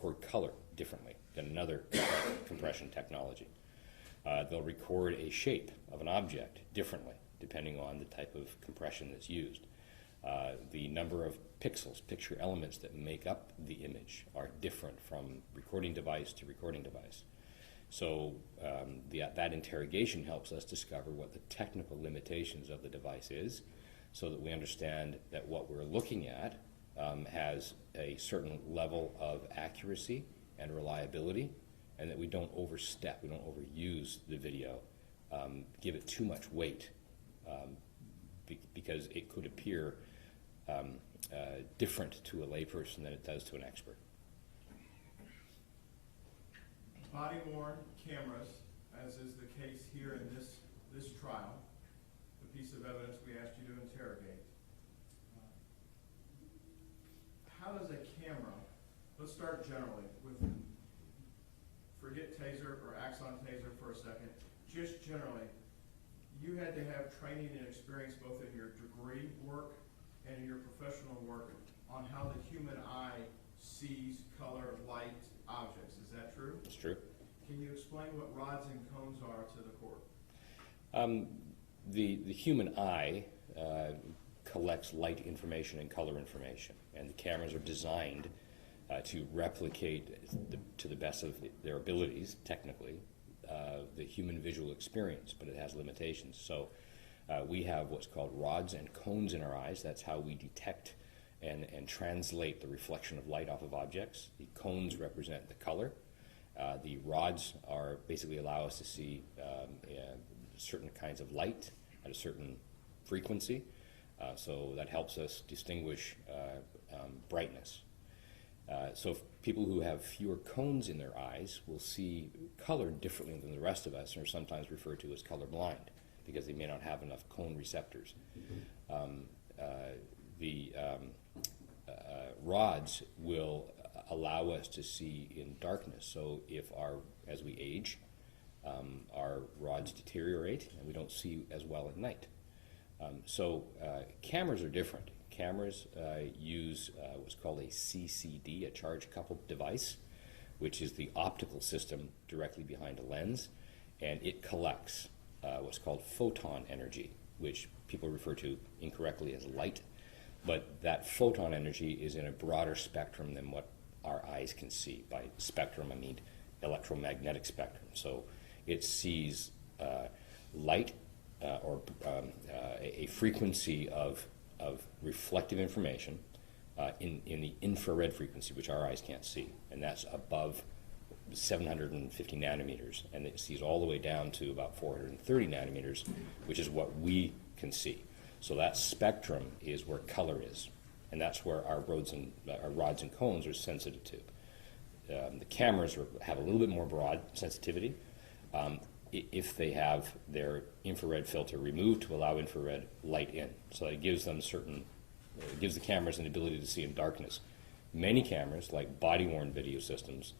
record color differently than another compression technology. They'll record a shape of an object differently depending on the type of compression that's used. The number of pixels, picture elements that make up the image are different from recording device to recording device. So that interrogation helps us discover what the technical limitations of the device is, so that we understand that what we're looking at has a certain level of accuracy and reliability, and that we don't overstep, we don't overuse the video, give it too much weight, because it could appear different to a layperson than it does to an expert. Body-worn cameras, as is the case here in this trial, the piece of evidence we asked you to interrogate. How does a camera, let's start generally with, forget taser or Axon taser for a second, just generally, you had to have training and experience both in your degree work and in your professional work on how the human eye sees color, light, objects. Is that true? It's true. Can you explain what rods and cones are to the court? The human eye collects light information and color information, and the cameras are designed to replicate, to the best of their abilities, technically, the human visual experience, but it has limitations. So we have what's called rods and cones in our eyes. That's how we detect and translate the reflection of light off of objects. The cones represent the color. The rods basically allow us to see certain kinds of light at a certain frequency. So that helps us distinguish brightness. So people who have fewer cones in their eyes will see color differently than the rest of us, and are sometimes referred to as colorblind because they may not have enough cone receptors. The rods will allow us to see in darkness. So if as we age, our rods deteriorate and we don't see as well at night. So cameras are different. Cameras use what's called a CCD, a charge-coupled device, which is the optical system directly behind a lens, and it collects what's called photon energy, which people refer to incorrectly as light, but that photon energy is in a broader spectrum than what our eyes can see. By spectrum, I mean electromagnetic spectrum. So it sees light or a frequency of reflective information in the infrared frequency, which our eyes can't see, and that's above 750 nanometers, and it sees all the way down to about 430 nanometers, which is what we can see. So that spectrum is where color is, and that's where our rods and cones are sensitive to. The cameras have a little bit more broad sensitivity. If they have their infrared filter removed to allow infrared light in. So it gives them it gives the cameras an ability to see in darkness. Many cameras, like body-worn video systems,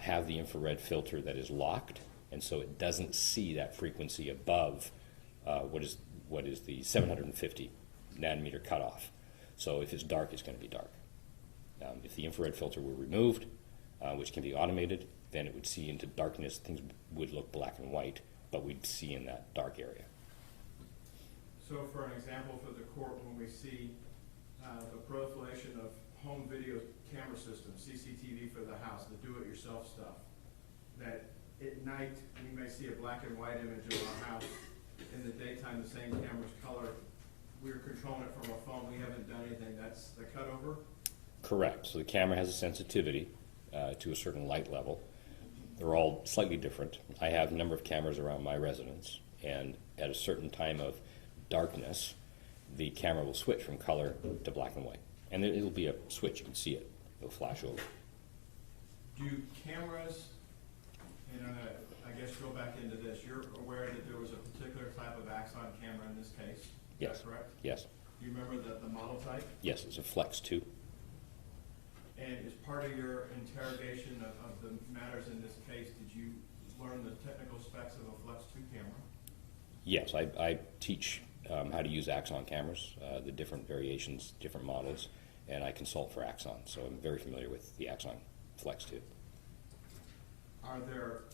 have the infrared filter that is locked, and so it doesn't see that frequency above what is the 750 nanometer cutoff. So if it's dark, it's going to be dark. If the infrared filter were removed, which can be automated, then it would see into darkness. Things would look black and white, but we'd see in that dark area. So for an example for the court, when we see the proliferation of home video camera systems, CCTV for the house, the do-it-yourself stuff, that at night we may see a black and white image of our house. In the daytime, the same camera's color. We're controlling it from a phone. We haven't done anything. That's the cutover? Correct. So the camera has a sensitivity to a certain light level. They're all slightly different. I have a number of cameras around my residence, and at a certain time of darkness, the camera will switch from color to black and white. And it'll be a switch, you can see it. It'll flash over. Do cameras, and I guess go back into this, you're aware that there was a particular type of Axon camera in this case? Yes. Is that correct? Yes. Do you remember the model type? Yes, it's a Flex 2. And as part of your interrogation of the matters in this case, did you learn the technical specs of a Flex 2 camera? Yes, I teach how to use Axon cameras, the different variations, different models, and I consult for Axon, so I'm very familiar with the Axon Flex 2. Are there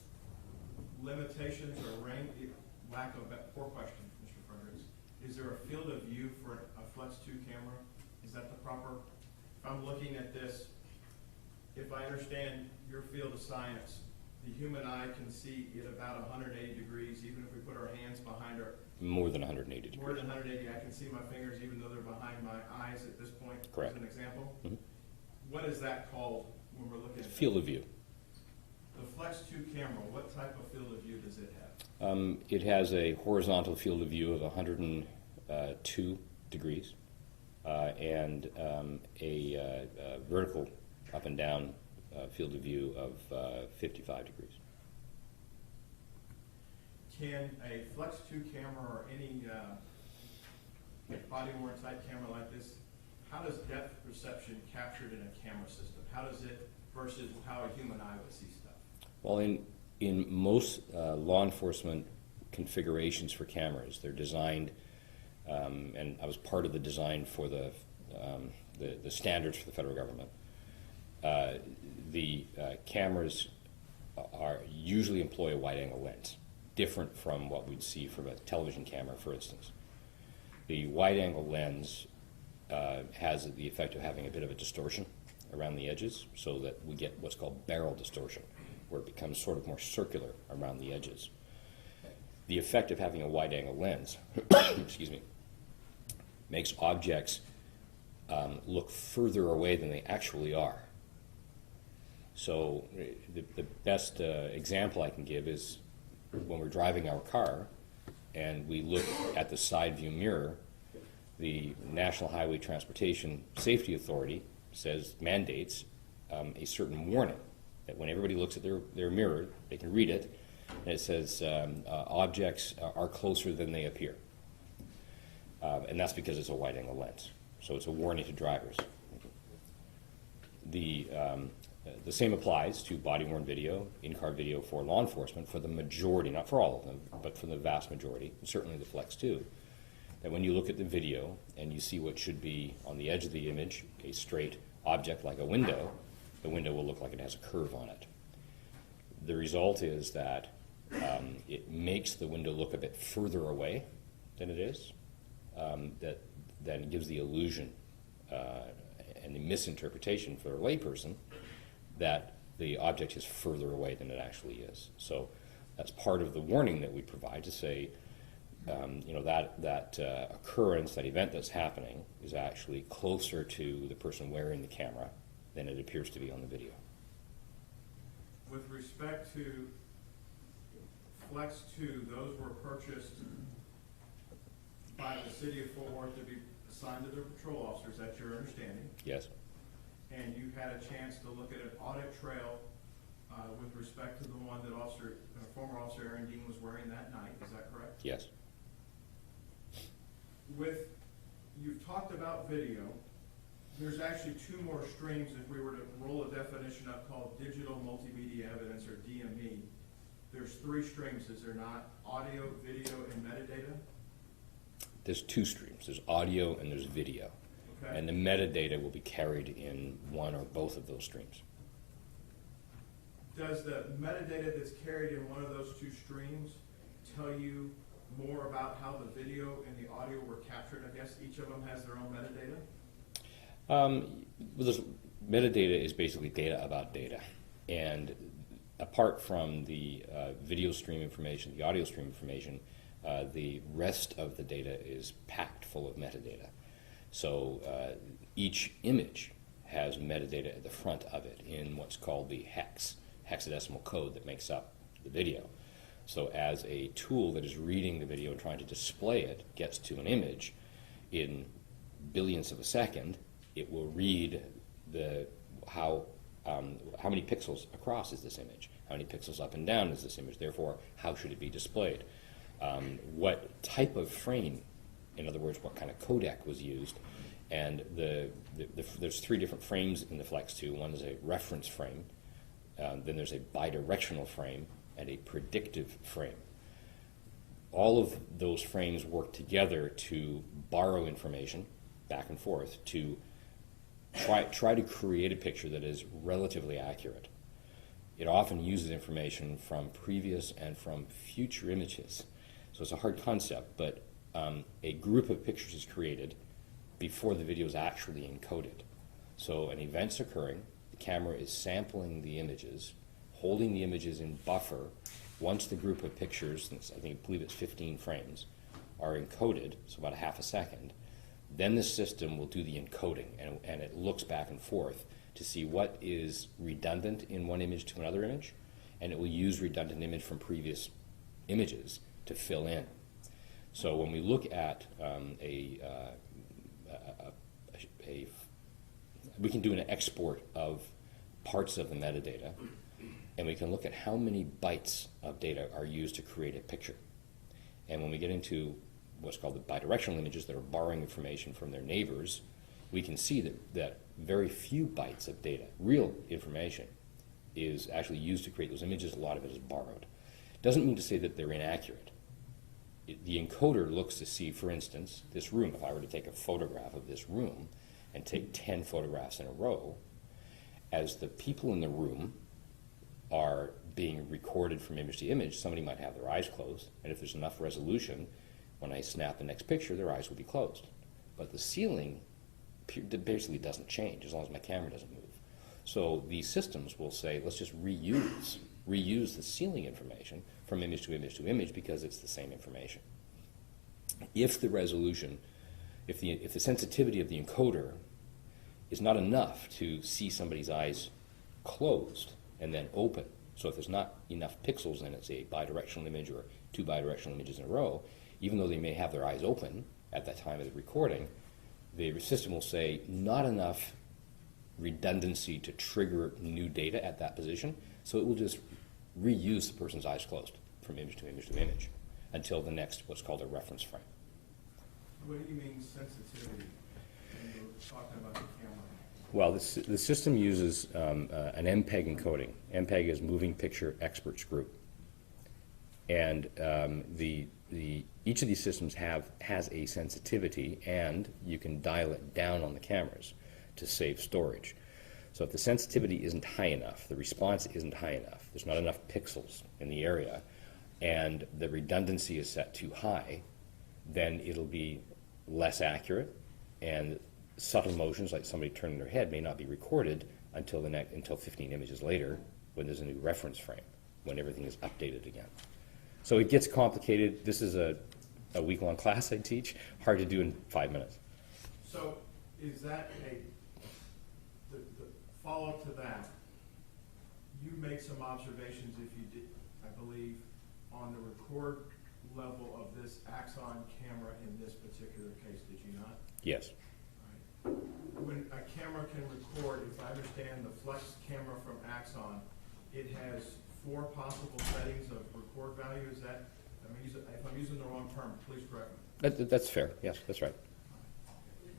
limitations or lack of, poor question, Mr. Fredericks. Is there a field of view for a Flex 2 camera? Is that the proper, if I'm looking at this, if I understand your field of science, the human eye can see it about 180 degrees, even if we put our hands behind our, More than 180 degrees. more than 180, I can see my fingers even though they're behind my eyes at this point, Correct. as an example. Mhm. What is that called when we're looking at Field of view. the Flex 2 camera? What type of field of view does it have? It has a horizontal field of view of 102 degrees and a vertical up and down field of view of 55 degrees. Can a Flex 2 camera or any body-worn type camera like this, how does depth perception captured in a camera system? How does it versus how a human eye would see stuff? Well, in most law enforcement configurations for cameras, they're designed, and I was part of the design for the standards for the federal government. The cameras usually employ a wide-angle lens, different from what we'd see from a television camera, for instance. The wide-angle lens has the effect of having a bit of a distortion around the edges, so that we get what's called barrel distortion, where it becomes sort of more circular around the edges. The effect of having a wide-angle lens, excuse me, makes objects look further away than they actually are. So the best example I can give is when we're driving our car and we look at the side view mirror, the National Highway Transportation Safety Authority mandates a certain warning that when everybody looks at their mirror, they can read it, and it says objects are closer than they appear. And that's because it's a wide-angle lens. So it's a warning to drivers. The same applies to body-worn video, in-car video for law enforcement, for the majority, not for all of them, but for the vast majority, and certainly the Flex 2, that when you look at the video and you see what should be on the edge of the image, a straight object like a window, the window will look like it has a curve on it. The result is that it makes the window look a bit further away than it is, that then gives the illusion and the misinterpretation for a layperson that the object is further away than it actually is. So that's part of the warning that we provide to say, that occurrence, that event that's happening, is actually closer to the person wearing the camera than it appears to be on the video. With respect to Flex 2, those were purchased by the city of Fort Worth to be assigned to their patrol officers, that's your understanding? Yes. And you had a chance to look at an audit trail with respect to the one that former Officer Aaron Dean was wearing that night, is that correct? Yes. You've talked about video. There's actually two more streams if we were to roll a definition up called digital multimedia evidence, or DME. There's three streams, is there not? Audio, video, and metadata? There's two streams. There's audio and there's video. Okay. And the metadata will be carried in one or both of those streams. Does the metadata that's carried in one of those two streams tell you more about how the video and the audio were captured? I guess each of them has their own metadata? Metadata is basically data about data. And apart from the video stream information, the audio stream information, the rest of the data is packed full of metadata. So each image has metadata at the front of it in what's called the hexadecimal code that makes up the video. So as a tool that is reading the video and trying to display it gets to an image in billionths of a second, it will read how many pixels across is this image, how many pixels up and down is this image, therefore how should it be displayed, what type of frame, in other words, what kind of codec was used, and there's three different frames in the Flex 2. One is a reference frame, then there's a bidirectional frame, and a predictive frame. All of those frames work together to borrow information back and forth to try to create a picture that is relatively accurate. It often uses information from previous and from future images. So it's a hard concept, but a group of pictures is created before the video is actually encoded. So an event's occurring, the camera is sampling the images, holding the images in buffer. Once the group of pictures, I believe it's 15 frames, are encoded, so about a half a second, then the system will do the encoding, and it looks back and forth to see what is redundant in one image to another image, and it will use redundant image from previous images to fill in. So when we look at we can do an export of parts of the metadata, and we can look at how many bytes of data are used to create a picture. And when we get into what's called the bidirectional images that are borrowing information from their neighbors, we can see that very few bytes of data, real information, is actually used to create those images. A lot of it is borrowed. Doesn't mean to say that they're inaccurate. The encoder looks to see, for instance, this room. If I were to take a photograph of this room and take 10 photographs in a row, as the people in the room are being recorded from image to image, somebody might have their eyes closed, and if there's enough resolution, when I snap the next picture, their eyes will be closed. But the ceiling basically doesn't change as long as my camera doesn't move. So these systems will say, let's just reuse the ceiling information from image to image to image because it's the same information. If the resolution, if the sensitivity of the encoder is not enough to see somebody's eyes closed and then open, so if there's not enough pixels in it, say a bidirectional image or two bidirectional images in a row, even though they may have their eyes open at that time of the recording, the system will say not enough redundancy to trigger new data at that position, so it will just reuse the person's eyes closed from image to image to image until the next, what's called a reference frame. What do you mean sensitivity when you're talking about the camera? Well, the system uses an MPEG encoding. MPEG is Moving Picture Experts Group. And each of these systems has a sensitivity, and you can dial it down on the cameras to save storage. So if the sensitivity isn't high enough, the response isn't high enough, there's not enough pixels in the area, and the redundancy is set too high, then it'll be less accurate, and subtle motions like somebody turning their head may not be recorded until 15 images later when there's a new reference frame, when everything is updated again. So it gets complicated. This is a week-long class I teach, hard to do in 5 minutes. So is that the follow-up to that, you made some observations, if you did, I believe, on the record level of this Axon camera in this particular case, did you not? Yes. Right. When a camera can record, if I understand the Flex camera from Axon, it has 4 possible settings of record value. Is that, if I'm using the wrong term, please correct me. That's fair. Yes, that's right.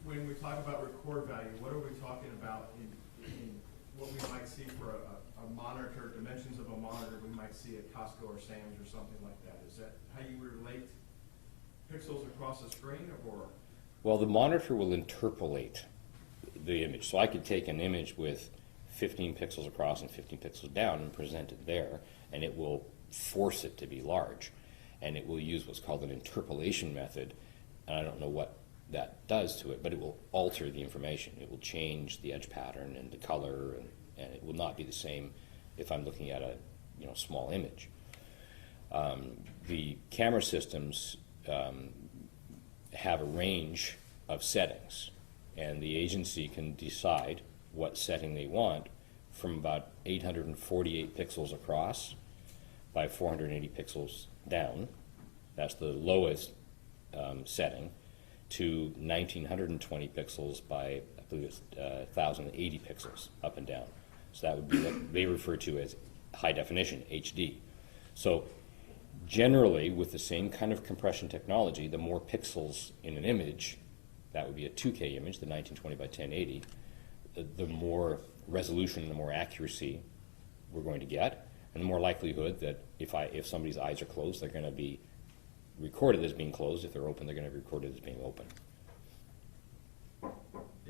When we talk about record value, what are we talking about in what we might see for a monitor, dimensions of a monitor we might see at Costco or Sam's or something like that? Is that how you relate pixels across the screen, or? Well, the monitor will interpolate the image. So I could take an image with 15 pixels across and 15 pixels down and present it there, and it will force it to be large. And it will use what's called an interpolation method, and I don't know what that does to it, but it will alter the information. It will change the edge pattern and the color, and it will not be the same if I'm looking at a small image. The camera systems have a range of settings, and the agency can decide what setting they want from about 848 pixels across by 480 pixels down. That's the lowest setting, to 1920 pixels by, I believe it's 1080 pixels up and down. So that would be what they refer to as high definition, HD. So generally, with the same kind of compression technology, the more pixels in an image, that would be a 2K image, the 1920 by 1080, the more resolution, the more accuracy we're going to get, and the more likelihood that if somebody's eyes are closed, they're going to be recorded as being closed. If they're open, they're going to be recorded as being open.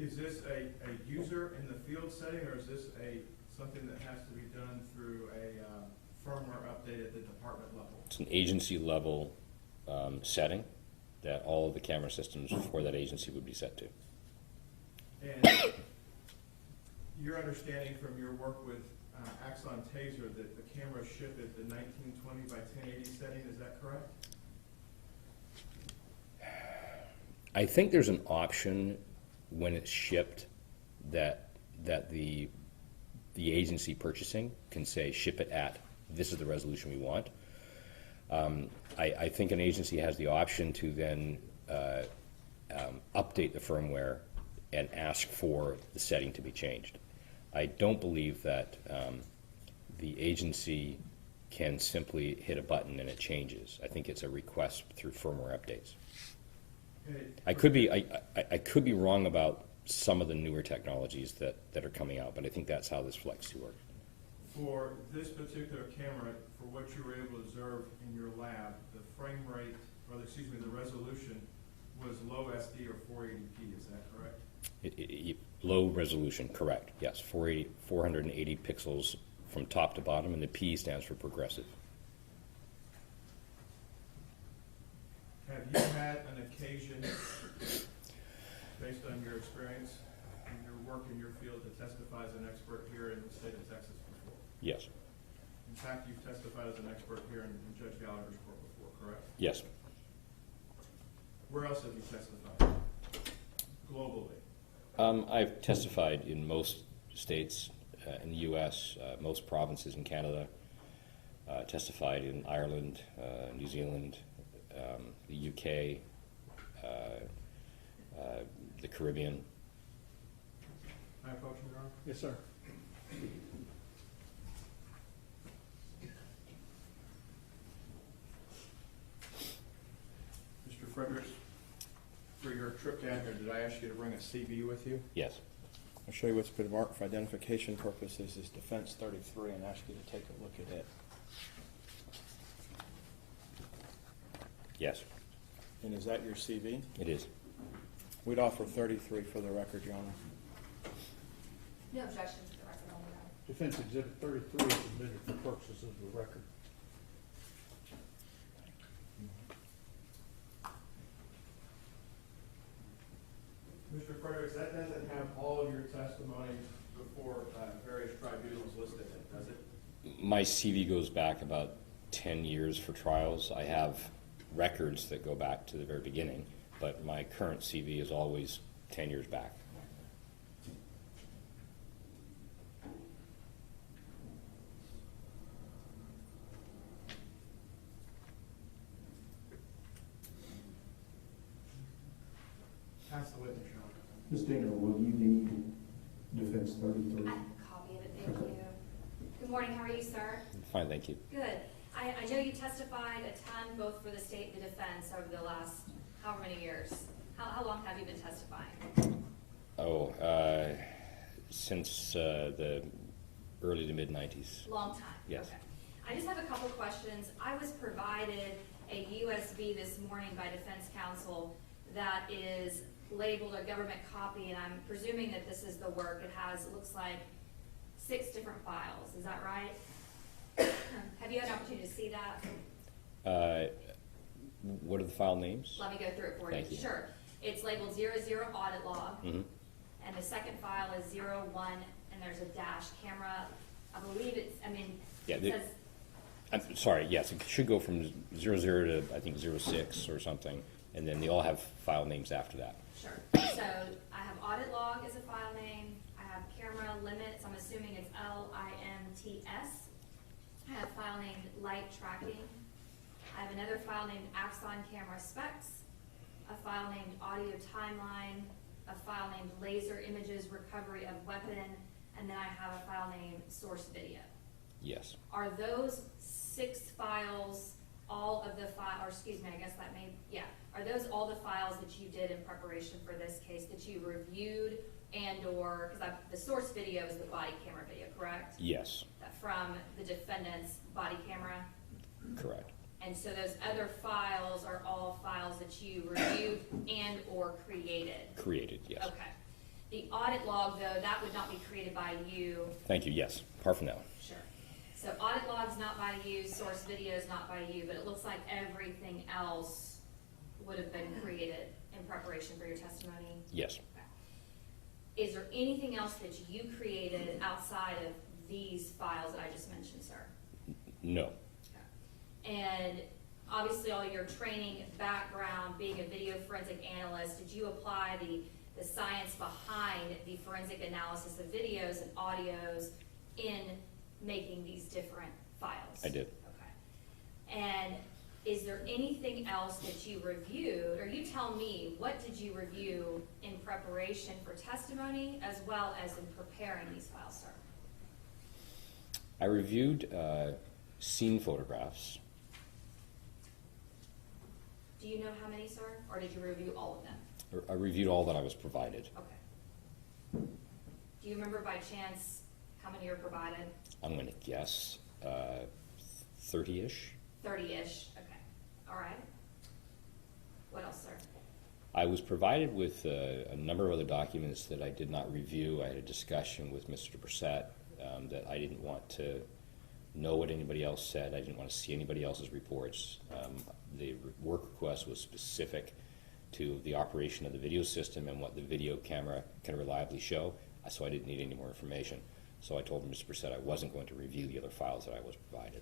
Is this a user in the field setting, or is this something that has to be done through a firmware update at the department level? It's an agency level setting that all of the camera systems for that agency would be set to. And your understanding from your work with Axon Taser that the cameras ship at the 1920 by 1080 setting, is that correct? I think there's an option when it's shipped that the agency purchasing can say ship it at this is the resolution we want. I think an agency has the option to then update the firmware and ask for the setting to be changed. I don't believe that the agency can simply hit a button and it changes. I think it's a request through firmware updates. I could be wrong about some of the newer technologies that are coming out, but I think that's how this Flex 2 works. For this particular camera, for what you were able to observe in your lab, the frame rate, or excuse me, the resolution was low SD or 480p, is that correct? Low resolution, correct, yes. 480 pixels from top to bottom, and the P stands for progressive. Have you had an occasion, based on your experience and your work in your field, to testify as an expert here in the state of Texas before? Yes. In fact, you've testified as an expert here in Judge Gallagher's court before, correct? Yes. Where else have you testified globally? I've testified in most states in the U.S., most provinces in Canada, testified in Ireland, New Zealand, the U.K., the Caribbean. May I approach him, Your Honor? Yes, sir. Mr. Fredericks, for your trip down here, did I ask you to bring a CV with you? Yes. I'll show you what's been marked for identification purposes is Defense 33 and ask you to take a look at it. Yes, And is that your CV? it is. We'd offer 33 for the record, Your Honor. No objection to the record on that. Defense Exhibit 33 is submitted for purposes of the record. Mr. Fredericks, that doesn't have all of your testimony before various tribunals listed in it, does it? My CV goes back about 10 years for trials. I have records that go back to the very beginning, but my current CV is always 10 years back. Pass the witness, Your Honor. Ms. Dinger, will you need Defense 33? I have a copy of it, thank you. Good morning, how are you, sir? Fine, thank you. Good. I know you testified a ton both for the state and the defense over the last however many years. How long have you been testifying? Oh, since the early to mid-90s. Long time? Yes. Okay. I just have a couple questions. I was provided a USB this morning by Defense Counsel that is labeled a government copy, and I'm presuming that this is the work. It looks like 6 different files. Is that right? Have you had an opportunity to see that? What are the file names? Let me go through it for Thank you. Sure. It's labeled 00 audit log, Mm-hmm. and the second file is 01, and there's a dash camera. I believe it's, Yeah, it says, I'm sorry, yes, it should go from 00 to, I think, 06 or something, and then they all have file names after that. sure. So I have audit log as a file name. I have camera limits. I'm assuming it's LIMTS. I have file named light tracking. I have another file named Axon camera specs, a file named audio timeline, a file named laser images recovery of weapon, and then I have a file named source video. Yes. Are those 6 files all of the file, or excuse me, I guess that may, yeah. Are those all the files that you did in preparation for this case that you reviewed and/or, because the source video is the body camera video, correct? Yes, From the defendant's body camera? correct. And so those other files are all files that you reviewed and/or created? Created, yes. Okay. The audit log, though, that would not be created by you. Thank you, yes, Parfanel. Sure. So audit log's not by you, source video's not by you, but it looks like everything else would have been created in preparation for your testimony. Yes. Is there anything else that you created outside of these files that I just mentioned, sir? No. And obviously all your training background, being a video forensic analyst, did you apply the science behind the forensic analysis of videos and audios in making these different files? I did. Okay. And is there anything else that you reviewed, or you tell me, what did you review in preparation for testimony as well as in preparing these files, sir? I reviewed scene photographs. Do you know how many, sir? Or did you review all of them? I reviewed all that I was provided. Okay. Do you remember by chance how many were provided? I'm going to guess 30-ish. 30-ish, okay. All right. What else, sir? I was provided with a number of other documents that I did not review. I had a discussion with Mr. Brissett that I didn't want to know what anybody else said. I didn't want to see anybody else's reports. The work request was specific to the operation of the video system and what the video camera can reliably show, so I didn't need any more information. So I told Mr. Brissett I wasn't going to review the other files that I was provided.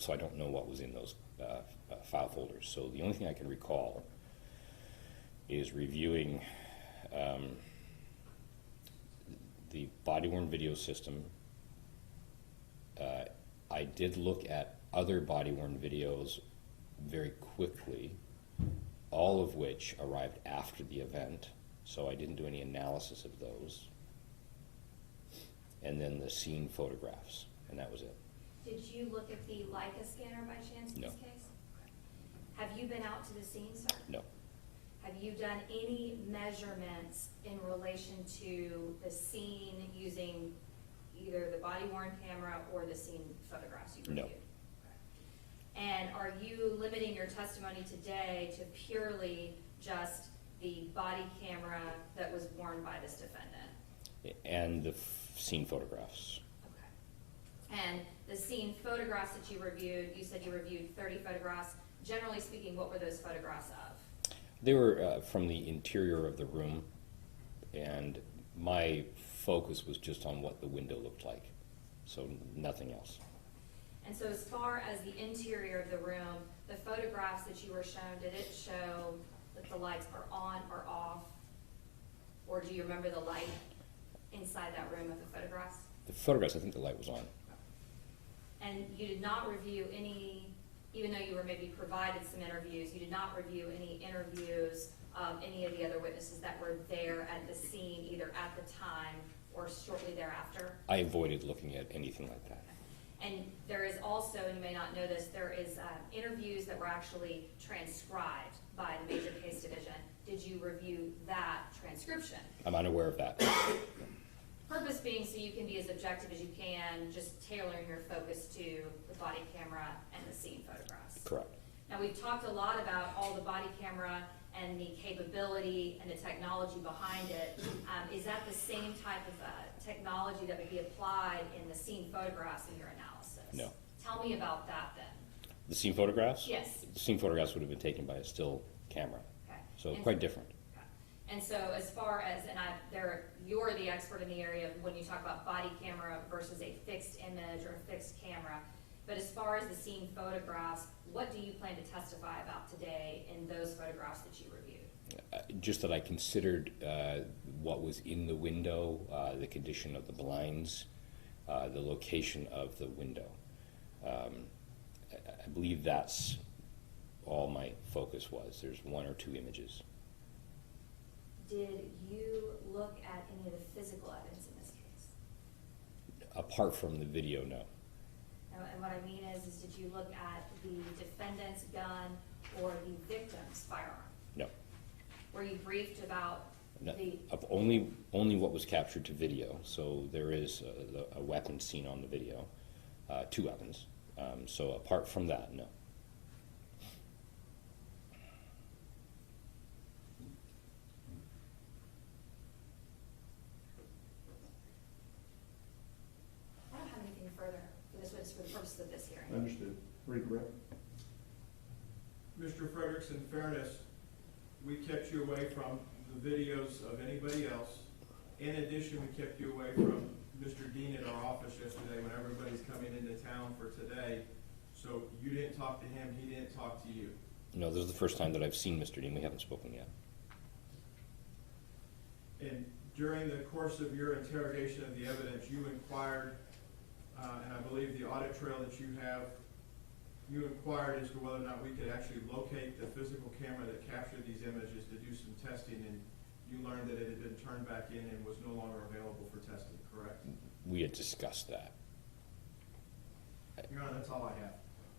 So I don't know what was in those file folders. So the only thing I can recall is reviewing the body-worn video system. I did look at other body-worn videos very quickly, all of which arrived after the event, so I didn't do any analysis of those. And then the scene photographs, and that was it. Did you look at the Leica scanner by chance in No. this case? Have you been out to the scene, sir? No. Have you done any measurements in relation to the scene using either the body-worn camera or the scene photographs you No. reviewed? Okay. And are you limiting your testimony today to purely just the body camera that was worn by this defendant? And the scene photographs. Okay. And the scene photographs that you reviewed, you said you reviewed 30 photographs. Generally speaking, what were those photographs of? They were from the interior of the room, and my focus was just on what the window looked like, so nothing else. And so as far as the interior of the room, the photographs that you were shown, did it show that the lights are on or off? Or do you remember the light inside that room of the photographs? The photographs, I think the light was on. And you did not review any, even though you were maybe provided some interviews, you did not review any interviews of any of the other witnesses that were there at the scene, either at the time or shortly thereafter? I avoided looking at anything like that. And there is also, and you may not know this, there is interviews that were actually transcribed by the Major Case Division. Did you review that transcription? I'm unaware of that. Purpose being so you can be as objective as you can, just tailoring your focus to the body camera and the scene photographs. Correct. Now, we've talked a lot about all the body camera and the capability and the technology behind it. Is that the same type of technology that would be applied in the scene photographs in your analysis? No. Tell me about that then. The scene photographs? Yes. The scene photographs would have been taken by a still camera, Okay. so And- quite different. Okay. And so as far as, you're the expert in the area of when you talk about body camera versus a fixed image or a fixed camera, but as far as the scene photographs, what do you plan to testify about today in those photographs that you reviewed? Just that I considered what was in the window, the condition of the blinds, the location of the window. I believe that's all my focus was. There's one or two images. Did you look at any of the physical evidence in this case? Apart from the video, no. And what I mean is did you look at the defendant's gun or the victim's firearm? No. Were you briefed about No. the, Only what was captured to video. So there is a weapon seen on the video, two weapons. So apart from that, no. for the purposes of this hearing. Understood. Redirect. Mr. Fredericks, in fairness, we kept you away from the videos of anybody else. In addition, we kept you away from Mr. Dean at our office yesterday when everybody's coming into town for today. So you didn't talk to him, he didn't talk to you. No, this is the first time that I've seen Mr. Dean. We haven't spoken yet. And during the course of your interrogation of the evidence, you inquired, and I believe the audit trail that you have, you inquired as to whether or not we could actually locate the physical camera that captured these images to do some testing, and you learned that it had been turned back in and was no longer available for testing, correct? We had discussed that. Your Honor, that's all I have.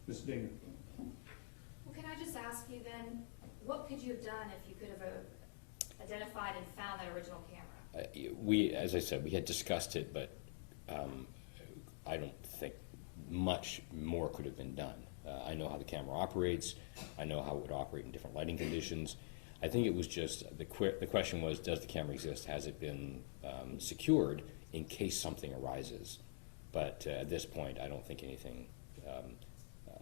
Ms. Dinger. Well, can I just ask you then, what could you have done if you could have identified and found that original camera? We, as I said, we had discussed it, but I don't think much more could have been done. I know how the camera operates. I know how it would operate in different lighting conditions. I think it was just, the question was, does the camera exist? Has it been secured in case something arises? But at this point, I don't think anything,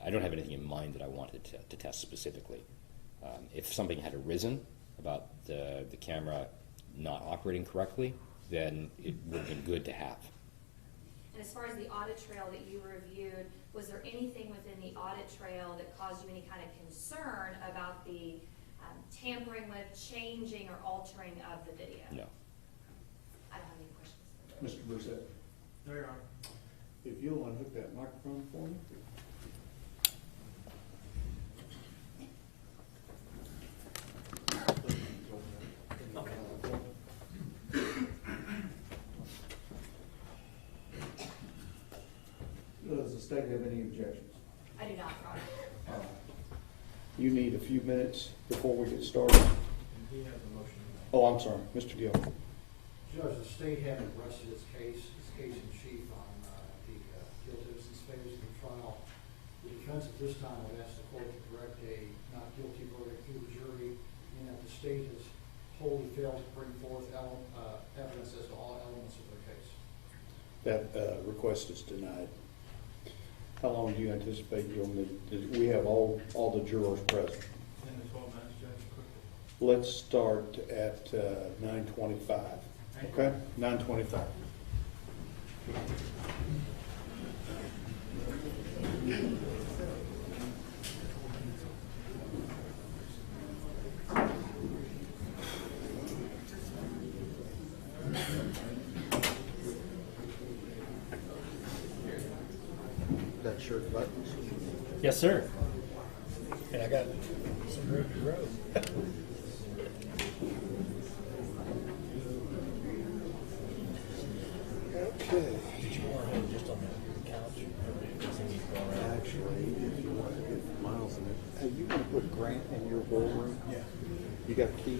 I don't have anything in mind that I wanted to test specifically. If something had arisen about the camera not operating correctly, then it would have been good to have. And as far as the audit trail that you reviewed, was there anything within the audit trail that caused you any kind of concern about the tampering with, changing, or altering of the video? No. I don't have any questions. Mr. Brissette. No, Your Honor. If you'll unhook that microphone for me. Does the state have any objections? I do not, Your Honor. All right. You need a few minutes before we get started. He has a motion. Oh, I'm sorry, Mr. Gill. Judge, the state having rested its case in chief on the guilt innocence phase of the trial. The defense at this time would ask the court to direct a not guilty verdict to the jury, and that the state has wholly failed to bring forth evidence as to all elements of their case. That request is denied. How long do you anticipate you'll need? We have all the jurors present. In the 12 minutes, Judge, quickly. Let's start at 9:25. Okay, 9:25. That shirt buttons. Yes, sir. And I got some room to grow. Okay. Did you want to just on the couch? Actually, if you want to get Miles in it, hey, you want to put Grant in your war room? Yeah. You got a key?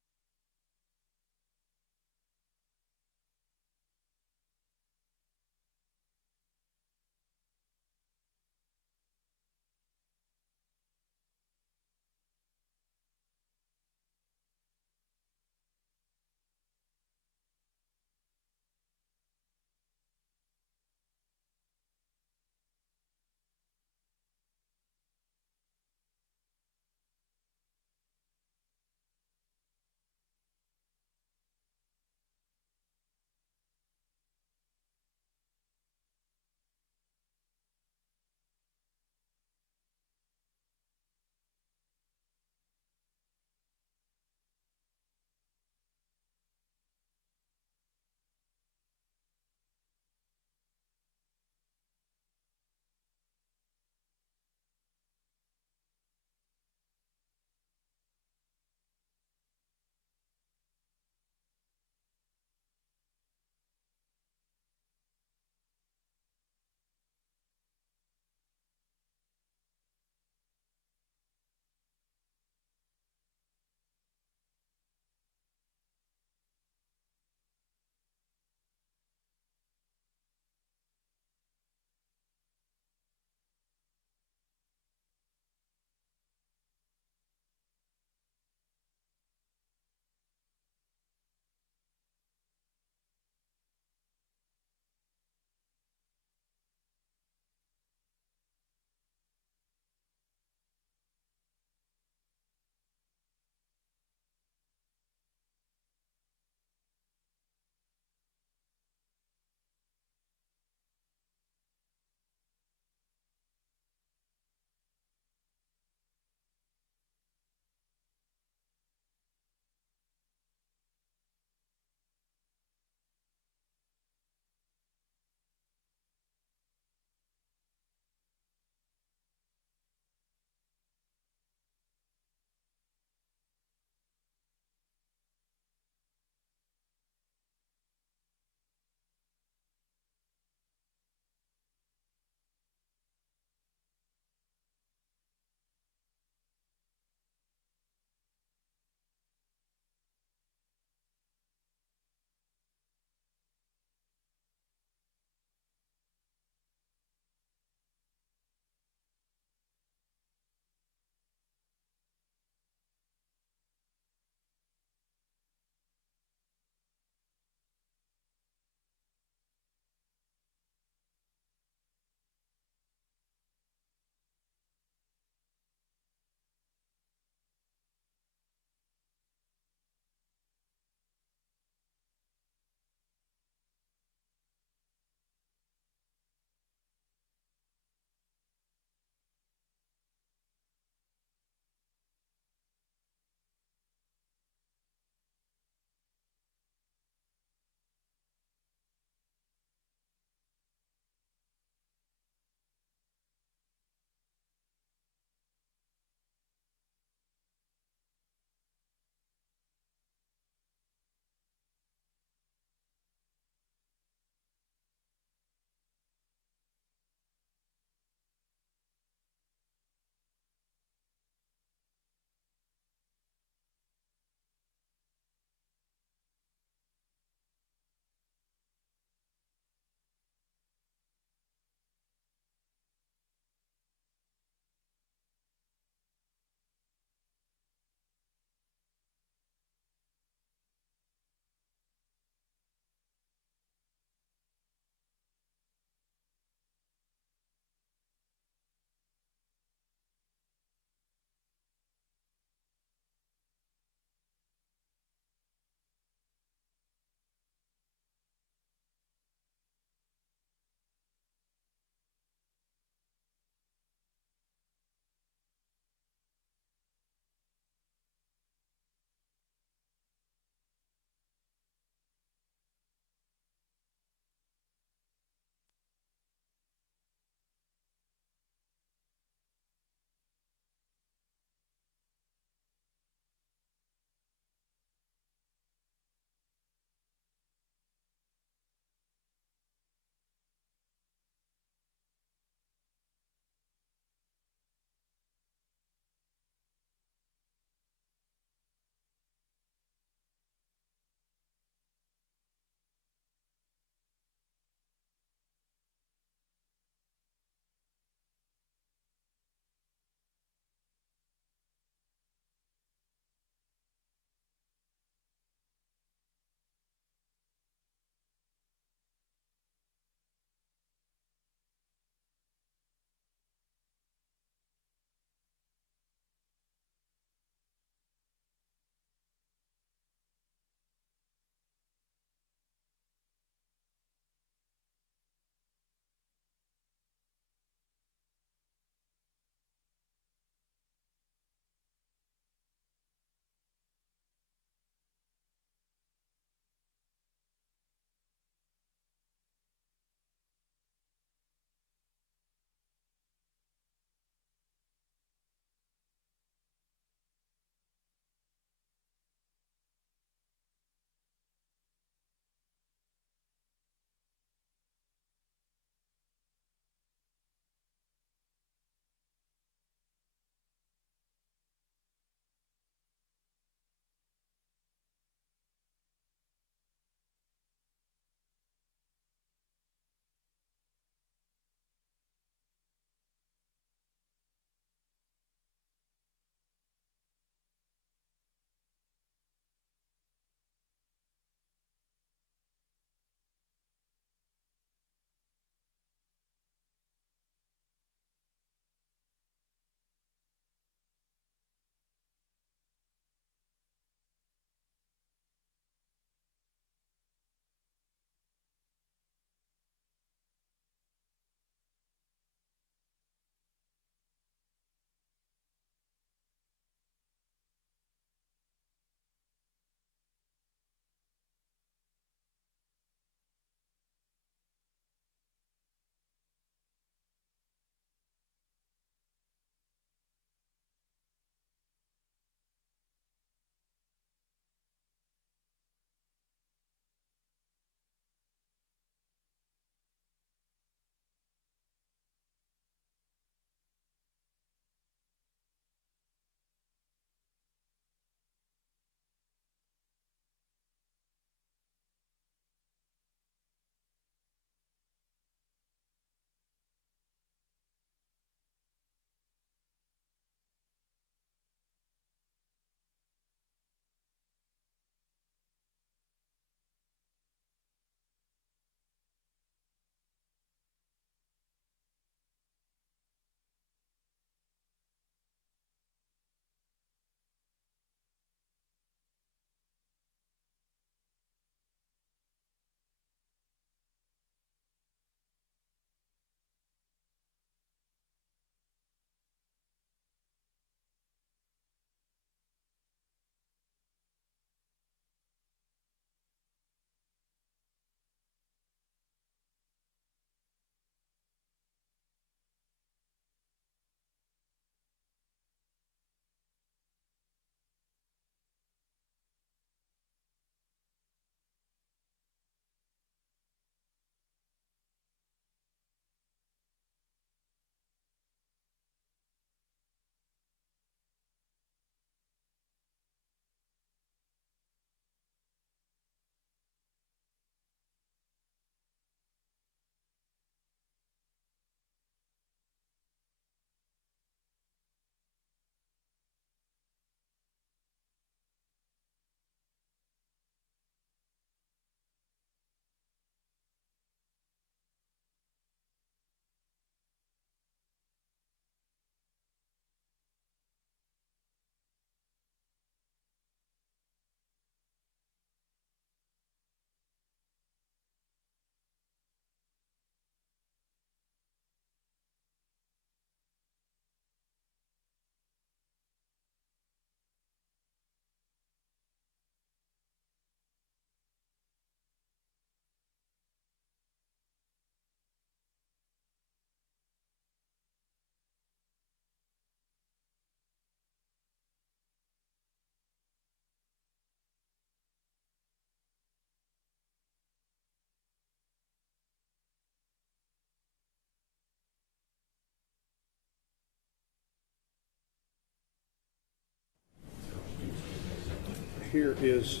here is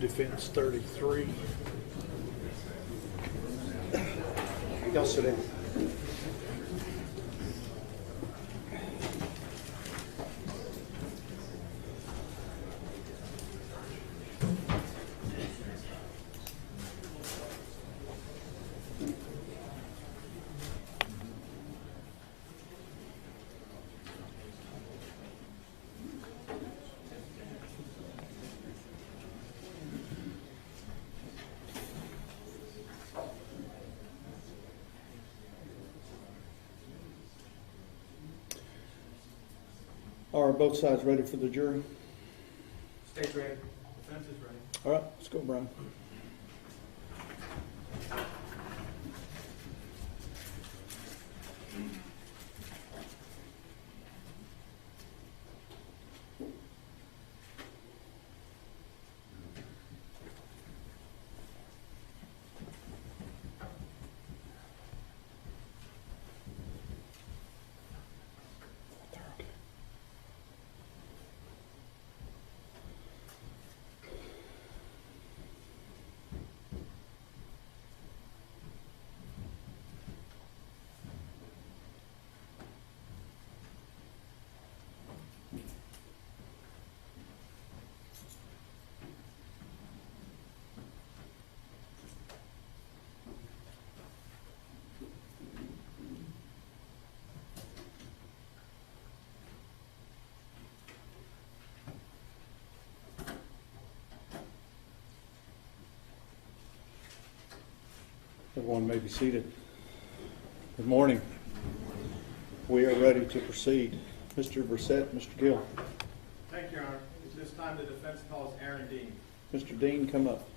defense 33. Y'all sit down. Are both sides ready for the jury? State's ready, defense is ready. All right, let's go, Brian. Everyone may be seated. Good morning. We are ready to proceed. Mr. Brissett, Mr. Gill. Thank you, Your Honor. At this time, the defense calls Aaron Dean. Mr. Dean, come up.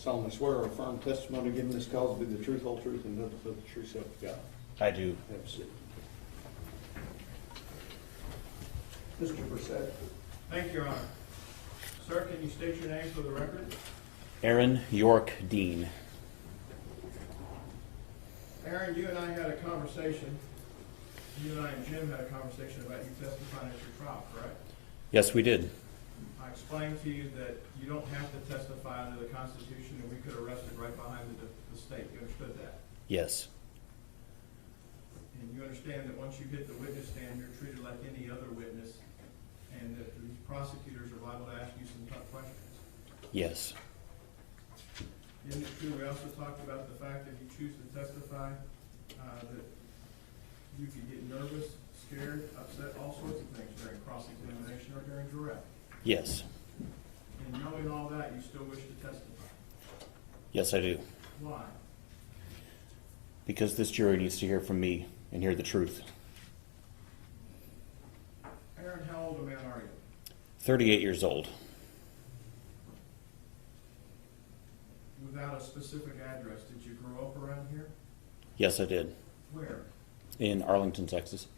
Solemnly swear or affirm testimony given this cause to be the truth, whole truth, and nothing but the true self of God. I do. Have a seat. Mr. Brissett. Thank you, Your Honor. Sir, can you state your name for the record? Aaron York Dean. Aaron, you and I had a conversation, you and I and Jim had a conversation about you testifying at your trial, correct? Yes, we did. I explained to you that you don't have to testify under the Constitution, and we could arrest it right behind the state. You understood that? Yes. And you understand that once you hit the witness stand, you're treated like any other witness, and that these prosecutors are liable to ask you some tough questions. Yes. Isn't it true, we also talked about the fact that you choose to testify, that you could get nervous, scared, upset, all sorts of things during cross-examination or during direct? Yes. And knowing all that, you still wish to testify? Yes, I do. Why? Because this jury needs to hear from me and hear the truth. Aaron, how old a man are you? 38 years old. Without a specific address, did you grow up around here? Yes, I did. Where? In Arlington, Texas.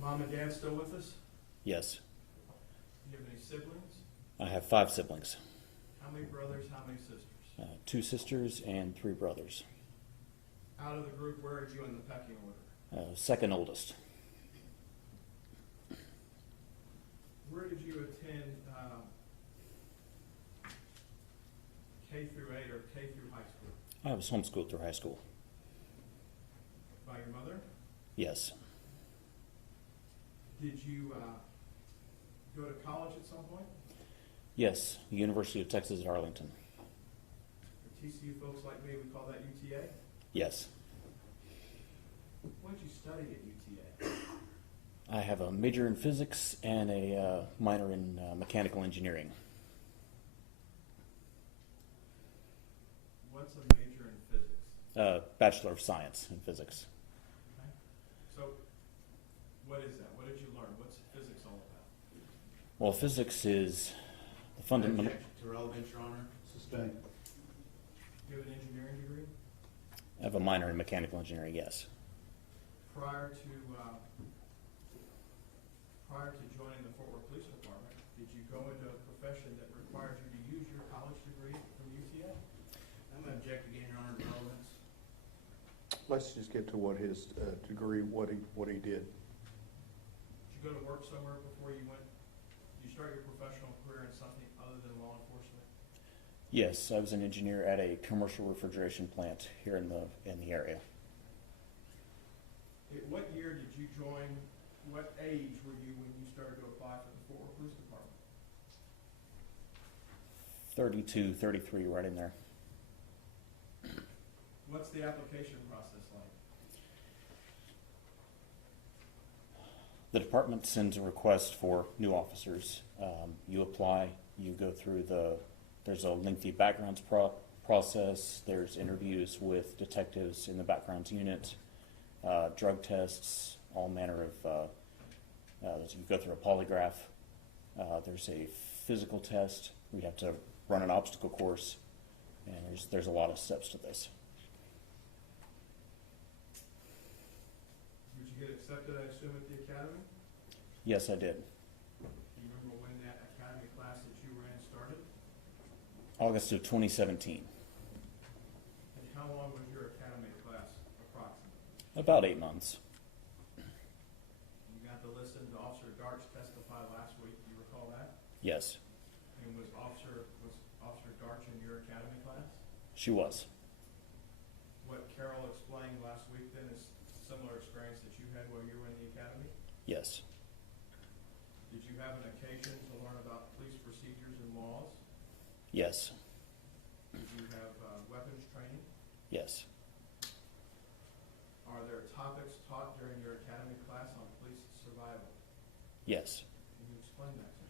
Mom and dad still with us? Yes. Do you have any siblings? I have 5 siblings. How many brothers, how many sisters? 2 sisters and 3 brothers. Out of the group, where are you in the pecking order? Second oldest. Where did you attend K through 8 or K through high school? I was homeschooled through high school. By your mother? Yes. Did you go to college at some point? Yes. University of Texas at Arlington. For TCU folks like me, we call that UTA. Yes. What did you study at UTA? I have a major in physics and a minor in mechanical engineering. What's a major in physics? Bachelor of Science in physics. Okay. So, what is that? What did you learn? What's physics all about? Well, physics is the fundamental. To relevance, Your Honor. Sustained. Do you have an engineering degree? I have a minor in mechanical engineering, yes. Prior to joining the Fort Worth Police Department, did you go into a profession that requires you to use your college degree from UTA? I'm gonna object again, Your Honor, to relevance. Let's just get to what his degree, what he did. Did you go to work somewhere before you went, did you start your professional career in something other than law enforcement? Yes, I was an engineer at a commercial refrigeration plant here in the area. At what year did you join, what age were you when you started to apply for the Fort Worth Police Department? 32, 33, right in there. What's the application process like? The department sends a request for new officers. You apply, you go through there's a lengthy backgrounds process, there's interviews with detectives in the backgrounds unit, drug tests, all manner of, you go through a polygraph, there's a physical test, we have to run an obstacle course, and there's a lot of steps to this. Did you get accepted, I assume, at the academy? Yes, I did. Do you remember when that academy class that you ran started? August of 2017. And how long was your academy class approximately? About 8 months. You got to listen to Officer Darch testify last week, do you recall that? Yes, And was Officer Darch in your academy class? she was. What Carol explained last week then is similar experience that you had while you were in the academy? Yes. Did you have an occasion to learn about police procedures and laws? Yes. Did you have weapons training? Yes. Are there topics taught during your academy class on police survival? Yes. Can you explain that to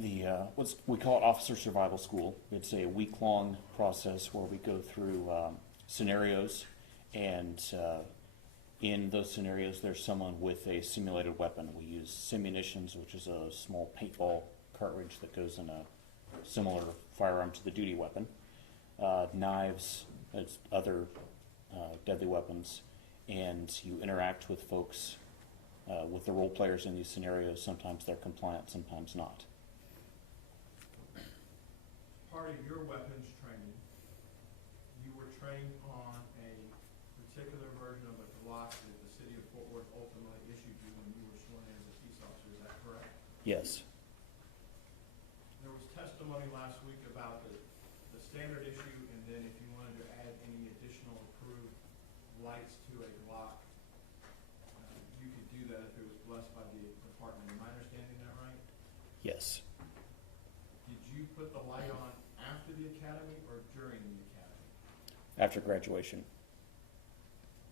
me? We call it Officer Survival School. It's a week-long process where we go through scenarios, and in those scenarios, there's someone with a simulated weapon. We use simunitions, which is a small paintball cartridge that goes in a similar firearm to the duty weapon. Knives, other deadly weapons, and you interact with folks, with the role players in these scenarios. Sometimes they're compliant, sometimes not. Part of your weapons training, you were trained on a particular version of a Glock that the city of Fort Worth ultimately issued you when you were sworn in as a peace officer, is that correct? Yes. There was testimony last week about the standard issue, and then if you wanted to add any additional approved lights to a Glock, you could do that if it was blessed by the department. Am I understanding that right? Yes. Did you put the light on after the academy or during the academy? After graduation.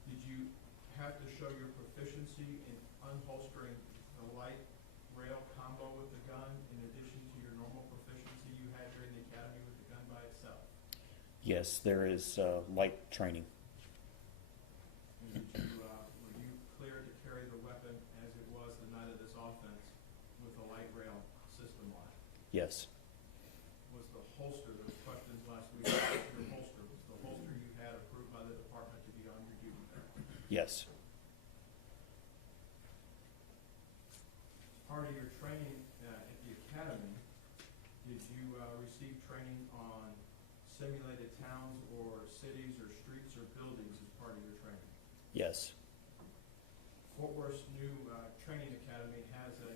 Did you have to show your proficiency in unholstering the light rail combo with the gun in addition to your normal proficiency you had during the academy with the gun by itself? Yes, there is light training. And did you, were you cleared to carry the weapon as it was the night of this offense with a light rail system on it? Yes. Was the holster, there was questions last week about your holster, was the holster you had approved by the department to be on your duty belt? Yes. Part of your training at the academy, did you receive training on simulated towns or cities or streets or buildings as part of your training? Yes. Fort Worth's new training academy has a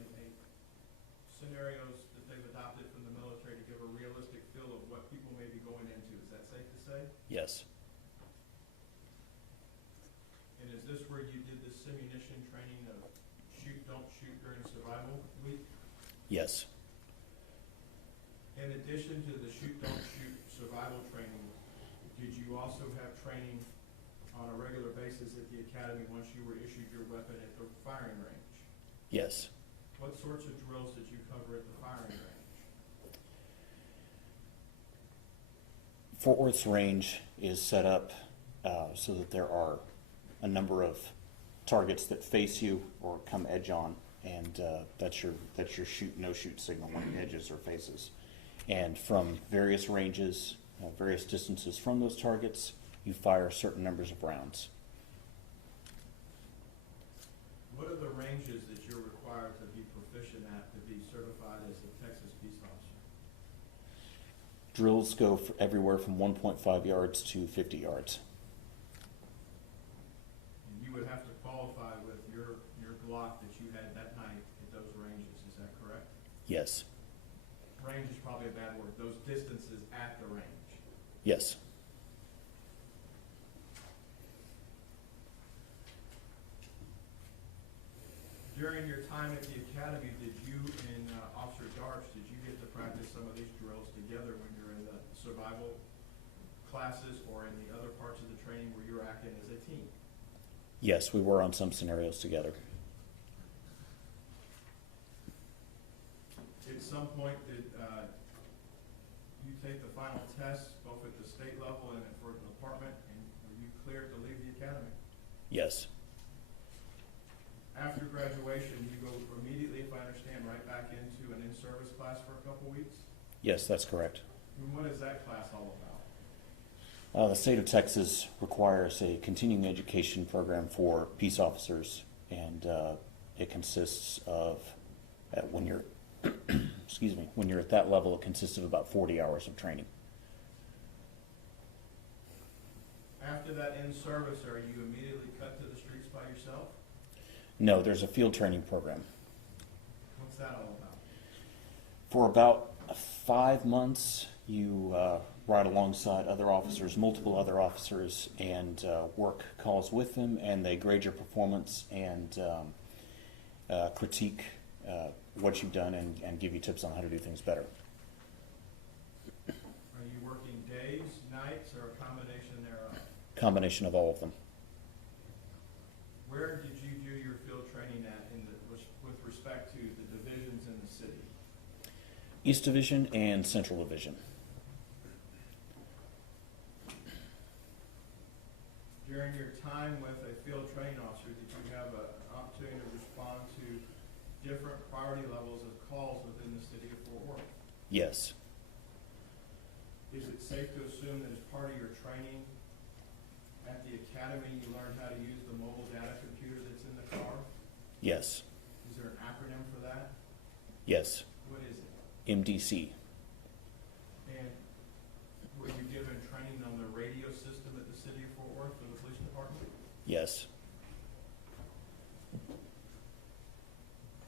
scenarios that they've adopted from the military to give a realistic feel of what people may be going into. Is that safe to say? Yes. And is this where you did the simunition training of shoot, don't shoot during survival week? Yes. In addition to the shoot, don't shoot survival training, did you also have training on a regular basis at the academy once you were issued your weapon at the firing range? Yes. What sorts of drills did you cover at the firing range? Fort Worth's range is set up so that there are a number of targets that face you or come edge on, and that's your shoot, no shoot signal on edges or faces. And from various ranges, various distances from those targets, you fire certain numbers of rounds. What are the ranges that you're required to be proficient at to be certified as a Texas Peace Officer? Drills go everywhere from 1.5 yards to 50 yards. And you would have to qualify with your Glock that you had that night at those ranges, is that correct? Yes. Range is probably a bad word, those distances at the range. Yes. During your time at the academy, did you and Officer Darch, did you get to practice some of these drills together when you're in the survival classes or in the other parts of the training where you're acting as a team? Yes, we were on some scenarios together. At some point, did you take the final tests, both at the state level and for the department, and were you cleared to leave the academy? Yes. After graduation, you go immediately, if I understand, right back into an in-service class for a couple weeks? Yes, that's correct. And what is that class all about? The state of Texas requires a continuing education program for peace officers, and it consists of, when you're, excuse me, when you're at that level, it consists of about 40 hours of training. After that in-service, are you immediately cut to the streets by yourself? No, there's a field training program. What's that all about? For about 5 months, you ride alongside other officers, multiple other officers, and work calls with them, and they grade your performance and critique what you've done and give you tips on how to do things better. Are you working days, nights, or a combination thereof? Combination of all of them. Where did you do your field training at with respect to the divisions in the city? East Division and Central Division. During your time with a field training officer, did you have an opportunity to respond to different priority levels of calls within the city of Fort Worth? Yes. Is it safe to assume that as part of your training at the academy, you learned how to use the mobile data computer that's in the car? Yes. Is there an acronym for that? Yes. What is it? MDC. And were you given training on the radio system at the city of Fort Worth for the police department? Yes.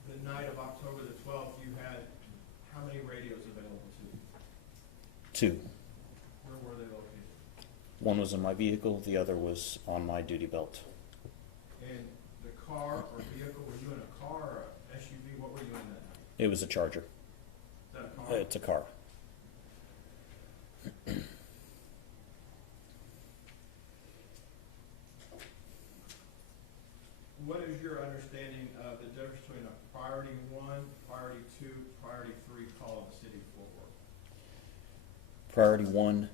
The night of October the 12th, you had how many radios available to you? 2. Where were they located? One was in my vehicle, the other was on my duty belt. And the car or vehicle, were you in a car or a SUV? What were you in that night? It was a Charger. Is that a car? It's a car. What is your understanding of the difference between a priority 1, priority 2, priority 3 call of the city of Fort Worth? Priority 1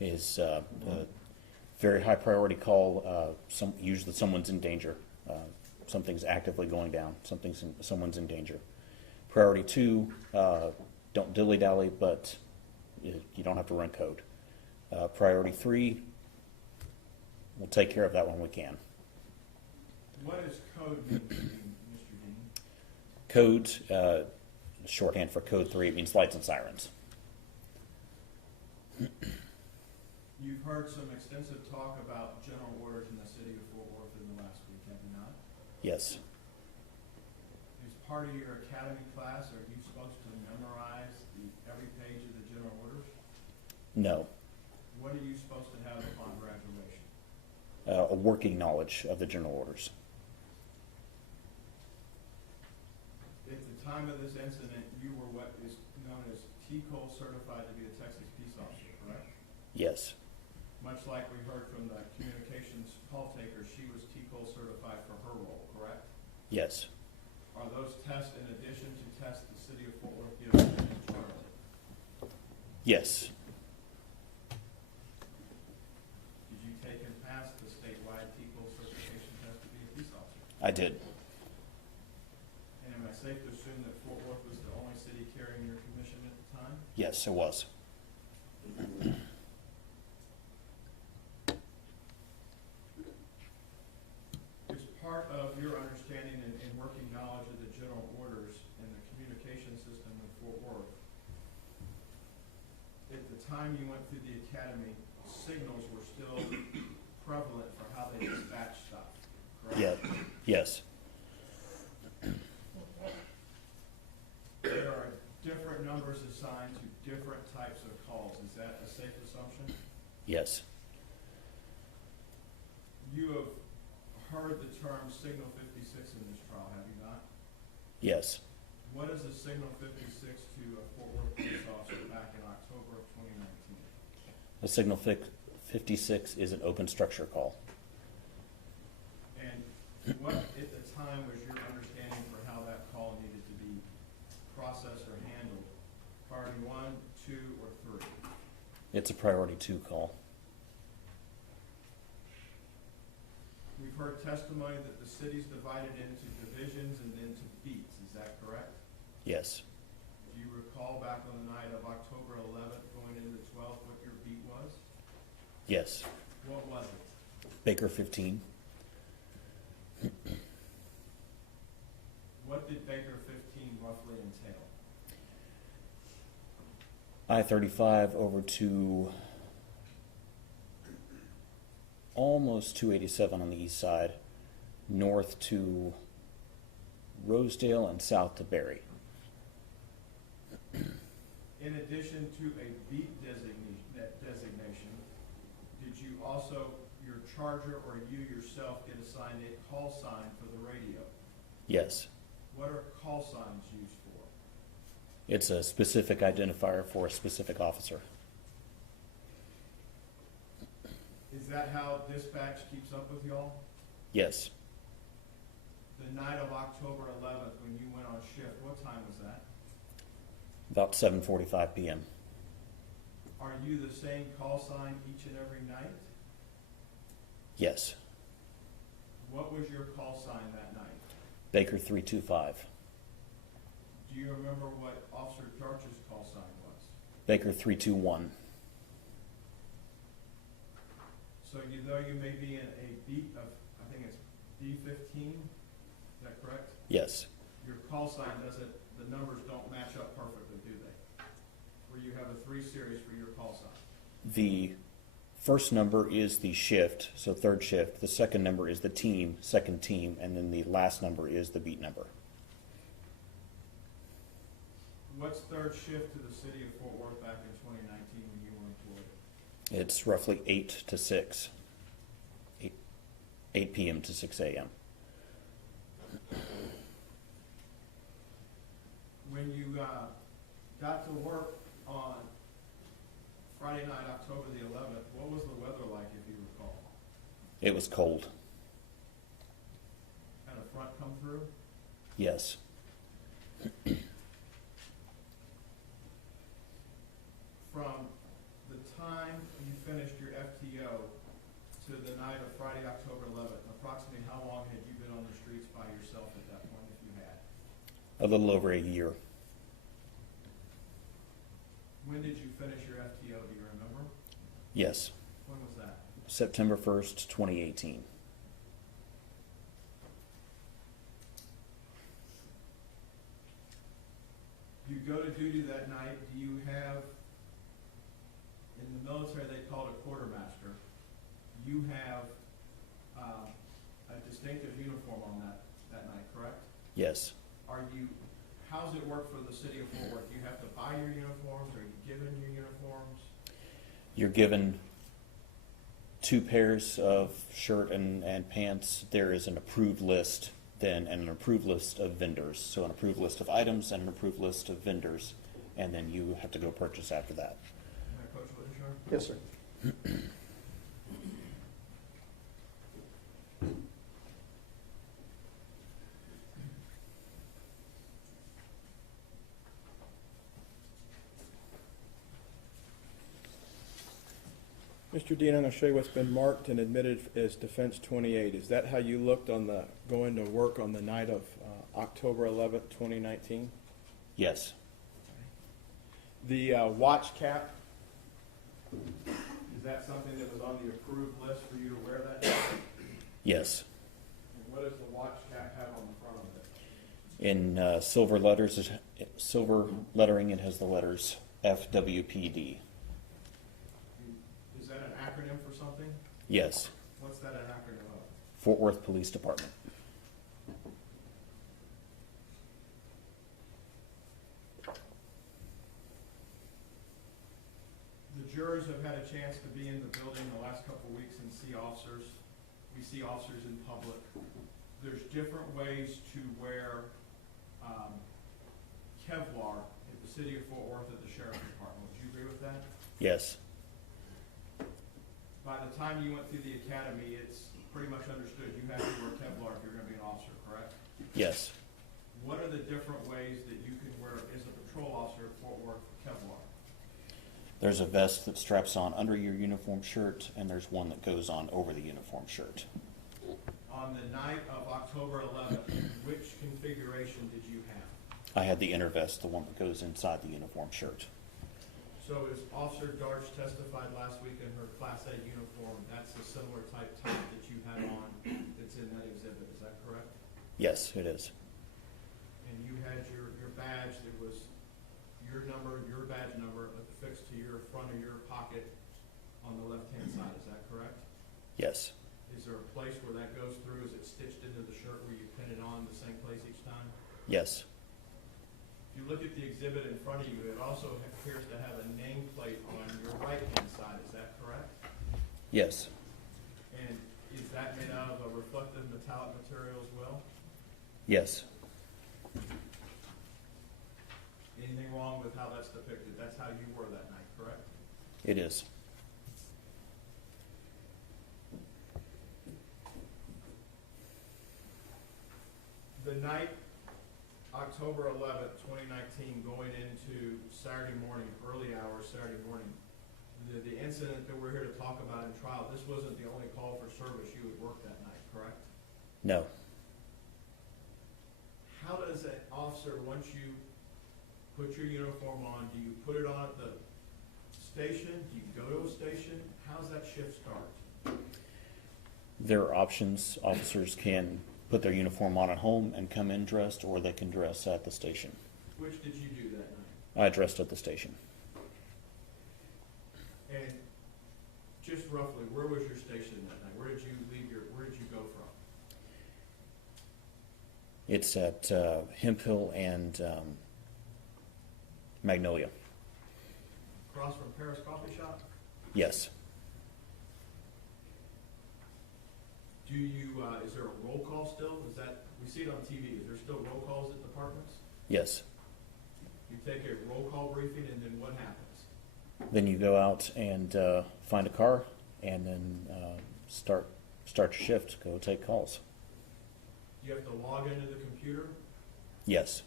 is a very high priority call. Usually someone's in danger. Something's actively going down. Someone's in danger. Priority 2, don't dilly-dally, but you don't have to run code. Priority 3, we'll take care of that when we can. What does code mean to you, Mr. Dean? Code, shorthand for code 3, it means lights and sirens. You've heard some extensive talk about general orders in the city of Fort Worth in the last week, have you not? Yes. As part of your academy class, are you supposed to memorize every page of the general orders? No. What are you supposed to have upon graduation? A working knowledge of the general orders. At the time of this incident, you were what is known as TCOL certified to be a Texas Peace Officer, correct? Yes. Much like we heard from the communications call taker, she was TCOL certified for her role, correct? Yes. Are those tests in addition to tests the city of Fort Worth gives in Charlotte? Yes. Did you take and pass the statewide TCOL certification test to be a peace officer? I did. And am I safe to assume that Fort Worth was the only city carrying your commission at the time? Yes, it was. time you went through the academy, signals were still prevalent for how they dispatch stuff, correct? Yeah, yes, There are different numbers assigned to different types of calls. Is that a safe assumption? yes, You have heard the term Signal 56 in this trial, have you not? yes. What is a Signal 56 to a Fort Worth police officer back in October of 2019? A signal 56 is an open structure call. And what at the time was your understanding for how that call needed to be processed or handled? Priority 1, 2, or 3? It's a priority 2 call. We've heard testimony that the city's divided into divisions and into beats. Is that correct? Yes, Do you recall back on the night of October 11th going into the 12th what your beat was? yes. What was it? Baker 15, What did Baker 15 roughly entail? I-35 over to almost 287 on the east side, north to Rosedale and south to Barry. In addition to a beat designation, did you also, your charger or you yourself, get assigned a call sign for the radio? Yes, What are call signs used for? it's a specific identifier for a specific officer. Is that how dispatch keeps up with y'all? Yes, The night of October 11th when you went on shift, what time was that? about 7:45 p.m. Are you the same call sign each and every night? Yes, What was your call sign that night? Baker 325, Do you remember what Officer Darch's call sign was? Baker 321. So though you may be in a beat of, I think it's D15, is that correct? Yes, Your call sign doesn't, the numbers don't match up perfectly, do they? Where you have a 3 series for your call sign. the first number is the shift, so third shift. The second number is the team, second team, and then the last number is the beat number. What's third shift to the city of Fort Worth back in 2019 when you were employed? It's roughly 8 to 6, 8 p.m. to 6 a.m. When you got to work on Friday night, October the 11th, what was the weather like, if you recall? It was cold. Had a front come through? Yes, From the time you finished your FTO to the night of Friday, October 11th, approximately how long had you been on the streets by yourself at that point, if you had? a little over a year. When did you finish your FTO, do you remember? Yes, When was that? September 1st, 2018. You go to duty that night, do you have, in the military they call it a quartermaster, you have a distinctive uniform on that night, correct? Yes, Are you, how does it work for the city of Fort Worth? Do you have to buy your uniforms? Are you given your uniforms? you're given 2 pairs of shirt and pants. There is an approved list then and an approved list of vendors. So an approved list of items and an approved list of vendors, and then you have to go purchase after that. Coach Whitenshaw? Yes, sir. Mr. Dean, I'm going to show you what's been marked and admitted as Defense 28. Is that how you looked on the, going to work on the night of October 11th, 2019? Yes, The watch cap, is that something that was on the approved list for you to wear that day? yes. And what does the watch cap have on the front of it? In silver letters, silver lettering, it has the letters FWPD. something? Yes. What's that an acronym of? Fort Worth Police Department. The jurors have had a chance to be in the building the last couple of weeks and see officers. We see officers in public. There's different ways to wear Kevlar at the city of Fort Worth at the sheriff's department. Would you agree with that? Yes. By the time you went through the academy, it's pretty much understood you have to wear Kevlar if you're going to be an officer, correct? Yes. What are the different ways that you can wear as a patrol officer at Fort Worth Kevlar? There's a vest that straps on under your uniform shirt, and there's one that goes on over the uniform shirt. On the night of October 11th, which configuration did you have? I had the inner vest, the one that goes inside the uniform shirt. So as Officer Darch testified last week in her Class A uniform, that's a similar type top that you had on that's in that exhibit, is that correct? Yes, it is. And you had your badge that was your number, your badge number affixed to your front of your pocket on the left-hand side, is that correct? Yes. Is there a place where that goes through? Is it stitched into the shirt where you pin it on the same place each time? Yes. If you look at the exhibit in front of you, it also appears to have a nameplate on your right-hand side, is that correct? Yes. And is that made out of a reflective metallic material as well? Yes. Anything wrong with how that's depicted? That's how you were that night, correct? It is. The night, October 11th, 2019, going into Saturday morning, early hours Saturday morning, the incident that we're here to talk about in trial, this wasn't the only call for service you had worked that night, correct? No. How does an officer, once you put your uniform on, do you put it on at the station? Do you go to a station? How's that shift start? There are options. Officers can put their uniform on at home and come in dressed, or they can dress at the station. Which did you do that night? I dressed at the station. And just roughly, where was your station that night? Where did you go from? It's at Hemp Hill and Magnolia. Across from Paris Coffee Shop? Yes. Do you, is there a roll call still? Is that, we see it on TV, is there still roll calls at departments? Yes. You take a roll call briefing and then what happens? Then you go out and find a car, and then start your shift. Go take calls. You have to log into the computer, Yes.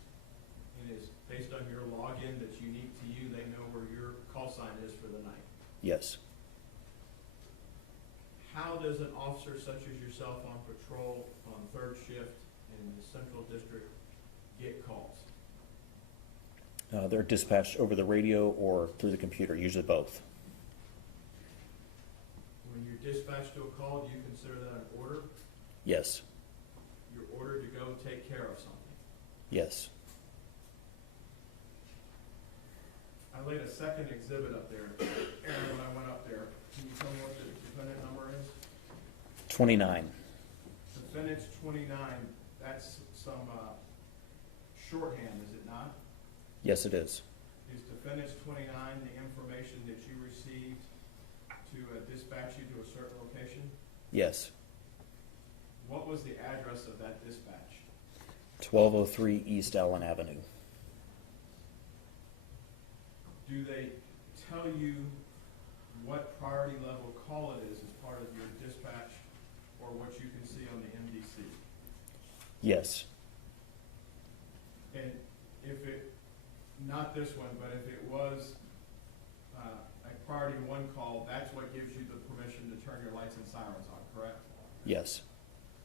and is based on your login that's unique to you, they know where your call sign is for the night. Yes. How does an officer such as yourself on patrol on third shift in the Central District get calls? They're dispatched over the radio or through the computer, usually both. When you're dispatched to a call, do you consider that an order? Yes. You're ordered to go take care of something. Yes. I laid a second exhibit up there, Aaron, when I went up there. Can you tell me what the defendant number is? 29. Defendant's 29, that's some shorthand, is it not? Yes, it is. Is defendant's 29 the information that you received to dispatch you to a certain location? Yes. What was the address of that dispatch? 1203 East Allen Avenue. Do they tell you what priority level call it is as part of your dispatch or what you can see on the MDC? Yes. And if it, not this one, but if it was a priority one call, that's what gives you the permission to turn your lights and sirens on, correct? Yes.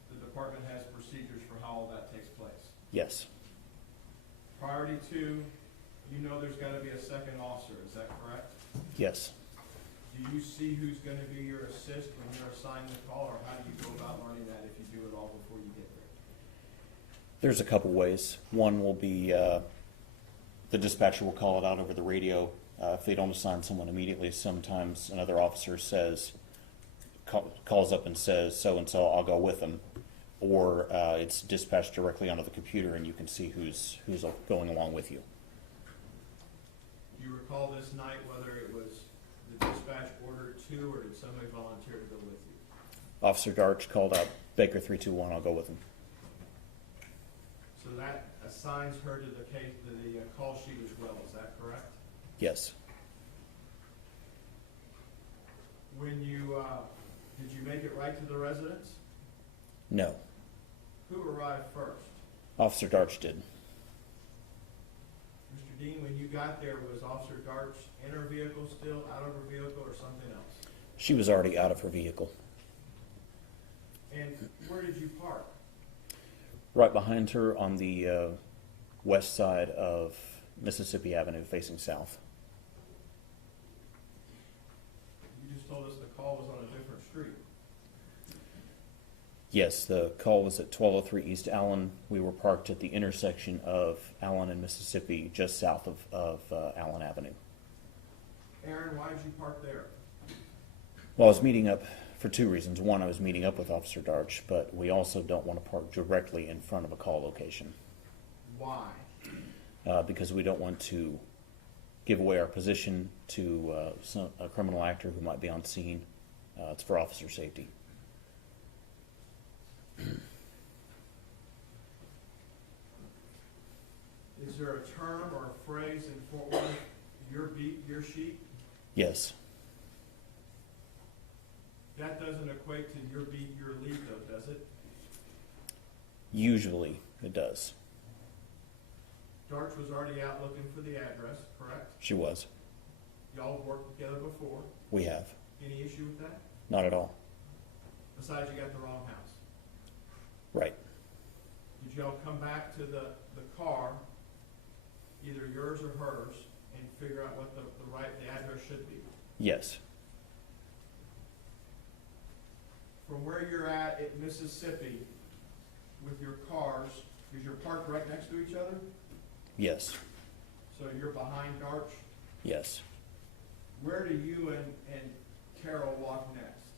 The department has procedures for how all that takes place. Yes. Priority two, you know there's got to be a second officer, is that correct? Yes. Do you see who's going to be your assist when you're assigned the call, or how do you go about learning that if you do it all before you get there? There's a couple ways. One will be the dispatcher will call it out over the radio. If they don't assign someone immediately, sometimes another officer says, calls up and says, so-and-so, I'll go with them. Or it's dispatched directly onto the computer and you can see who's going along with you. Do you recall this night whether it was the dispatch ordered to, or did somebody volunteer to go with you? Officer Darch called out, Baker 321, I'll go with him. So that assigns her to the case, to the call sheet as well, is that correct? Yes. When you, did you make it right to the residence? No. Who arrived first? Officer Darch did. Mr. Dean, when you got there, was Officer Darch in her vehicle still, out of her vehicle, or something else? She was already out of her vehicle. And where did you park? Right behind her on the west side of Mississippi Avenue facing south. You just told us the call was on a different street. Yes, the call was at 1203 East Allen. We were parked at the intersection of Allen and Mississippi, just south of Allen Avenue. Aaron, why did you park there? Well, I was meeting up for two reasons. One, I was meeting up with Officer Darch, but we also don't want to park directly in front of a call location. Why? Because we don't want to give away our position to a criminal actor who might be on scene. It's for officer safety. Is there a term or a phrase in Fort Worth, your beat, your sheep? Yes. That doesn't equate to your beat, your lead though, does it? Usually it does. Darch was already out looking for the address, correct? She was. Y'all have worked together before. We have. Any issue with that? Not at all. Besides, you got the wrong house. Right. Did y'all come back to the car, either yours or hers, and figure out what the address should be? Yes. From where you're at in Mississippi with your cars, because you're parked right next to each other, Yes. so you're behind Darch, Yes. where do you and Carol walk next?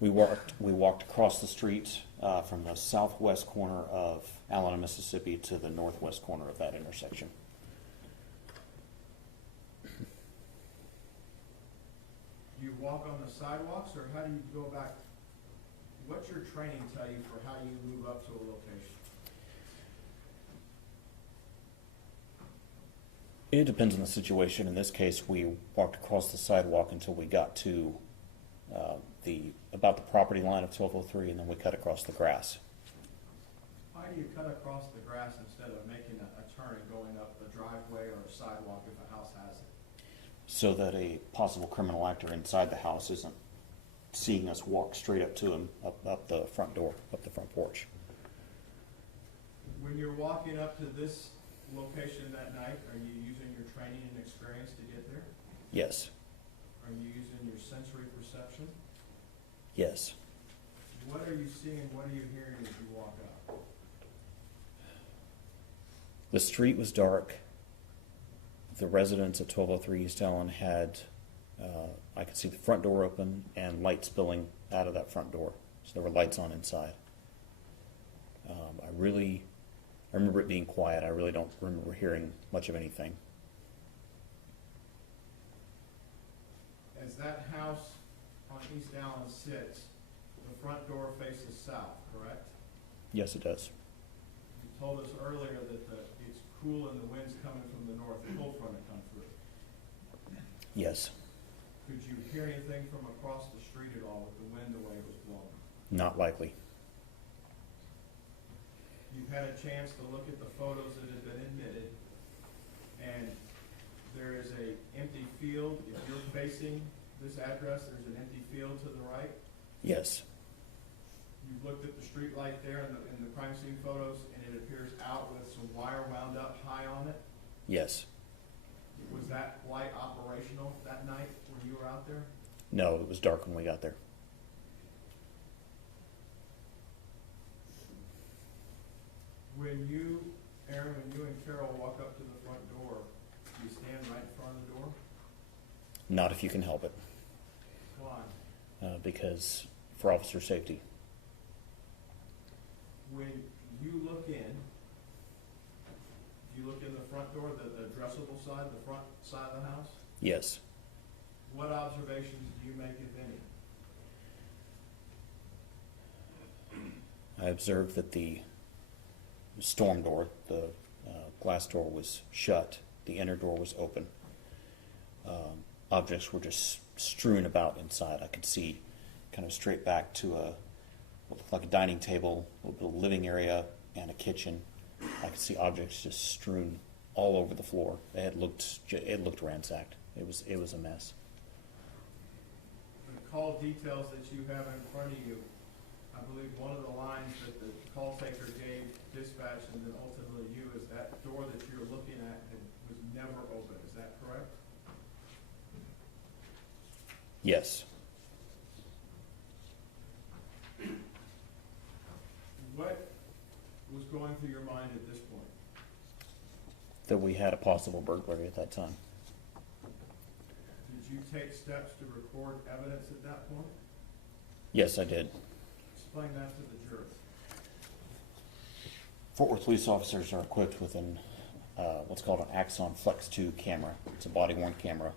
We walked across the street from the southwest corner of Allen, Mississippi to the northwest corner of that intersection. Do you walk on the sidewalks, or how do you go back? What's your training tell you for how you move up to a location? It depends on the situation. In this case, we walked across the sidewalk until we got to about the property line of 1203, and then we cut across the grass. Why do you cut across the grass instead of making a turn and going up a driveway or a sidewalk if a house has it? So that a possible criminal actor inside the house isn't seeing us walk straight up to him, up the front door, up the front porch. When you're walking up to this location that night, are you using your training and experience to get there? Yes. Are you using your sensory perception? Yes. What are you seeing, what are you hearing as you walk up? The street was dark. The residents at 1203 East Allen had, I could see the front door open and light spilling out of that front door. So there were lights on inside. I remember it being quiet. I really don't remember hearing much of anything. As that house on East Allen sits, the front door faces south, correct? Yes, it does. You told us earlier that it's cool and the wind's coming from the north, cold front to come through. Yes. Could you hear anything from across the street at all with the wind the way it was blowing? Not likely. You've had a chance to look at the photos that have been admitted, and there is a empty field. If you're facing this address, there's an empty field to the right. Yes. You've looked at the street light there in the crime scene photos, and it appears out with some wire wound up high on it. Yes. Was that light operational that night when you were out there? No, it was dark when we got there. When you, Aaron, when you and Carol walk up to the front door, do you stand right in front of the door? Not if you can help it. Why? because for officer safety. When you look in, do you look in the front door, the addressable side, the front side of the house? Yes. What observations do you make, if any? I observed that the storm door, the glass door was shut, the inner door was open. Objects were just strewn about inside. I could see kind of straight back to what looked like a dining table, a little bit of living area, and a kitchen. I could see objects just strewn all over the floor. It looked ransacked. It was a mess. The call details that you have in front of you, I believe one of the lines that the call taker gave dispatch and then ultimately you is that door that you're looking at was never open. Is that correct? Yes. What was going through your mind at this point? That we had a possible burglary at that time. Did you take steps to record evidence at that point? Yes, I did. Explain that to the jury. Fort Worth police officers are equipped with what's called an Axon Flex 2 camera. It's a body-worn camera.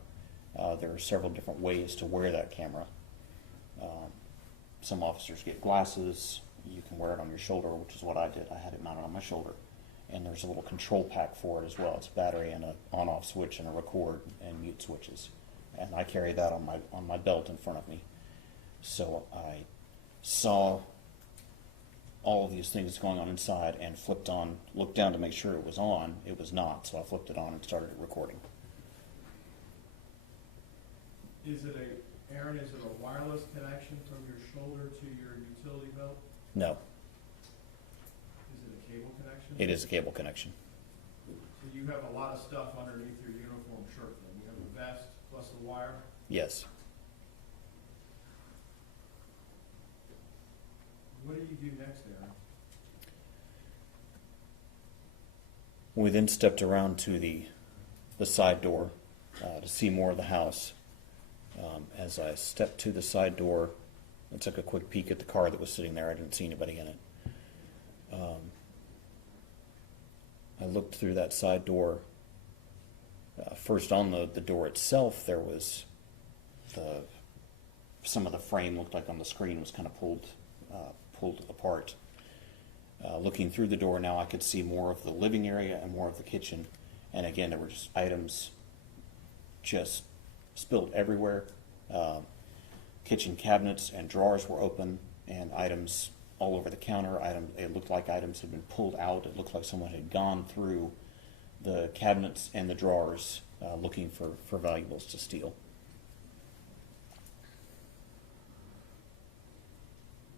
There are several different ways to wear that camera. Some officers get glasses. You can wear it on your shoulder, which is what I did. I had it mounted on my shoulder. And there's a little control pack for it as well. It's a battery and an on-off switch and a record and mute switches. And I carry that on my belt in front of me. So I saw all of these things going on inside and looked down to make sure it was on. It was not, so I flipped it on and started recording. Aaron, is it a wireless connection from your shoulder to your utility belt? No, Is it a cable connection? it is a cable connection. So you have a lot of stuff underneath your uniform shirt then. You have a vest plus the wire. Yes. What do you do next, Aaron? We then stepped around to the side door to see more of the house. As I stepped to the side door, I took a quick peek at the car that was sitting there. I didn't see anybody in it. I looked through that side door. First, on the door itself, there was some of the frame looked like on the screen was kind of pulled apart. Looking through the door now, I could see more of the living area and more of the kitchen. And again, there were just items just spilled everywhere. Kitchen cabinets and drawers were open, and items all over the counter. It looked like items had been pulled out. It looked like someone had gone through the cabinets and the drawers looking for valuables to steal.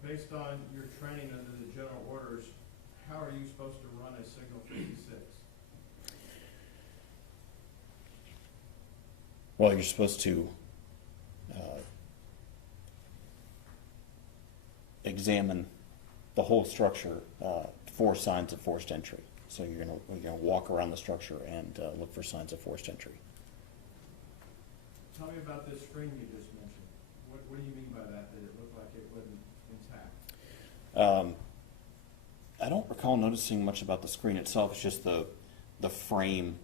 Based on your training under the general orders, how are you supposed to run a Signal 56? Well, you're supposed to examine the whole structure for signs of forced entry. So you're gonna walk around the structure and look for signs of forced entry. Tell me about this screen you just mentioned. What do you mean by that it looked like it wasn't intact? I don't recall noticing much about the screen itself. It's just the frame.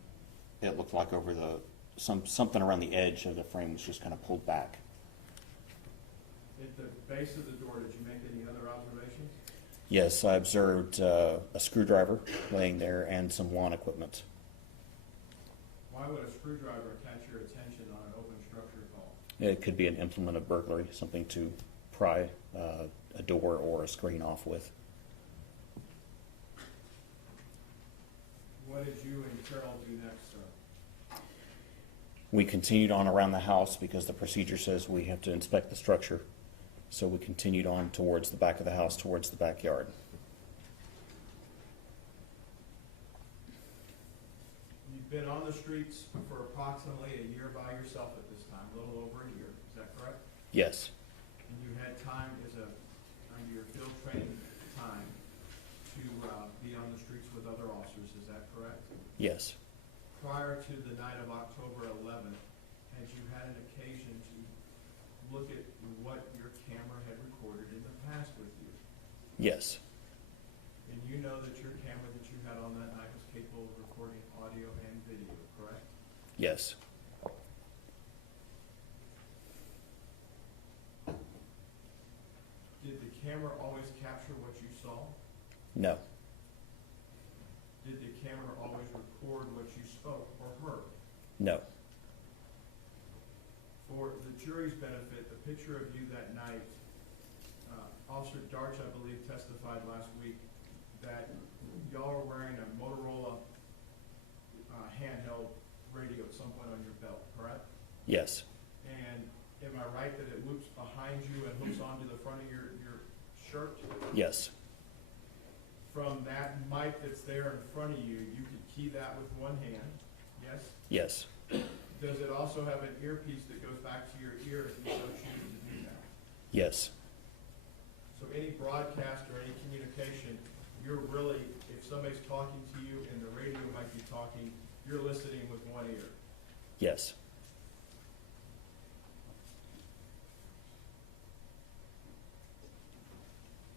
It looked like over something around the edge of the frame was just kind of pulled back. At the base of the door, did you make any other observations? Yes, I observed a screwdriver laying there and some lawn equipment. Why would a screwdriver catch your attention on an open structure call? It could be an implement of burglary, something to pry a door or a screen off with. What did you and Carol do next, sir? We continued on around the house because the procedure says we have to inspect the structure. So we continued on towards the back of the house, towards the backyard. You've been on the streets for approximately a year by yourself at this time, a little over a year. Is that correct? Yes. And you had time under your field training time to be on the streets with other officers. Is that correct? Yes. Prior to the night of October 11th, had you had an occasion to look at what your camera had recorded in the past with you. Yes. And you know that your camera that you had on that night was capable of recording audio and video, correct? Yes. Did the camera always capture what you saw? No. Did the camera always record what you spoke or heard? No. For the jury's benefit, the picture of you that night, Officer Darch, I believe, testified last week that y'all were wearing a Motorola handheld radio at some point on your belt, correct? Yes. And am I right that it loops behind you and hooks onto the front of your shirt? Yes. From that mic that's there in front of you, you could key that with one hand, yes? Yes. Does it also have an earpiece that goes back to your ear if you so choose to do that? Yes. So any broadcast or any communication, you're really, if somebody's talking to you and the radio might be talking, you're listening with one ear. Yes.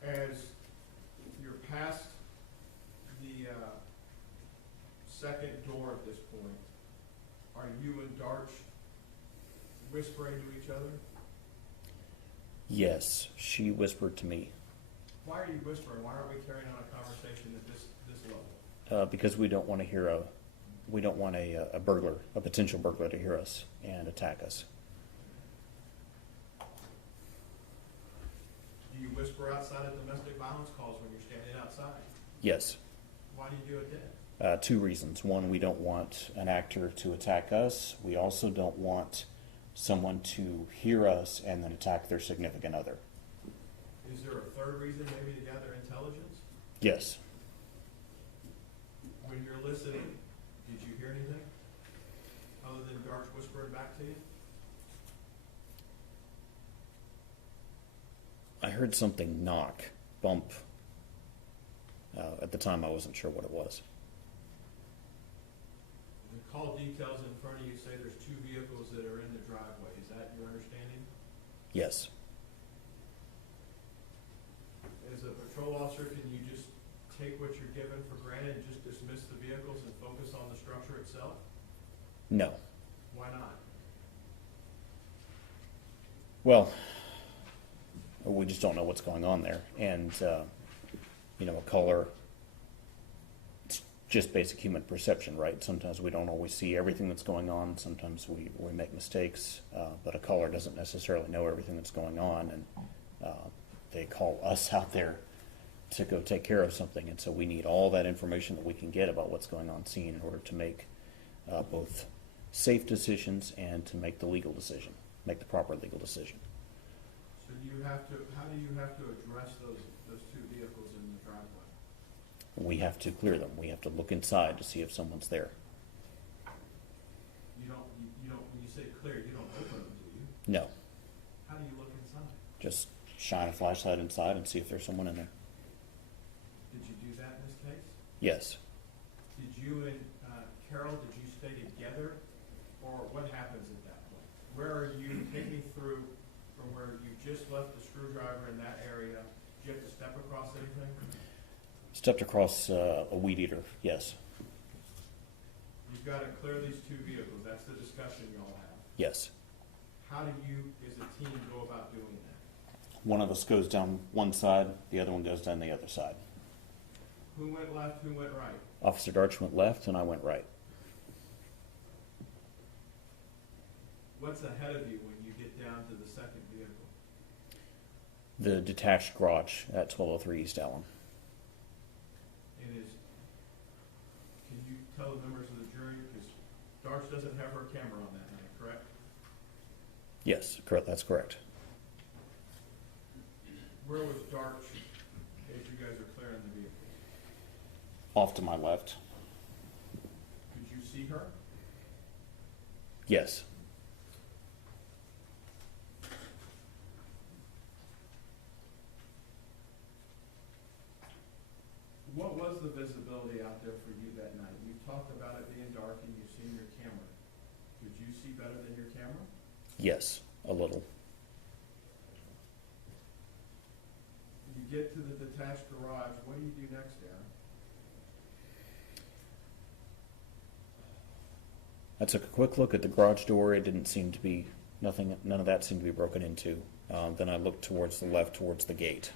As you're past the second door at this point, are you and Darch whispering to each other? Yes. She whispered to me. Why are you whispering? Why aren't we carrying on a conversation at this level? Because we don't want to hear we don't want a burglar, a potential burglar, to hear us and attack us. Do you whisper outside of domestic violence calls when you're standing outside? Yes. Why do you do it then? 2 reasons. One, we don't want an actor to attack us. We also don't want someone to hear us and then attack their significant other. Is there a third reason, maybe to gather intelligence? Yes. When you're listening, did you hear anything other than Darch whispering back to you? I heard something knock, bump. At the time, I wasn't sure what it was. The call details in front of you say there's 2 vehicles that are in the driveway. Is that your understanding? Yes. As a patrol officer, can you just take what you're given for granted and just dismiss the vehicles and focus on the structure itself? No. Why not? Well, we just don't know what's going on there. And, a caller, it's just basic human perception, right? Sometimes we don't always see everything that's going on. Sometimes we make mistakes, but a caller doesn't necessarily know everything that's going on. And they call us out there to go take care of something. And so we need all that information that we can get about what's going on scene in order to make both safe decisions and to make the legal decision, make the proper legal decision. So how do you have to address those 2 vehicles in the driveway? We have to clear them. We have to look inside to see if someone's there. You don't, when you say clear, you don't open them, do you? No. How do you look inside? Just shine a flashlight inside and see if there's someone in there. Did you do that in this case? Yes. Did you and Carol, did you stay together, or what happens at that point? Where are you, take me through from where you just left the screwdriver in that area. Did you have to step across anything? Stepped across a weed eater, yes. You've got to clear these 2 vehicles. That's the discussion you all have. Yes. How do you, as a team, go about doing that? One of us goes down one side, the other one goes down the other side. Who went left, who went right? Officer Darch went left and I went right. What's ahead of you when you get down to the second vehicle? The detached garage at 1203 East Allen. And can you tell the members of the jury, because Darch doesn't have her camera on that night, correct? Yes, correct. That's correct. Where was Darch as you guys are clearing the vehicle? Off to my left. Could you see her? Yes. What was the visibility out there for you that night? You talked about it being dark and you've seen your camera. Could you see better than your camera? Yes, a little. attached garage, what do you do next, Aaron? I took a quick look at the garage door. It didn't seem to be, none of that seemed to be broken into. Then I looked towards the left, towards the gate.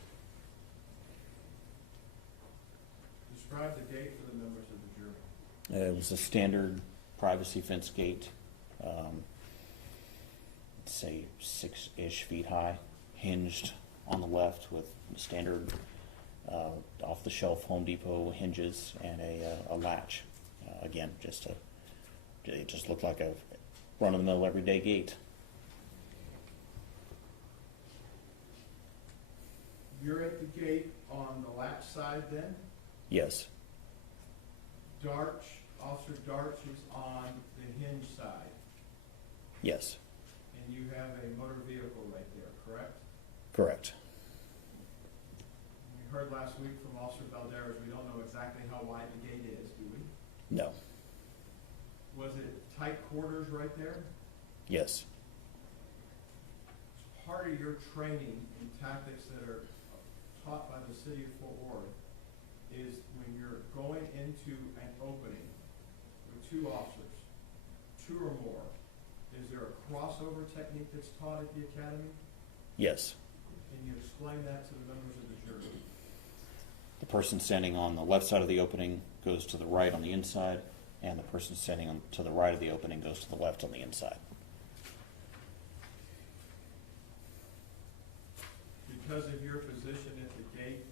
Describe the gate for the members of the jury. It was a standard privacy fence gate, say 6-ish feet high, hinged on the left with standard off-the-shelf Home Depot hinges and a latch. Again, it just looked like a run-of-the-mill everyday gate. You're at the gate on the latch side then? Yes, Officer Darch is on the hinge side, yes, and you have a motor vehicle right there, correct? correct. We heard last week from Officer Valderas, we don't know exactly how wide the gate is, do we? No, Was it tight quarters right there? yes, Part of your training and tactics that are taught by the city of Fort Worth is when you're going into an opening with two officers, two or more, is there a crossover technique that's taught at the academy? yes. Can you explain that to the members of the jury? The person standing on the left side of the opening goes to the right on the inside, and the person standing to the right of the opening goes to the left on the inside. Because of your position at the gate,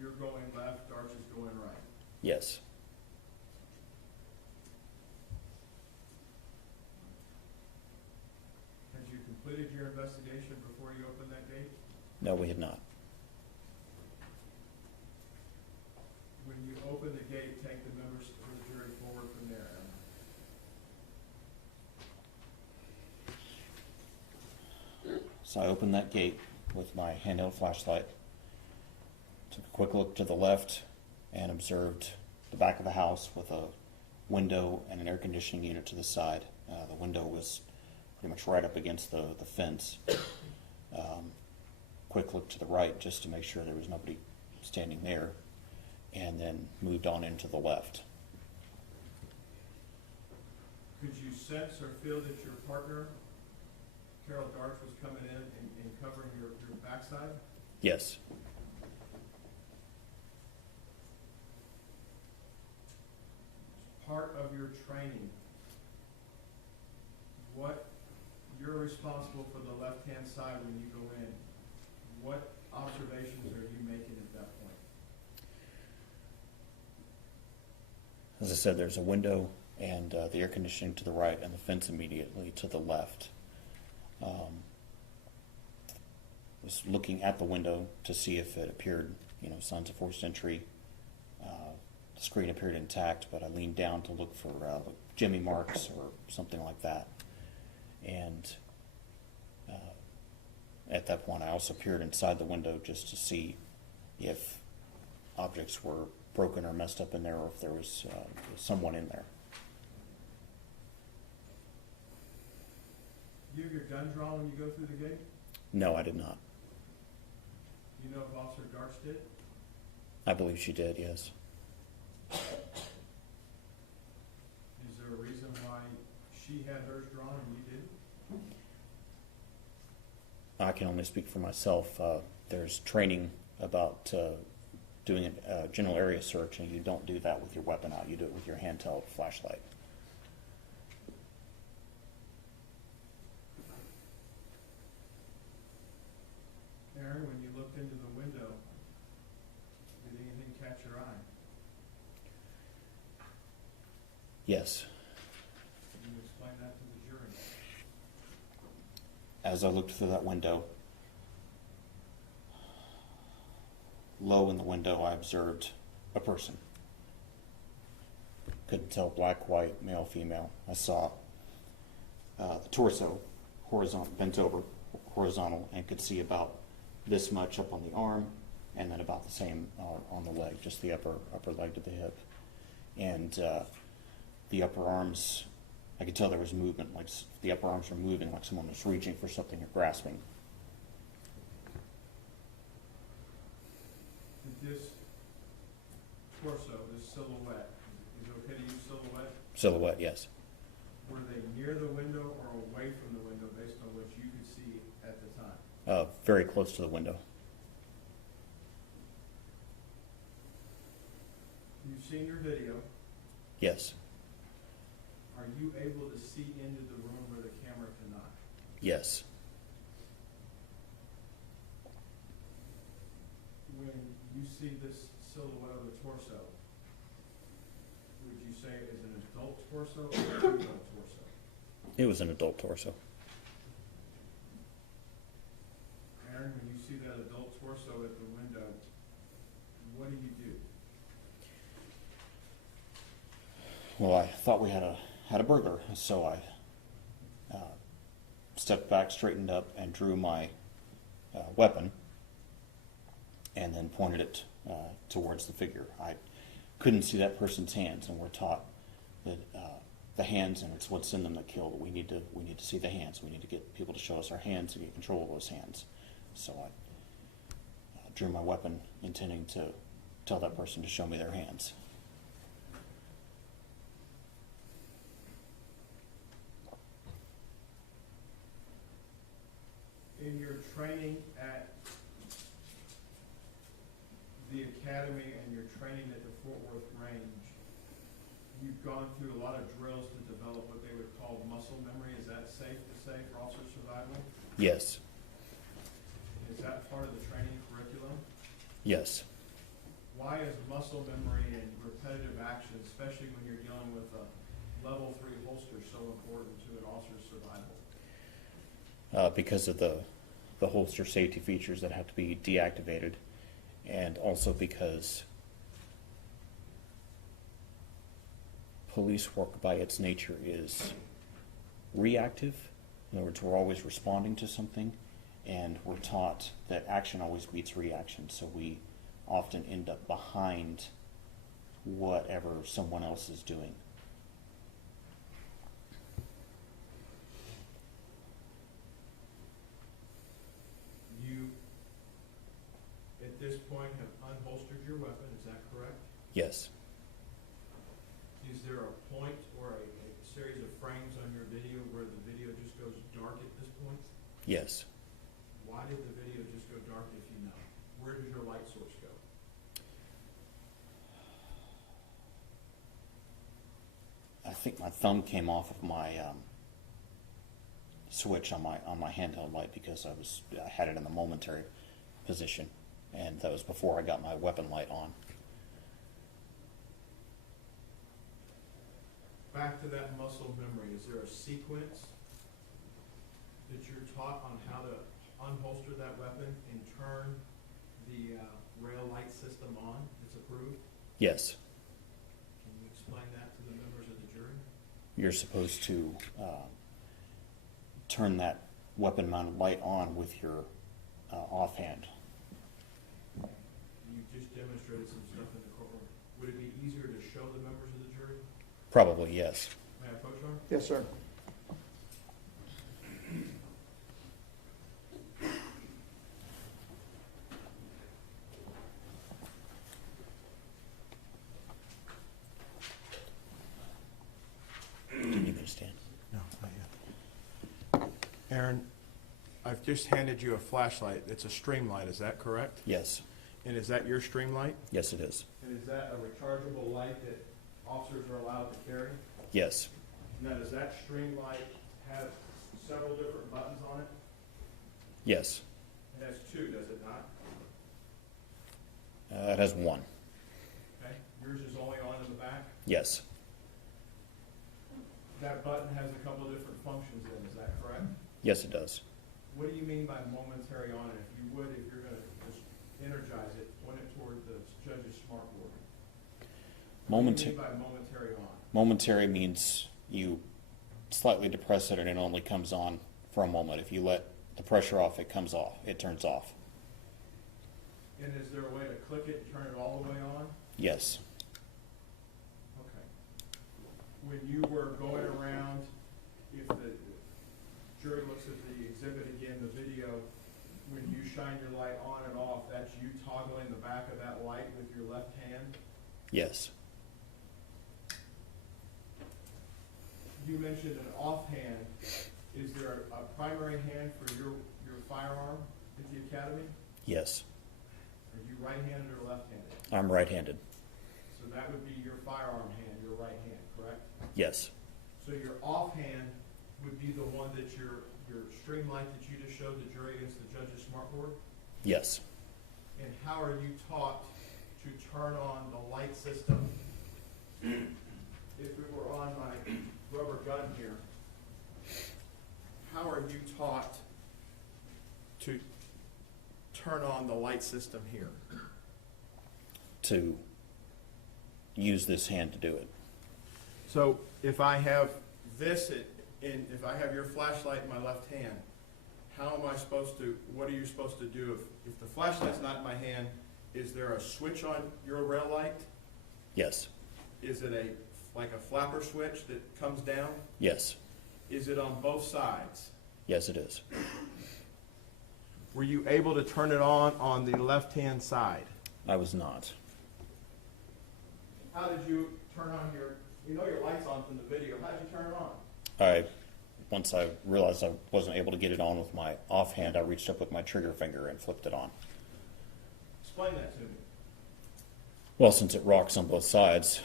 you're going left, Darch is going right. Yes, Had you completed your investigation before you opened that gate? no, we had not. When you open the gate, take the members of the jury forward from there. So I opened that gate with my handheld flashlight, took a quick look to the left, and observed the back of the house with a window and an air conditioning unit to the side. The window was pretty much right up against the fence. Quick look to the right just to make sure there was nobody standing there, and then moved on into the left. Could you sense or feel that your partner, Carol Darch, was coming in and covering your backside? Yes, Part of your training, you're responsible for the left-hand side when you go in. What observations are you making at that point? as I said, there's a window and the air conditioning to the right, and the fence immediately to the left. Was looking at the window to see if it appeared, signs of forced entry. The screen appeared intact, but I leaned down to look for jimmy marks or something like that. And at that point, I also peered inside the window just to see if objects were broken or messed up in there, or if there was someone in there. You have your gun drawn when you go through the gate? No, I did not. You know if Officer Darch did? I believe she did, yes. Is there a reason why she had hers drawn and you didn't? I can only speak for myself. There's training about doing a general area search, and you don't do that with your weapon out. You do it with your handheld flashlight. Aaron, when you looked into the window, did anything catch your eye? Yes. Can you explain that to the jury? As I looked through that window, low in the window, I observed a person. Couldn't tell black, white, male, female. I saw the torso bent over, horizontal, and could see about this much up on the arm, and then about the same on the leg, just the upper leg to the hip. And the upper arms, I could tell there was movement, like the upper arms were moving, like someone was reaching for something or grasping. torso, this silhouette, is it okay to use silhouette? Silhouette, yes. Were they near the window or away from the window based on what you could see at the time? Very close to the window. You've seen your video. Yes. Are you able to see into the room where the camera cannot? Yes. When you see this silhouette of the torso, would you say it is an adult torso or a juvenile torso? It was an adult torso. Aaron, when you see that adult torso at the window, what do you do? Well, I thought we had a burglar, so I stepped back, straightened up, and drew my weapon, and then pointed it towards the figure. I couldn't see that person's hands, and we're taught that the hands, and it's what's in them that kill. We need to see the hands. We need to get people to show us our hands and get control of those hands. So I drew my weapon, intending to tell that person to show me their hands. In your training at the academy and your training at the Fort Worth Range, you've gone through a lot of drills to develop what they would call muscle memory. Is that safe to say for officer survival? Yes. Is that part of the training curriculum? Yes. Why is muscle memory and repetitive action, especially when you're dealing with a level 3 holster, so important to an officer's survival? Because of the holster safety features that have to be deactivated, and also because police work by its nature is reactive. In other words, we're always responding to something, and we're taught that action always beats reaction, so we often end up behind whatever someone else is doing. You, at this point, have unholstered your weapon, is that correct? Yes. Is there a point or a series of frames on your video where the video just goes dark at this point? Yes. Why did the video just go dark if you know? Where did your light source go? I think my thumb came off of my switch on my handheld light because I had it in the momentary position, and that was before I got my weapon light on. Back to that muscle memory, is there a sequence that you're taught on how to unholster that weapon and turn the rail light system on that's approved? Yes. Can you explain that to the members of the jury? You're supposed to turn that weapon mounted light on with your offhand. You just demonstrated some stuff in the courtroom. Would it be easier to show the members of the jury? Probably, yes. May I approach her? Yes, sir. Do you need me to stand? No, not yet. Aaron, I've just handed you a flashlight. It's a stream light, is that correct? Yes. And is that your stream light? Yes, it is. And is that a rechargeable light that officers are allowed to carry? Yes. Now, does that stream light have several different buttons on it? Yes. It has two, does it not? It has one. Okay, yours is only on in the back? Yes. That button has a couple of different functions in, is that correct? Yes, it does. What do you mean by momentary on? And if you would, if you're gonna just energize it, point it toward the judge's smartboard. What do you mean by momentary on? Momentary means you slightly depress it and it only comes on for a moment. If you let the pressure off, it comes off. It turns off. And is there a way to click it and turn it all the way on? Yes. Okay. When you were going around, if the jury looks at the exhibit again, the video, when you shine your light on and off, that's you toggling the back of that light with your left hand? Yes. You mentioned an offhand. Is there a primary hand for your firearm at the academy? Yes. Are you right-handed or left-handed? I'm right-handed. So that would be your firearm hand, your right hand, correct? Yes. So your offhand would be the one that your string light that you just showed the jury against the judge's smartboard? Yes. And how are you taught to turn on the light system? If it were on my rubber gun here, how are you taught to turn on the light system here? To use this hand to do it. So if I have this, if I have your flashlight in my left hand, how am I supposed to, what are you supposed to do? If the flashlight's not in my hand, is there a switch on your rail light? Yes. Is it like a flapper switch that comes down? Yes. Is it on both sides? Yes, it is. Were you able to turn it on the left-hand side? I was not. How did you turn on your light's on from the video. How did you turn it on? Once I realized I wasn't able to get it on with my offhand, I reached up with my trigger finger and flipped it on. Explain that to me. Well, since it rocks on both sides,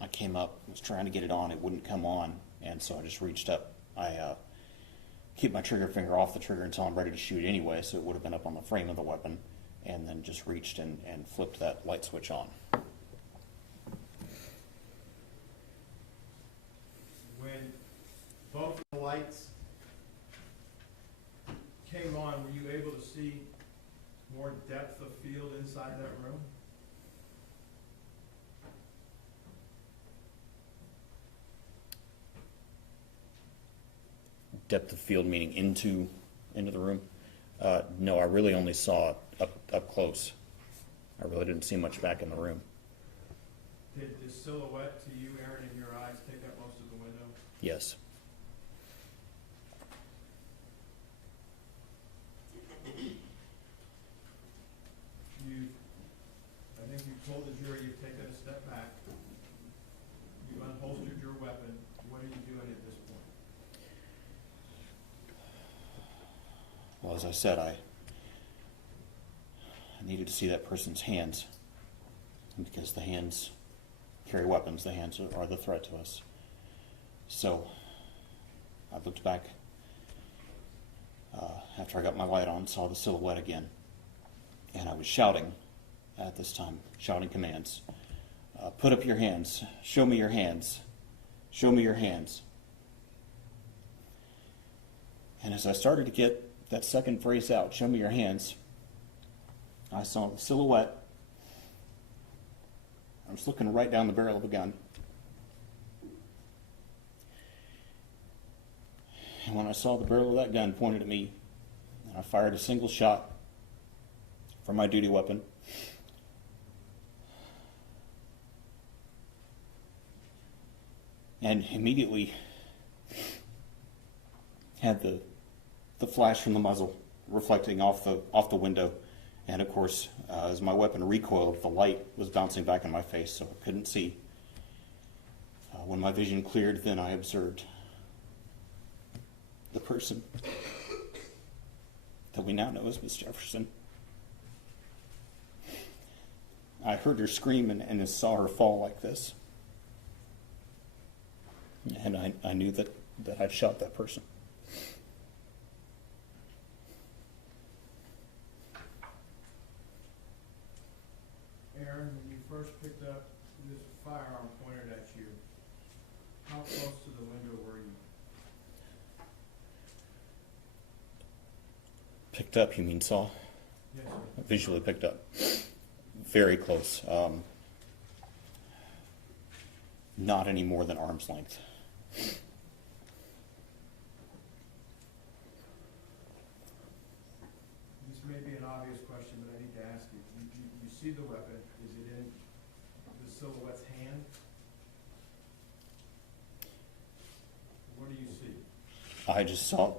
I came up, was trying to get it on, it wouldn't come on, and so I just reached up. I keep my trigger finger off the trigger until I'm ready to shoot anyway, so it would have been up on the frame of the weapon, and then just reached and flipped that light switch on. When both the lights came on, were you able to see more depth of field inside that room? Depth of field meaning into the room? No, I really only saw it up close. I really didn't see much back in the room. Did the silhouette to you, Aaron, in your eyes take up most of the window? Yes. I think you told the jury you've taken a step back. You've unholstered your weapon. What are you doing at this point? Well, as I said, I needed to see that person's hands, because the hands carry weapons. The hands are the threat to us. So I looked back after I got my light on, saw the silhouette again, and I was shouting at this time, shouting commands. Put up your hands. Show me your hands. Show me your hands. And as I started to get that second phrase out, show me your hands, I saw the silhouette. I was looking right down the barrel of a gun. And when I saw the barrel of that gun pointed at me, I fired a single shot from my duty weapon. And immediately had the flash from the muzzle reflecting off the window. And of course, as my weapon recoiled, the light was bouncing back in my face, so I couldn't see. When my vision cleared, then I observed the person that we now know as Miss Jefferson. I heard her scream and saw her fall like this. And I knew that I'd shot that person. Aaron, when you first picked up this firearm pointed at you, how close to the window were you? Picked up, you mean saw? Yes, sir. Visually picked up. Very close. Not any more than arm's length. This may be an obvious question, but I need to ask you. You see the weapon. Is it in the silhouette's hand? What do you see? I just saw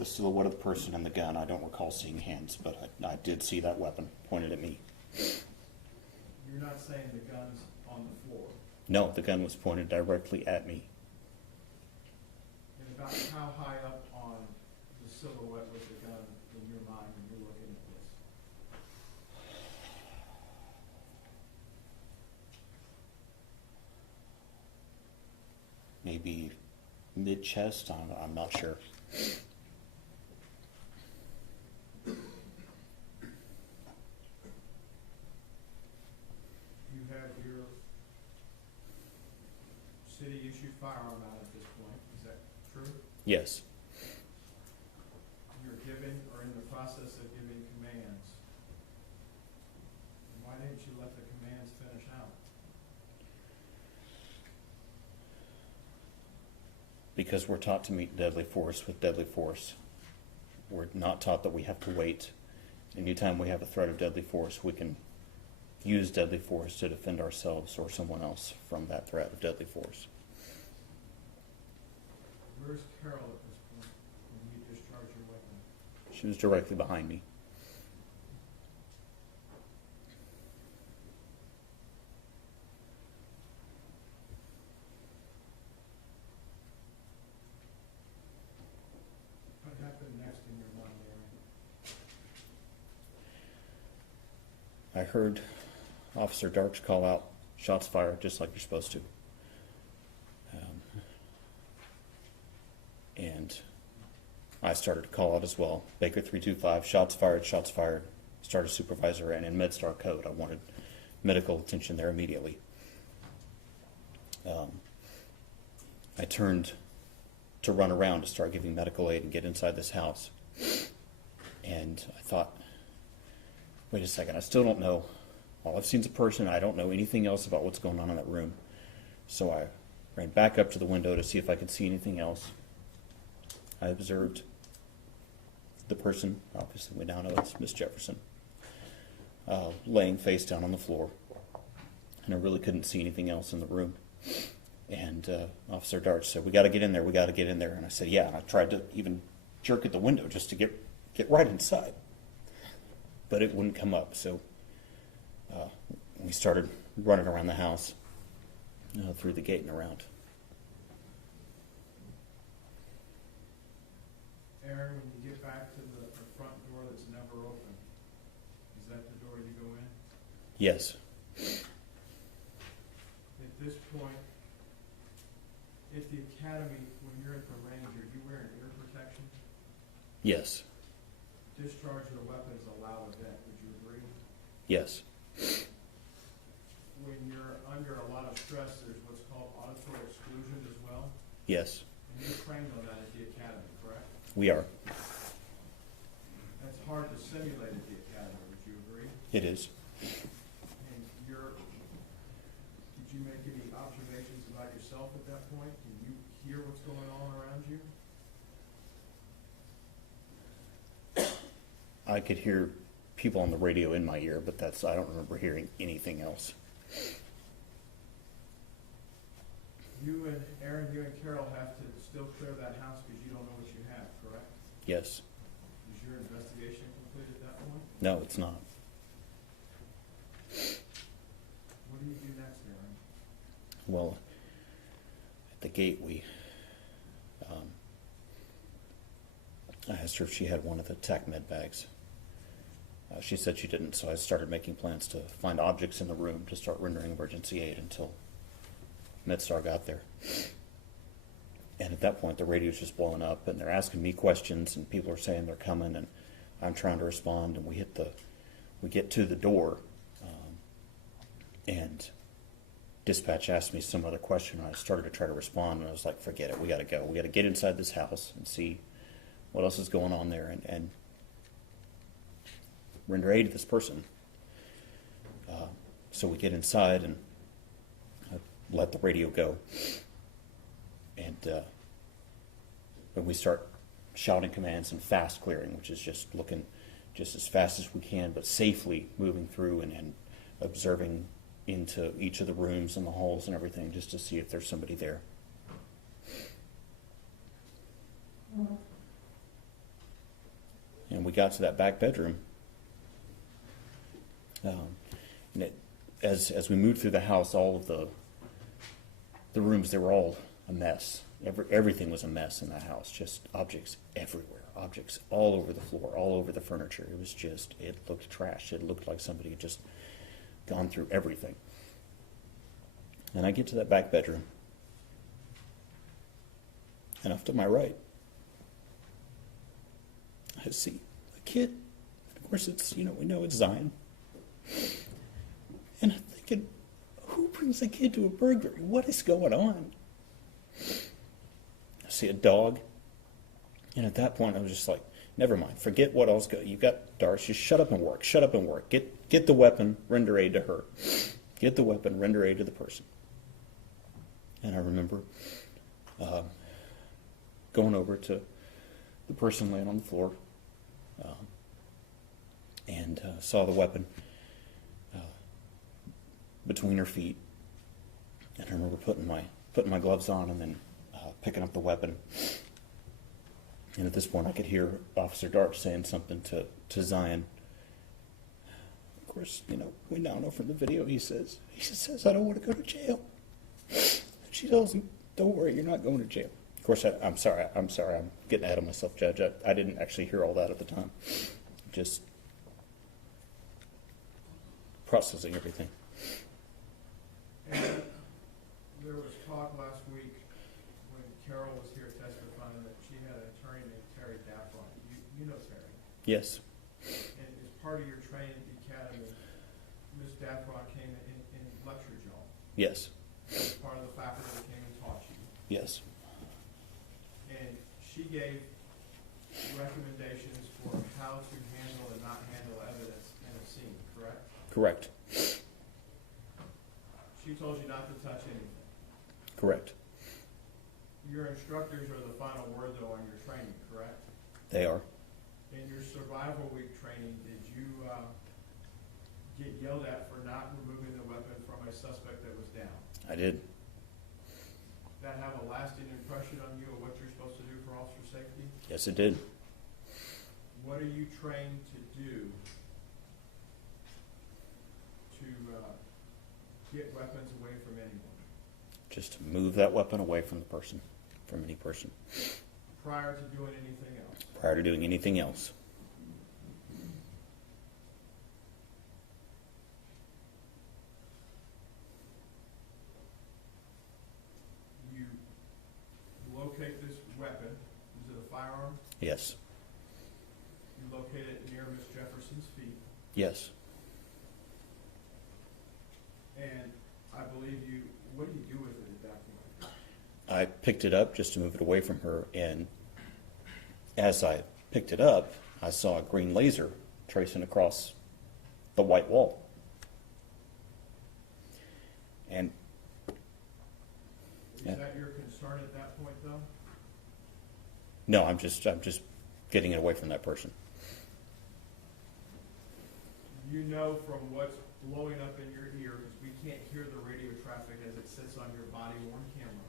the silhouette of the person and the gun. I don't recall seeing hands, but I did see that weapon pointed at me. You're not saying the gun's on the floor? No, the gun was pointed directly at me. And about how high up on the silhouette was the gun in your mind when you're looking at this? Maybe mid-chest, I'm not sure. You have your city-issued firearm out at this point, is that true? Yes. You're giving, or in the process of giving commands. Why didn't you let the commands finish out? Because we're taught to meet deadly force with deadly force. We're not taught that we have to wait. Anytime we have a threat of deadly force, we can use deadly force to defend ourselves or someone else from that threat of deadly force. Where's Carol at this point when you discharge your weapon? She was directly behind me. What happened next in your mind, Aaron? I heard Officer Darks call out, "Shots fired," just like you're supposed to. And I started to call out as well. Baker 325, shots fired, shots fired. Started supervisor, and in MedStar code, I wanted medical attention there immediately. I turned to run around to start giving medical aid and get inside this house. And I thought, wait a second, I still don't know. All I've seen is a person. I don't know anything else about what's going on in that room. So I ran back up to the window to see if I could see anything else. I observed the person, obviously we now know it's Miss Jefferson, laying face down on the floor. And I really couldn't see anything else in the room. And Officer Darts said, "We got to get in there, we got to get in there." And I said, "Yeah." And I tried to even jerk at the window just to get right inside. But it wouldn't come up, so we started running around the house, through the gate and around. Aaron, when you get back to the front door that's never open, is that the door you go in? Yes. At this point, at the academy, when you're at the range, are you wearing ear protection? Yes. Discharge of the weapon is a loud event, would you agree? Yes. When you're under a lot of stress, there's what's called auditory exclusion as well, Yes. and you're trained on that at the academy, correct? We are. That's hard to simulate at the academy, would you agree? It is. And did you make any observations about yourself at that point? Can you hear what's going on around you? I could hear people on the radio in my ear, but I don't remember hearing anything else. You and Aaron, you and Carol have to still clear that house because you don't know what you have, correct? Yes. Is your investigation complete at that point? No, it's not. What do you do next, Aaron? Well, at the gate, I asked her if she had one of the TAC med bags. She said she didn't, so I started making plans to find objects in the room to start rendering emergency aid until MedStar got there. And at that point, the radio's just blowing up, and they're asking me questions, and people are saying they're coming, and I'm trying to respond, and we get to the door, and dispatch asked me some other question, and I started to try to respond, and I was like, forget it, we gotta go. We gotta get inside this house and see what else is going on there, and render aid to this person. So we get inside and let the radio go, and we start shouting commands and fast clearing, which is just looking just as fast as we can, but safely moving through and observing into each of the rooms and the halls and everything, just to see if there's somebody there. And we got to that back bedroom. And as we moved through the house, all of the rooms, they were all a mess. Everything was a mess in that house, just objects everywhere, objects all over the floor, all over the furniture. It looked trash. It looked like somebody had just gone through everything. And I get to that back bedroom, and off to my right, I see a kid. Of course, we know it's Zion. And I'm thinking, who brings a kid to a burglary? What is going on? I see a dog. And at that point, I was just like, never mind. Forget what else. You got Darce. Just shut up and work. Shut up and work. Get the weapon. Render aid to her. Get the weapon. Render aid to the person. And I remember going over to the person laying on the floor and saw the weapon between her feet. And I remember putting my gloves on and then picking up the weapon. And at this point, I could hear Officer Darch saying something to Zion. Of course, we now know from the video, he says, I don't want to go to jail. And she tells him, don't worry, you're not going to jail. Of course, I'm sorry, I'm getting ahead of myself, Judge. I didn't actually hear all that at the time. Just processing everything. And there was talk last week when Carol was here testifying that she had an attorney named Terry Daffron. You know Terry? Yes. And as part of your training at the academy, Ms. Daffron came and lectured y'all. Yes. As part of the faculty that came and taught you. Yes. And she gave recommendations for how to handle and not handle evidence in a scene, correct? Correct. She told you not to touch anything. Correct. Your instructors are the final word, though, on your training, correct? They are. In your survival week training, did you get yelled at for not removing the weapon from a suspect that was down? I did. That have a lasting impression on you of what you're supposed to do for officer safety? Yes, it did. What are you trained to do to get weapons away from anyone? Just to move that weapon away from the person, from any person, Prior to doing anything else? prior to doing anything else. You locate this weapon. Is it a firearm? Yes. You locate it near Miss Jefferson's feet. Yes. And I believe what do you do with it at that point? I picked it up just to move it away from her, and as I picked it up, I saw a green laser tracing across the white wall. And Is that your concern at that point, though? no, I'm just getting it away from that person. You know from what's blowing up in your ear, because we can't hear the radio traffic as it sits on your body-worn camera,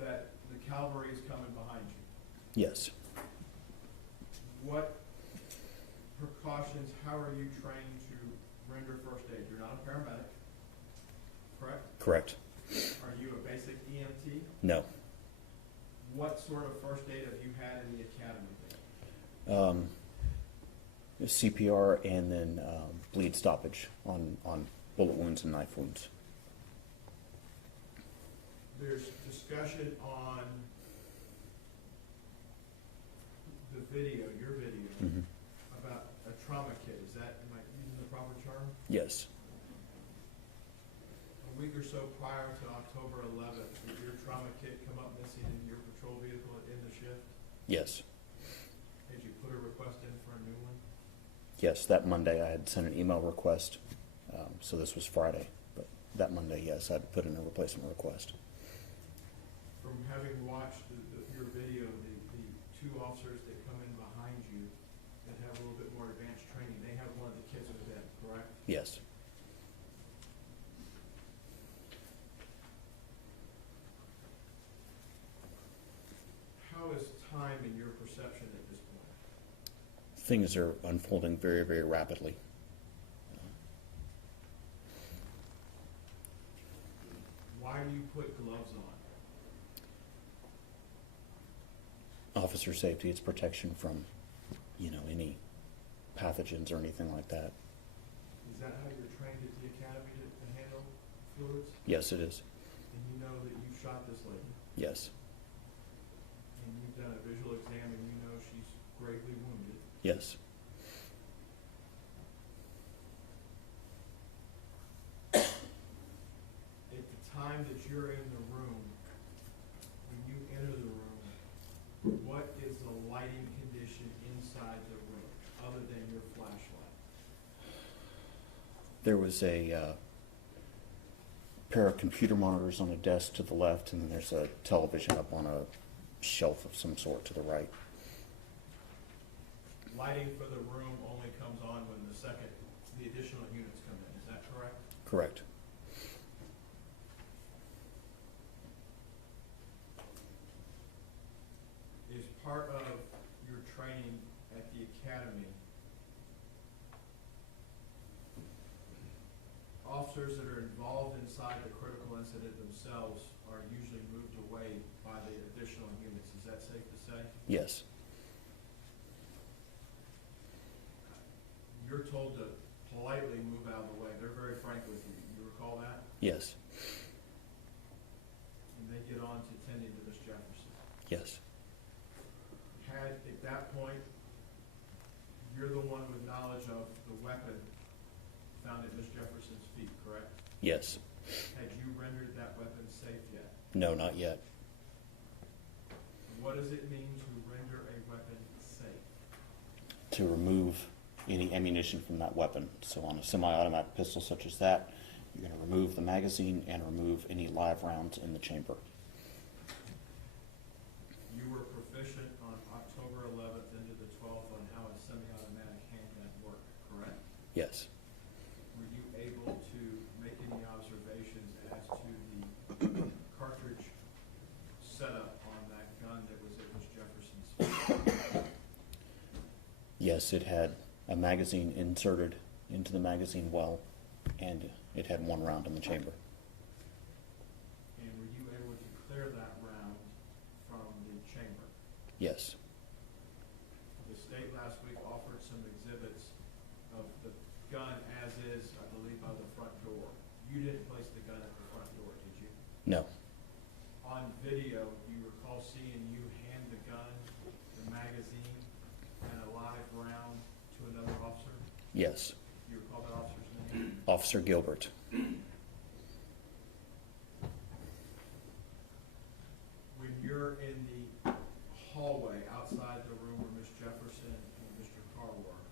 that the cavalry is coming behind you. Yes. What precautions, how are you trained to render first aid? You're not a paramedic, correct? Correct. Are you a basic EMT? No. What sort of first aid have you had in the academy? CPR and then bleed stoppage on bullet wounds and knife wounds. There's discussion on the video, your video, Mm-hmm. about a trauma kit. Am I using the proper term? Yes. A week or so prior to October 11th, did your trauma kit come up missing in your patrol vehicle in the shift? Yes. Did you put a request in for a new one? Yes, that Monday I had sent an email request, so this was Friday, but that Monday, yes, I'd put in a replacement request. From having watched your video, the two officers that come in behind you that have a little bit more advanced training, they have one of the kits with them, correct? Yes. How is time in your perception at this point? things are unfolding very, very rapidly. Why do you put gloves on? Officer safety, it's protection from, any pathogens or anything like that. Is that how you're trained at the academy to handle fluids? Yes, it is. And you know that you shot this lady, Yes. and you've done a visual exam, and you know she's gravely wounded. Yes. At the time that you're in the room, when you enter the room, what is the lighting condition inside the room, other than your flashlight? There was a pair of computer monitors on a desk to the left, and then there's a television up on a shelf of some sort to the right. Lighting for the room only comes on when the additional units come in, is that correct? Correct. Is part of your training at the academy, officers that are involved inside the critical incident themselves are usually moved away by the additional units, is that safe to say? Yes. You're told to politely move out of the way, they're very frank with you, you recall that? Yes. And they get on to tending to Miss Jefferson. Yes. Had, at that point, you're the one with knowledge of the weapon found at Miss Jefferson's feet, correct? Yes. Had you rendered that weapon safe yet? No, not yet. What does it mean to render a weapon safe? To remove any ammunition from that weapon. So on a semi-automatic pistol such as that, you're going to remove the magazine and remove any live rounds in the chamber. You were proficient on October 11th into the 12th on how a semi-automatic handgun worked, correct? Yes. Were you able to make any observations as to the cartridge setup on that gun that was at Miss Jefferson's feet? Yes, it had a magazine inserted into the magazine well, and it had one round in the chamber. And were you able to clear that round from the chamber? Yes. The state last week offered some exhibits of the gun as is, I believe, by the front door. You didn't place the gun at the front door, did you? No. On video, do you recall seeing you hand the gun, the magazine, and a live round to another officer? Yes. Do you recall that officer's name? Officer Gilbert. When you're in the hallway outside the room where Miss Jefferson and Mr. Carr were,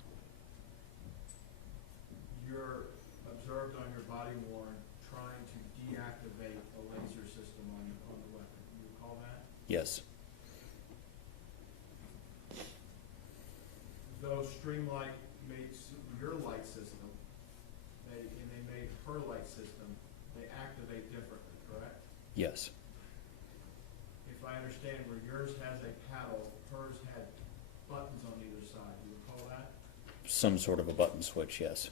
you're observed on your body worn trying to deactivate a laser system on the weapon. Do you recall that? Yes. Though Streamlight made your light system, and they made her light system, they activate differently, correct? Yes. If I understand, where yours has a paddle, hers had buttons on either side. Do you recall that? Some sort of a button switch, yes.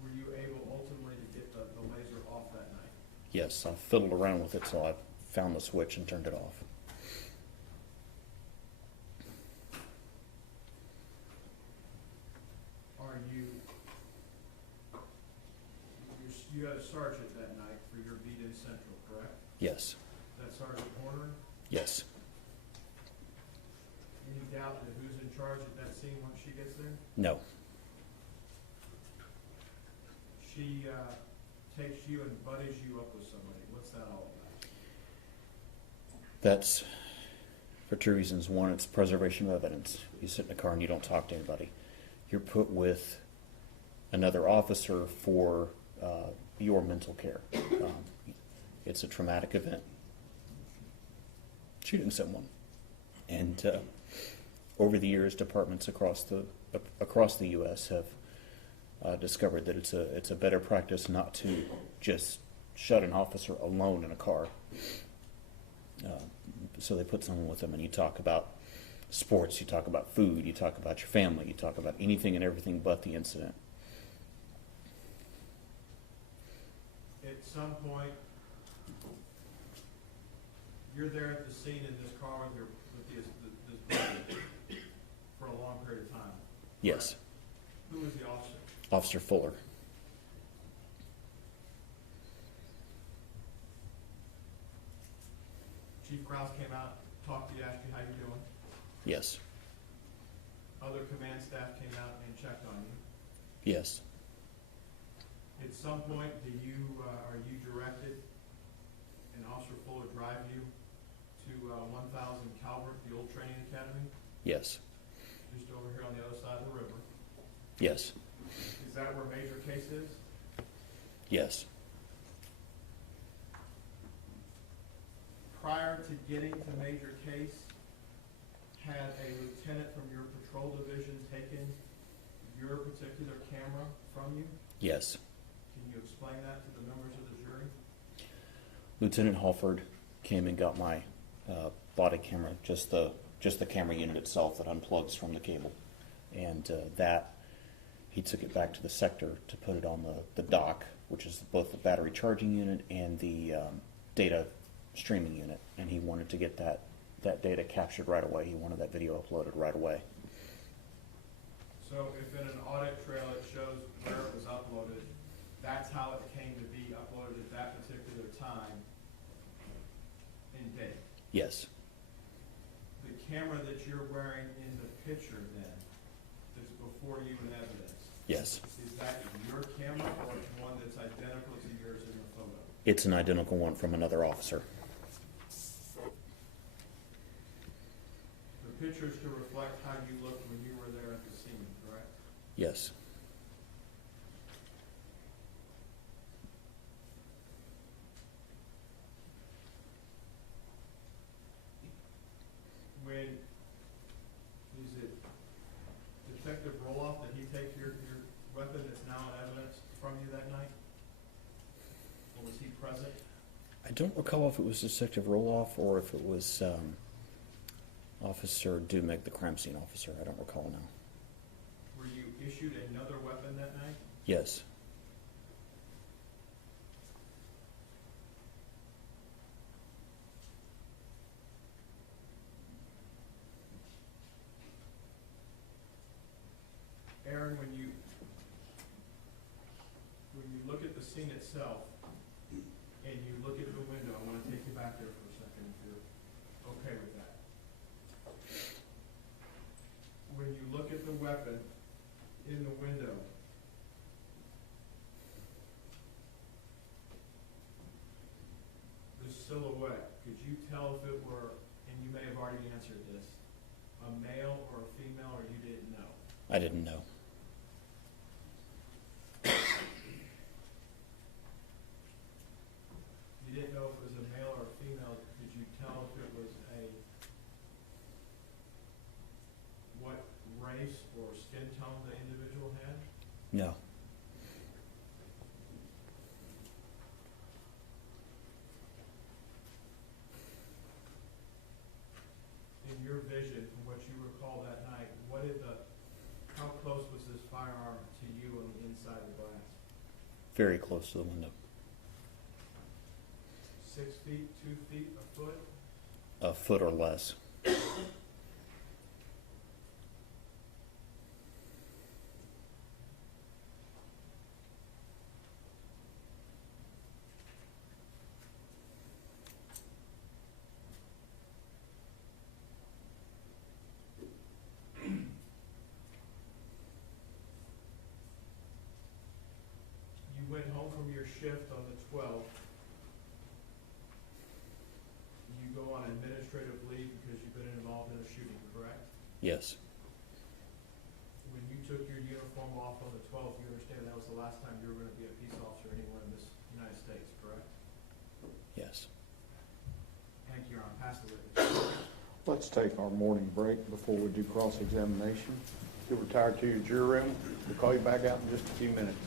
Were you able ultimately to get the laser off that night? Yes, I fiddled around with it till I found the switch and turned it off. Are you had a sergeant that night for your beat in Central, correct? Yes. That Sergeant Horner? Yes. Any doubt that who's in charge at that scene once she gets there? No. She takes you and buddies you up with somebody. What's that all about? That's for two reasons. One, it's preservation of evidence. You sit in a car and you don't talk to anybody. You're put with another officer for your mental care. It's a traumatic event. Shooting someone. And over the years, departments across the U.S. have discovered that it's a better practice not to just shut an officer alone in a car. So they put someone with them, and you talk about sports, you talk about food, you talk about your family, you talk about anything and everything but the incident. At some point, you're there at the scene in this car with this person for a long period of time. Yes. Who was the officer? Officer Fuller. Chief Krause came out, talked to you, asked you how you're doing. Yes. Other command staff came out and checked on you. Yes. At some point, are you directed, and Officer Fuller drive you to 1000 Calvert, the old training academy, Yes. just over here on the other side of the river? Yes. Is that where Major Case is? Yes. Prior to getting to Major Case, had a lieutenant from your patrol division taken your particular camera from you? Yes. Can you explain that to the members of the jury? Lieutenant Halford came and got my body camera, just the camera unit itself that unplugs from the cable, and that he took it back to the sector to put it on the dock, which is both the battery charging unit and the data streaming unit, and he wanted to get that data captured right away. He wanted that video uploaded right away. So if in an audit trail it shows where it was uploaded, that's how it came to be uploaded at that particular time and date? Yes. The camera that you're wearing in the picture then, that's before you in evidence, Yes. is that your camera or one that's identical to yours in the photo? It's an identical one from another officer. The picture's to reflect how you looked when you were there at the scene, correct? Yes. When, is it Detective Roloff, did he take your weapon that's now in evidence from you that night? Or was he present? I don't recall if it was Detective Roloff or if it was Officer Dumig, the crime scene officer. I don't recall now. Were you issued another weapon that night? Yes. Aaron, when you look at the scene itself and you look at the window, I want to take you back there for a second if you're okay with that. When you look at the weapon in the window, the silhouette, could you tell if it were, and you may have already answered this, a male or a female, or you didn't know? I didn't know. You didn't know if it was a male or a female. Could you tell if it was what race or skin tone the individual had? No. In your vision, from what you recall that night, how close was this firearm to you on the inside of the glass? Very close to the window. 6 feet, 2 feet, a foot? A foot or less. You went home from your shift on the 12th. You go on administrative leave because you've been involved in a shooting, correct? Yes. When you took your uniform off on the 12th, you understand that was the last time you were going to be a peace officer anywhere in this United States, correct? Yes. Thank you, Your Honor. Pass the witness. Let's take our morning break before we do cross-examination. You'll retire to your jury room. We'll call you back out in just a few minutes.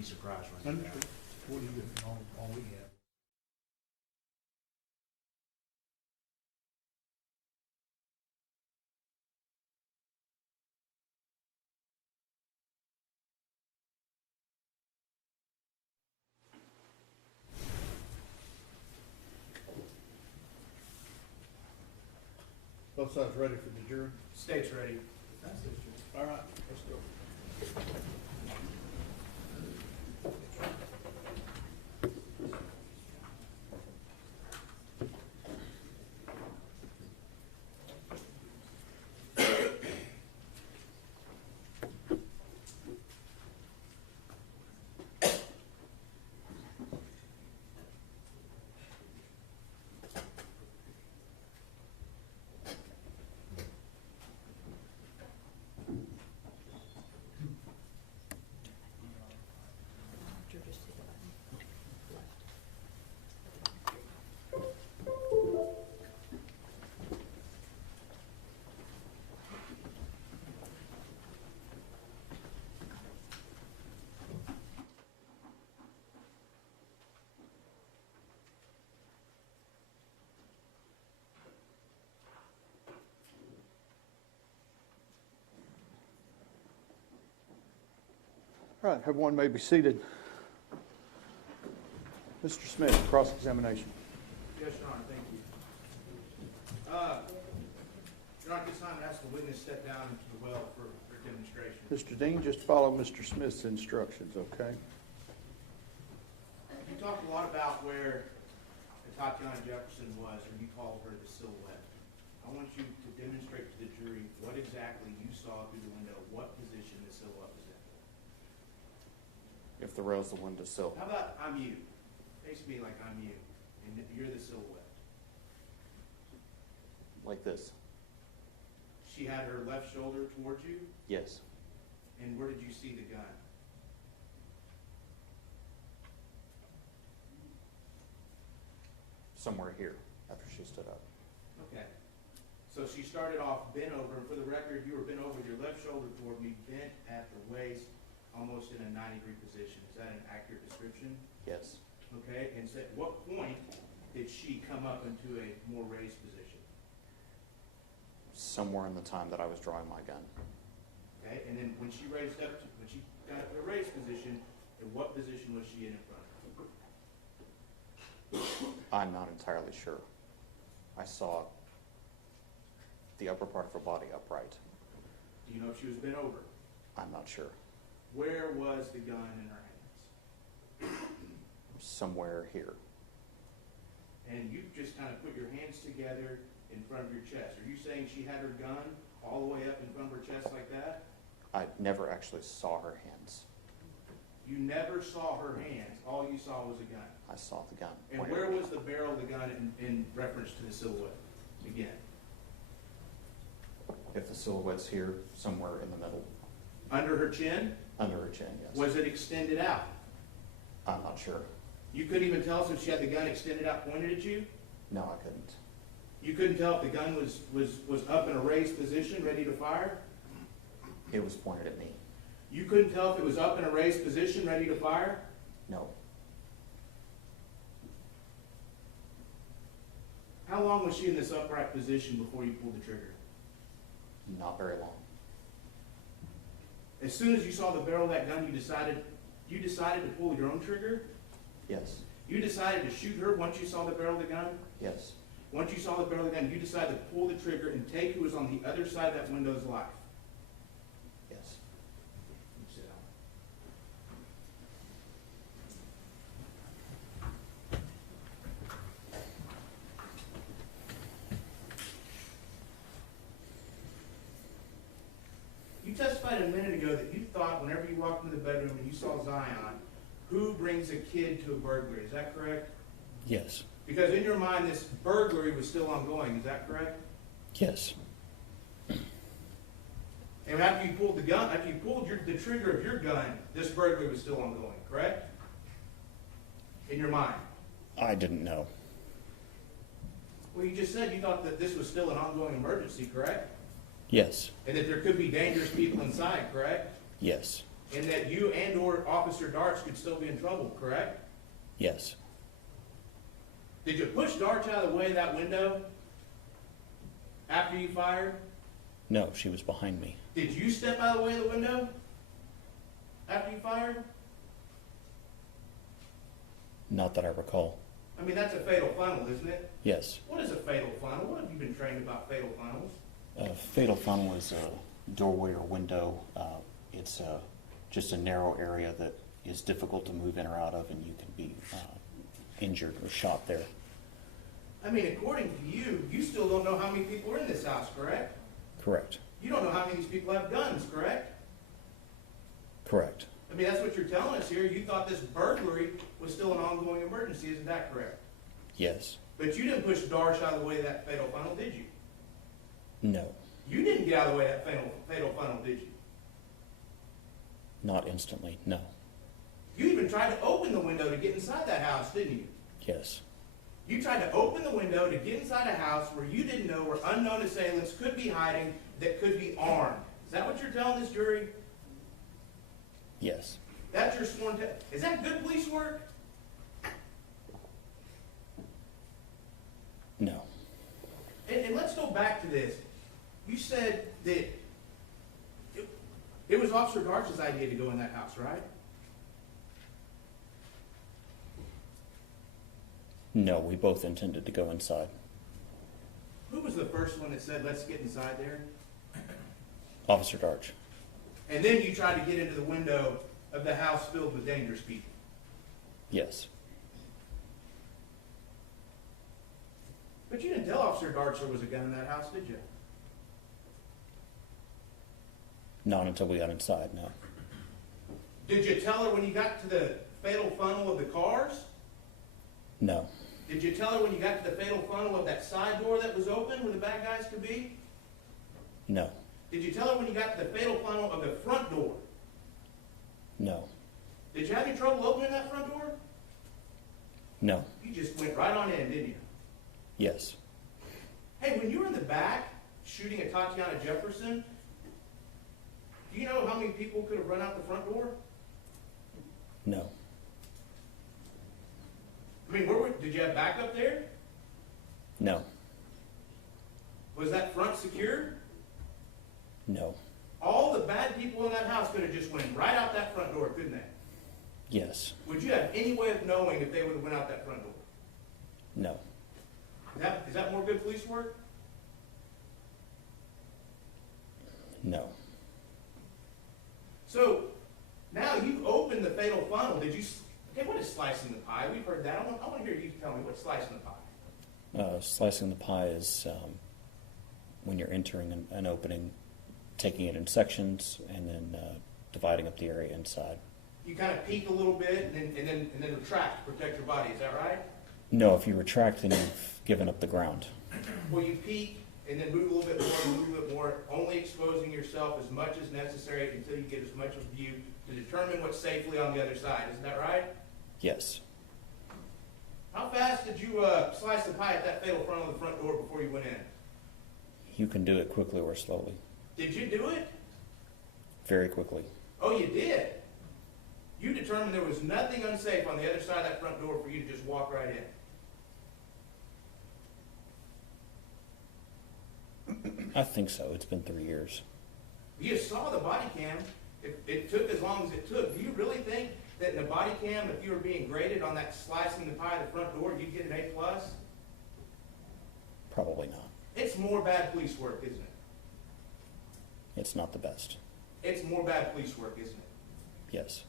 be surprised when I get Understood. out. What do you, all we have? Both sides ready for the jury? State's ready. All right, let's go. All right, everyone may be seated. Mr. Smith, cross-examination. Yes, Your Honor, thank you. Your Honor, at this time, I ask the witness step down into the well for demonstration. Mr. Dean, just follow Mr. Smith's instructions, okay? You talked a lot about where Tatiana Jefferson was, or you called her the silhouette. I want you to demonstrate to the jury what exactly you saw through the window, what position the silhouette was in. If the rail's the windowsill. How about I'm you? Face me like I'm you, and you're the silhouette. Like this? She had her left shoulder towards you, Yes. and where did you see the gun? Somewhere here, after she stood up. Okay. So she started off bent over, and for the record, you were bent over with your left shoulder toward me, bent at the waist, almost in a 90-degree position. Is that an accurate description? Yes. Okay, and so at what point did she come up into a more raised position? Somewhere in the time that I was drawing my gun. Okay, and then when she raised up, when she got up to a raised position, in what position was she in front of you? I'm not entirely sure. I saw the upper part of her body upright. Do you know if she was bent over? I'm not sure. Where was the gun in her hands? Somewhere here. And you just kind of put your hands together in front of your chest. Are you saying she had her gun all the way up in front of her chest like that? I never actually saw her hands. You never saw her hands. All you saw was a gun. I saw the gun. And pointed where at me. was the barrel of the gun in reference to the silhouette? Again, If the silhouette's here, somewhere in the middle, under her chin? under her chin, yes. Was it extended out? I'm not sure. You couldn't even tell us if she had the gun extended out pointed at you? No, I couldn't. You couldn't tell if the gun was up in a raised position, ready to fire? It was pointed at me. You couldn't tell if it was up in a raised position, ready to fire? No. How long was she in this upright position before you pulled the trigger? Not very long. As soon as you saw the barrel of that gun, you decided to pull your own trigger? Yes. You decided to shoot her once you saw the barrel of the gun? Yes. Once you saw the barrel of the gun, you decided to pull the trigger and take who was on the other side of that window's life? Yes. You sit down. You testified a minute ago that you thought whenever you walked into the bedroom and you saw Zion, who brings a kid to a burglary? Is that correct? Yes. Because in your mind, this burglary was still ongoing. Is that correct? Yes. And after you pulled the gun, after you pulled the trigger of your gun, this burglary was still ongoing, correct? In your mind. I didn't know. Well, you just said you thought that this was still an ongoing emergency, correct? Yes. And that there could be dangerous people inside, correct? Yes. and that you and/or Officer Darts could still be in trouble, correct? Yes. Did you push Darts out of the way of that window after you fired? No, she was behind me. Did you step out of the way of the window after you fired? Not that I recall. I mean, that's a fatal funnel, isn't it? Yes. What is a fatal funnel? What have you been trained about fatal funnels? A fatal funnel is a doorway or window. It's just a narrow area that is difficult to move in or out of, and you can be injured or shot there. I mean, according to you, you still don't know how many people are in this house, correct? Correct. You don't know how many of these people have guns, correct? Correct. I mean, that's what you're telling us here. You thought this burglary was still an ongoing emergency, isn't that correct? Yes. But you didn't push Darsh out of the way of that fatal funnel, did you? No. You didn't get out of the way of that fatal funnel, did you? Not instantly. No. You even tried to open the window to get inside that house, didn't you? Yes. You tried to open the window to get inside a house where you didn't know where unknown assailants could be hiding that could be armed. Is that what you're telling this jury? Yes. That's your sworn is that good police work? No. And let's go back to this. You said that it was Officer Darch's idea to go in that house, right? No, we both intended to go inside. Who was the first one that said, let's get inside there? Officer Darch. And then you tried to get into the window of the house filled with dangerous people. Yes. But you didn't tell Officer Darch there was a gun in that house, did you? Not until we got inside, no. Did you tell her when you got to the fatal funnel of the cars? No. Did you tell her when you got to the fatal funnel of that side door that was open where the bad guys could be? No. Did you tell her when you got to the fatal funnel of the front door? No. Did you have any trouble opening that front door? No. You just went right on in, didn't you? Yes. Hey, when you were in the back shooting at Tatiana Jefferson, do you know how many people could have run out the front door? No. I mean, did you have backup there? No. Was that front secure? No. All the bad people in that house could have just went right out that front door, couldn't they? Yes. Would you have any way of knowing if they would have went out that front door? No. Is that more good police work? No. So, now you've opened the fatal funnel. Okay, what is slicing the pie? We've heard that. I want to hear you tell me what's slicing the pie. Slicing the pie is when you're entering an opening, taking it in sections, and then dividing up the area inside. You kind of peek a little bit and then retract to protect your body. Is that right? No, if you retract, then you've given up the ground. Well, you peek and then move a little bit more, move a little bit more, only exposing yourself as much as necessary until you get as much of view to determine what's safely on the other side. Isn't that right? Yes. How fast did you slice the pie at that fatal front of the front door before you went in? You can do it quickly or slowly. Did you do it? Very quickly. Oh, you did? You determined there was nothing unsafe on the other side of that front door for you to just walk right in. I think so. It's been 3 years. You saw the body cam. It took as long as it took. Do you really think that in the body cam, if you were being graded on that slicing the pie at the front door, you'd get an A+? Probably not. It's more bad police work, isn't it? It's not the best. It's more bad police work, isn't it? Yes.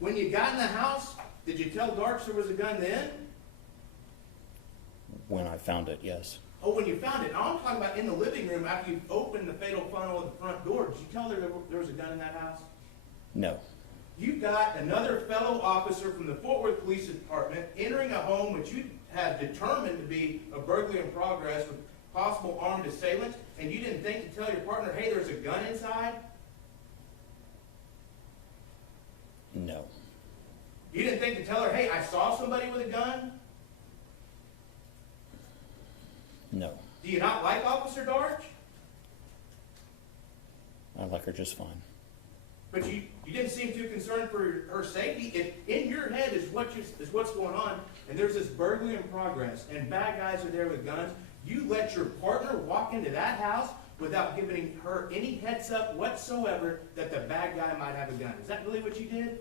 When you got in the house, did you tell Darks there was a gun then? When I found it, yes. Oh, when you found it. Now I'm talking about in the living room after you opened the fatal funnel of the front door. Did you tell her there was a gun in that house? No. You got another fellow officer from the Fort Worth Police Department entering a home which you have determined to be a burglary in progress with possible armed assailants, and you didn't think to tell your partner, hey, there's a gun inside? No. You didn't think to tell her, hey, I saw somebody with a gun? No. Do you not like Officer Darch? I like her just fine. But you didn't seem too concerned for her safety. In your head is what's going on, and there's this burglary in progress, and bad guys are there with guns. You let your partner walk into that house without giving her any heads up whatsoever that the bad guy might have a gun. Is that really what you did?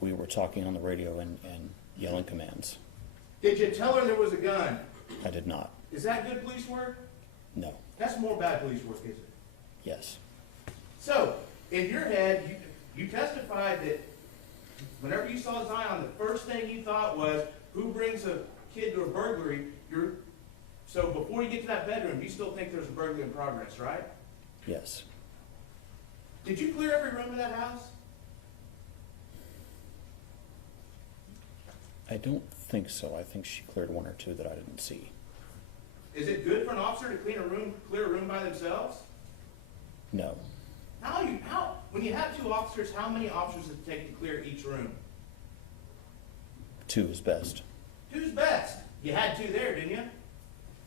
We were talking on the radio and yelling commands. Did you tell her there was a gun? I did not. Is that good police work? No. That's more bad police work, isn't it? Yes. So, in your head, you testified that whenever you saw Zion, the first thing you thought was, who brings a kid to a burglary? So before you get to that bedroom, you still think there's a burglary in progress, right? Yes. Did you clear every room in that house? I don't think so. I think she cleared one or two that I didn't see. Is it good for an officer to clear a room by themselves? No. When you have two officers, how many officers does it take to clear each room? 2 is best. Two's best. You had 2 there, didn't you?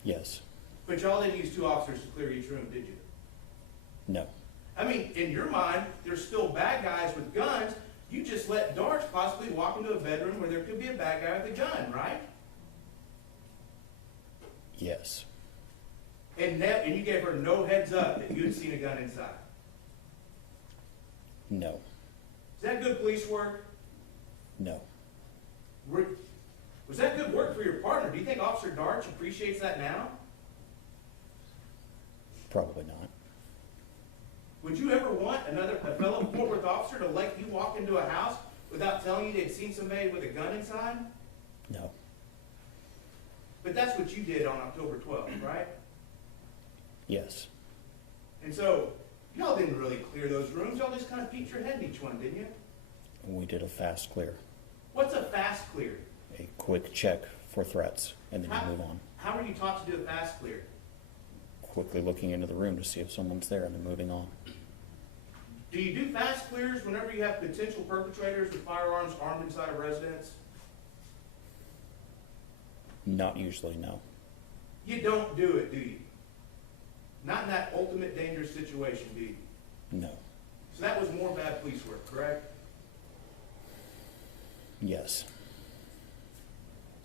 Yes. But y'all didn't use 2 officers to clear each room, did you? No. I mean, in your mind, there's still bad guys with guns. You just let Darts possibly walk into a bedroom where there could be a bad guy with a gun, right? Yes. And you gave her no heads up that you had seen a gun inside. No. Is that good police work? No. Was that good work for your partner? Do you think Officer Darch appreciates that now? Probably not. Would you ever want a fellow Fort Worth officer to let you walk into a house without telling you they'd seen somebody with a gun inside? No. But that's what you did on October 12th, right? Yes. And so, y'all didn't really clear those rooms. Y'all just kind of peeked your head in each one, didn't you? We did a fast clear. What's a fast clear? A quick check for threats, and then you move on. How were you taught to do a fast clear? Quickly looking into the room to see if someone's there and then moving on. Do you do fast clears whenever you have potential perpetrators with firearms armed inside a residence? Not usually, no. You don't do it, do you? Not in that ultimate dangerous situation, do you? No. So that was more bad police work, correct? Yes.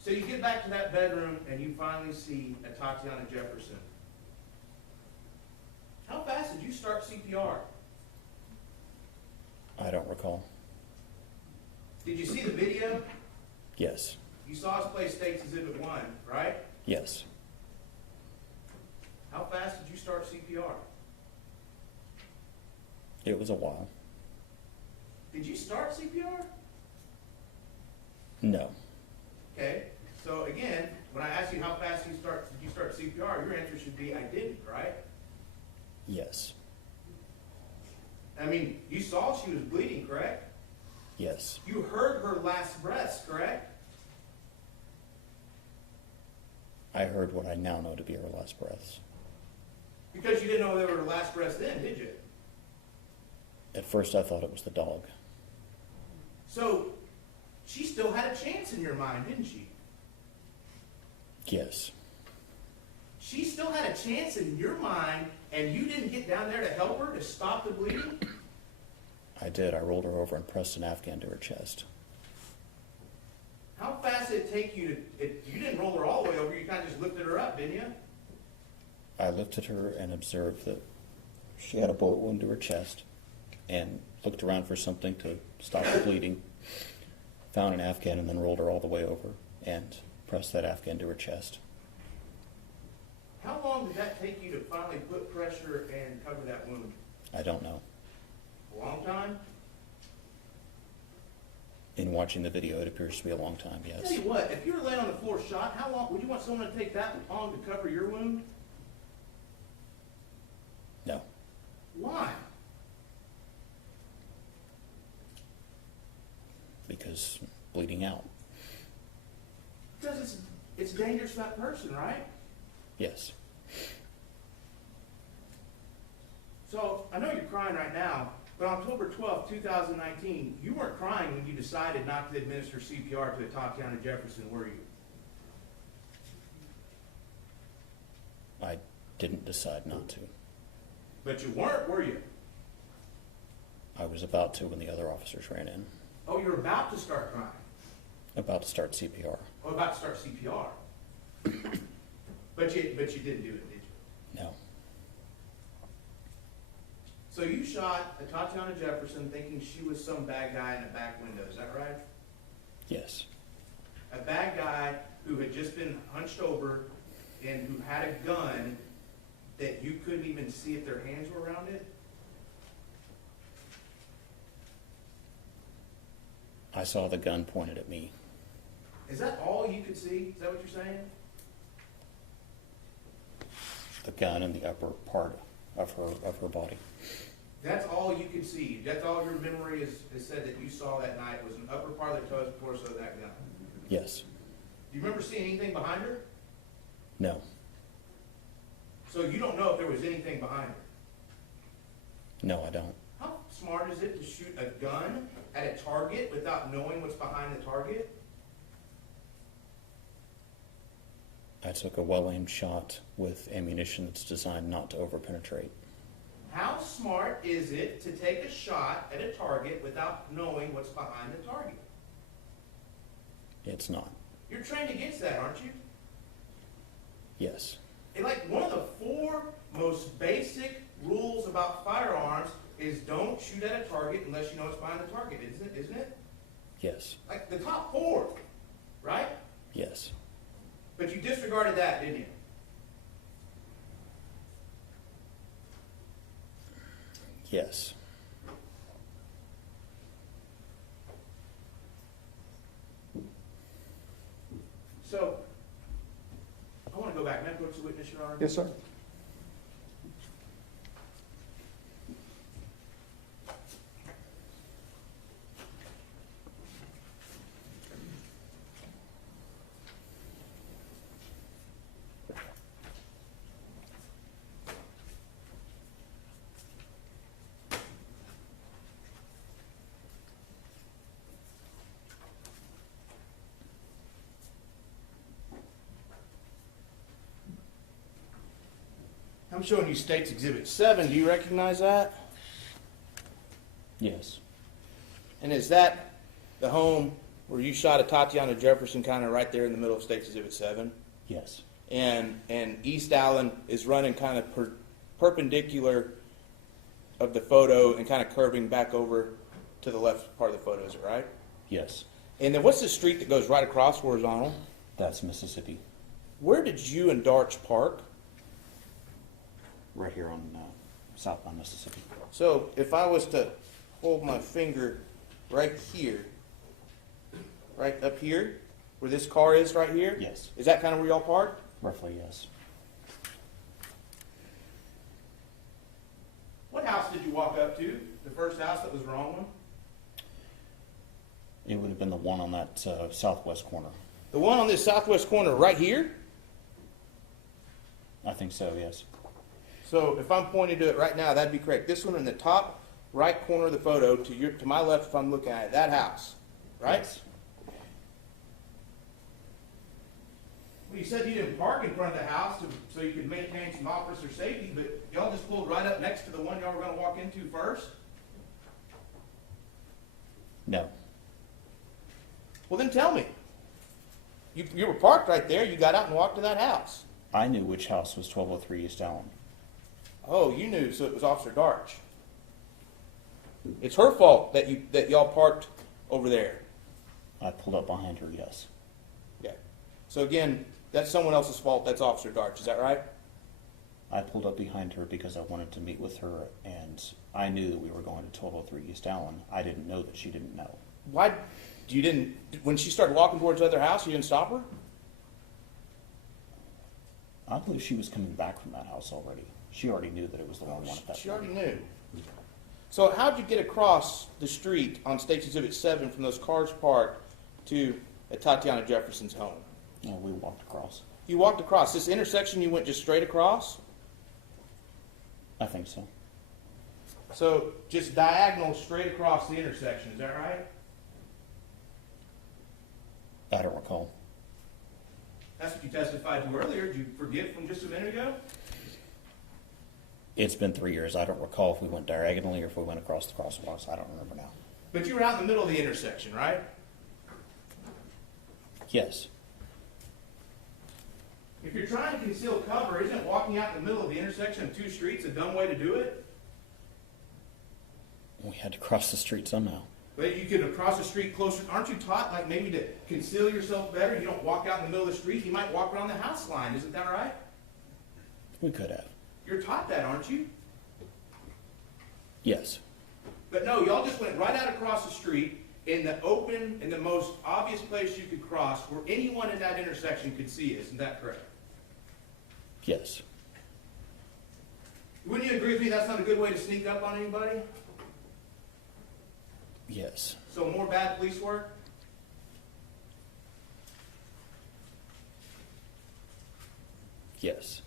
So you get back to that bedroom and you finally see a Tatiana Jefferson. How fast did you start CPR? I don't recall. Did you see the video? Yes. You saw us play States Exhibit 1, right? Yes. How fast did you start CPR? It was a while. Did you start CPR? No. Okay. So again, when I ask you how fast did you start CPR, your answer should be I didn't, right? Yes. I mean, you saw she was bleeding, correct? Yes. You heard her last breaths, correct? I heard what I now know to be her last breaths. Because you didn't know they were her last breaths then, did you? At first I thought it was the dog. So, she still had a chance in your mind, didn't she? Yes. She still had a chance in your mind, and you didn't get down there to help her, to stop the bleeding? I did. I rolled her over and pressed an Afghan to her chest. How fast did it take you to... you didn't roll her all the way over, you kind of just lifted her up, didn't you? I lifted her and observed that she had a bullet wound to her chest and looked around for something to stop the bleeding, found an Afghan, and then rolled her all the way over and pressed that Afghan to her chest. How long did that take you to finally put pressure and cover that wound? I don't know. A long time? In watching the video, it appears to be a long time, Tell yes. you what, if you were laying on the floor shot, how long would you want someone to take that long to cover your wound? No. Why? Because bleeding out. Because it's dangerous for that person, right? Yes. So, I know you're crying right now, but on October 12th, 2019, you weren't crying when you decided not to administer CPR to Tatiana Jefferson, were you? I didn't decide not to. But you weren't, were you? I was about to when the other officers ran in, Oh, you're about to start crying. about to start CPR. Oh, about to start CPR. But you didn't do it, did you? No, So you shot at Tatiana Jefferson thinking she was some bad guy in a back window, is that right? yes, A bad guy who had just been hunched over and who had a gun that you couldn't even see if their hands were around it? I saw the gun pointed at me. Is that all you could see? Is that what you're saying? The gun in the upper part of her body. That's all you could see? That's all your memory has said that you saw that night was an upper part of the torso of that gun? Yes, Do you remember seeing anything behind her? no, So you don't know if there was anything behind her? no, I don't. How smart is it to shoot a gun at a target without knowing what's behind the target? I took a well-aimed shot with ammunition that's designed not to overpenetrate. How smart is it to take a shot at a target without knowing what's behind the target? It's not. You're trained against that, aren't you? Yes, And like one of the 4 most basic rules about firearms is don't shoot at a target unless you know what's behind the target, isn't it? yes, Like the top 4, right? yes, But you disregarded that, didn't you? yes. So, I want to go back. May I approach the witness, Your Honor? Yes, sir. I'm showing you State's Exhibit 7. Do you recognize that? Yes, And is that the home where you shot at Tatiana Jefferson kind of right there in the middle of State's Exhibit 7? yes, And East Allen is running kind of perpendicular of the photo and kind of curving back over to the left part of the photo, is it right? yes. And then what's the street that goes right across horizontal? That's Mississippi, Where did you and Darch park? right here on southbound Mississippi. So if I was to hold my finger right here, right up here, where this car is right here? Yes, Is that kind of where y'all parked? roughly yes. What house did you walk up to? The first house that was the wrong one? It would have been the one on that southwest corner. The one on this southwest corner right here? I think so, yes. So if I'm pointing to it right now, that'd be correct. This one in the top right corner of the photo, to my left if I'm looking at it, that house, right? Yes. Well, you said you didn't park in front of the house so you could maintain some officer safety, but y'all just pulled right up next to the one y'all were gonna walk into first? No, Well, then tell me. You were parked right there, you got out and walked to that house. I knew which house was 1203 East Allen. Oh, you knew, so it was Officer Darch. It's her fault that y'all parked over there. I pulled up behind her, yes. Okay. So again, that's someone else's fault, that's Officer Darch, is that right? I pulled up behind her because I wanted to meet with her, and I knew that we were going to 1203 East Allen. I didn't know that she didn't know. Why, when she started walking towards the other house, you didn't stop her? I believe she was coming back from that house already. She already knew that it was the wrong one at that She point. already knew. So how'd you get across the street on State's Exhibit 7 from those cars parked to Tatiana Jefferson's home? Yeah, we walked across. You walked across. This intersection, you went just straight across? I think so. So just diagonal straight across the intersection, is that right? I don't recall. That's what you testified to earlier. Did you forget from just a minute ago? It's been 3 years. I don't recall if we went diagonally or if we went across the crosswalks. I don't remember now. But you were out in the middle of the intersection, right? Yes. If you're trying to conceal cover, isn't walking out in the middle of the intersection of two streets a dumb way to do it? We had to cross the street somehow. But you could have crossed the street closer. Aren't you taught, like, maybe to conceal yourself better? You don't walk out in the middle of the street. You might walk around the house line. Isn't that right? We could have. You're taught that, aren't you? Yes. But no, y'all just went right out across the street in the open, in the most obvious place you could cross, where anyone in that intersection could see you. Isn't that correct? Yes. Wouldn't you agree with me that's not a good way to sneak up on anybody? Yes. So more bad police work? Yes.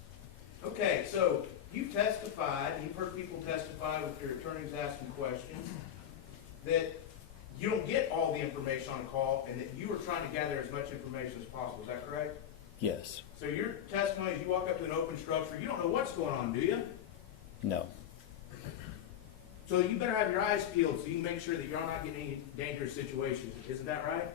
Okay, so you testified, you've heard people testify with their attorneys asking questions, that you don't get all the information on a call and that you were trying to gather as much information as possible. Is that correct? Yes. So your testimony is you walk up to an open structure, you don't know what's going on, do you? No. So you better have your eyes peeled so you can make sure that you're not getting any dangerous situations. Isn't that right?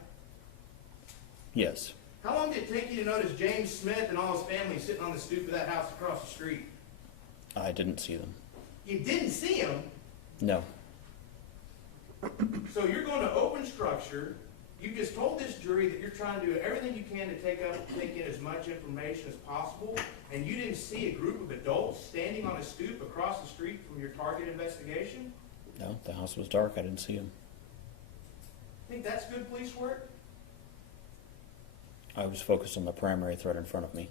Yes. How long did it take you to notice James Smith and all his family sitting on the stoop of that house across the street? I didn't see them. You didn't see him, No. so you're going to open structure. You just told this jury that you're trying to do everything you can to take in as much information as possible, and you didn't see a group of adults standing on a stoop across the street from your target investigation? No, the house was dark. I didn't see them. Think that's good police work? I was focused on the primary threat in front of me.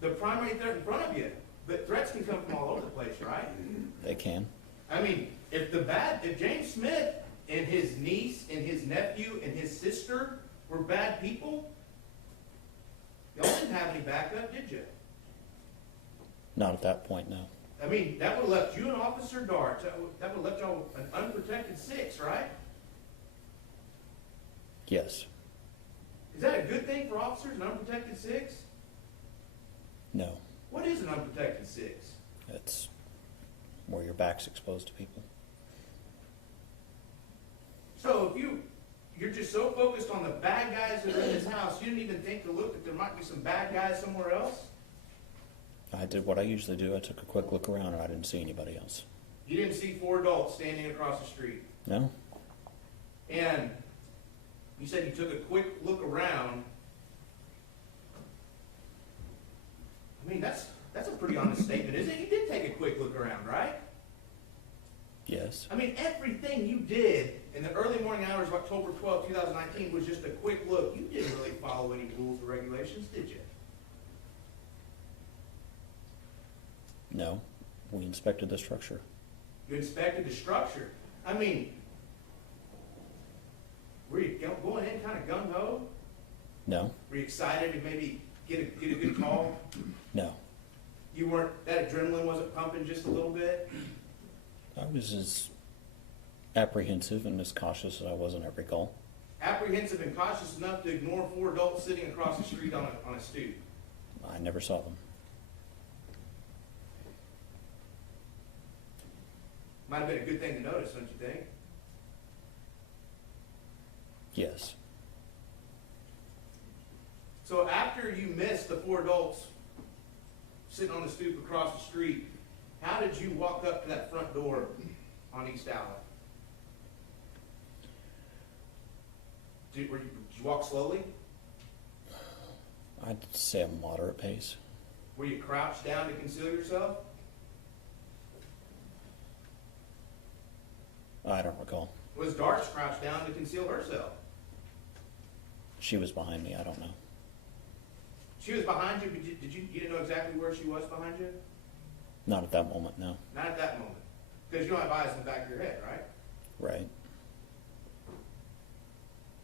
The primary threat in front of you, but threats can come from all over the place, right? They can. I mean, if James Smith and his niece and his nephew and his sister were bad people, y'all didn't have any backup, did you? Not at that point, no. I mean, that would have left you and Officer Darts, that would have left y'all an unprotected 6, right? Yes. Is that a good thing for officers, an unprotected 6? No. What is an unprotected 6? It's where your back's exposed to people. So if you're just so focused on the bad guys that are in this house, you didn't even think to look that there might be some bad guys somewhere else? I did what I usually do. I took a quick look around and I didn't see anybody else. You didn't see 4 adults standing across the street. No? And you said you took a quick look around. I mean, that's a pretty honest statement, isn't it? You did take a quick look around, right? Yes. I mean, everything you did in the early morning hours of October 12, 2019 was just a quick look. You didn't really follow any rules or regulations, did you? No. We inspected the structure. You inspected the structure. I mean, were you going in kind of gung-ho? No. Were you excited to maybe get a good call? No. You weren't, that adrenaline wasn't pumping just a little bit? I was as apprehensive and as cautious as I was on every call. Apprehensive and cautious enough to ignore 4 adults sitting across the street on a stoop. I never saw them. Might have been a good thing to notice, don't you think? Yes. So after you missed the 4 adults sitting on the stoop across the street, how did you walk up to that front door on East Alley? Did you walk slowly? I'd say a moderate pace. Were you crouched down to conceal yourself? I don't recall. Was Darts crouched down to conceal herself? She was behind me. I don't know. She was behind you, but you didn't know exactly where she was behind you? Not at that moment, no. Not at that moment. Because you don't have eyes in the back of your head, right? Right.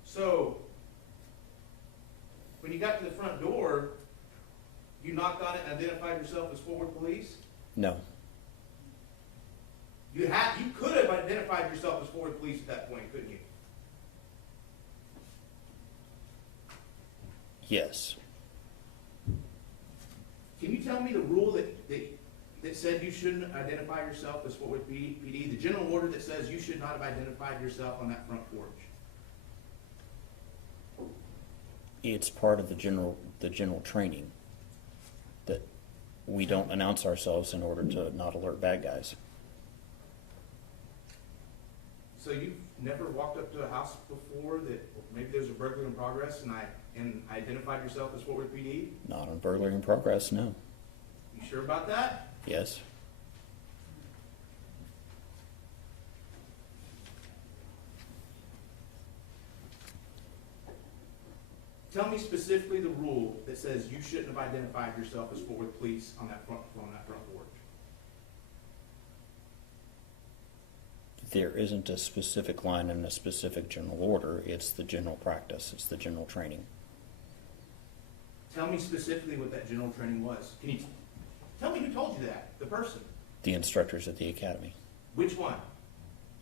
So, when you got to the front door, you knocked on it and identified yourself as Forward Police? No. You could have identified yourself as Forward Police at that point, couldn't you? Yes. Can you tell me the rule that said you shouldn't identify yourself as Fort Worth PD, the general order that says you should not have identified yourself on that front porch. It's part of the general training that we don't announce ourselves in order to not alert bad guys. So you've never walked up to a house before that maybe there's a burglary in progress and identified yourself as Fort Worth PD? Not on burglary in progress, no. You sure about that? Yes. Tell me specifically the rule that says you shouldn't have identified yourself as Fort Worth Police on that front porch. There isn't a specific line and a specific general order. It's the general practice. It's the general training. Tell me specifically what that general training was. Can you tell me who told you that? The person. The instructors at the academy. Which one?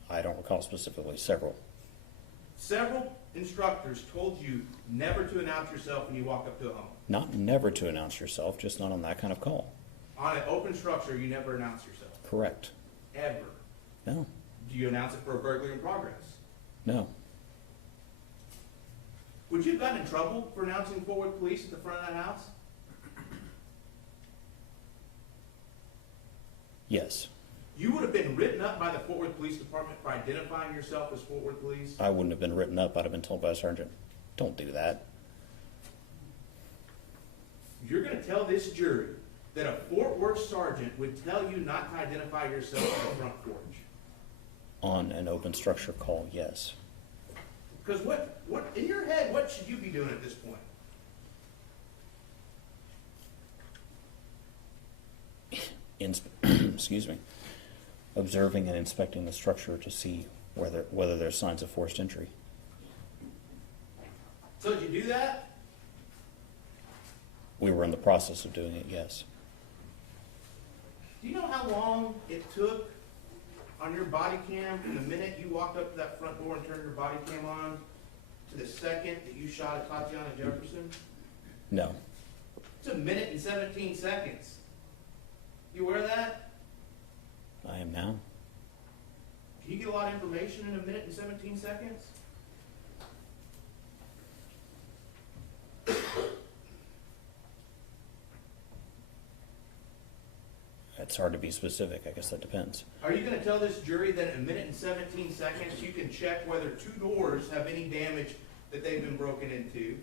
I don't recall specifically. Several. Several instructors told you never to announce yourself when you walk up to a home. Not never to announce yourself, just not on that kind of call. On an open structure, you never announce yourself. Correct. Ever. No. Do you announce it for a burglary in progress? No. Would you have gotten in trouble for announcing Fort Worth Police at the front of that house? Yes. You would have been written up by the Fort Worth Police Department for identifying yourself as Fort Worth Police? I wouldn't have been written up. I'd have been told by a sergeant, don't do that. You're going to tell this jury that a Fort Worth sergeant would tell you not to identify yourself on the front porch? On an open structure call, yes. Because what in your head, what should you be doing at this point? Excuse me. Observing and inspecting the structure to see whether there's signs of forced entry. So did you do that? We were in the process of doing it, yes. Do you know how long it took on your body cam from the minute you walked up to that front door and turned your body cam on to the second that you shot at Tatiana Jefferson? No. It's 1 minute and 17 seconds. You aware of that? I am now. Can you get a lot of information in 1 minute and 17 seconds? It's hard to be specific. I guess that depends. Are you going to tell this jury that in 1 minute and 17 seconds you can check whether 2 doors have any damage that they've been broken into,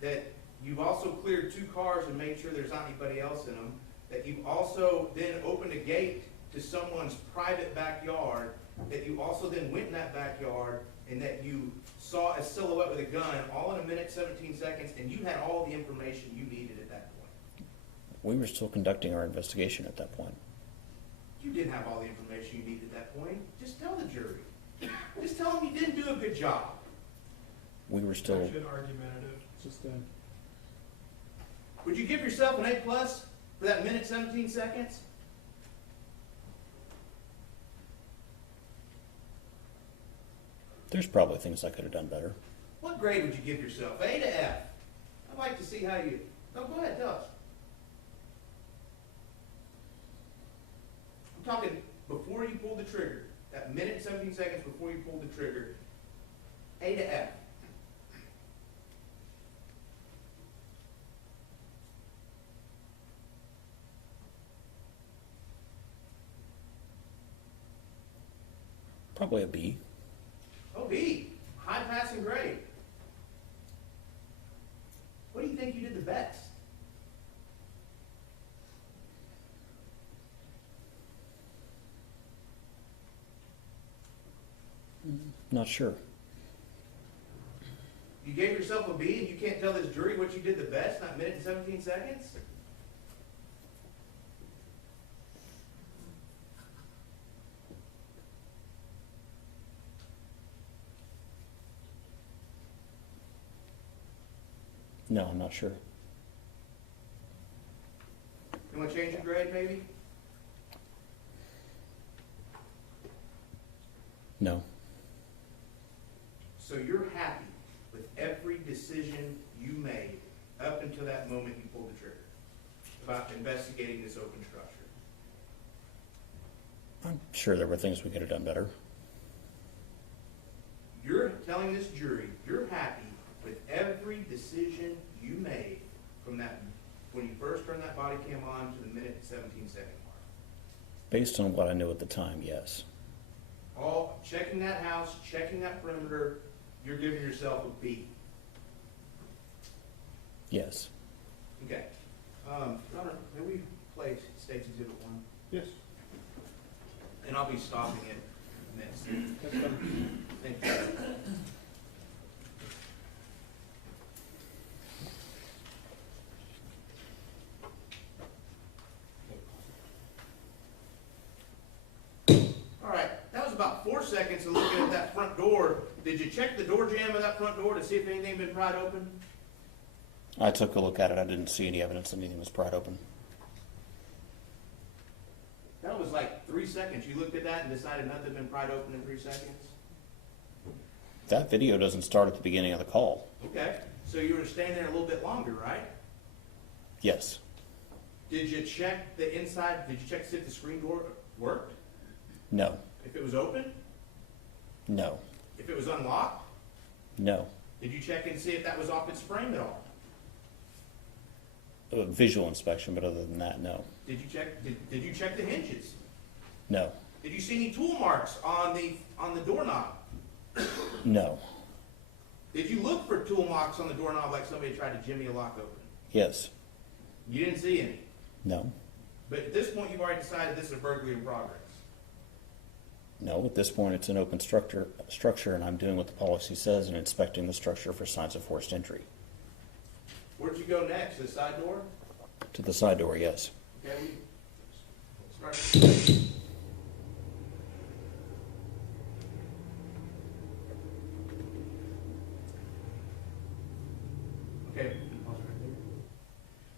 that you've also cleared 2 cars and made sure there's not anybody else in them, that you've also then opened a gate to someone's private backyard, that you also then went in that backyard and that you saw a silhouette with a gun all in 1 minute, 17 seconds, and you had all the information you needed at that point? We were still conducting our investigation at that point. You didn't have all the information you needed at that point. Just tell the jury. Just tell them you didn't do a good job. We were still... Action argumentative. Sustained. Would you give yourself an A+ for that 1 minute, 17 seconds? There's probably things I could have done better. What grade would you give yourself? A to F? I'd like to see how you... No, go ahead, tell us. I'm talking before you pulled the trigger. That 1 minute and 17 seconds before you pulled the trigger. A to F. Probably a B. Oh, B. High passing grade. What do you think you did the best? Not sure. You gave yourself a B and you can't tell this jury what you did the best, not 1 minute and 17 seconds? No, I'm not sure. You want to change your grade, maybe? No. So you're happy with every decision you made up until that moment you pulled the trigger about investigating this open structure? I'm sure there were things we could have done better. You're telling this jury you're happy with every decision you made from that, when you first turned that body cam on to the minute and 17-second mark. Based on what I knew at the time, yes. All checking that house, checking that perimeter, you're giving yourself a B. Yes. Okay. Connor, may we play State's Exhibit 1? Yes. And I'll be stopping it next. That's fine. Thank you. All right, that was about 4 seconds of looking at that front door. Did you check the door jamb of that front door to see if anything had been pried open? I took a look at it. I didn't see any evidence that anything was pried open. That was like 3 seconds. You looked at that and decided nothing had been pried open in 3 seconds? That video doesn't start at the beginning of the call. Okay, so you were staying there a little bit longer, right? Yes. Did you check the inside, did you check to see if the screen door worked? No. If it was open? No. If it was unlocked? No. Did you check and see if that was off its frame at all? A visual inspection, but other than that, no. Did you check the hinges? No. Did you see any tool marks on the doorknob? No. Did you look for tool marks on the doorknob like somebody tried to jimmy a lock open? Yes. You didn't see any. No. But at this point, you've already decided this is a burglary in progress. No, at this point it's an open structure and I'm doing what the policy says and inspecting the structure for signs of forced entry. Where'd you go next? To the side door? To the side door, yes. Okay, we start. Okay.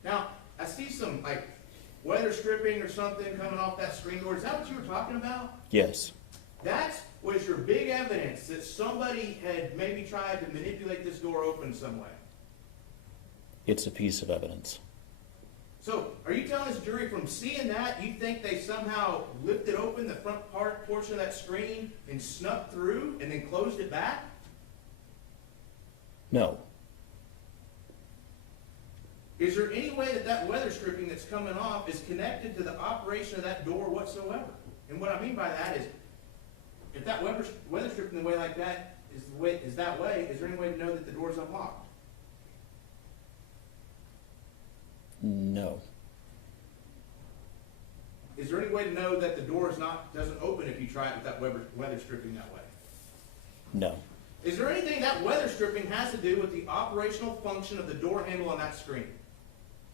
Now, I see some like weather stripping or something coming off that screen door. Is that what you were talking about? Yes. That was your big evidence that somebody had maybe tried to manipulate this door open some way. It's a piece of evidence. So, are you telling this jury from seeing that, you think they somehow lifted open the front portion of that screen and snuck through and then closed it back? No. Is there any way that that weather stripping that's coming off is connected to the operation of that door whatsoever? And what I mean by that is, if that weather stripping the way like that is that way, is there any way to know that the door is unlocked? No. Is there any way to know that the door doesn't open if you try it with that weather stripping that way? No. Is there anything that weather stripping has to do with the operational function of the door handle on that screen?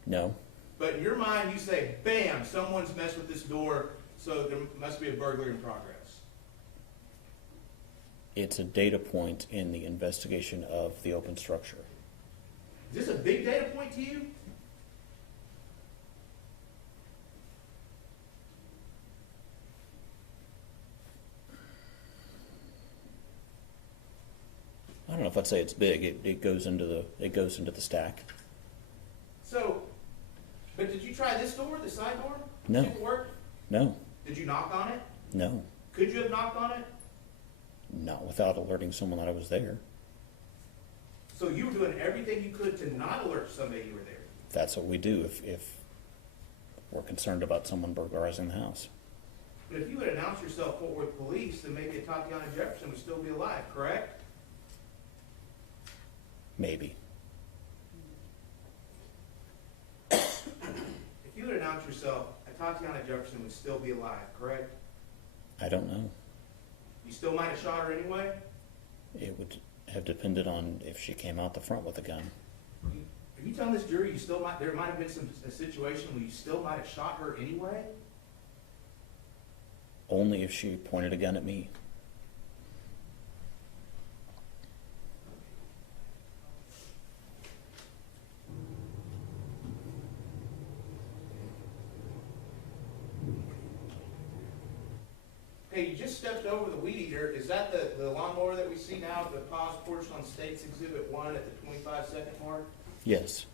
No. But in your mind, you say, bam, someone's messed with this door, so there must be a burglary in progress. It's a data point in the investigation of the open structure. Is this a big data point to you? I don't know if I'd say it's big. It goes into the stack. So, but did you try this door, the side door? No. See if it worked? No. Did you knock on it? No. Could you have knocked on it? Not without alerting someone that I was there. So you were doing everything you could to not alert somebody you were there. That's what we do if we're concerned about someone burglarizing the house. But if you would announce yourself Fort Worth Police, then maybe Tatiana Jefferson would still be alive, correct? Maybe. If you would announce yourself, Tatiana Jefferson would still be alive, correct? I don't know. You still might have shot her anyway? It would have depended on if she came out the front with a gun. Are you telling this jury there might have been a situation where you still might have shot her anyway? Only if she pointed a gun at me. Hey, you just stepped over the weed eater. Is that the lawnmower that we see now, the paused portion on State's Exhibit 1 at the 25-second mark? Yes.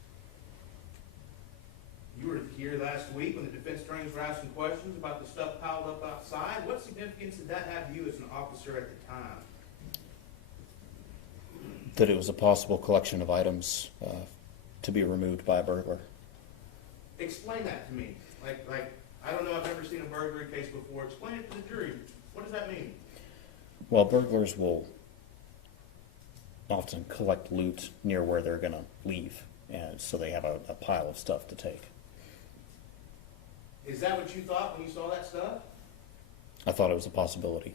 You were here last week when the defense attorneys were asking questions about the stuff piled up outside. What significance did that have to you as an officer at the time? That it was a possible collection of items to be removed by a burglar. Explain that to me. Like, I don't know, I've never seen a burglary case before. Explain it to the jury. What does that mean? Well, burglars will often collect loot near where they're going to leave, and so they have a pile of stuff to take. Is that what you thought when you saw that stuff? I thought it was a possibility.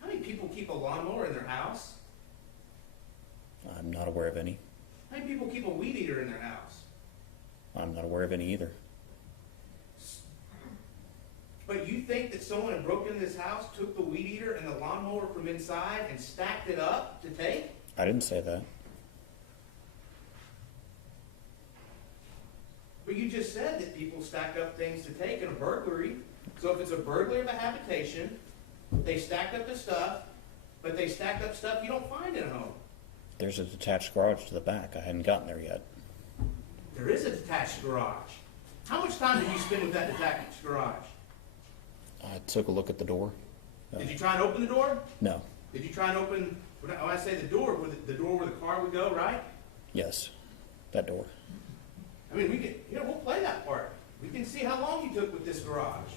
How many people keep a lawnmower in their house? I'm not aware of any. How many people keep a weed eater in their house? I'm not aware of any either. But you think that someone had broken into this house, took the weed eater and the lawnmower from inside and stacked it up to take? I didn't say that. But you just said that people stack up things to take in a burglary. So if it's a burglary of a habitation, they stacked up the stuff, but they stacked up stuff you don't find in a home. There's a detached garage to the back. I hadn't gotten there yet. There is a detached garage. How much time did you spend with that detached garage? I took a look at the door. Did you try and open the door? No. Did you try and open, when I say the door, the door where the car would go, right? Yes. That door. I mean, we can, we'll play that part. We can see how long you took with this garage.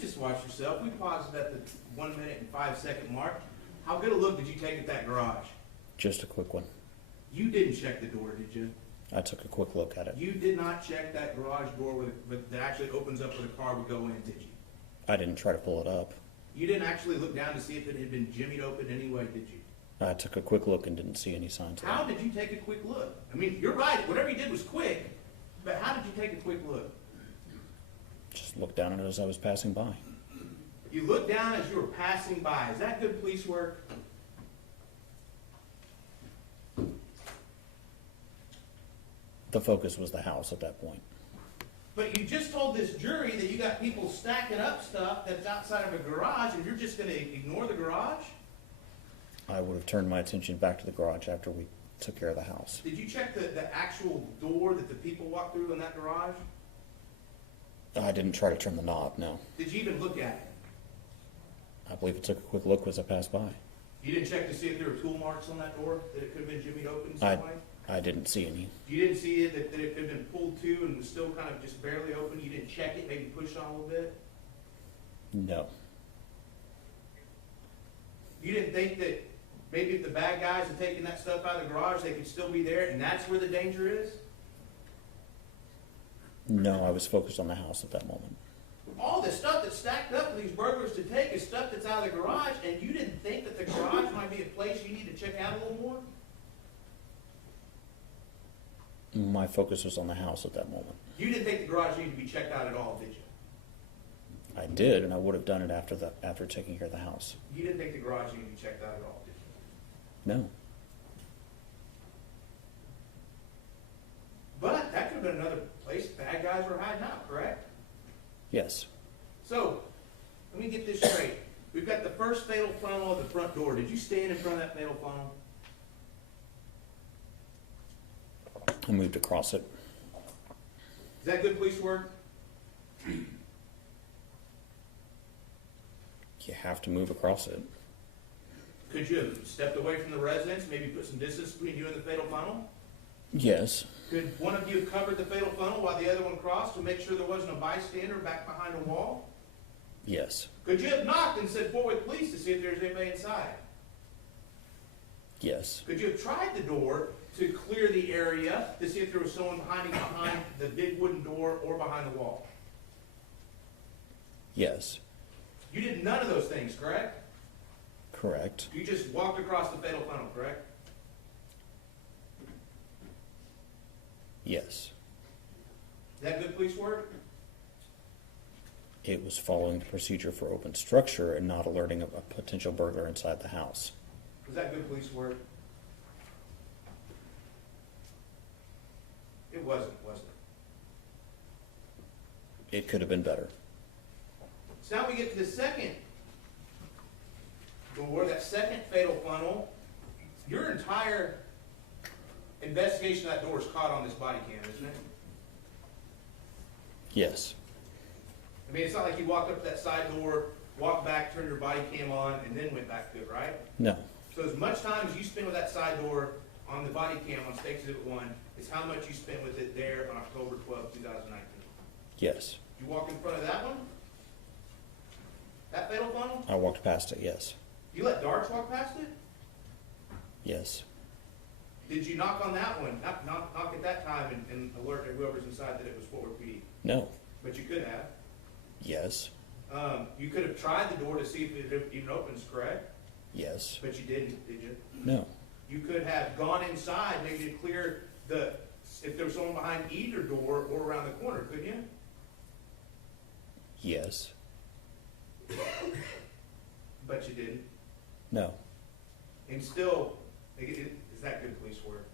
Just watch yourself. We paused at the 1 minute and 5 second mark. How good a look did you take at that garage? Just a quick one. You didn't check the door, did you? I took a quick look at it. You did not check that garage door that actually opens up where the car would go in, did you? I didn't try to pull it up. You didn't actually look down to see if it had been jimmied open anyway, did you? I took a quick look and didn't see any signs of How that. did you take a quick look? I mean, you're right. Whatever you did was quick. But how did you take a quick look? Just looked down at it as I was passing by. You looked down as you were passing by. Is that good police work? The focus was the house at that point. But you just told this jury that you got people stacking up stuff that's outside of a garage, and you're just going to ignore the garage? I would have turned my attention back to the garage after we took care of the house. Did you check the actual door that the people walked through in that garage? I didn't try to turn the knob, no. Did you even look at it? I believe I took a quick look as I passed by. You didn't check to see if there were tool marks on that door, that it could have been jimmied open in some way? I didn't see any. You didn't see it, that it could have been pulled to and was still kind of just barely open? You didn't check it, maybe push on a little bit? No. You didn't think that maybe if the bad guys had taken that stuff out of the garage, they could still be there, and that's where the danger is? No, I was focused on the house at that moment. All the stuff that's stacked up for these burglars to take is stuff that's out of the garage, and you didn't think that the garage might be a place you need to check out a little more? My focus was on the house at that moment. You didn't think the garage needed to be checked out at all, did you? I did, and I would have done it after taking care of the house. You didn't think the garage needed to be checked out at all, did you? No. But that could have been another place bad guys were hiding out, correct? Yes. So, let me get this straight. We've got the first fatal funnel at the front door. Did you stand in front of that fatal funnel? I moved across it. Is that good police work? You have to move across it. Could you have stepped away from the residence, maybe put some distance between you and the fatal funnel? Yes. Could one of you have covered the fatal funnel while the other one crossed to make sure there wasn't a bystander back behind a wall? Yes. Could you have knocked and said, "Forward, police," to see if there's anybody inside? Yes. Could you have tried the door to clear the area to see if there was someone hiding behind the big wooden door or behind the wall? Yes. You did none of those things, correct? Correct. You just walked across the fatal funnel, correct? Yes. Is that good police work? It was following the procedure for open structure and not alerting a potential burglar inside the house. Was that good police work? It wasn't, was it? It could have been better. So now we get to the second door, that second fatal funnel. Your entire investigation of that door is caught on this body cam, isn't it? Yes. I mean, it's not like you walked up to that side door, walked back, turned your body cam on, and then went back to it, right? No. So as much time as you spend with that side door on the body cam on State Exhibit 1 is how much you spent with it there on October 12, 2019. Yes. You walk in front of that one? That fatal funnel? I walked past it, yes. You let darts walk past it? Yes. Did you knock on that one, knock at that time and alert whoever's inside that it was Fort Worth PD? No. But you could have. Yes. You could have tried the door to see if it even opens, correct? Yes. But you didn't, did you? No. You could have gone inside maybe to clear if there was someone behind either door or around the corner, couldn't you? Yes. But you didn't. No. And still, is that good police work?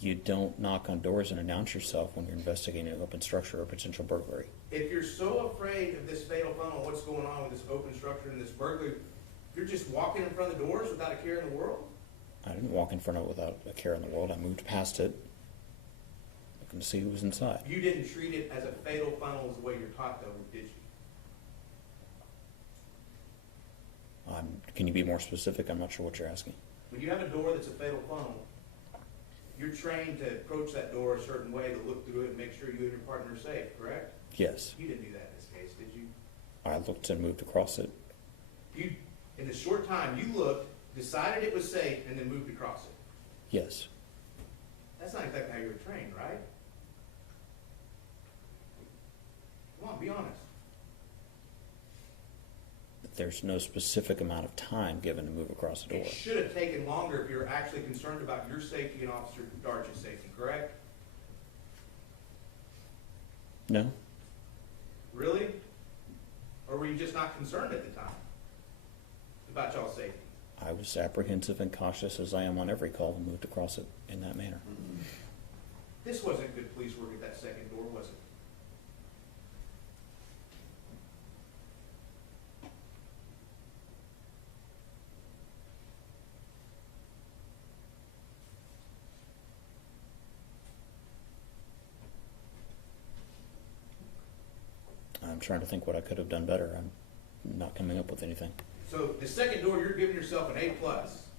You don't knock on doors and announce yourself when you're investigating an open structure or potential burglary. If you're so afraid of this fatal funnel, what's going on with this open structure and this burglary, you're just walking in front of the doors without a care in the world? I didn't walk in front of it without a care in the world. I moved past it, looking to see who was inside. You didn't treat it as a fatal funnel as the way you're taught, though, did you? Can you be more specific? I'm not sure what you're asking. When you have a door that's a fatal funnel, you're trained to approach that door a certain way to look through it and make sure you and your partner are safe, correct? Yes. You didn't do that in this case, did you? I looked and moved across it. You, in the short time you looked, decided it was safe, and then moved across it. Yes. That's not exactly how you were trained, right? Come on, be honest. There's no specific amount of time given to move across the door. It should have taken longer if you're actually concerned about your safety and Officer Darch's safety, correct? No. Really? Or were you just not concerned at the time about y'all's safety? I was apprehensive and cautious as I am on every call and moved across it in that manner. This wasn't good police work at that second door, was it? I'm trying to think what I could have done better. I'm not coming up with anything. So the second door, you're giving yourself an A+. Is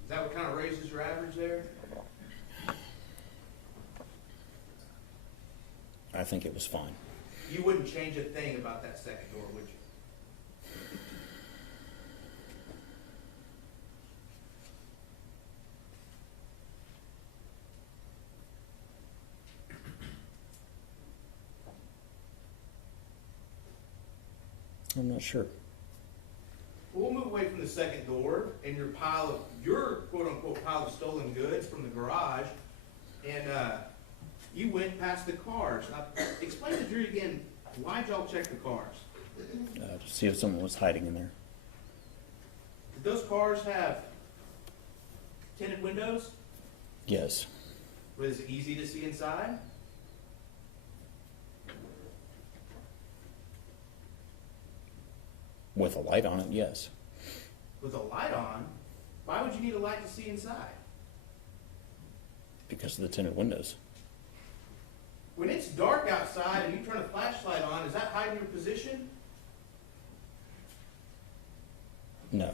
that what kind of raises your average there? I think it was fine. You wouldn't change a thing about that second door, would you? I'm not sure. We'll move away from the second door and your quote-unquote pile of stolen goods from the garage, and you went past the cars. Now, explain to the jury again, why'd y'all check the cars? To see if someone was hiding in there. Did those cars have tinted windows? Yes. Was it easy to see inside? With a light on it, yes. With a light on? Why would you need a light to see inside? Because of the tinted windows. When it's dark outside and you turn a flashlight on, is that hiding your position? No.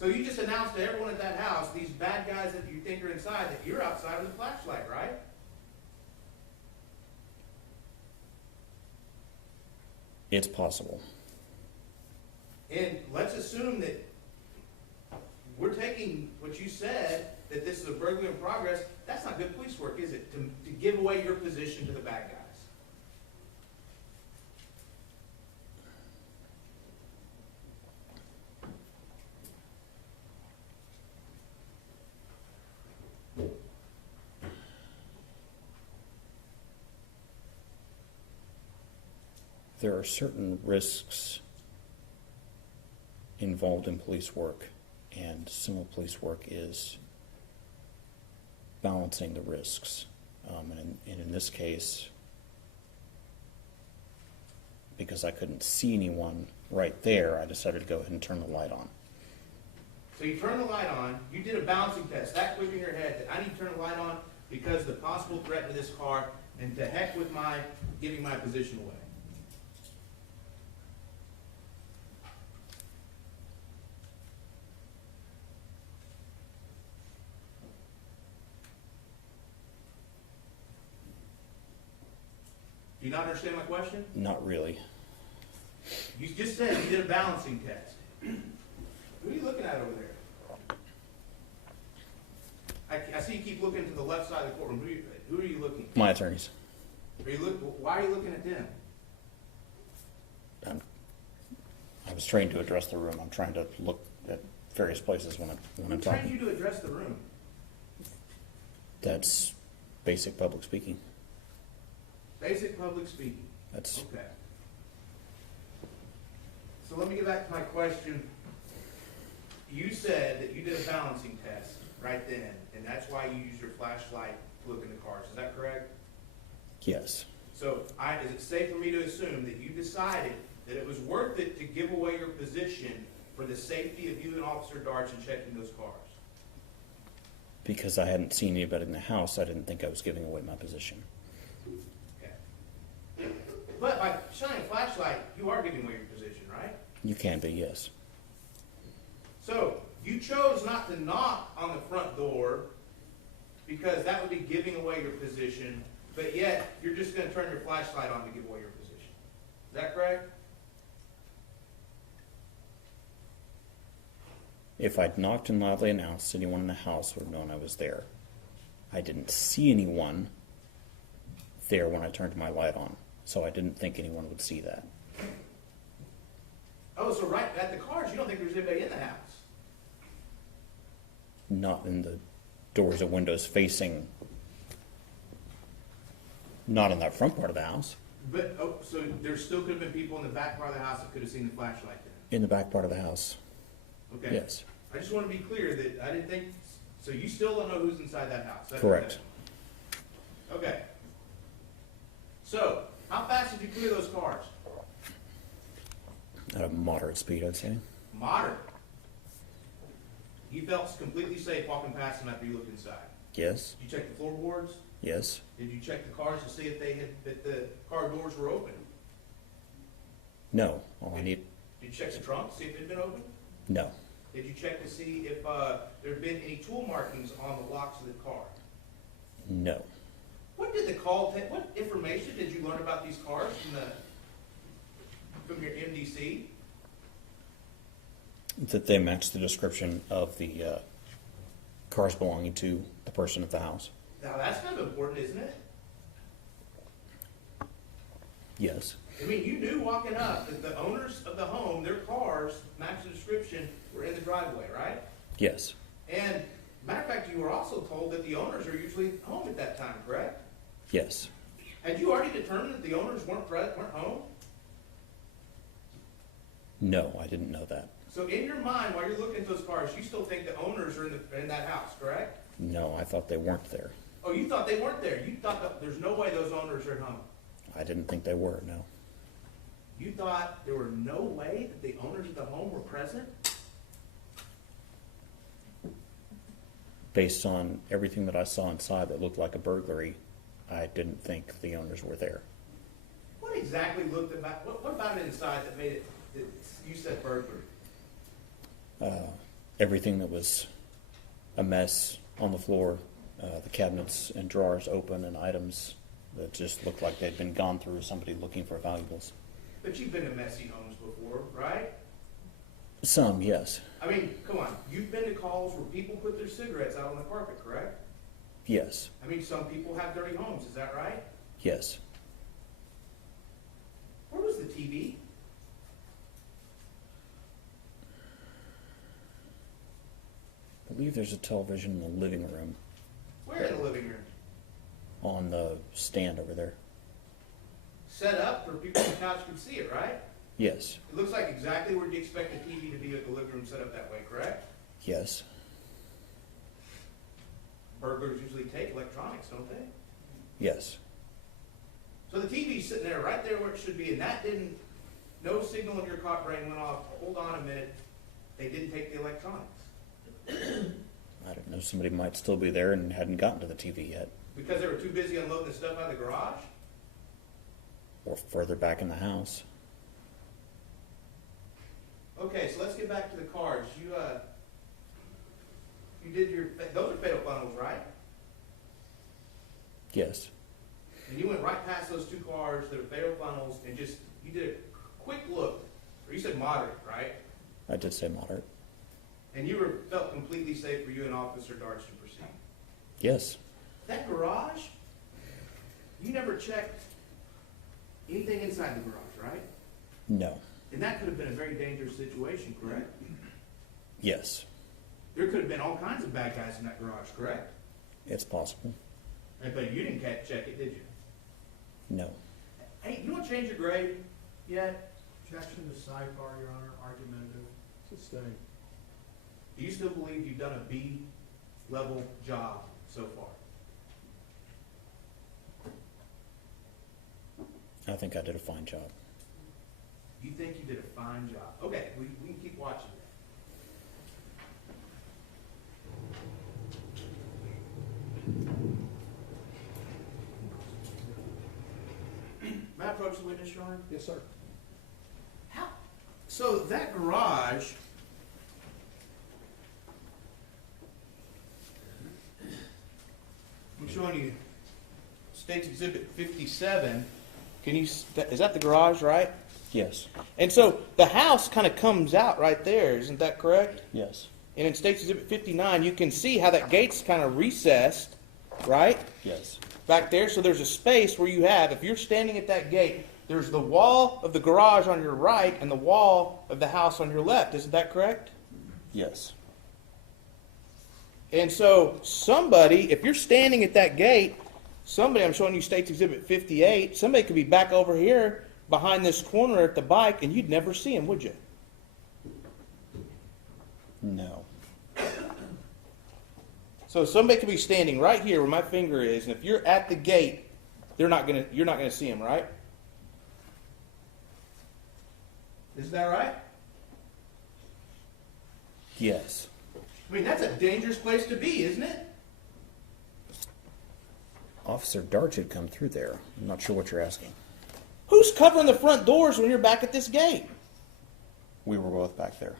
So you just announced to everyone at that house, these bad guys that you think are inside, that you're outside with a flashlight, right? It's possible. And let's assume that we're taking what you said, that this is a burglary in progress. That's not good police work, is it? To give away your position to the bad guys. there are certain risks involved in police work, and some of police work is balancing the risks. And in this case, because I couldn't see anyone right there, I decided to go ahead and turn the light on. So you turn the light on, you did a balancing test, that quick in your head, that I need to turn the light on because of the possible threat to this car, and to heck with my giving my position away. Do you not understand my question? Not really. You just said you did a balancing test. Who are you looking at over there? I see you keep looking to the left side of the courtroom. Who are you looking at? My attorneys. Why are you looking at them? I was trained to address the room. I'm trying to look at various places when I'm Who trained talking. you to address the room? That's basic public speaking. Basic public speaking. That's Okay. So let me get back to my question. You said that you did a balancing test right then, and that's why you used your flashlight to look in the cars. Is that correct? yes. So is it safe for me to assume that you decided that it was worth it to give away your position for the safety of you and Officer Darch in checking those cars? Because I hadn't seen anybody in the house, I didn't think I was giving away my position. Okay. But by shining a flashlight, you are giving away your position, right? You can be, yes. So you chose not to knock on the front door because that would be giving away your position, but yet you're just going to turn your flashlight on to give away your position. Is that correct? If I'd knocked and loudly announced, anyone in the house would have known I was there. I didn't see anyone there when I turned my light on, so I didn't think anyone would see that. Oh, so right at the cars, you don't think there's anybody in the house? Not in the doors and windows facing, not in that front part of the house, But, so there still could have been people in the back part of the house that could have seen the flashlight then? in the back part of the house, Okay. yes. I just want to be clear that I didn't think, so you still don't know who's inside that house? Correct. Okay. So, how fast did you clear those cars? At a moderate speed, I'd say. Moderate. You felt completely safe walking past them after you looked inside? Yes, Did you check the floorboards? yes, Did you check the cars to see if that the car doors were open? no, all I need, Did you check the trunk, see if it had been open? no, Did you check to see if there had been any tool markings on the locks of the car? no. What did the call take? What information did you learn about these cars from your MDC? That they match the description of the cars belonging to the person at the house. Now that's kind of important, isn't it? Yes, I mean, you knew walking up that the owners of the home, their cars match the description, were in the driveway, right? yes, And matter of fact, you were also told that the owners are usually home at that time, correct? yes, Had you already determined that the owners weren't home? no, I didn't know that. So in your mind, while you're looking at those cars, you still think the owners are in that house, correct? No, I thought they weren't there. Oh, you thought they weren't there. You thought that there's no way those owners are at home. I didn't think they were, no. You thought there were no way that the owners of the home were present? Based on everything that I saw inside that looked like a burglary, I didn't think the owners were there. What exactly looked about, what about it inside that made it, that you said burglary? Everything that was a mess on the floor, the cabinets and drawers open, and items that just looked like they'd been gone through somebody looking for valuables. But you've been to messy homes before, right? Some, yes. I mean, come on, you've been to calls where people put their cigarettes out on the carpet, correct? Yes, I mean, some people have dirty homes, is that right? yes. Where was the TV? I believe there's a television in the living room Where in the living room? on the stand over there. set up where people on the couch can see it, right? Yes. It looks like exactly where you expect a TV to be at the living room set up that way, correct? Yes. Burglars usually take electronics, don't they? Yes. So the TV's sitting there, right there where it should be, and that didn't, no signal in your caught brain went off. Hold on a minute, they didn't take the electronics. I don't know. Somebody might still be there and hadn't gotten to the TV yet, Because they were too busy unloading the stuff out of the garage? or further back in the house. Okay, so let's get back to the cars. You did your, those are fatal funnels, right? Yes. And you went right past those two cars that are fatal funnels and just, you did a quick look, or you said moderate, right? I did say moderate. And you felt completely safe for you and Officer Darts to proceed. Yes. That garage, you never checked anything inside the garage, right? No. And that could have been a very dangerous situation, correct? Yes. There could have been all kinds of bad guys in that garage, correct? It's possible. But you didn't check it, did you? No. Hey, you want to change your grade yet? Objection to sidebar, Your Honor, argumentative. Sustained. Do you still believe you've done a B-level job so far? I think I did a fine job. You think you did a fine job? Okay, we can keep watching that. May I approach the witness, Your Honor? Yes, sir. So that garage, I'm showing you State's Exhibit 57. Is that the garage, right? Yes. And so the house kind of comes out right there, isn't that correct? Yes. And in State's Exhibit 59, you can see how that gate's kind of recessed, right? Yes. Back there, so there's a space where you have, if you're standing at that gate, there's the wall of the garage on your right and the wall of the house on your left. Isn't that correct? Yes. And so somebody, if you're standing at that gate, somebody, I'm showing you State's Exhibit 58, somebody could be back over here behind this corner at the bike and you'd never see him, would you? No. So somebody could be standing right here where my finger is, and if you're at the gate, you're not gonna see him, right? Is that right? Yes. I mean, that's a dangerous place to be, isn't it? Officer Darch had come through there. I'm not sure what you're asking. Who's covering the front doors when you're back at this gate? We were both back there.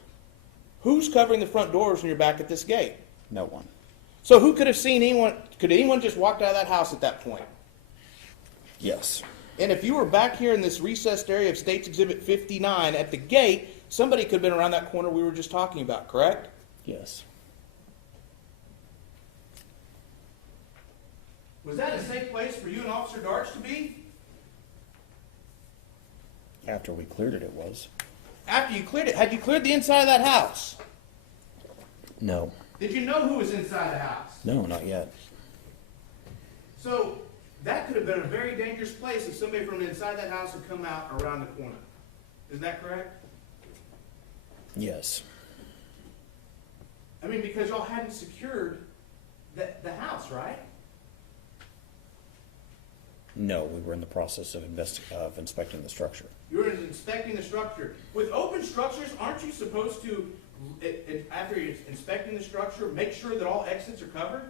Who's covering the front doors when you're back at this gate? No one. So who could have seen anyone? Could anyone just walked out of that house at that point? Yes. And if you were back here in this recessed area of State's Exhibit 59 at the gate, somebody could have been around that corner we were just talking about, correct? Yes. Was that a safe place for you and Officer Darch to be? After we cleared it, it was. After you cleared it, had you cleared the inside of that house? No. Did you know who was inside the house? No, not yet. So that could have been a very dangerous place if somebody from inside that house had come out around the corner. Is that correct? Yes. I mean, because y'all hadn't secured the house, right? No, we were in the process of inspecting the structure. You were inspecting the structure. With open structures, aren't you supposed to, after you're inspecting the structure, make sure that all exits are covered?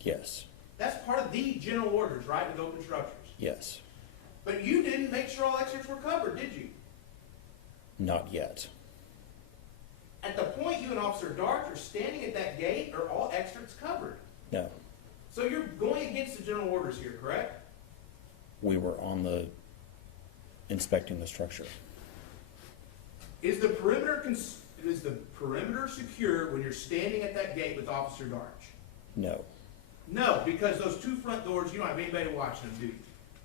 Yes. That's part of the general orders, right, with open structures. Yes. But you didn't make sure all exits were covered, did you? Not yet. At the point you and Officer Darch are standing at that gate, are all exits covered? No. So you're going against the general orders here, correct? We were on the inspecting the structure. Is the perimeter secure when you're standing at that gate with Officer Darch? No. No, because those two front doors, you don't have anybody watching them, do you?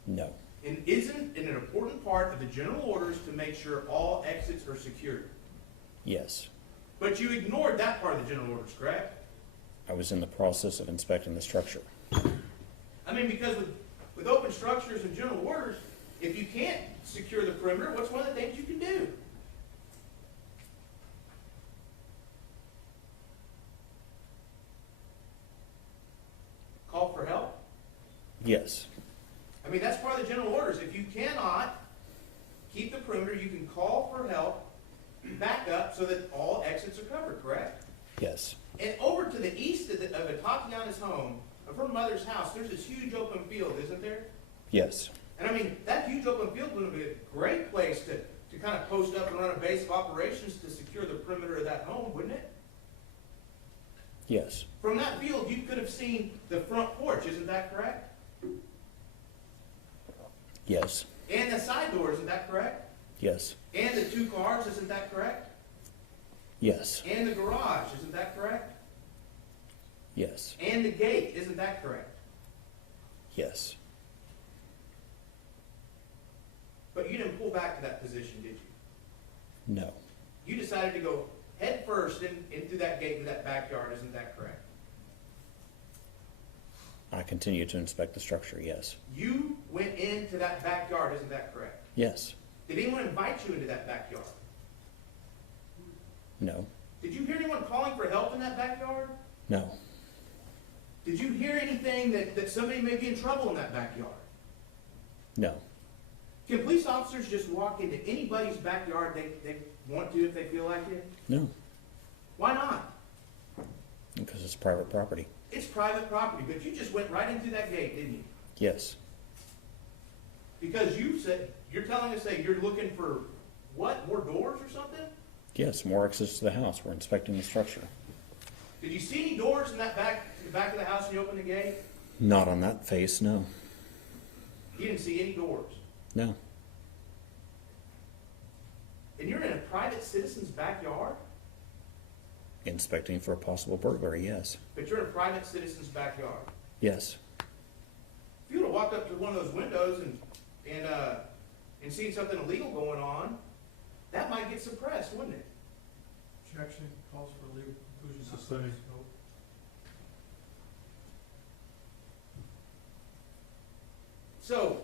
No. And isn't it an important part of the general orders to make sure all exits are secured? Yes. But you ignored that part of the general orders, correct? I was in the process of inspecting the structure. I mean, because with open structures and general orders, if you can't secure the perimeter, what's one of the things you can do? Call for help? Yes. I mean, that's part of the general orders. If you cannot keep the perimeter, you can call for help, back up so that all exits are covered, correct? Yes. And over to the east of Tatiana's home, of her mother's house, there's this huge open field, isn't there? Yes. And I mean, that huge open field would be a great place to kind of post up and run a base of operations to secure the perimeter of that home, wouldn't it? Yes. From that field, you could have seen the front porch, isn't that correct? Yes. And the side door, isn't that correct? Yes. And the two cars, isn't that correct? Yes. And the garage, isn't that correct? Yes. And the gate, isn't that correct? Yes. But you didn't pull back to that position, did you? No. You decided to go head first in through that gate to that backyard, isn't that correct? I continue to inspect the structure, yes. You went into that backyard, isn't that correct? Yes. Did anyone invite you into that backyard? No. Did you hear anyone calling for help in that backyard? No. Did you hear anything that somebody may be in trouble in that backyard? No. Can police officers just walk into anybody's backyard they want to if they feel like it? No. Why not? Because it's private property. It's private property, but you just went right into that gate, didn't you? Yes. Because you said, you're telling us that you're looking for, what, more doors or something? Yes, more access to the house. We're inspecting the structure. Did you see any doors in the back of the house when you opened the gate? Not on that face, no. You didn't see any doors. No. And you're in a private citizen's backyard? Inspecting for a possible burglary, yes. But you're in a private citizen's backyard. Yes. If you would have walked up to one of those windows and seen something illegal going on, that might get suppressed, wouldn't it? Objection, calls for legal conclusion. not Sustained. subject to vote. So,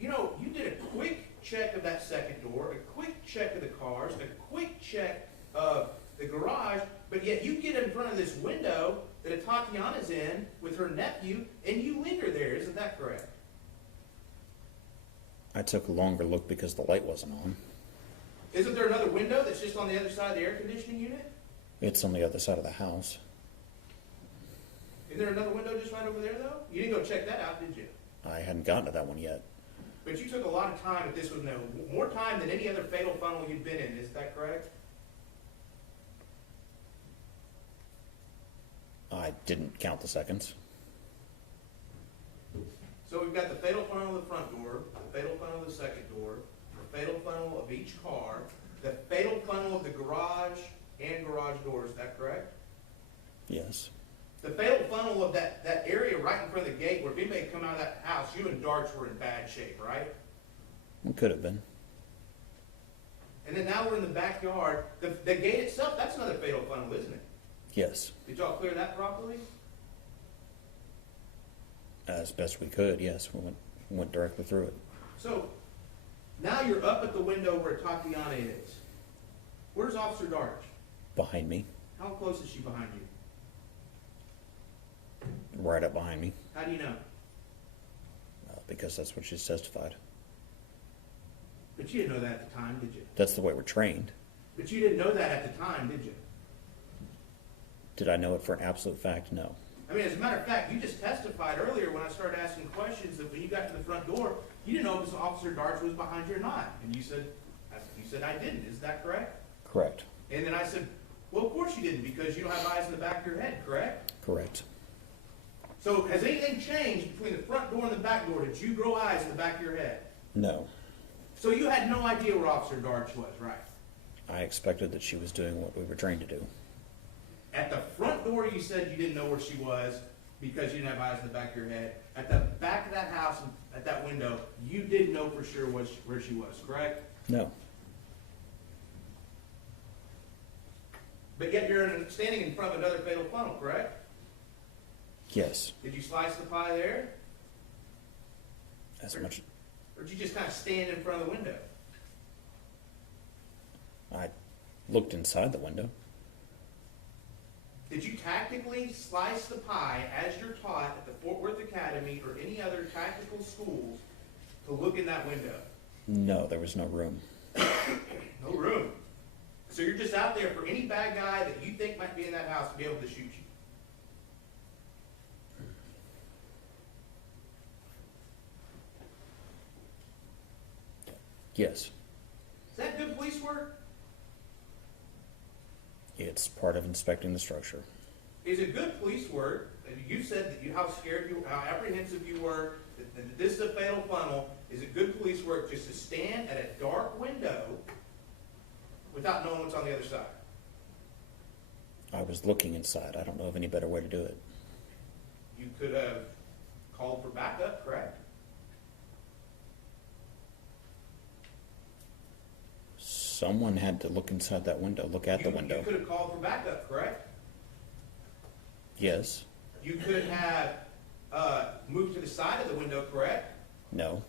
you did a quick check of that second door, a quick check of the cars, a quick check of the garage, but yet you get in front of this window that Tatiana's in with her nephew, and you linger there. Isn't that correct? I took a longer look because the light wasn't on. Isn't there another window that's just on the other side of the air conditioning unit? It's on the other side of the house. Is there another window just right over there, though? You didn't go check that out, did you? I hadn't gotten to that one yet. But you took a lot of time at this window, more time than any other fatal funnel you'd been in. Is that correct? I didn't count the seconds. So we've got the fatal funnel of the front door, the fatal funnel of the second door, the fatal funnel of each car, the fatal funnel of the garage and garage door. Is that correct? Yes. The fatal funnel of that area right in front of the gate where if anybody had come out of that house, you and Darts were in bad shape, right? It could have been. And then now we're in the backyard. The gate itself, that's another fatal funnel, isn't it? Yes. Did y'all clear that properly? As best we could, yes. We went directly through it. So now you're up at the window where Tatiana is. Where's Officer Darch? Behind me. How close is she behind you? Right up behind me. How do you know? Because that's what she's testified. But you didn't know that at the time, did you? That's the way we're trained. But you didn't know that at the time, did you? Did I know it for an absolute fact? No. I mean, as a matter of fact, you just testified earlier when I started asking questions that when you got to the front door, you didn't know if Officer Darch was behind you or not. And you said I didn't. Is that correct? Correct. And then I said, well, of course you didn't because you don't have eyes in the back of your head, correct? Correct. So has anything changed between the front door and the back door? Did you grow eyes in the back of your head? No. So you had no idea where Officer Darch was, right? I expected that she was doing what we were trained to do. At the front door, you said you didn't know where she was because you didn't have eyes in the back of your head. At the back of that house, at that window, you didn't know for sure where she was, correct? No. But yet you're standing in front of another fatal funnel, correct? Yes. Did you slice the pie there? as much. Or did you just kind of stand in front of the window? I looked inside the window. Did you tactically slice the pie as you're taught at the Fort Worth Academy or any other tactical schools to look in that window? No, there was no room. No room. So you're just out there for any bad guy that you think might be in that house to be able to shoot you. Yes, Is that good police work? it's part of inspecting the structure. Is it good police work? You said that how scared you, how apprehensive you were, that this is a fatal funnel. Is it good police work just to stand at a dark window without knowing what's on the other side? I was looking inside. I don't know of any better way to do it. You could have called for backup, correct? Someone had to look inside that window, look at the You window. could have called for backup, correct? Yes. You could have moved to the side of the window, correct? No.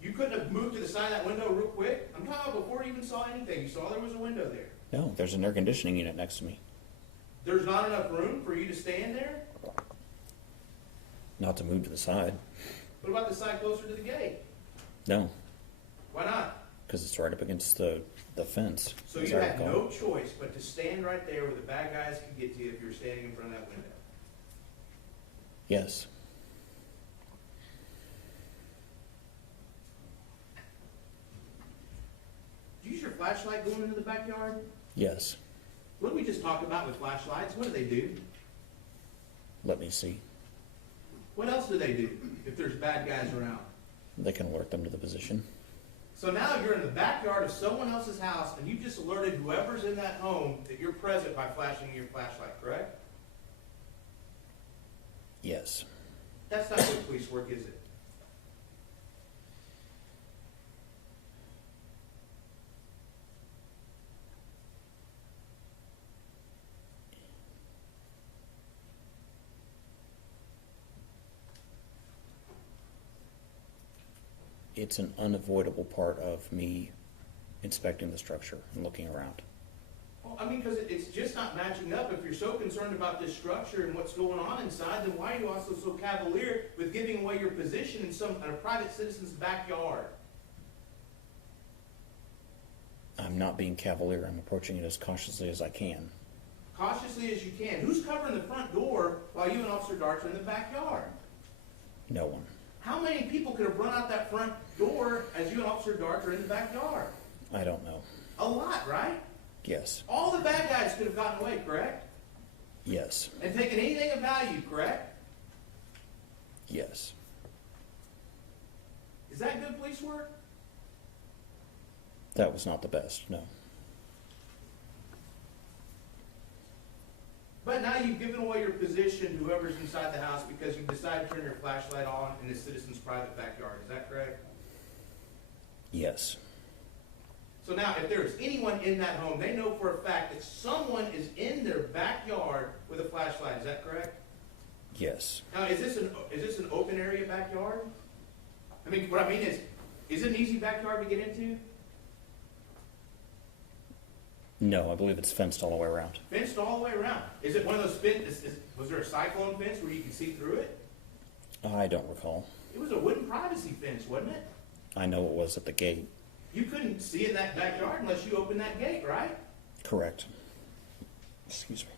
You couldn't have moved to the side of that window real quick? I'm talking about before you even saw anything. You saw there was a window there. No, there's an air conditioning unit next to me. There's not enough room for you to stand there? Not to move to the side. What about the side closer to the gate? No, Why not? because it's right up against the fence. So as you I had recall. no choice but to stand right there where the bad guys could get to you if you were standing in front of that window. Yes. Did you use your flashlight going into the backyard? Yes. What did we just talk about with flashlights? What do they do? Let me see. What else do they do if there's bad guys around? They can alert them to the position. So now you're in the backyard of someone else's house and you just alerted whoever's in that home that you're present by flashing your flashlight, correct? Yes. That's not good police work, is it? It's an unavoidable part of me inspecting the structure and looking around. Well, I mean, because it's just not matching up. If you're so concerned about this structure and what's going on inside, then why are you also so cavalier with giving away your position in a private citizen's backyard? I'm not being cavalier. I'm approaching it as cautiously as I can. Cautiously as you can. Who's covering the front door while you and Officer Darts are in the backyard? No one. How many people could have run out that front door as you and Officer Darts are in the backyard? I don't know. A lot, right? Yes. All the bad guys could have gotten away, correct? Yes. And taken anything of value, correct? Yes. Is that good police work? That was not the best, no. But now you've given away your position to whoever's inside the house because you decided to turn your flashlight on in a citizen's private backyard. Is that correct? Yes. So now, if there's anyone in that home, they know for a fact that someone is in their backyard with a flashlight. Is that correct? Yes. Now, is this an open area backyard? I mean, what I mean is it an easy backyard to get into? No, I believe it's fenced all the way around. Fenced all the way around. Is it one of those was there a cyclone fence where you could see through it? I don't recall. It was a wooden privacy fence, wasn't it? I know it was at the gate. You couldn't see in that backyard unless you opened that gate, right? Correct. Excuse me.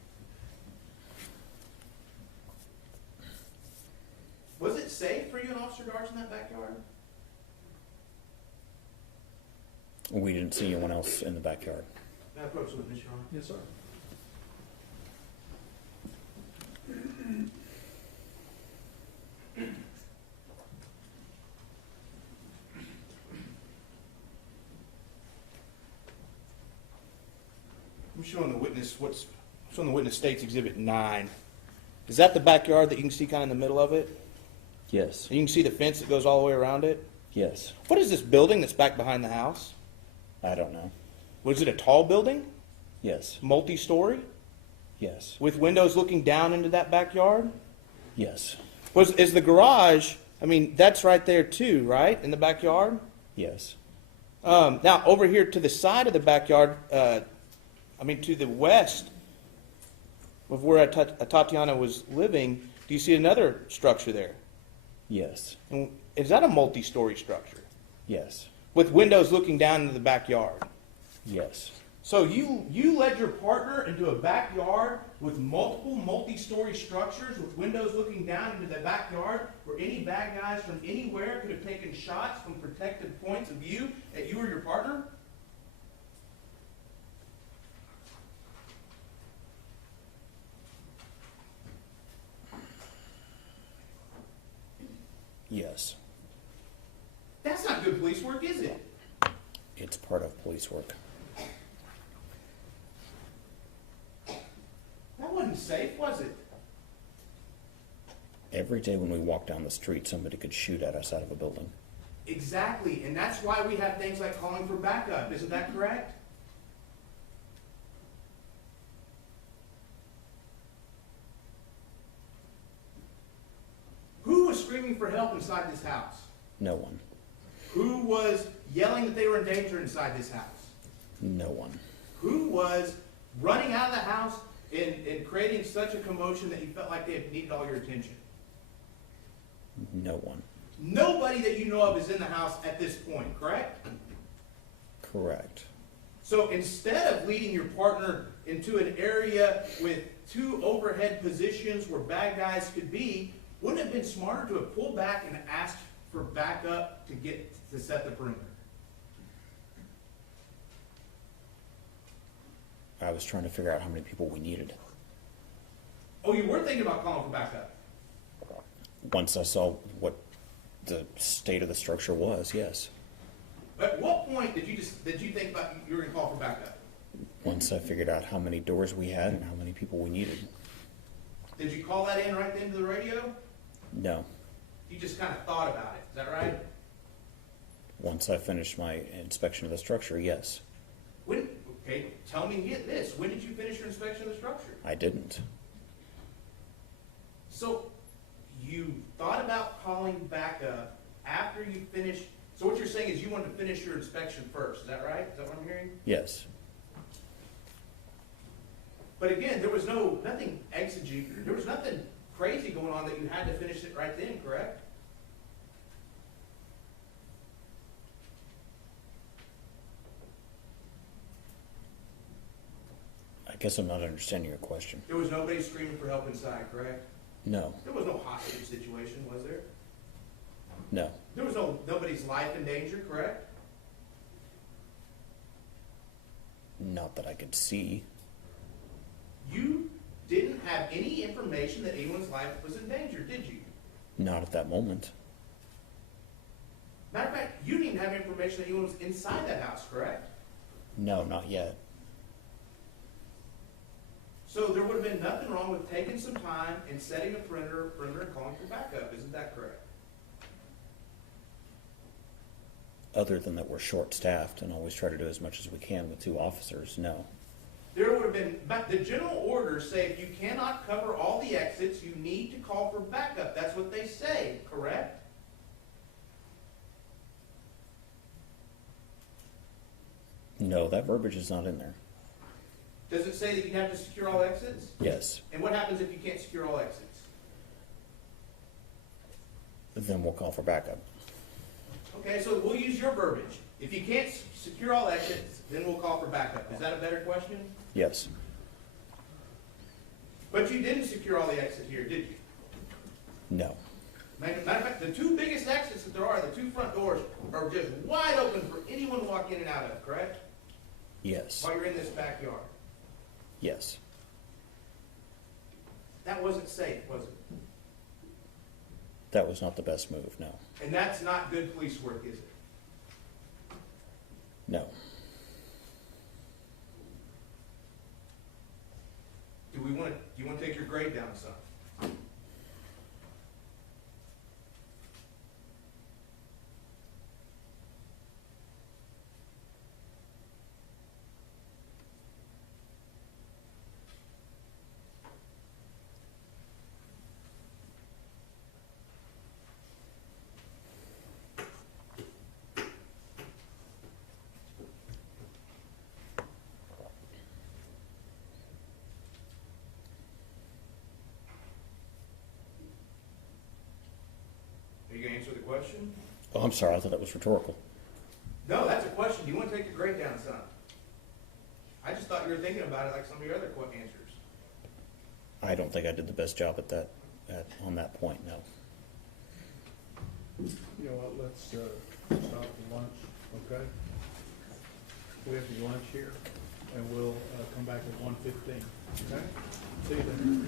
Was it safe for you and Officer Darts in that backyard? We didn't see anyone else in the backyard. May I approach the witness, Your Honor? Yes, sir. I'm showing the witness states Exhibit 9. Is that the backyard that you can see kind of in the middle of it? Yes. And you can see the fence that goes all the way around it? Yes. What is this building that's back behind the house? I don't know. Was it a tall building? Yes. Multi-story? Yes. With windows looking down into that backyard? Yes. Is the garage I mean, that's right there too, right, in the backyard? Yes. Now, over here to the side of the backyard, to the west of where Tatiana was living, do you see another structure there? Yes. And is that a multi-story structure Yes. with windows looking down into the backyard? Yes. So you led your partner into a backyard with multiple multi-story structures with windows looking down into the backyard where any bad guys from anywhere could have taken shots from protected points of view at you or your partner? Yes. That's not good police work, is it? It's part of police work. That wasn't safe, was it? Every day when we walk down the street, somebody could shoot at us out of a building. Exactly, and that's why we have things like calling for backup. Isn't that correct? Who was screaming for help inside this house? No one. Who was yelling that they were in danger inside this house? No one. Who was running out of the house and creating such a commotion that you felt like they needed all your attention? No one. Nobody that you know of is in the house at this point, correct? Correct. So instead of leading your partner into an area with two overhead positions where bad guys could be, wouldn't it have been smarter to have pulled back and asked for backup to set the perimeter? I was trying to figure out how many people we needed. Oh, you were thinking about calling for backup? Once I saw what the state of the structure was, yes. At what point did you think about you were going to call for backup? Once I figured out how many doors we had and how many people we needed. Did you call that in right then to the radio? No. You just kind of thought about it. Is that right? Once I finished my inspection of the structure, yes. Okay, tell me this. When did you finish your inspection of the structure? I didn't. So you thought about calling backup after you finished. So what you're saying is you wanted to finish your inspection first. Is that right? Is that what I'm hearing? Yes. But again, there was nothing exigent. There was nothing crazy going on that you had to finish it right then, correct? I guess I'm not understanding your question. There was nobody screaming for help inside, correct? No. There was no hostage situation, was there? No. There was nobody's life in danger, correct? Not that I could see. You didn't have any information that anyone's life was in danger, did you? Not at that moment. Matter of fact, you didn't even have information that anyone was inside that house, correct? No, not yet. So there would have been nothing wrong with taking some time and setting a perimeter and calling for backup. Isn't that correct? Other than that we're short-staffed and always try to do as much as we can with 2 officers, no. There would have been, but the general orders say if you cannot cover all the exits, you need to call for backup. That's what they say, correct? No, that verbiage is not in there. Does it say that you have to secure all exits? Yes. And what happens if you can't secure all exits? Then we'll call for backup. Okay, so we'll use your verbiage. If you can't secure all exits, then we'll call for backup. Is that a better question? Yes. But you didn't secure all the exits here, did you? No. Matter of fact, the 2 biggest exits that there are, the 2 front doors, are just wide open for anyone to walk in and out of, correct? Yes. While you're in this backyard. Yes. That wasn't safe, was it? That was not the best move, no. And that's not good police work, is it? No. Do you want to take your grade down some? question? Oh, I'm sorry, I thought that was rhetorical. No, that's a question. Do you want to take your grade down, son? I just thought you were thinking about it like some of your other answers. I don't think I did the best job at that, on that point, no. You know what, let's, stop the lunch, okay? We have the lunch here, and we'll, come back at 1:15, okay? See you then.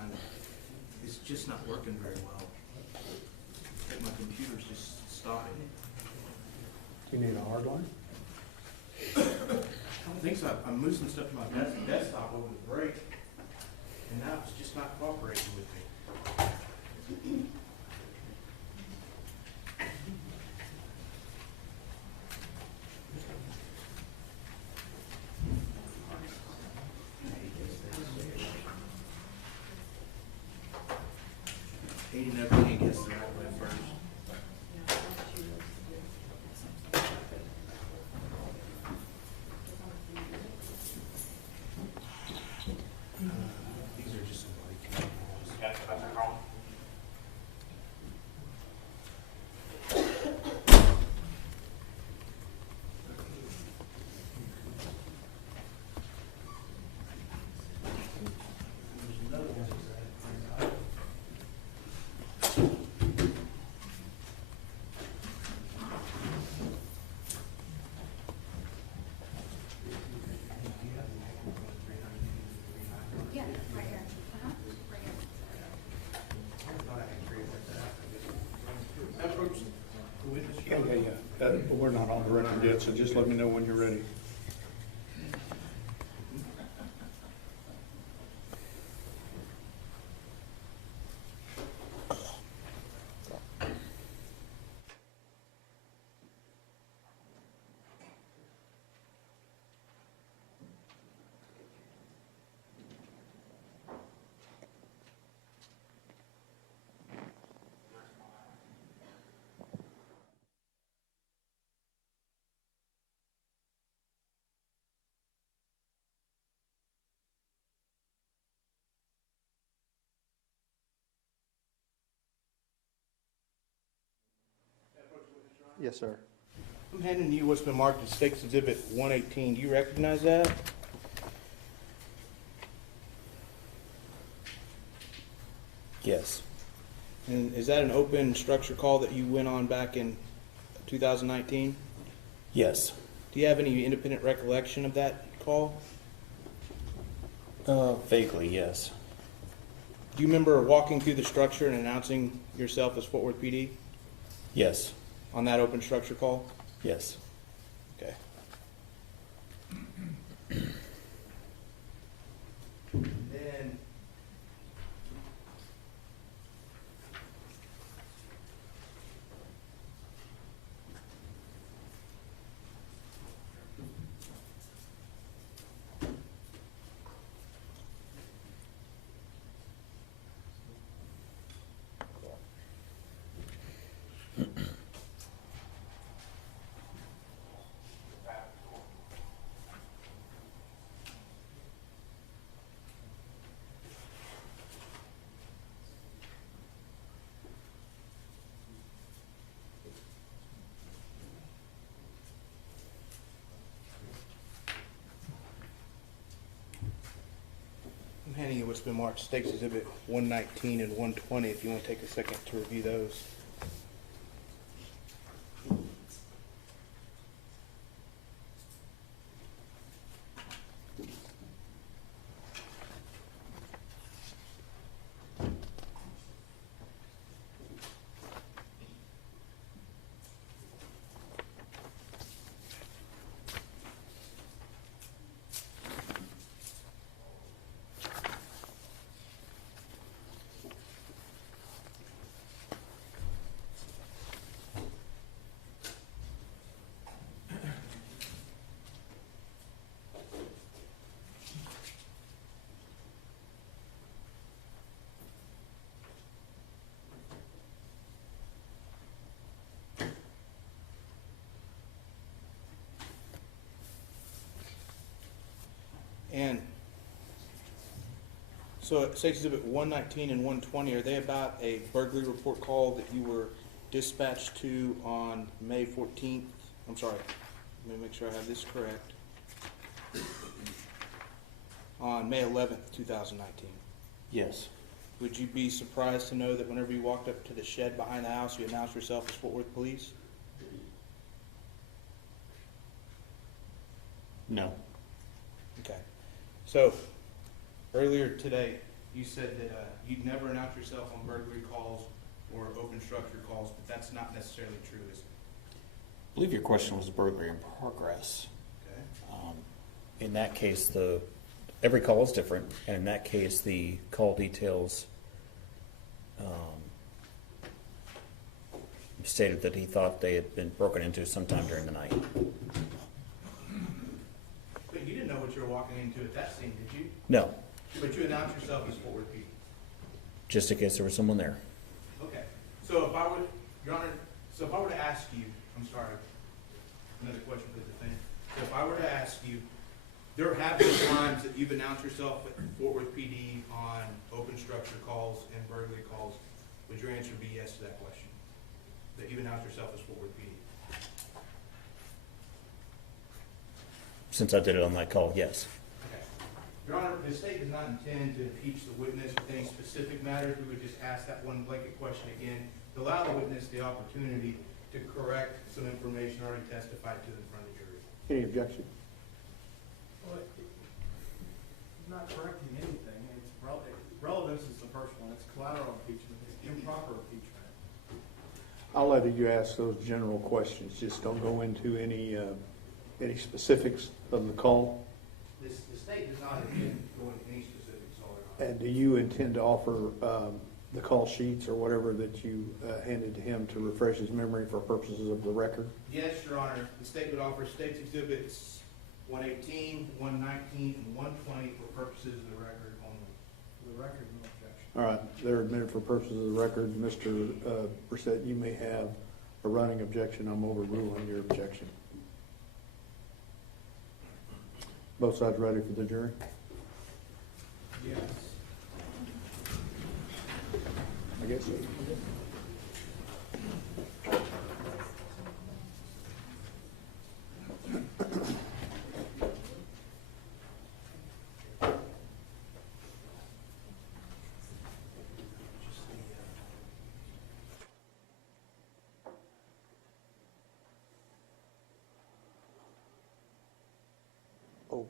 trying to, it's just not working very well. Like my computer's just stopping. You need a hard line? I don't think so. I'm moving stuff to my desktop over the break, and now it's just not cooperating with me. Hating everything against the right way first. These are just some like. Yeah, right here. Right here. Yeah. We're not on the record yet, so just let me know when you're ready. Yes, sir. I'm handing you what's been marked as State's Exhibit 118. Do you recognize that? Yes. And is that an open structure call that you went on back in 2019? Yes. Do you have any independent recollection of that call? Vaguely, yes. Do you remember walking through the structure and announcing yourself as Fort Worth PD Yes. on that open structure call? Yes. Okay. Then I'm handing you what's been marked State's Exhibit 119 and 120 if you want to take a second to review those. And so State's Exhibit 119 and 120, are they about a burglary report call that you were dispatched to on May 14th? I'm sorry, let me make sure I have this correct. On May 11th, 2019. Yes. Would you be surprised to know that whenever you walked up to the shed behind the house, you announced yourself as Fort Worth Police? No. Okay. So, earlier today, you said that you'd never announce yourself on burglary calls or open structure calls, but that's not necessarily true, is it? I believe your question was burglary in progress. Okay. In that case, every call is different, and in that case, the call details stated that he thought they had been broken into sometime during the night. But you didn't know what you were walking into at that scene, did you? No, But you announced yourself as Fort Worth PD. just in case there was someone there. Okay. So if I would, Your Honor, so if I were to ask you, I'm sorry, another question for the defendant. So if I were to ask you, there have been times that you've announced yourself at Fort Worth PD on open structure calls and burglary calls, would your answer be yes to that question? That you've announced yourself as Fort Worth PD? Since I did it on that call, yes. Okay. Your Honor, the state does not intend to impeach the witness with any specific matters. We would just ask that one blanket question again, to allow the witness the opportunity to correct some information already testified to in front of the jury. Any objection? Well, not correcting anything, it's relevance is the first one, it's collateral impeachment, it's improper impeachment. I'll let you ask those general questions, just don't go into any specifics of the call. The state does not intend to go into any specifics, Your Honor. And do you intend to offer the call sheets or whatever that you handed to him to refresh his memory for purposes of the record? Yes, Your Honor, the state would offer State's Exhibits 118, 119, and 120 for purposes of the record only. For the record, no objection. All right, they're admitted for purposes of the record. Mr. Brissett, you may have a running objection. I'm overruling your objection. Both sides ready for the jury? Yes. I guess so. Oh,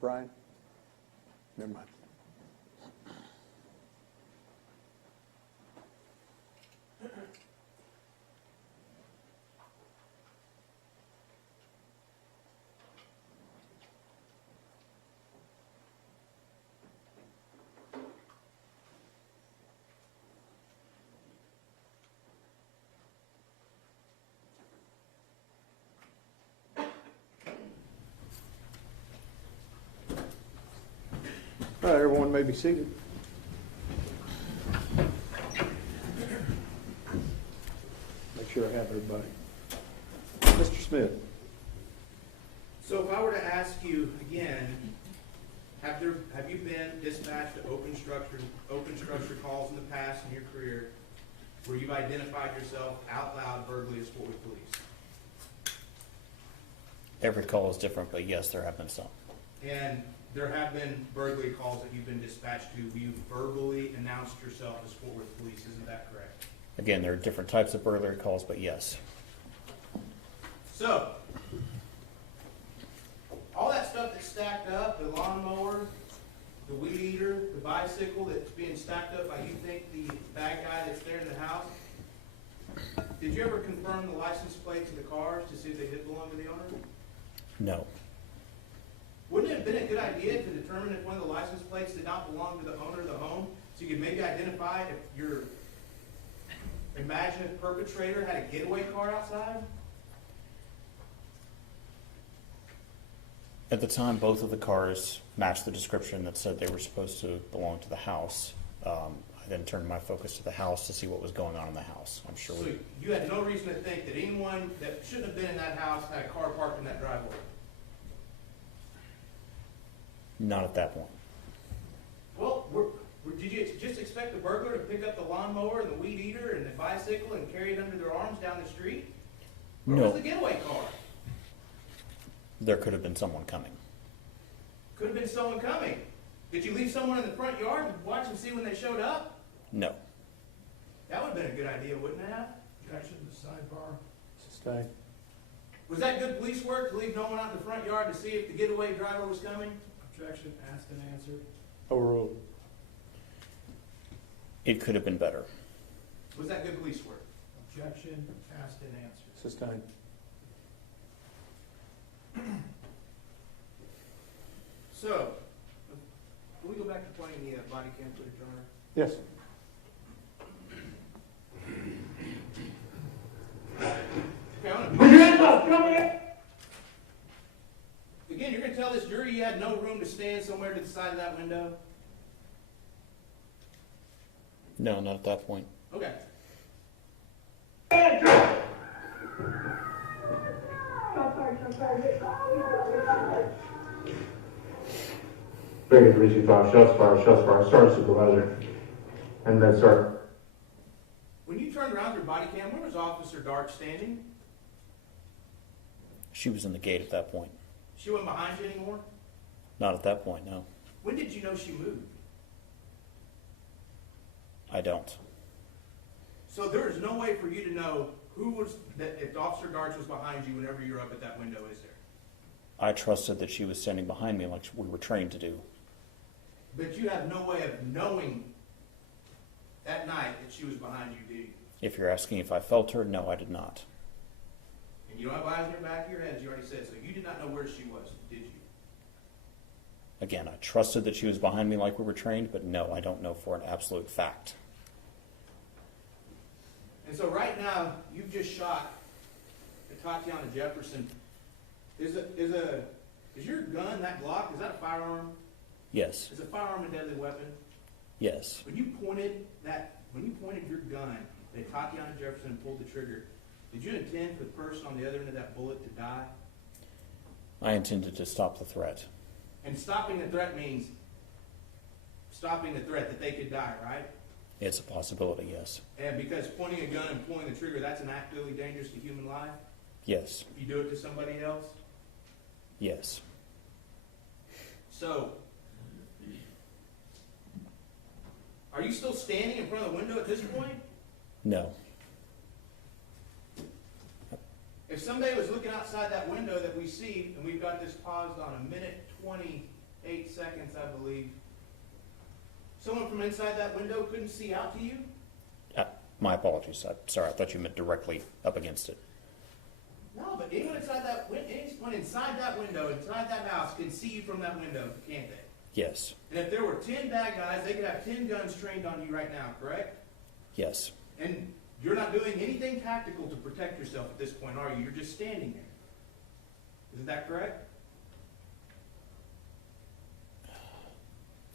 Brian? Never mind. All right, everyone may be seated. Make sure I have everybody. Mr. Smith. So if I were to ask you again, have you been dispatched to open structure calls in the past in your career where you've identified yourself out loud verbally as Fort Worth Police? Every call is different, but yes, there have been some. And there have been burglary calls that you've been dispatched to where you verbally announced yourself as Fort Worth Police, isn't that correct? Again, there are different types of burglary calls, but yes. So, all that stuff that's stacked up, the lawnmower, the weed eater, the bicycle that's being stacked up by you think the bad guy that's there in the house, did you ever confirm the license plates of the cars to see if they did belong to the owner? No. Wouldn't it have been a good idea to determine if one of the license plates did not belong to the owner of the home, so you could maybe identify if your imagined perpetrator had a getaway car outside? At the time, both of the cars matched the description that said they were supposed to belong to the house. I then turned my focus to the house to see what was going on in the house. I'm sure So you had no reason to think that anyone that shouldn't have been in that house had a car parked in that driveway? not at that point. Well, did you just expect the burglar to pick up the lawnmower and the weed eater and the bicycle and carry it under their arms down the street? Where No. was the getaway car? There could have been someone coming. Could have been someone coming. Did you leave someone in the front yard to watch and see when they showed up? No. That would have been a good idea, wouldn't it have? Objection to sidebar. Sustained. Was that good police work to leave no one out in the front yard to see if the getaway driver was coming? Objection, asked and answered. Overruled. It could have been better. Was that good police work? Objection, asked and answered. Sustained. So, can we go back to playing the body cam footage on her? Yes. Okay, I wanna- Again, you're gonna tell this jury you had no room to stand somewhere to the side of that window? No, not at that point. Okay. Very 325, shots fired, Sergeant Supervisor. And then, sir. When you turned around your body cam, where was Officer Dark standing? She was in the gate at that point. She wasn't behind you anymore? Not at that point, no. When did you know she moved? I don't. So there is no way for you to know if Officer Darts was behind you whenever you're up at that window, is there? I trusted that she was standing behind me like we were trained to do. But you have no way of knowing that night that she was behind you, do you? If you're asking if I felt her, no, I did not. And you don't have eyes in the back of your head, as you already said, so you did not know where she was, did you? Again, I trusted that she was behind me like we were trained, but no, I don't know for an absolute fact. And so right now, you've just shot at Tatiana Jefferson. Is your gun, that Glock, is that a firearm? Yes. Is a firearm a deadly weapon? Yes. When you pointed your gun at Tatiana Jefferson and pulled the trigger, did you intend for the person on the other end of that bullet to die? I intended to stop the threat. And stopping the threat means stopping the threat that they could die, right? It's a possibility, yes. And because pointing a gun and pulling the trigger, that's an act really dangerous to human life? Yes. If you do it to somebody else? Yes. So, are you still standing in front of the window at this point? No. If somebody was looking outside that window that we see, and we've got this paused on 1:28 seconds, I believe, someone from inside that window couldn't see out to you? My apologies. I'm sorry, I thought you meant directly up against it. No, but anyone inside that window, inside that house, can see you from that window, can't they? Yes. And if there were 10 bad guys, they could have 10 guns trained on you right now, correct? Yes. And you're not doing anything tactical to protect yourself at this point, are you? You're just standing there. Isn't that correct?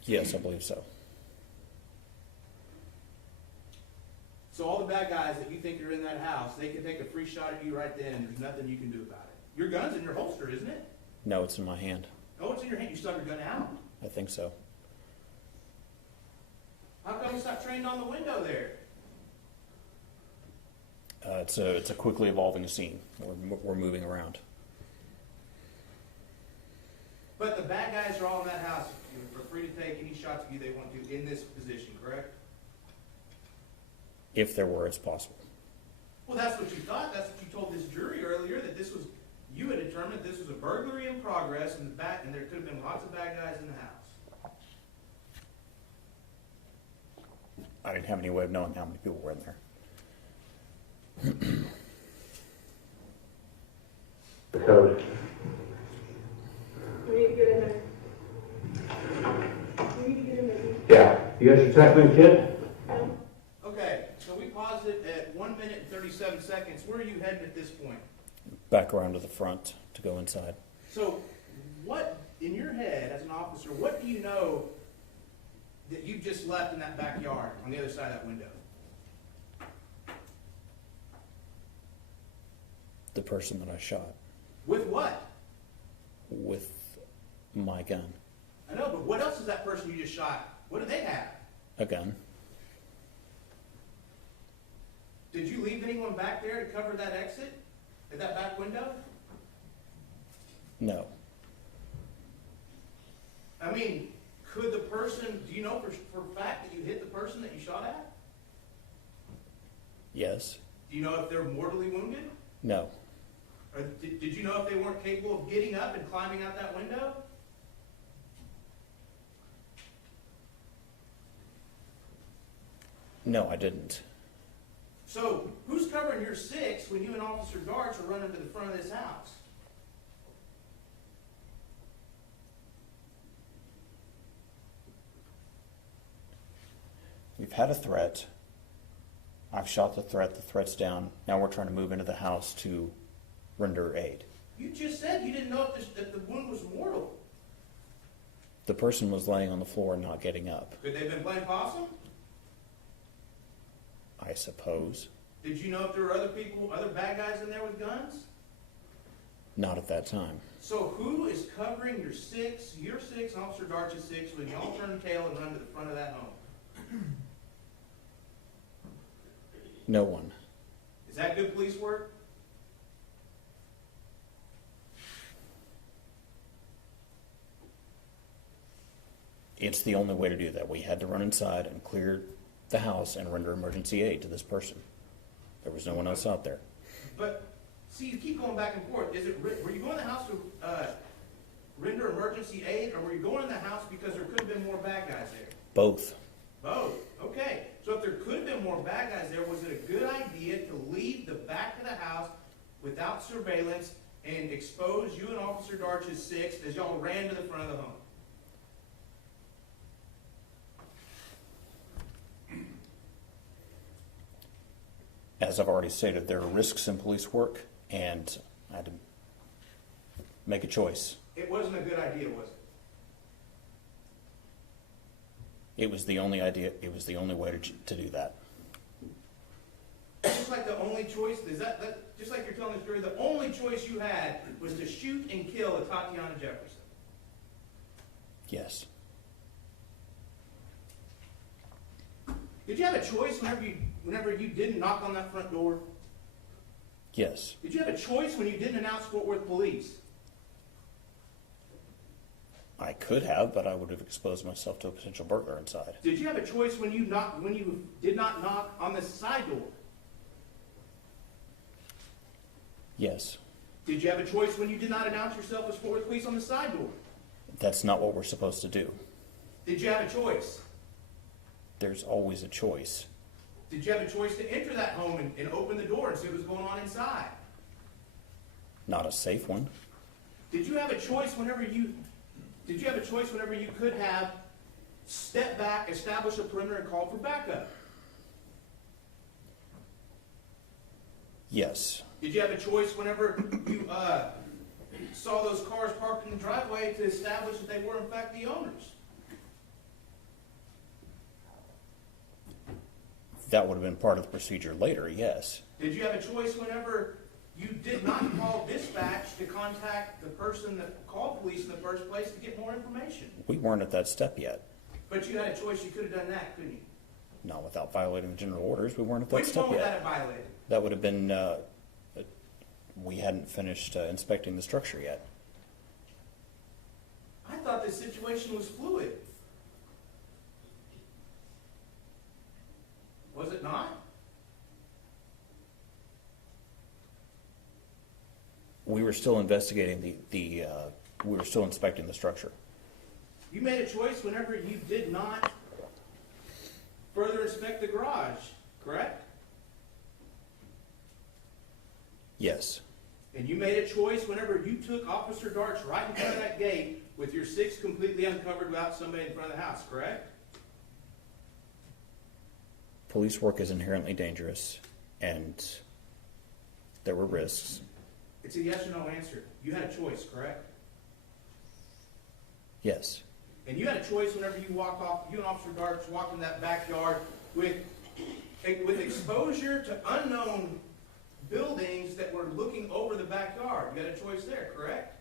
Yes, I believe so. So all the bad guys that you think are in that house, they can take a free shot at you right then, and there's nothing you can do about it. Your gun's in your holster, isn't it? No, it's in my hand. Oh, it's in your hand. You still have your gun out. I think so. How come it's not trained on the window there? It's a quickly evolving scene. We're moving around. But the bad guys are all in that house. They're free to take any shots at you they want to in this position, correct? If there were, it's possible. Well, that's what you thought. That's what you told this jury earlier, that this was, you had determined this was a burglary in progress and there could have been lots of bad guys in the house. I didn't have any way of knowing how many people were in there. The code. We need to get in there. We need to get in there. Yeah. You got your tackling kit? Okay, so we paused it at 1:37. Where are you heading at this point? Back around to the front to go inside. So, what, in your head as an officer, what do you know that you just left in that backyard on the other side of that window? The person that I shot With what? with my gun. I know, but what else is that person you just shot? What do they have? A gun. Did you leave anyone back there to cover that exit at that back window? No. I mean, could the person, do you know for a fact that you hit the person that you shot at? Yes. Do you know if they're mortally wounded? No. Or did you know if they weren't capable of getting up and climbing out that window? No, I didn't. So who's covering your 6 when you and Officer Darts are running to the front of this house? We've had a threat. I've shot the threat. The threat's down. Now we're trying to move into the house to render aid. You just said you didn't know if the wound was mortal. The person was laying on the floor and not getting up, Could they have been playing possum? I suppose. Did you know if there were other people, other bad guys in there with guns? Not at that time. So who is covering your 6, and Officer Darts' 6, when y'all turn tail and run to the front of that home? No one. Is that good police work? It's the only way to do that. We had to run inside and clear the house and render emergency aid to this person. There was no one else out there. But, see, you keep going back and forth. Were you going to the house to render emergency aid, or were you going in the house because there could have been more bad guys there? Both. Both. Okay. So if there could have been more bad guys there, was it a good idea to leave the back of the house without surveillance and expose you and Officer Darts' 6 as y'all ran to the front of the home? As I've already stated, there are risks in police work, and I had to make a choice. It wasn't a good idea, was it? It was the only idea. It was the only way to do that. Just like the only choice, just like you're telling the story, the only choice you had was to shoot and kill a Tatiana Jefferson. Yes. Did you have a choice whenever you didn't knock on that front door? Yes. Did you have a choice when you didn't announce Fort Worth police? I could have, but I would have exposed myself to a potential burglar inside. Did you have a choice when you did not knock on the side door? Yes. Did you have a choice when you did not announce yourself as Fort Worth police on the side door? That's not what we're supposed to do. Did you have a choice? There's always a choice. Did you have a choice to enter that home and open the door and see what was going on inside? Not a safe one. Did you have a choice whenever you could have stepped back, established a perimeter, and called for backup? Yes. Did you have a choice whenever you saw those cars parked in the driveway to establish that they were in fact the owners? That would have been part of the procedure later, yes. Did you have a choice whenever you did not call dispatch to contact the person that called police in the first place to get more information? We weren't at that step yet. But you had a choice, you could have done that, couldn't you? Not without violating the general orders. We weren't at that Which step one would that yet. have violated? That would have been, we hadn't finished inspecting the structure yet. I thought this situation was fluid. Was it not? We were still investigating we were still inspecting the structure. You made a choice whenever you did not further inspect the garage, correct? Yes. And you made a choice whenever you took Officer Darts right in front of that gate with your 6 completely uncovered without somebody in front of the house, correct? Police work is inherently dangerous, and there were risks. It's a yes or no answer. You had a choice, correct? Yes. And you had a choice whenever you and Officer Darts walked in that backyard with exposure to unknown buildings that were looking over the backyard. You had a choice there, correct?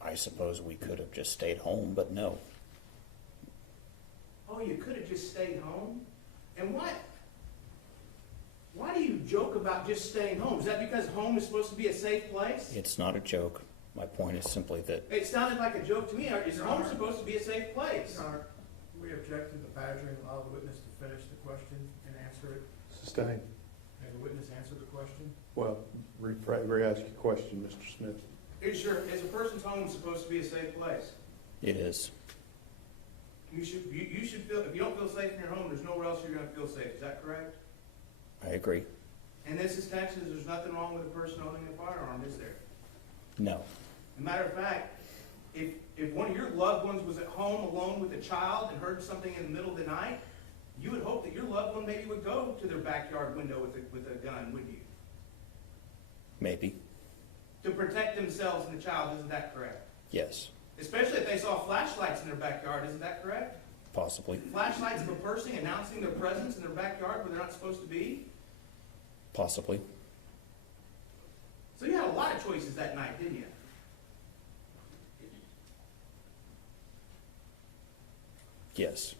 I suppose we could have just stayed home, but no. Oh, you could have just stayed home? And why do you joke about just staying home? Is that because home is supposed to be a safe place? It's not a joke. My point is simply that It sounded like a joke to me. Is home supposed to be a safe place? Your Honor, we object to the badgering, allow the witness to finish the question and answer it. Sustained. May the witness answer the question? Well, re-ask your question, Mr. Smith. Is a person's home supposed to be a safe place? It is. You should feel, if you don't feel safe in your home, there's nowhere else you're gonna feel safe, is that correct? I agree. And this is Texas, there's nothing wrong with a person owning a firearm, is there? No. As a matter of fact, if one of your loved ones was at home alone with a child and heard something in the middle of the night, you would hope that your loved one maybe would go to their backyard window with a gun, wouldn't you? Maybe. To protect themselves and the child, isn't that correct? Yes. Especially if they saw flashlights in their backyard, isn't that correct? Possibly. Flashlights of a person announcing their presence in their backyard where they're not supposed to be? Possibly. So you had a lot of choices that night, didn't you? Yes.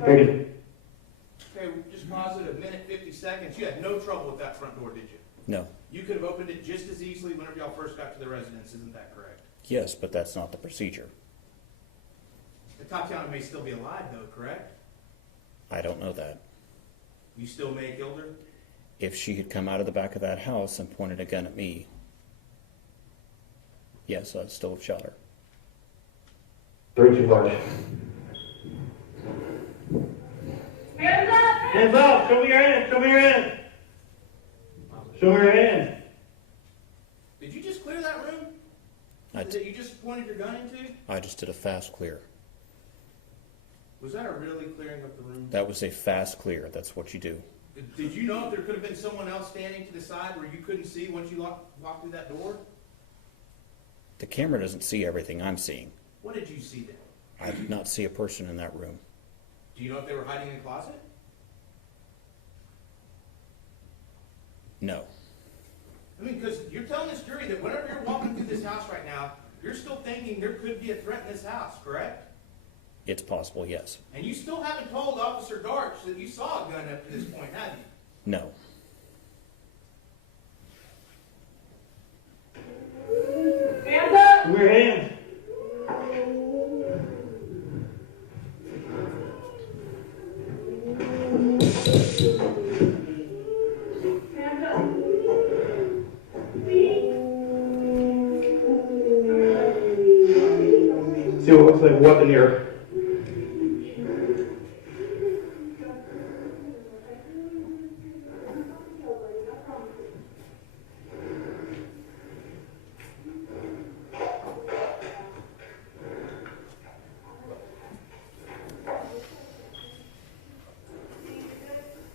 Ready? Okay, just pause it a minute, 50 seconds. You had no trouble with that front door, did you? No. You could have opened it just as easily whenever y'all first got to the residence, isn't that correct? Yes, but that's not the procedure. The Tatiana may still be alive, though, correct? I don't know that. You still may have killed her? If she had come out of the back of that house and pointed a gun at me, yes, I'd still have shot her. 3, 2, flash. Hands up! Show me your hand! Show me your hand! Show me your hand! Did you just clear that room? That you just pointed your gun into? I just did a fast clear. Was that a really clearing of the room? That was a fast clear. That's what you do. Did you know if there could have been someone else standing to the side where you couldn't see once you walked through that door? The camera doesn't see everything I'm seeing. What did you see then? I did not see a person in that room. Do you know if they were hiding in a closet? No. I mean, because you're telling this jury that whenever you're walking through this house right now, you're still thinking there could be a threat in this house, correct? It's possible, yes. And you still haven't told Officer Darch that you saw a gun up to this point, have you? No. Hands up! Show me your hands! See what looks like a weapon here.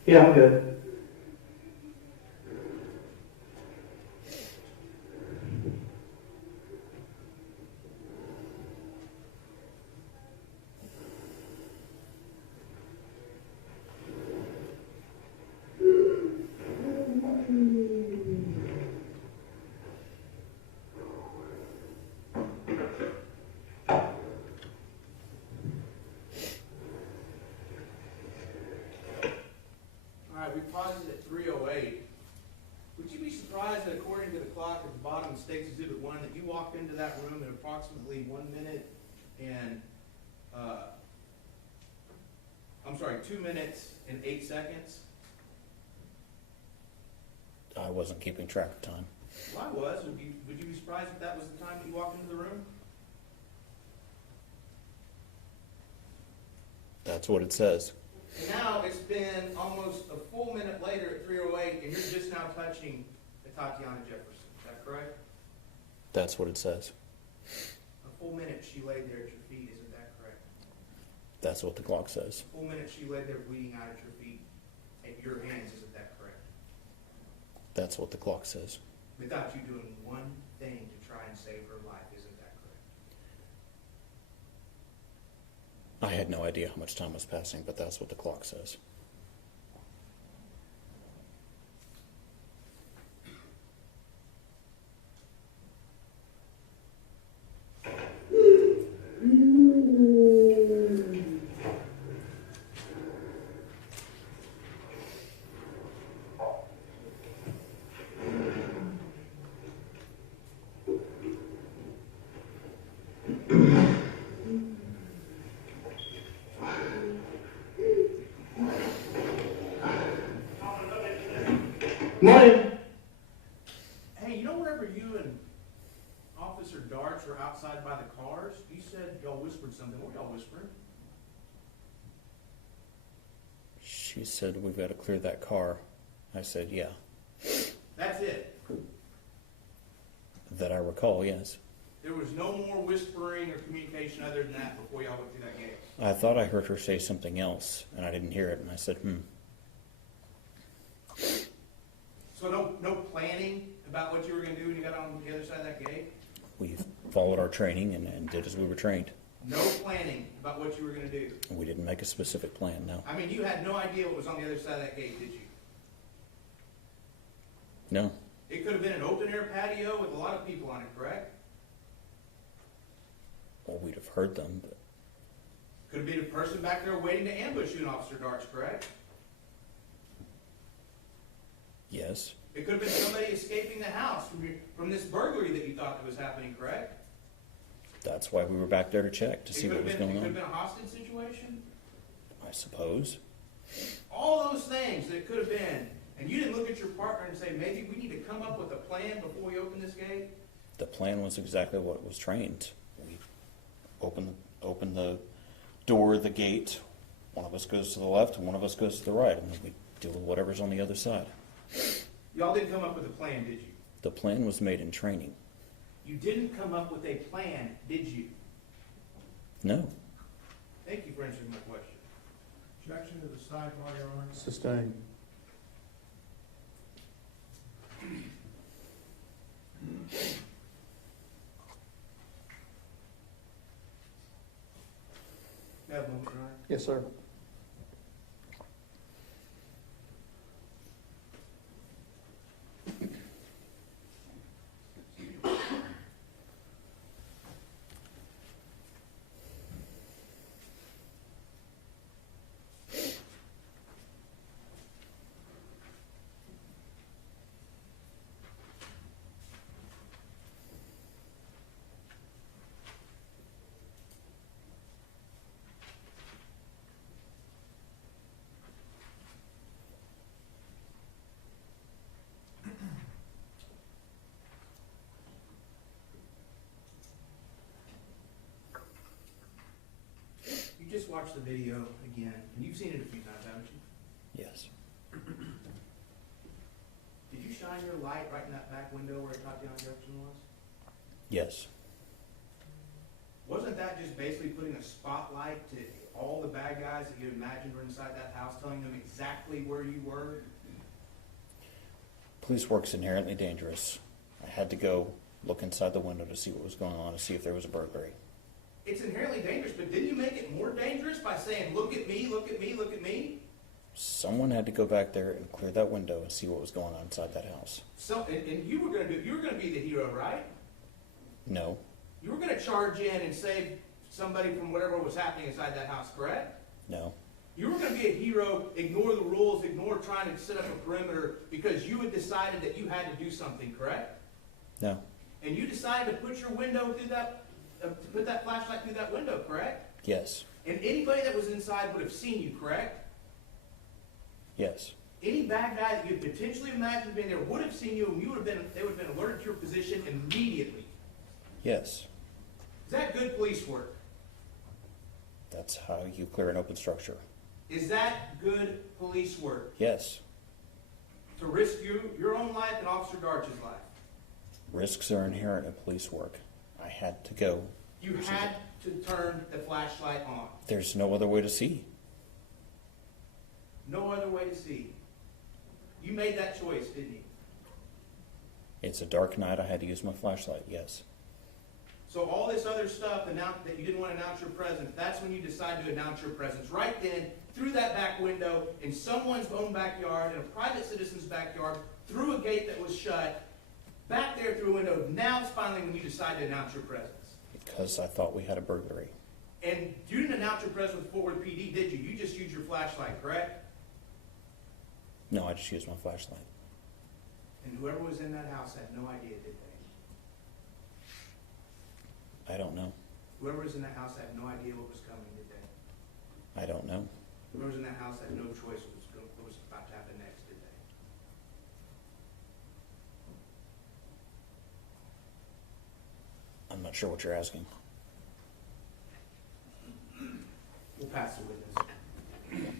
Yeah, I'm good. We paused it at 3:08. Would you be surprised that according to the clock at the bottom of State's Exhibit 1 that you walked into that room in approximately 1 minute and, 2 minutes and 8 seconds? I wasn't keeping track of time. Well, I was. Would you be surprised if that was the time that you walked into the room? That's what it says. And now it's been almost a full minute later at 3:08 and you're just now touching the Tatiana Jefferson. Is that correct? That's what it says. A full minute she laid there at your feet. Isn't that correct? That's what the clock says. A full minute she laid there bleeding out at your feet, at your hands. Isn't that correct? That's what the clock says. Without you doing one thing to try and save her life. Isn't that correct? I had no idea how much time was passing, but that's what the clock says. saying? Hey, you know wherever you and Officer Darts were outside by the cars, you said y'all whispered something. What were y'all whispering? She said, we've got to clear that car. I said, yeah. That's it. That I recall, yes. There was no more whispering or communication other than that before y'all went through that gate. I thought I heard her say something else, and I didn't hear it, and I said, So no planning about what you were going to do when you got on the other side of that gate? We followed our training and did as we were trained. No planning about what you were going to do? We didn't make a specific plan, no. I mean, you had no idea what was on the other side of that gate, did you? No. It could have been an open-air patio with a lot of people on it, correct? Well, we'd have heard them, but Could have been a person back there waiting to ambush you and Officer Darts, correct? yes. It could have been somebody escaping the house from this burglary that you thought that was happening, correct? That's why we were back there to check, to see what was going It could have on. been a hostage situation. I suppose. All those things that it could have been. And you didn't look at your partner and say, maybe we need to come up with a plan before we open this gate? The plan was exactly what was trained. We open the door, the gate. One of us goes to the left, and one of us goes to the right, and then we deal with whatever's on the other side. Y'all didn't come up with a plan, did you? The plan was made in training. You didn't come up with a plan, did you? No. Thank you for answering my question. Objection to the sidebar, Your Honor. Sustained. May I have a moment, Your Honor? Yes, sir. You just watched the video again, and you've seen it a few times, haven't you? Yes. Did you shine your light right in that back window where Tatiana Jefferson was? Yes. Wasn't that just basically putting a spotlight to all the bad guys that you imagined were inside that house, telling them exactly where you were? Police work's inherently dangerous. I had to go look inside the window to see what was going on, to see if there was a burglary. It's inherently dangerous, but didn't you make it more dangerous by saying, look at me, look at me, look at me? Someone had to go back there and clear that window and see what was going on inside that house. So, and you were going to be the hero, right? No. You were going to charge in and save somebody from whatever was happening inside that house, correct? No. You were going to be a hero, ignore the rules, ignore trying to set up a perimeter because you had decided that you had to do something, correct? No. And you decided to put your window through that, to put that flashlight through that window, correct? Yes. And anybody that was inside would have seen you, correct? Yes. Any bad guy that you potentially imagined being there would have seen you, and they would have been alerted to your position immediately. Yes. Is that good police work? That's how you clear an open structure. Is that good police work? Yes. To risk your own life and Officer Darch's life? Risks are inherent in police work. I had to go. You had to turn the flashlight on. There's no other way to see. No other way to see. You made that choice, didn't you? It's a dark night. I had to use my flashlight. Yes. So all this other stuff that you didn't want to announce your presence, that's when you decide to announce your presence. Right then, through that back window, in someone's own backyard, in a private citizen's backyard, through a gate that was shut, back there through a window. Now it's finally when you decide to announce your presence. Because I thought we had a burglary. And you didn't announce your presence with Fort Worth PD, did you? You just used your flashlight, correct? No, I just used my flashlight. And whoever was in that house had no idea, did they? I don't know. Whoever was in that house had no idea what was coming, did they? I don't know. Whoever was in that house had no choice what was about to happen next, did not sure what you're asking. We'll pass the witness.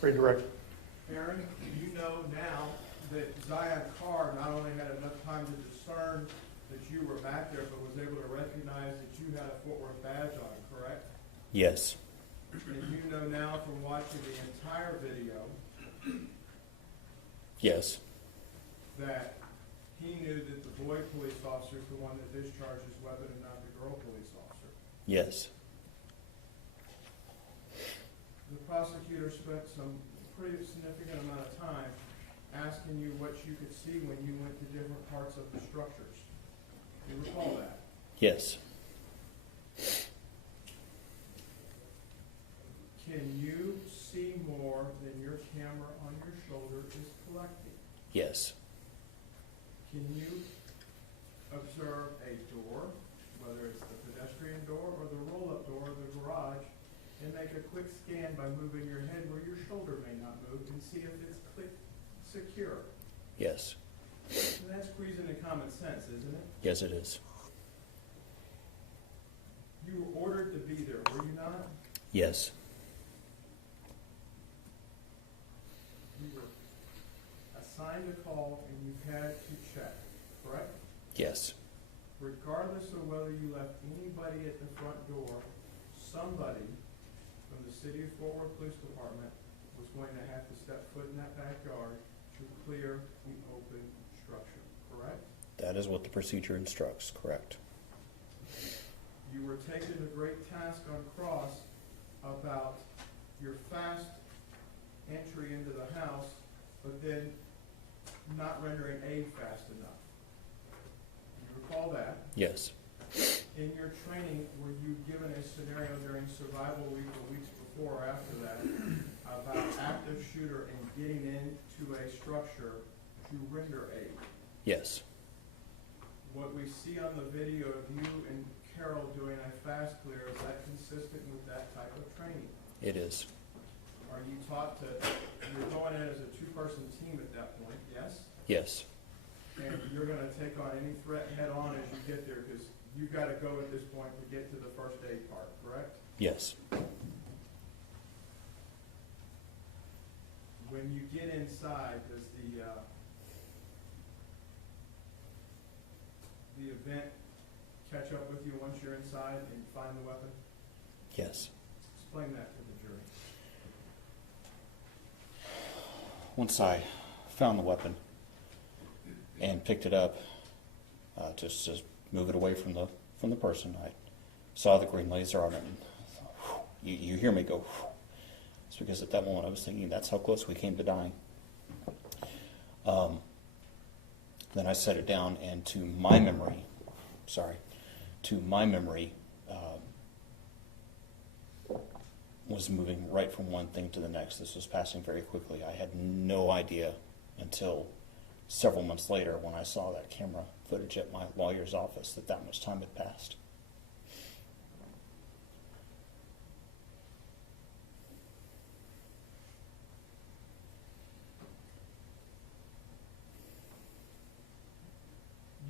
Pretty direct. Aaron, you know now that Zion Carr not only had enough time to discern that you were back there, but was able to recognize that you had a Fort Worth badge on, correct? Yes. And you know now from watching the entire video Yes. that he knew that the boy police officer is the one that discharged his weapon and not the girl police officer. Yes. The prosecutor spent some pretty significant amount of time asking you what you could see when you went to different parts of the structures. You recall that? Yes. Can you see more than your camera on your shoulder is collecting? Yes. Can you observe a door, whether it's the pedestrian door or the roll-up door of the garage, and make a quick scan by moving your head where your shoulder may not move and see if it's secure? Yes. And that's squeezing in common sense, isn't it? Yes, it is. You were ordered to be there, were you not? Yes. You were assigned a call and you had to check, correct? Yes. Regardless of whether you left anybody at the front door, somebody from the City of Fort Worth Police Department was going to have to step foot in that backyard to clear the open structure, correct? That is what the procedure instructs, correct. You were taken a great task on cross about your fast entry into the house, but then not rendering aid fast enough. You recall that? Yes. In your training, were you given a scenario during survival week or weeks before or after that about active shooter and getting into a structure to render aid? Yes. What we see on the video of you and Carol doing a fast clear, is that consistent with that type of training? It is. Are you taught to, you're going in as a two-person team at that point, yes? Yes. And you're gonna take on any threat head-on as you get there, because you've gotta go at this point to get to the first aid part, correct? Yes. When you get inside, does the event catch up with you once you're inside and find the weapon? Yes. Explain that to the jury. Once I found the weapon and picked it up, just to move it away from the person, I saw the green laser on it, and you hear me go. Whew. It's because at that moment I was thinking that's how close we came to dying. Then I set it down, and to my memory, was moving right from one thing to the next. This was passing very quickly. I had no idea until several months later when I saw that camera footage at my lawyer's office that much time had passed.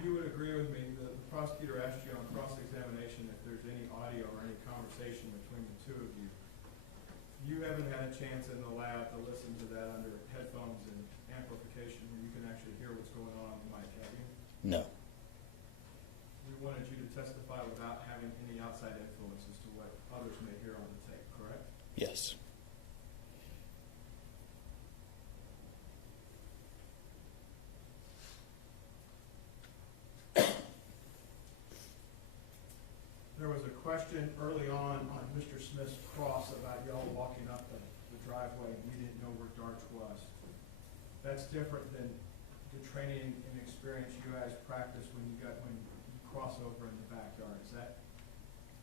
You would agree with me that the prosecutor asked you on cross-examination if there's any audio or any conversation between the two of you. You haven't had a chance in the lab to listen to that under headphones and amplification where you can actually hear what's going on the mic, have you? No. We wanted you to testify without having any outside influence as to what others may hear on the tape, correct? Yes. There was a question early on Mr. Smith's cross about y'all walking up the driveway and we didn't know where Darch was. That's different than the training and experience you guys practiced when you cross over in the backyard. Is that,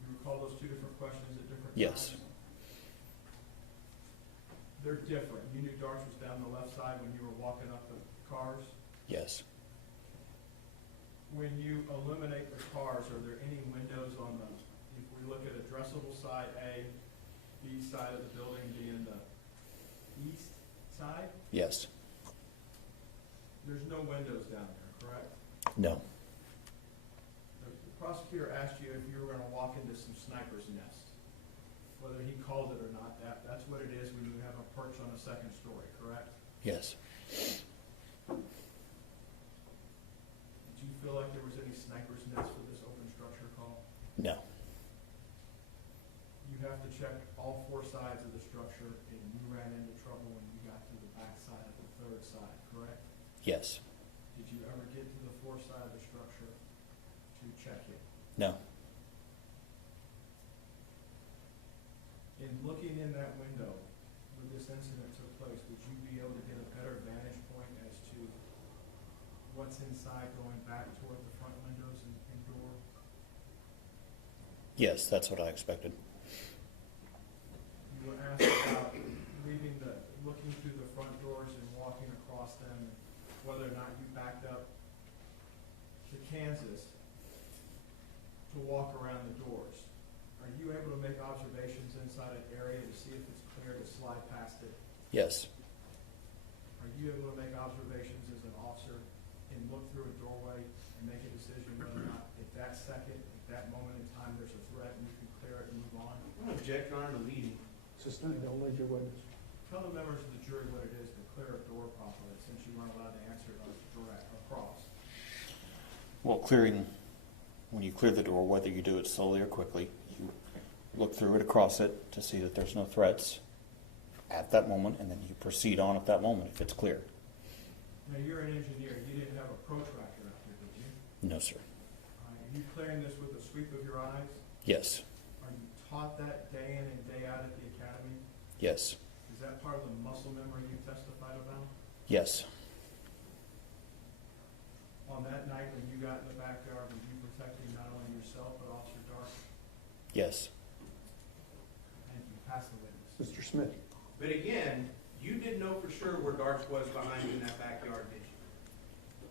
you recall those two different questions at different Yes. times? They're different. You knew Darch was down the left side when you were walking up the cars? Yes. When you illuminate the cars, are there any windows on the, if we look at addressable side A, B side of the building being the east side? Yes. There's no windows down there, correct? No. The prosecutor asked you if you were gonna walk into some sniper's nest. Whether he called it or not, that's what it is when you have a perch on a second story, correct? Yes. Did you feel like there was any sniper's nest for this open structure call? No. You have to check all four sides of the structure, and you ran into trouble when you got to the back side of the third side, correct? Yes. Did you ever get to the fourth side of the structure to check it? No. In looking in that window where this incident took place, would you be able to get a better vantage point as to what's inside going back toward the front windows and door? Yes, that's what I expected. You were asked about looking through the front doors and walking across them, and whether or not you backed up to Kansas to walk around the doors. Are you able to make observations inside an area to see if it's clear to slide past it? Yes. Are you able to make observations as an officer and look through a doorway and make a decision whether or not at that second, at that moment in time, there's a threat and you can clear it and move on? I'm gonna object, Your Honor, to leading. Sustained, don't lead your witness. Tell the members of the jury what it is to clear a door properly, since you weren't allowed to answer it across. Well, when you clear the door, whether you do it slowly or quickly, you look through it, across it, to see that there's no threats at that moment, and then you proceed on at that moment if it's clear. Now, you're an engineer. You didn't have a protractor out there, did you? No, sir. Are you clearing this with a sweep of your eyes? Yes. Are you taught that day in and day out at the academy? Yes. Is that part of the muscle memory you testified about? Yes. On that night when you got in the backyard, were you protecting not only yourself but Officer Dark? Yes. And you pass the witness. Mr. Smith? But again, you didn't know for sure where Darts was behind you in that backyard, did you?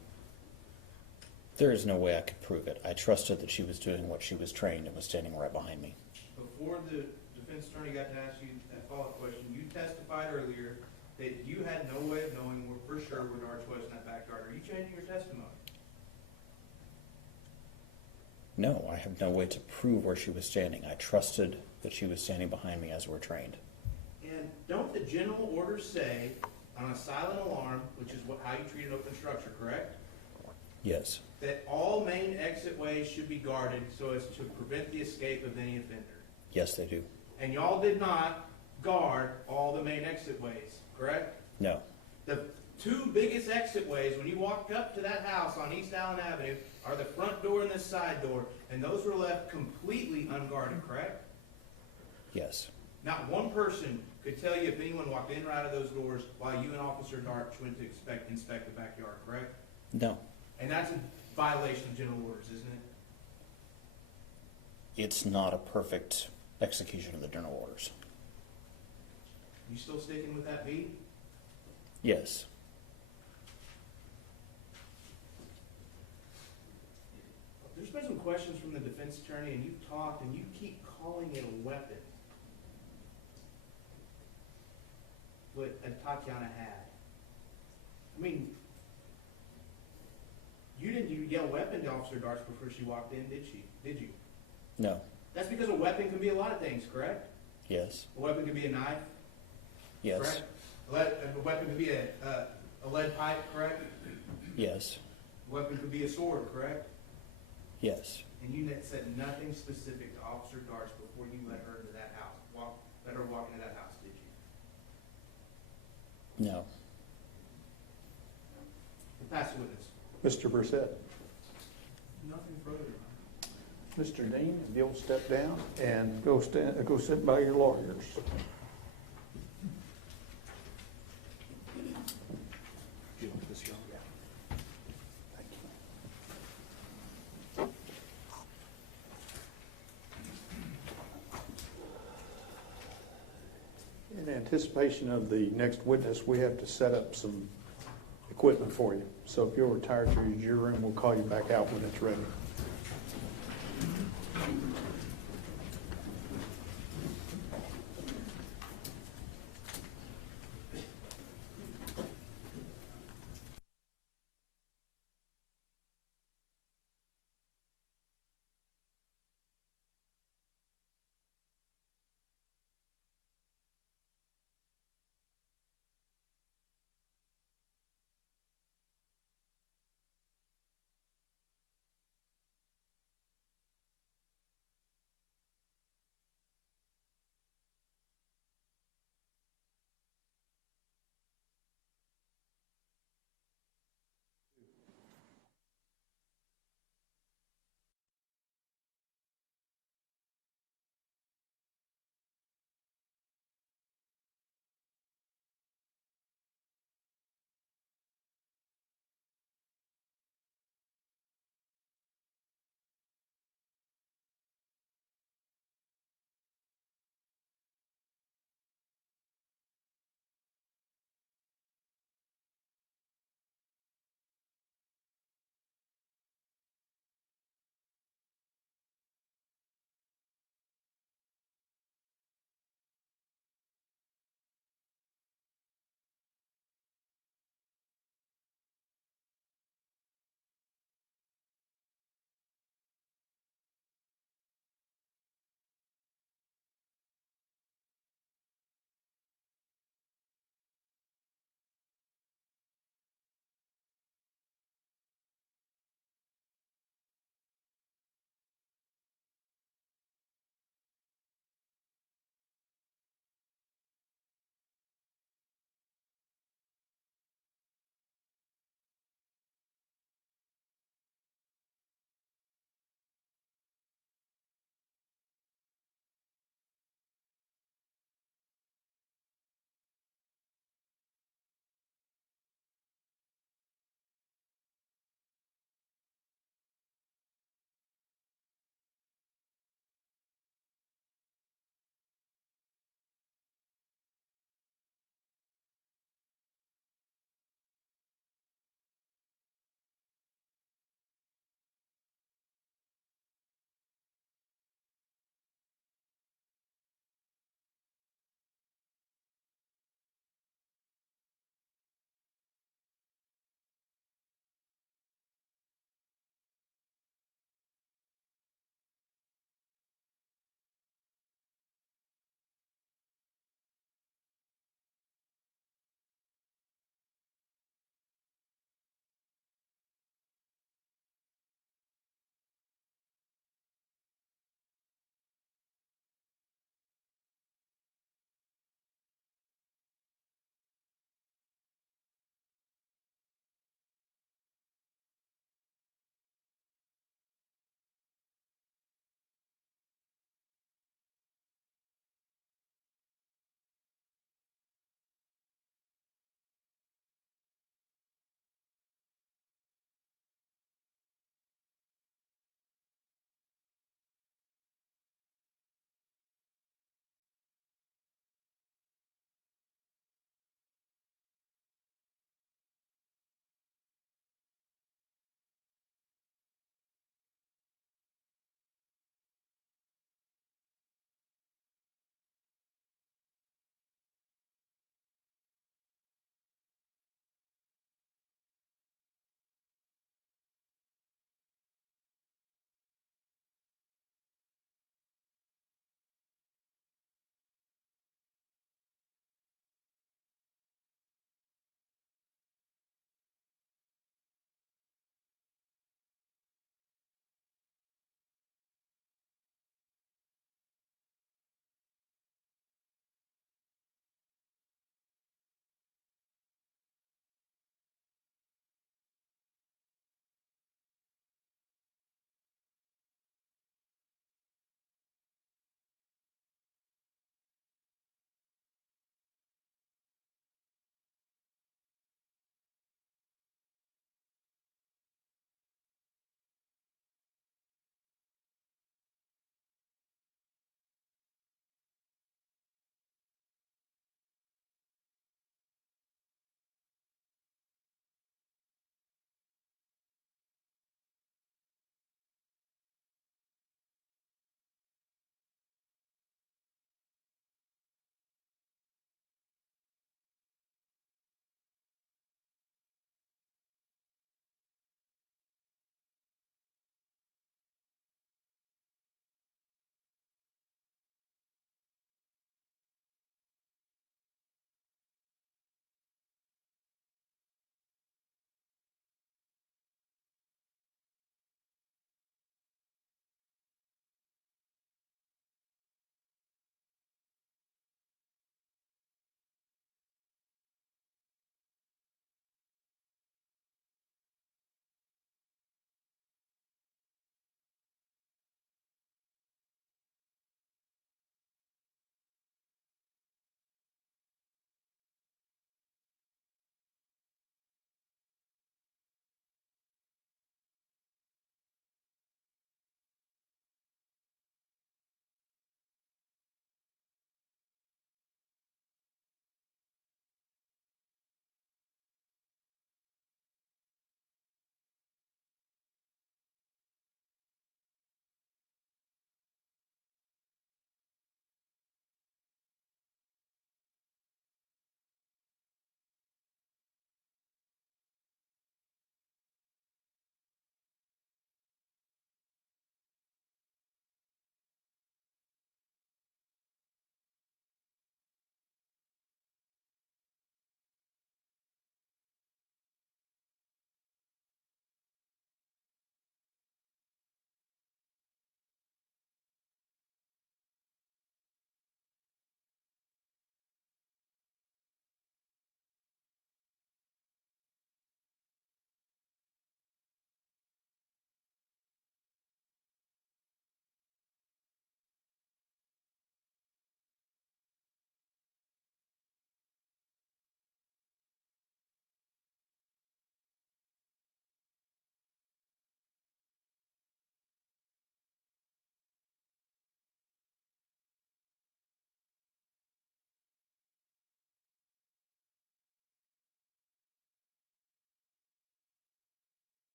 There is no way I could prove it. I trusted that she was doing what she was trained and was standing right behind me. Before the defense attorney got to ask you that follow-up question, you testified earlier that you had no way of knowing for sure where Darts was in that backyard. Are you changing your testimony? No, I have no way to prove where she was standing. I trusted that she was standing behind me as we're trained. And don't the general orders say on a silent alarm, which is how you treat an open structure, correct? Yes. That all main exit ways should be guarded so as to prevent the escape of any offender. Yes, they do. And y'all did not guard all the main exit ways, correct? No. The two biggest exit ways when you walked up to that house on East Allen Avenue are the front door and the side door, and those were left completely unguarded, correct? Yes. Not one person could tell you if anyone walked in or out of those doors while you and Officer Darch went to inspect the backyard, correct? No. And that's a violation of general orders, isn't it? It's not a perfect execution of the general orders. You still sticking with that beat? Yes. There's been some questions from the defense attorney, and you've talked, and you keep calling it a weapon. What Tatiana had. I mean, you didn't yell weapon to Officer Darts before she walked in, did she? Did you? No. That's because a weapon can be a lot of things, correct? Yes. A weapon can be a knife, Yes. correct? A weapon could be a lead pipe, correct? Yes. A weapon could be a sword, correct? Yes. And you said nothing specific to Officer Darts before you let her into that house, let her walk into that house, did you? No. Pass the witness. Mr. Brissett? Nothing further. Mr. Dean, if you'll step down and go sit by your lawyers. In anticipation of the next witness, we have to set up some equipment for you. So if you'll retire to your room, we'll call you back out when it's ready.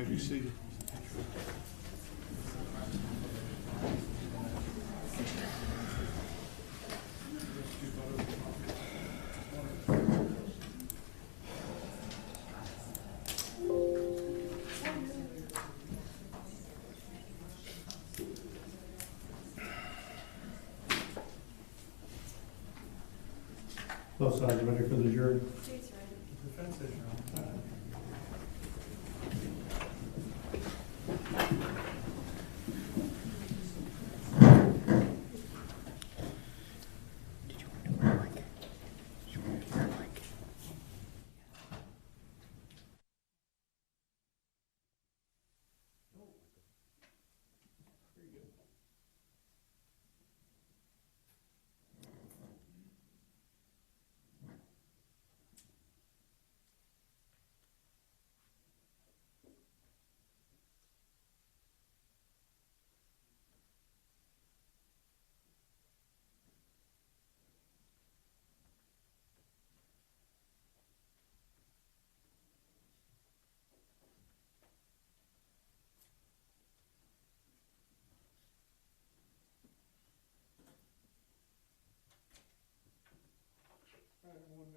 may be seated. Both sides ready for the jury? Defense is your own.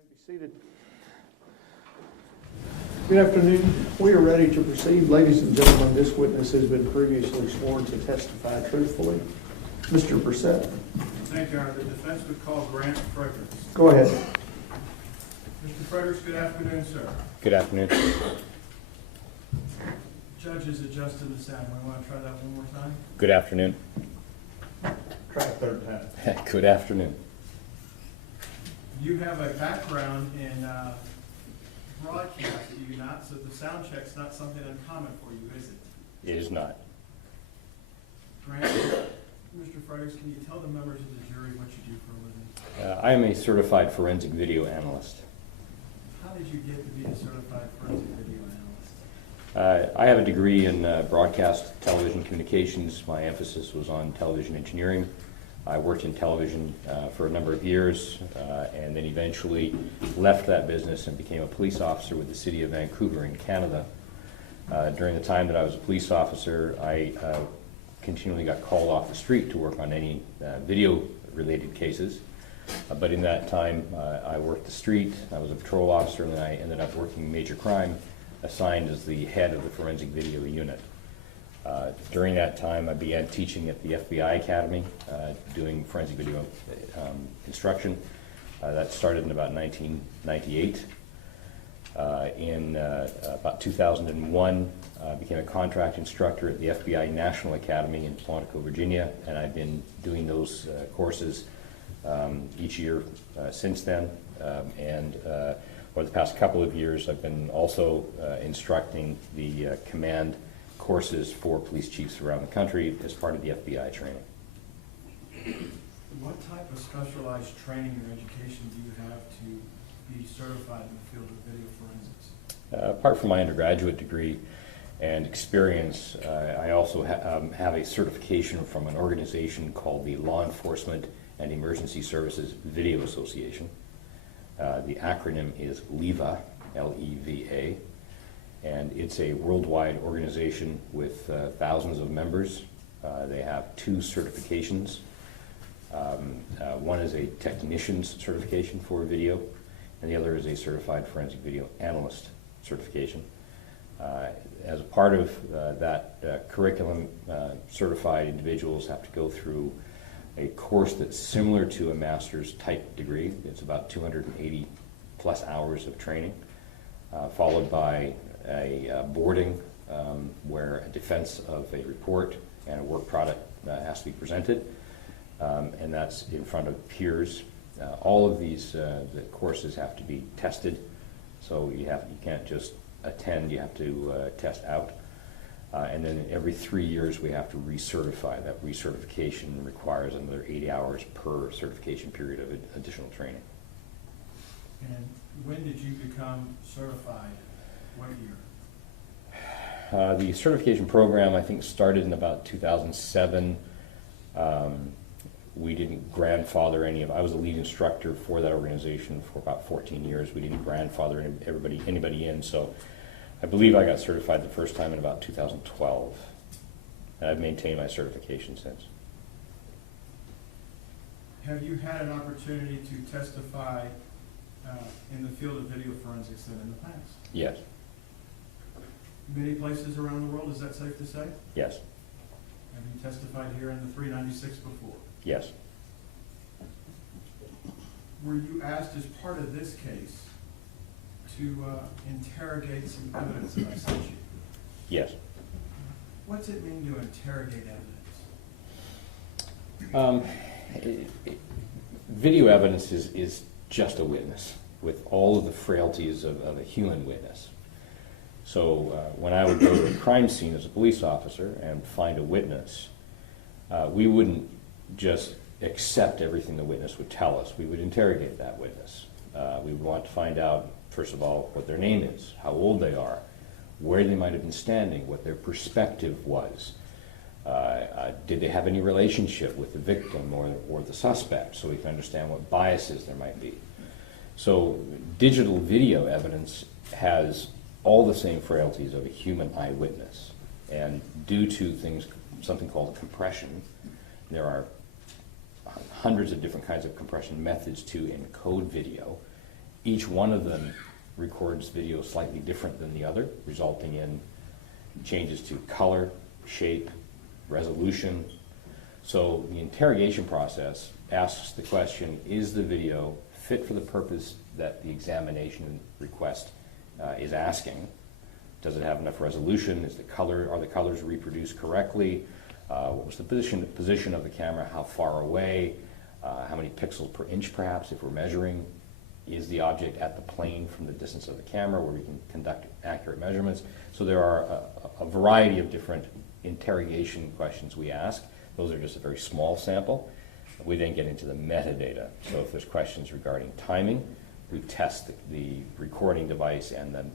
Be seated. Good afternoon. We are ready to proceed. Ladies and gentlemen, this witness has been previously sworn to testify truthfully. Mr. Brissett. Thank you, Your Honor. The defense would call Grant Fredericks. Go ahead. Mr. Fredericks, good afternoon, sir. Good afternoon. Judge is adjusting the sound. We want to try that one more time? Good afternoon. Try a third time. Good afternoon. You have a background in broadcast, do you not? So the sound check's not something uncommon for you, is it? It is not. Grant, Mr. Fredericks, can you tell the members of the jury what you do for a living? I am a certified forensic video analyst. How did you get to be a certified forensic video analyst? I have a degree in broadcast television communications. My emphasis was on television engineering. I worked in television for a number of years and then eventually left that business and became a police officer with the city of Vancouver in Canada. During the time that I was a police officer, I continually got called off the street to work on any video-related cases. But in that time, I worked the street, I was a patrol officer, and then I ended up working major crime, assigned as the head of the forensic video unit. During that time, I began teaching at the FBI Academy, doing forensic video instruction. That started in about 1998. In about 2001, I became a contract instructor at the FBI National Academy in Quantico, Virginia, and I've been doing those courses each year since then. And over the past couple of years, I've been also instructing the command courses for police chiefs around the country as part of the FBI training. What type of specialized training or education do you have to be certified in the field of video forensics? Apart from my undergraduate degree and experience, I also have a certification from an organization called the Law Enforcement and Emergency Services Video Association. The acronym is LEVA, L-E-V-A. And it's a worldwide organization with thousands of members. They have two certifications. One is a technician's certification for video, and the other is a certified forensic video analyst certification. As a part of that curriculum, certified individuals have to go through a course that's similar to a master's type degree. It's about 280 plus hours of training, followed by a boarding where a defense of a report and a work product has to be presented, and that's in front of peers. All of these the courses have to be tested, so you can't just attend, you have to test out. And then every 3 years we have to recertify. That recertification requires another 80 hours per certification period of additional training. And when did you become certified? What year? The certification program, I think, started in about 2007. We didn't grandfather I was the lead instructor for that organization for about 14 years. We didn't grandfather anybody in, so I believe I got certified the first time in about 2012, and I've maintained my certification since. Have you had an opportunity to testify in the field of video forensics then in the past? Yes, Many places around the world, is that safe to say? yes, Have you testified here in the 396 before? yes, Were you asked as part of this case to interrogate some evidence that I sent you? yes. What's it mean to interrogate evidence? Video evidence is just a witness with all of the frailties of a human witness. So when I would go to a crime scene as a police officer and find a witness, we wouldn't just accept everything the witness would tell us. We would interrogate that witness. We would want to find out, first of all, what their name is, how old they are, where they might have been standing, what their perspective was. Did they have any relationship with the victim or the suspect, so we can understand what biases there might be. So digital video evidence has all the same frailties of a human eyewitness. And due to something called compression, there are hundreds of different kinds of compression methods to encode video. Each one of them records video slightly different than the other, resulting in changes to color, shape, resolution. So the interrogation process asks the question, is the video fit for the purpose that the examination request is asking? Does it have enough resolution? Are the colors reproduced correctly? What was the position of the camera? How far away? How many pixels per inch perhaps if we're measuring? Is the object at the plane from the distance of the camera where we can conduct accurate measurements? So there are a variety of different interrogation questions we ask. Those are just a very small sample. We then get into the metadata. So if there's questions regarding timing, we test the recording device and the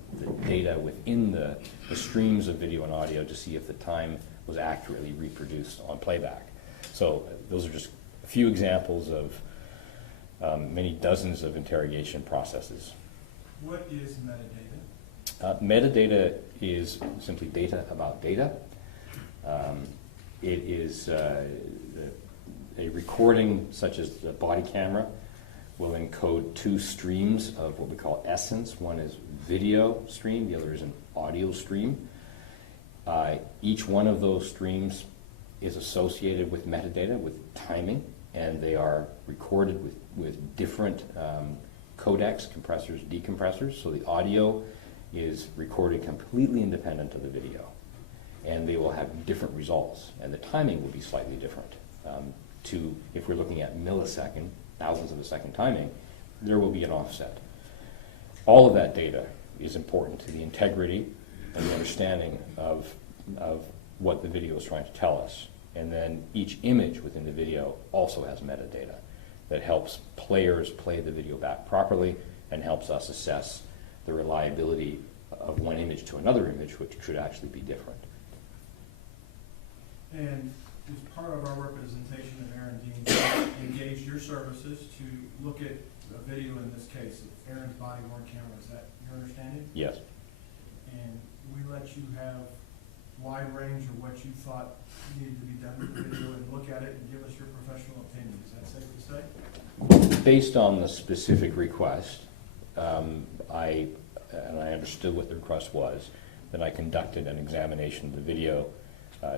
data within the streams of video and audio to see if the time was accurately reproduced on playback. So those are just a few examples of many dozens of interrogation processes. What is metadata? Metadata is simply data about data. It is a recording such as the body camera will encode two streams of what we call essence. One is video stream, the other is an audio stream. Each one of those streams is associated with metadata, with timing, and they are recorded with different codecs, compressors, decompressors. So the audio is recorded completely independent of the video, and they will have different results, and the timing will be slightly different. If we're looking at millisecond, thousands of a second timing, there will be an offset. All of that data is important to the integrity and the understanding of what the video is trying to tell us. And then each image within the video also has metadata that helps players play the video back properly and helps us assess the reliability of one image to another image, which could actually be different. And as part of our representation of Aaron Dean, engaged your services to look at a video in this case of Aaron's body-worn camera. Is that your understanding? Yes. And we let you have wide range of what you thought needed to be done with the video and look at it and give us your professional opinion. Is that safe to say? Based on the specific request, I understood what the request was, then I conducted an examination of the video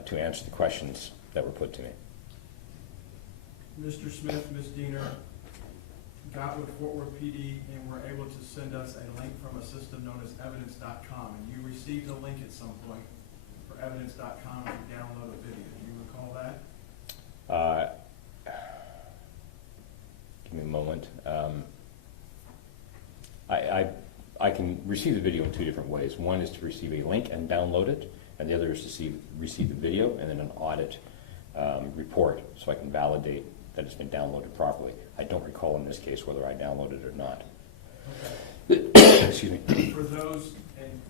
to answer the questions that were put to me. Mr. Smith, Ms. Diener got with Fort Worth PD and were able to send us a link from a system known as evidence.com. And you received a link at some point for evidence.com to download a video. Do you recall that? Give me a moment. I can receive the video in two different ways. One is to receive a link and download it, and the other is to receive the video and then an audit report so I can validate that it's been downloaded properly. I don't recall in this case whether I downloaded it or not. Okay. Excuse me. For those, and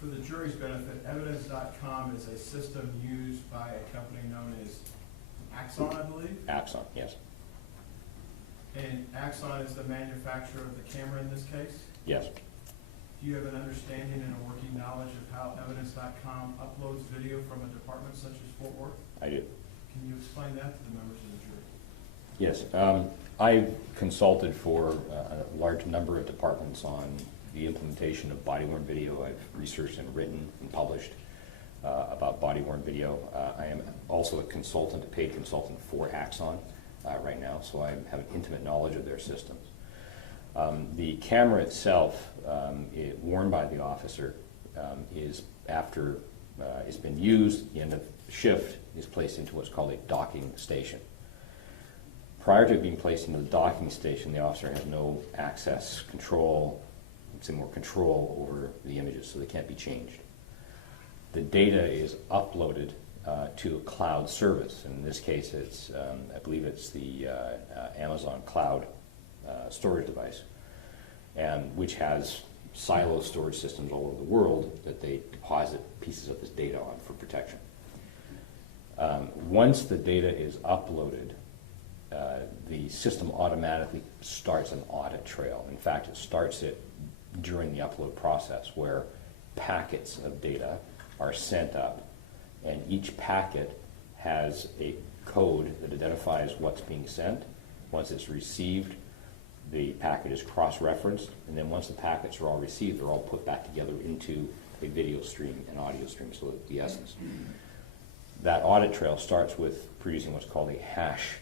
for the jury's benefit, evidence.com is a system used by a company known as Axon, I believe? Axon, yes. And Axon is the manufacturer of the camera in this case? Yes. Do you have an understanding and a working knowledge of how Evidence.com uploads video from a department such as Fort Worth? I do. Can you explain that to the members of the jury? Yes, I've consulted for a large number of departments on the implementation of body-worn video. I've researched and written and published about body-worn video. I am also a consultant, a paid consultant for Axon right now, so I have an intimate knowledge of their systems. The camera itself, worn by the officer, is after it's been used, the end of shift is placed into what's called a docking station. Prior to it being placed into the docking station, the officer has no access, control, say more control over the images, so they can't be changed. The data is uploaded to a cloud service. In this case, it's I believe it's the Amazon Cloud storage device, and which has silo storage systems all over the world that they deposit pieces of this data on for protection. Once the data is uploaded, the system automatically starts an audit trail. In fact, it starts it during the upload process, where packets of data are sent up, and each packet has a code that identifies what's being sent. Once it's received, the packet is cross-referenced, and then once the packets are all received, they're all put back together into a video stream and audio stream, so that the essence. That audit trail starts with producing what's called a hash,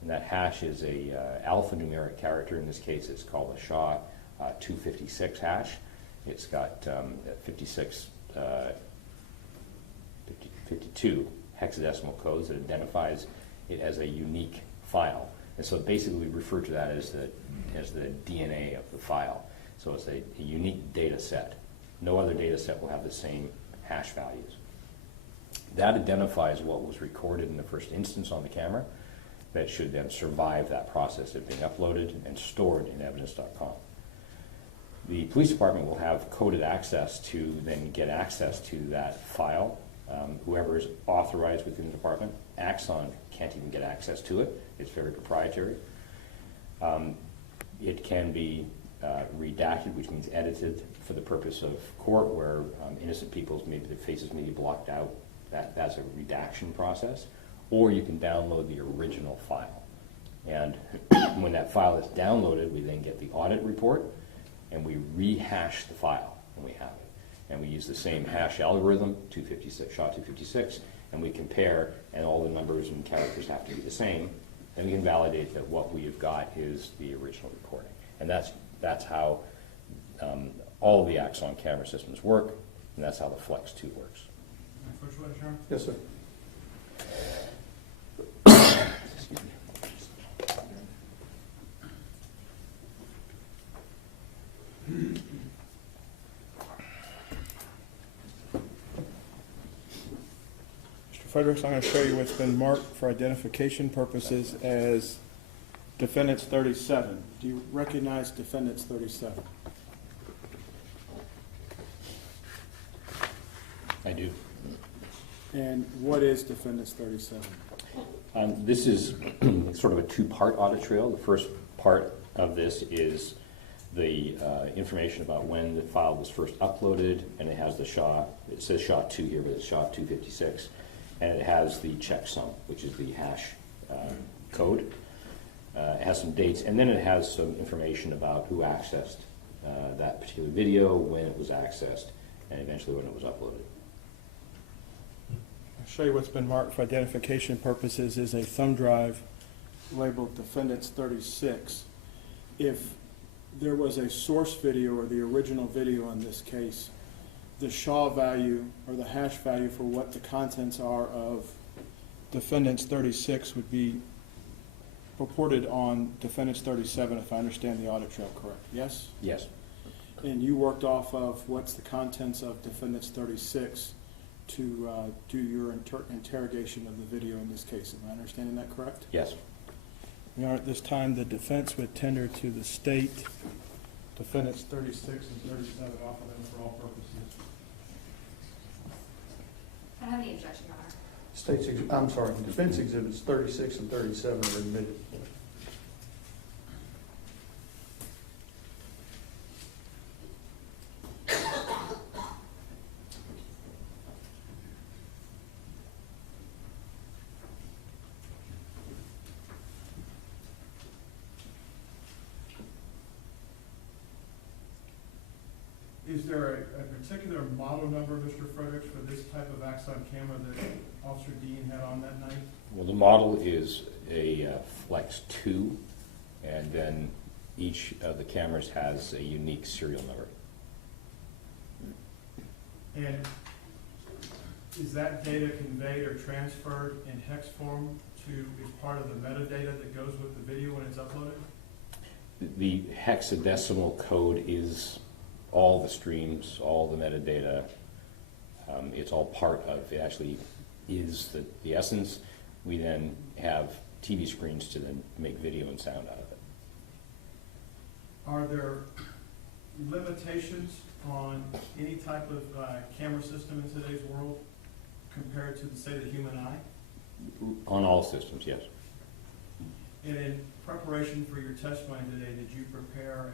and that hash is a alphanumeric character. In this case, it's called a SHA 256 hash. It's got 52 hexadecimal codes that identifies it as a unique file. And so basically we refer to that as the DNA of the file. So it's a unique data set. No other data set will have the same hash values. That identifies what was recorded in the first instance on the camera that should then survive that process of being uploaded and stored in Evidence.com. The police department will have coded access to then get access to that file. Whoever is authorized within the department, Axon can't even get access to it. It's very proprietary. It can be redacted, which means edited for the purpose of court, where innocent people's maybe their faces may be blocked out. That's a redaction process. Or you can download the original file. And when that file is downloaded, we then get the audit report, and we rehash the file when we have it. And we use the same hash algorithm, 256, SHA-256, and we compare, and all the numbers and characters have to be the same, and we can validate that what we have got is the original recording. And that's how all of the Axon camera systems work, and that's how the Flex 2 works. First one, Sharon? Yes, sir. Excuse me. Mr. Fredericks, I'm going to show you what's been marked for identification purposes as Defendants 37. Do you recognize Defendants 37? I do. And what is Defendants 37? This is sort of a two-part audit trail. The first part of this is the information about when the file was first uploaded, and it has the SHA, it says SHA-2 here, but it's SHA-256, and it has the checksum, which is the hash code. It has some dates, and then it has some information about who accessed that particular video, when it was accessed, and eventually when it was uploaded. I'll show you what's been marked for identification purposes is a thumb drive labeled Defendants 36. If there was a source video or the original video in this case, the SHA value or the hash value for what the contents are of Defendants 36 would be purported on Defendants 37, if I understand the audit trail correct. Yes? Yes. And you worked off of what's the contents of Defendants 36 to do your interrogation of the video in this case. Am I understanding that correct? Yes. At this time, the defense would tender to the state Defendants 36 and 37 off of them for all purposes. I don't have any objection, Your Honor. I'm sorry, defense exhibits 36 and 37 are admitted. there a particular model number, Mr. Fredericks, for this type of Axon camera that Officer Dean had on that night? Well, the model is a Flex 2, and then each of the cameras has a unique serial number. And is that data conveyed or transferred in hex form to, as part of the metadata that goes with the video when it's uploaded? The hexadecimal code is all the streams, all the metadata. It's all part of, it actually is the essence. We then have TV screens to then make video and sound out of it. Are there limitations on any type of camera system in today's world compared to, say, the human eye? On all systems, yes. And in preparation for your testimony today, did you prepare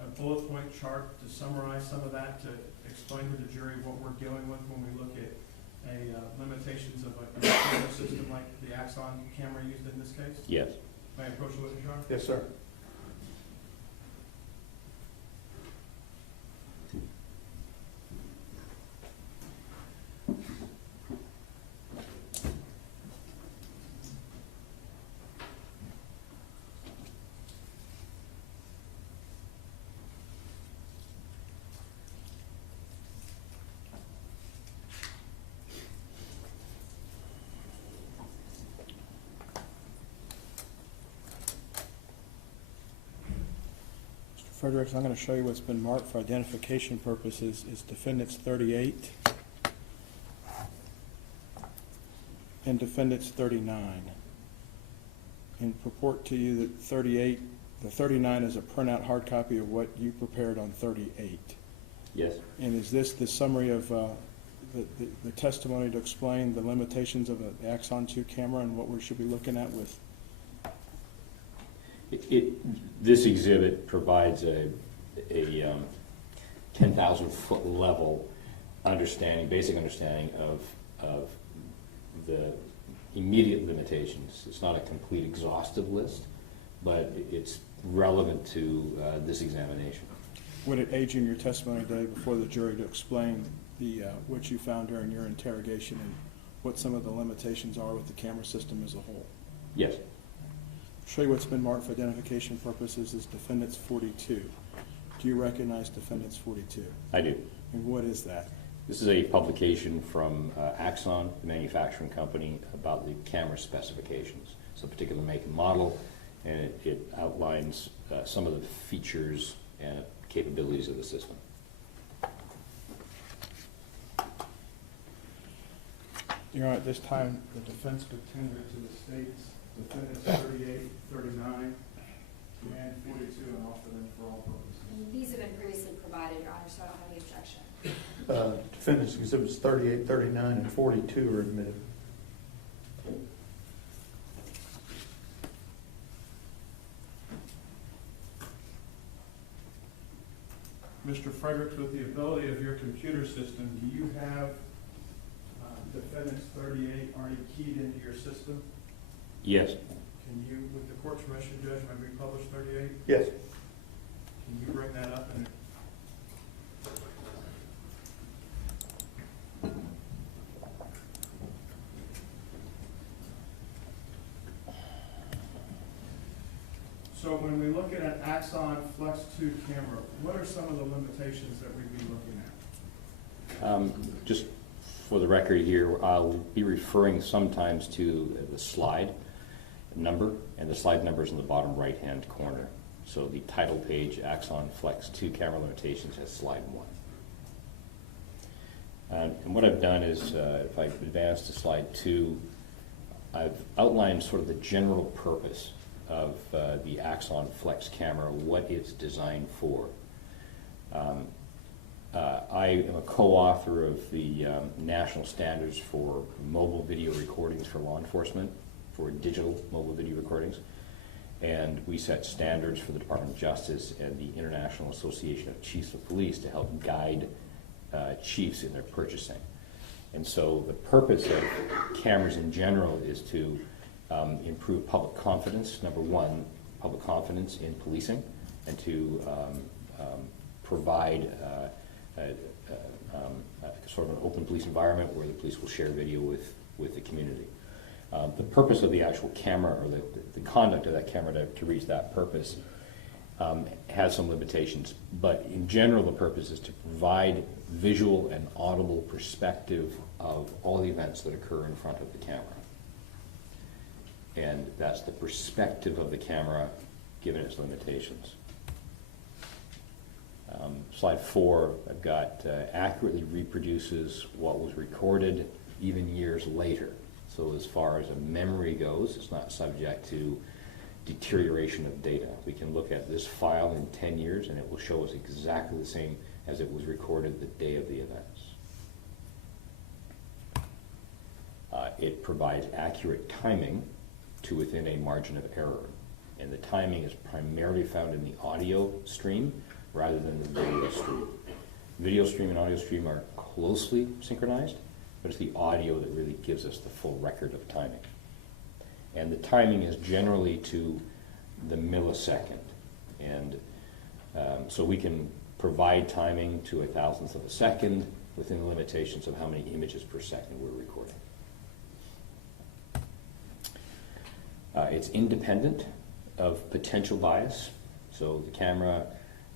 a bullet point chart to summarize some of that, to explain to the jury what we're dealing with when we look at limitations of a camera system like the Axon camera used in this case? Yes. May I approach the witness, Your Honor? Yes, sir. Fredericks, I'm going to show you what's been marked for identification purposes is defendants 38 and defendants 39. And purport to you that the 39 is a printout hard copy of what you prepared on 38. Yes. And is this the summary of the testimony to explain the limitations of the Axon 2 camera and what we should be looking at with? This exhibit provides a 10,000-foot level understanding, basic understanding of the immediate limitations. It's not a complete exhaustive list, but it's relevant to this examination. Would it aid you in your testimony today before the jury to explain what you found during your interrogation and what some of the limitations are with the camera system as a whole? Yes. Show you what's been marked for identification purposes is defendants 42. Do you recognize defendants 42? I do. And what is that? This is a publication from Axon, the manufacturing company, about the camera specifications. It's a particular make and model, and it outlines some of the features and capabilities of the system. Your Honor, at this time, the defense would tender to the state's defendants 38, 39, and 42, and offer them for all purposes. These have been previously provided, Your Honor, so I don't have any objection. Defendants exhibits 38, 39, and 42 are admitted. Mr. Fredericks, with the ability of your computer system, do you have defendants 38 already keyed into your system? Yes. Can you, with the court's permission, Judge, may we publish 38? Yes. Can you bring that up? And so when we look at an Axon Flex 2 camera, what are some of the limitations that we'd be looking at? Just for the record here, I'll be referring sometimes to the slide number, and the slide number is in the bottom right-hand corner. So the title page, Axon Flex 2 Camera Limitations, has slide 1. And what I've done is, if I advance to slide 2, I've outlined sort of the general purpose of the Axon Flex camera, what it's designed for. I am a co-author of the National Standards for Mobile Video Recordings for Law Enforcement, for digital mobile video recordings. And we set standards for the Department of Justice and the International Association of Chiefs of Police to help guide chiefs in their purchasing. And so the purpose of cameras in general is to improve public confidence, number one, public confidence in policing, and to provide sort of an open police environment where the police will share video with the community. The purpose of the actual camera, or the conduct of that camera to reach that purpose, has some limitations, but in general the purpose is to provide visual and audible perspective of all the events that occur in front of the camera. And that's the perspective of the camera given its limitations. Slide 4, I've got accurately reproduces what was recorded even years later. So as far as a memory goes, it's not subject to deterioration of data. We can look at this file in 10 years and it will show us exactly the same as it was recorded the day of the events. It provides accurate timing to within a margin of error. And the timing is primarily found in the audio stream rather than the video stream. Video stream and audio stream are closely synchronized, but it's the audio that really gives us the full record of timing. And the timing is generally to the millisecond. And so we can provide timing to a thousandth of a second within the limitations of how many images per second we're recording. It's independent of potential bias. So the camera,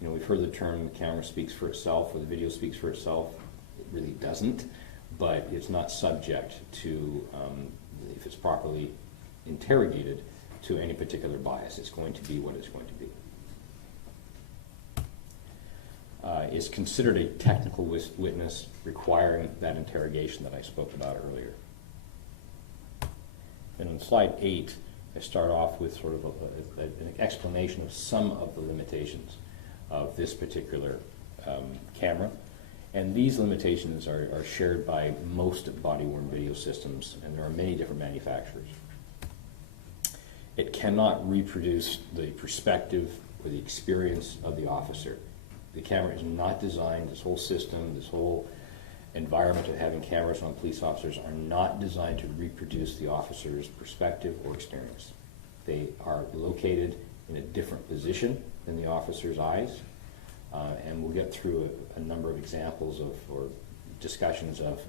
we've heard the term the camera speaks for itself or the video speaks for itself. It really doesn't, but it's not subject to, if it's properly interrogated, to any particular bias. It's going to be what it's going to be. Is considered a technical witness requiring that interrogation that I spoke about earlier. And on slide 8, I start off with sort of an explanation of some of the limitations of this particular camera. And these limitations are shared by most body-worn video systems, and there are many different manufacturers. It cannot reproduce the perspective or the experience of the officer. The camera is not designed, this whole system, this whole environment of having cameras on police officers are not designed to reproduce the officer's perspective or experience. They are located in a different position than the officer's eyes, and we'll get through a number of examples of, or discussions of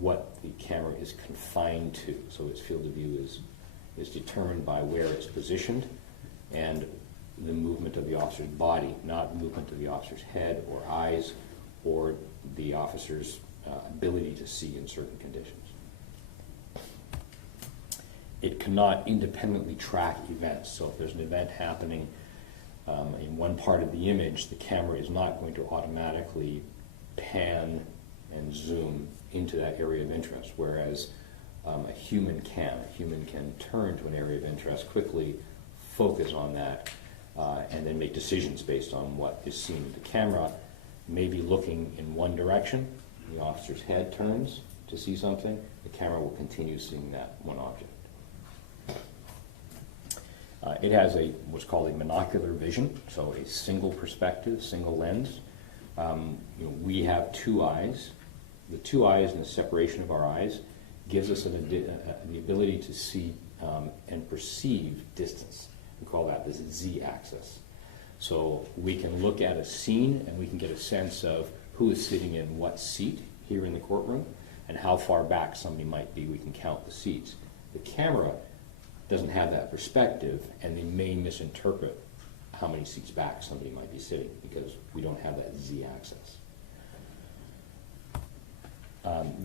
what the camera is confined to. So its field of view is determined by where it's positioned and the movement of the officer's body, not movement of the officer's head or eyes or the officer's ability to see in certain conditions. It cannot independently track events. So if there's an event happening in one part of the image, the camera is not going to automatically pan and zoom into that area of interest, whereas a human can. A human can turn to an area of interest quickly, focus on that, and then make decisions based on what is seen. The camera may be looking in one direction, the officer's head turns to see something, the camera will continue seeing that one object. It has what's called a monocular vision, so a single perspective, single lens. We have two eyes. The two eyes and the separation of our eyes gives us the ability to see and perceive distance. We call that the z-axis. So we can look at a scene and we can get a sense of who is sitting in what seat here in the courtroom and how far back somebody might be. We can count the seats. The camera doesn't have that perspective, and they may misinterpret how many seats back somebody might be sitting because we don't have that z-axis.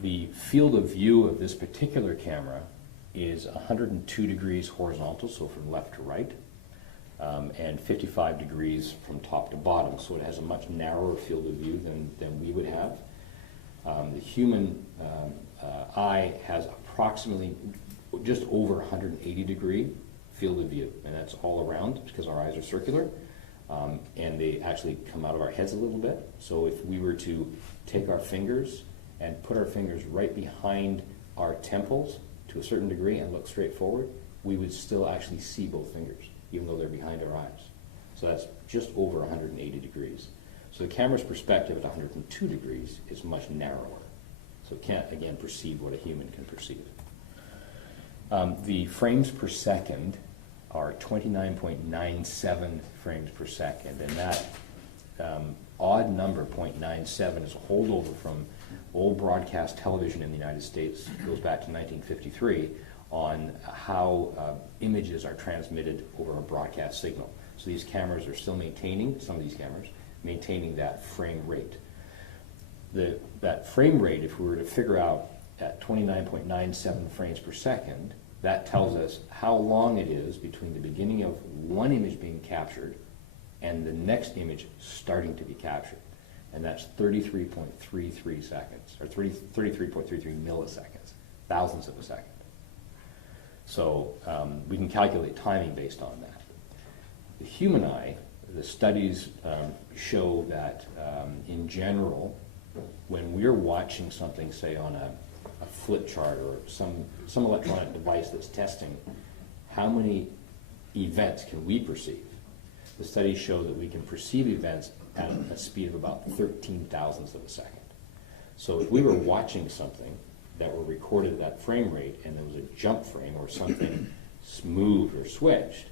The field of view of this particular camera is 102 degrees horizontal, so from left to right, and 55 degrees from top to bottom, so it has a much narrower field of view than we would have. The human eye has approximately just over 180 degree field of view, and that's all around because our eyes are circular, and they actually come out of our heads a little bit. So if we were to take our fingers and put our fingers right behind our temples to a certain degree and look straight forward, we would still actually see both fingers, even though they're behind our eyes. So that's just over 180 degrees. So the camera's perspective at 102 degrees is much narrower. So it can't, again, perceive what a human can perceive. The frames per second are 29.97 frames per second, and that odd number, 0.97, is a holdover from old broadcast television in the United States. It goes back to 1953 on how images are transmitted over a broadcast signal. So these cameras are still maintaining, some of these cameras, maintaining that frame rate. That frame rate, if we were to figure out at 29.97 frames per second, that tells us how long it is between the beginning of one image being captured and the next image starting to be captured. And that's 33.33 seconds, or 33.33 milliseconds, thousandths of a second. So we can calculate timing based on that. The human eye, the studies show that in general, when we're watching something, say on a flip chart or some electronic device that's testing, how many events can we perceive? The studies show that we can perceive events at a speed of about 13 thousandths of a second. So if we were watching something that were recorded at that frame rate and there was a jump frame or something moved or switched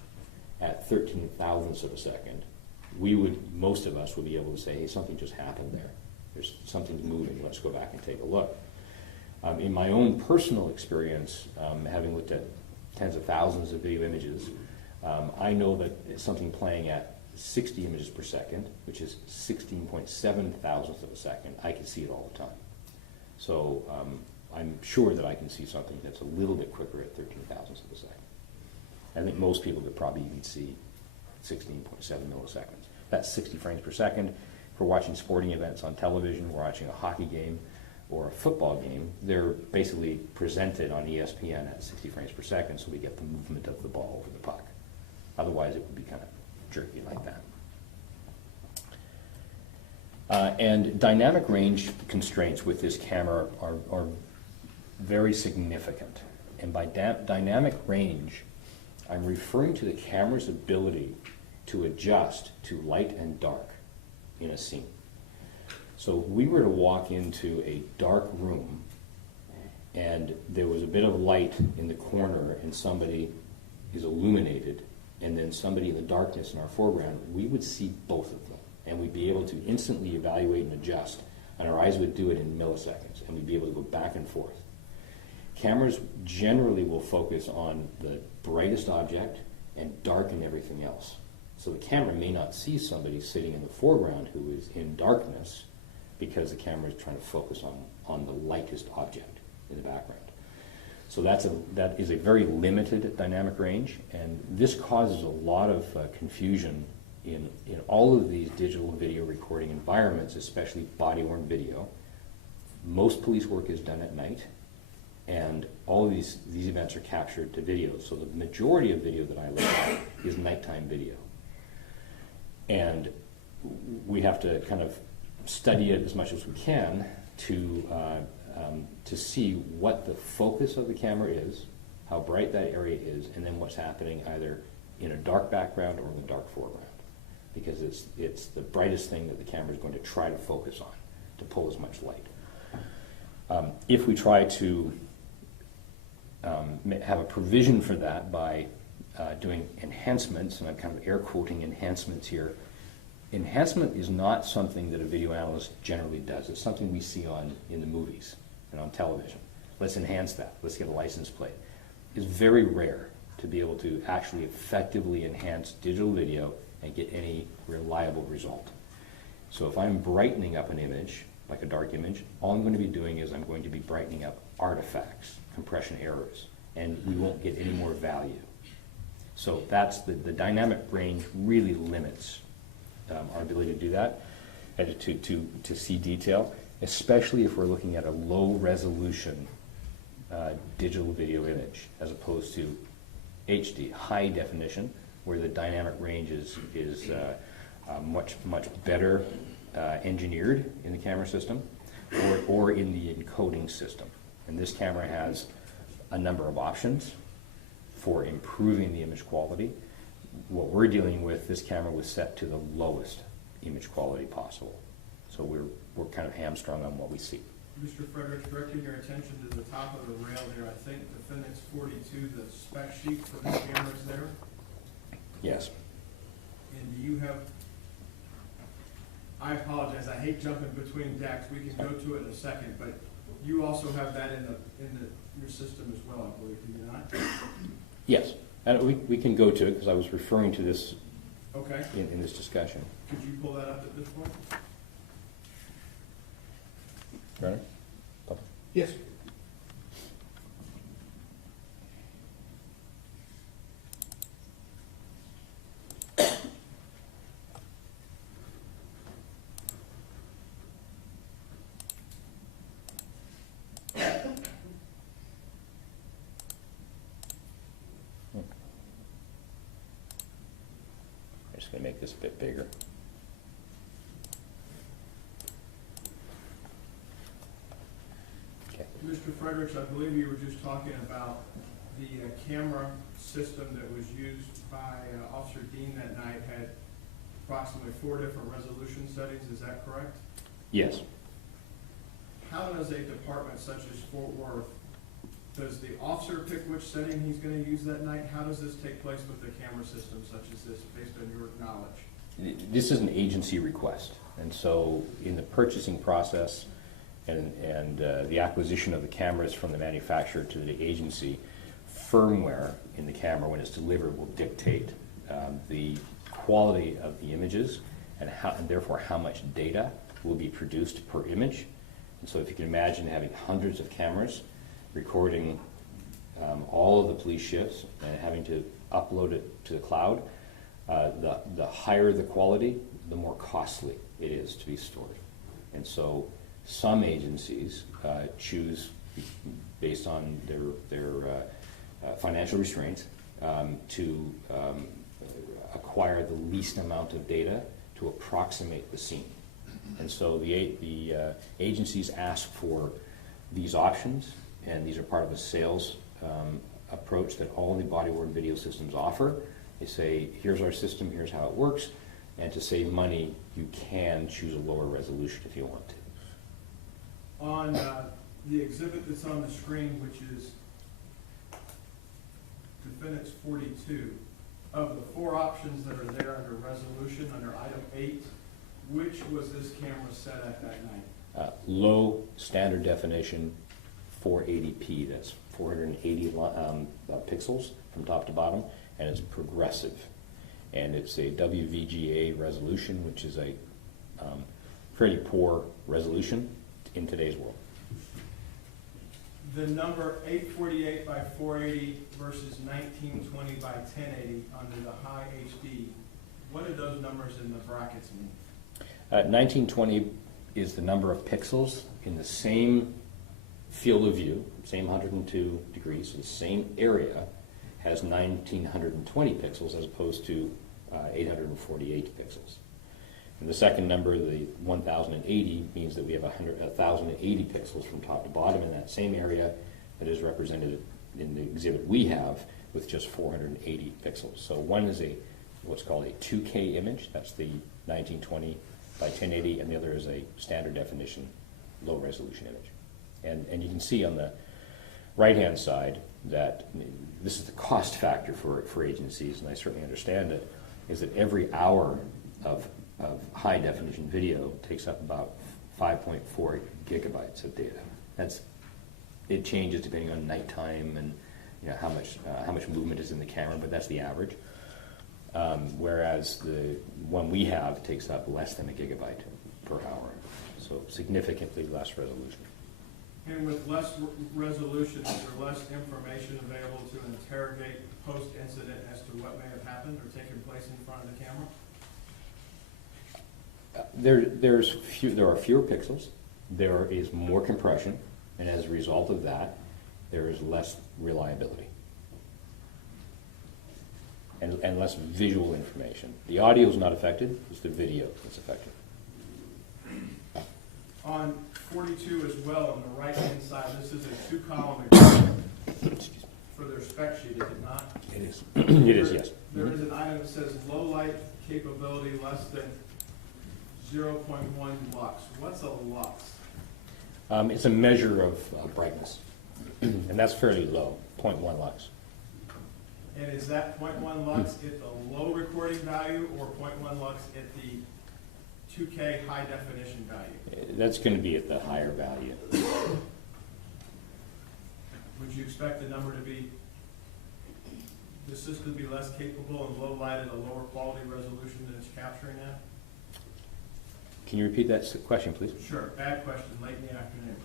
at 13 thousandths of a second, most of us would be able to say, hey, something just happened there. There's something's moving, let's go back and take a look. In my own personal experience, having looked at tens of thousands of video images, I know that it's something playing at 60 images per second, which is 16.7 thousandths of a second. I can see it all the time. So I'm sure that I can see something that's a little bit quicker at 13 thousandths of a second. I think most people could probably even see 16.7 milliseconds. That's 60 frames per second. If we're watching sporting events on television, we're watching a hockey game or a football game, they're basically presented on ESPN at 60 frames per second, so we get the movement of the ball over the puck. Otherwise, it would be kind of jerky like that. And dynamic range constraints with this camera are very significant. And by dynamic range, I'm referring to the camera's ability to adjust to light and dark in a scene. So if we were to walk into a dark room and there was a bit of light in the corner and somebody is illuminated, and then somebody in the darkness in our foreground, we would see both of them. And we'd be able to instantly evaluate and adjust. And our eyes would do it in milliseconds. And we'd be able to go back and forth. Cameras generally will focus on the brightest object and darken everything else. So the camera may not see somebody sitting in the foreground who is in darkness because the camera is trying to focus on the lightest object in the background. So that is a very limited dynamic range, and this causes a lot of confusion in all of these digital video recording environments, especially body-worn video. Most police work is done at night, and all of these events are captured to video. So the majority of video that I look at is nighttime video. And we have to kind of study it as much as we can to see what the focus of the camera is, how bright that area is, and then what's happening either in a dark background or in a dark foreground. Because it's the brightest thing that the camera is going to try to focus on to pull as much light. If we try to have a provision for that by doing enhancements, and I'm kind of air quoting enhancements here, enhancement is not something that a video analyst generally does. It's something we see in the movies and on television. Let's enhance that. Let's get a license plate. It's very rare to be able to actually effectively enhance digital video and get any reliable result. So if I'm brightening up an image, like a dark image, all I'm going to be doing is I'm going to be brightening up artifacts, compression errors, and we won't get any more value. So that's the dynamic range really limits our ability to do that, and to see detail, especially if we're looking at a low resolution digital video image as opposed to HD, high definition, where the dynamic range is much better engineered in the camera system or in the encoding system. And this camera has a number of options for improving the image quality. What we're dealing with, this camera was set to the lowest image quality possible. So we're kind of hamstrung on what we see. Mr. Frederick, directing your attention to the top of the rail there, I think Defendant's 42, the spec sheet for the cameras there. Yes. And do you have I apologize, I hate jumping between decks, we can go to it in a second, but you also have that your system as well, I believe, do you not? Yes, and we can go to it, because I was referring to this Okay, in this discussion. could you pull that up at this point? Brenner? Yes. I'm just going to make this a bit bigger. Okay. Mr. Fredericks, I believe you were just talking about the camera system that was used by Officer Dean that night had approximately 4 different resolution settings, is that correct? Yes. How does a department such as Fort Worth, does the officer pick which setting he's gonna use that night? How does this take place with a camera system such as this, based on your knowledge? This is an agency request, and so in the purchasing process and the acquisition of the cameras from the manufacturer to the agency, firmware in the camera when it's delivered will dictate the quality of the images and therefore how much data will be produced per image. And so if you can imagine having hundreds of cameras recording all of the police shifts and having to upload it to the cloud, the higher the quality, the more costly it is to be stored. And so some agencies choose, based on their financial restraints, to acquire the least amount of data to approximate the scene. And so the agencies ask for these options, and these are part of a sales approach that all the body-worn video systems offer. They say, here's our system, here's how it works, and to save money, you can choose a lower resolution if you want to. On the exhibit that's on the screen, which is Defendant's 42, of the 4 options that are there under resolution, under item 8, which was this camera set at that night? Low standard definition 480p, that's 480 pixels from top to bottom, and it's progressive. And it's a WVGA resolution, which is a fairly poor resolution in today's world. The number 848 by 480 versus 1920 by 1080 under the high HD, what do those numbers in the brackets mean? 1920 is the number of pixels in the same field of view, same 102 degrees, so the same area has 1920 pixels as opposed to 848 pixels. And the second number, the 1080, means that we have 1080 pixels from top to bottom in that same area that is represented in the exhibit we have with just 480 pixels. So one is what's called a 2K image, that's the 1920 by 1080, and the other is a standard definition low resolution image. And you can see on the right-hand side that this is the cost factor for agencies, and I certainly understand it, is that every hour of high definition video takes up about 5.4 gigabytes of data. It changes depending on nighttime and how much movement is in the camera, but that's the average. Whereas the one we have takes up less than a gigabyte per hour, so significantly less resolution. And with less resolution, is there less information available to interrogate post-incident as to what may have happened or taken place in front of the camera? There are fewer pixels, there is more compression, and as a result of that, there is less reliability and less visual information. The audio is not affected, it's the video that's affected. On 42 as well, on the right-hand side, this is a 2-column exhibit for their spec sheet, is it not? It is. It is, yes. There is an item that says low light capability less than 0.1 lux. What's a lux? It's a measure of brightness, and that's fairly low, 0.1 lux. And is that 0.1 lux at the low recording value or 0.1 lux at the 2K high definition value? That's going to be at the higher value. Would you expect the number to be, the system to be less capable and low light at a lower quality resolution than it's capturing at? Can you repeat that question, please? Sure, bad question, late in the afternoon.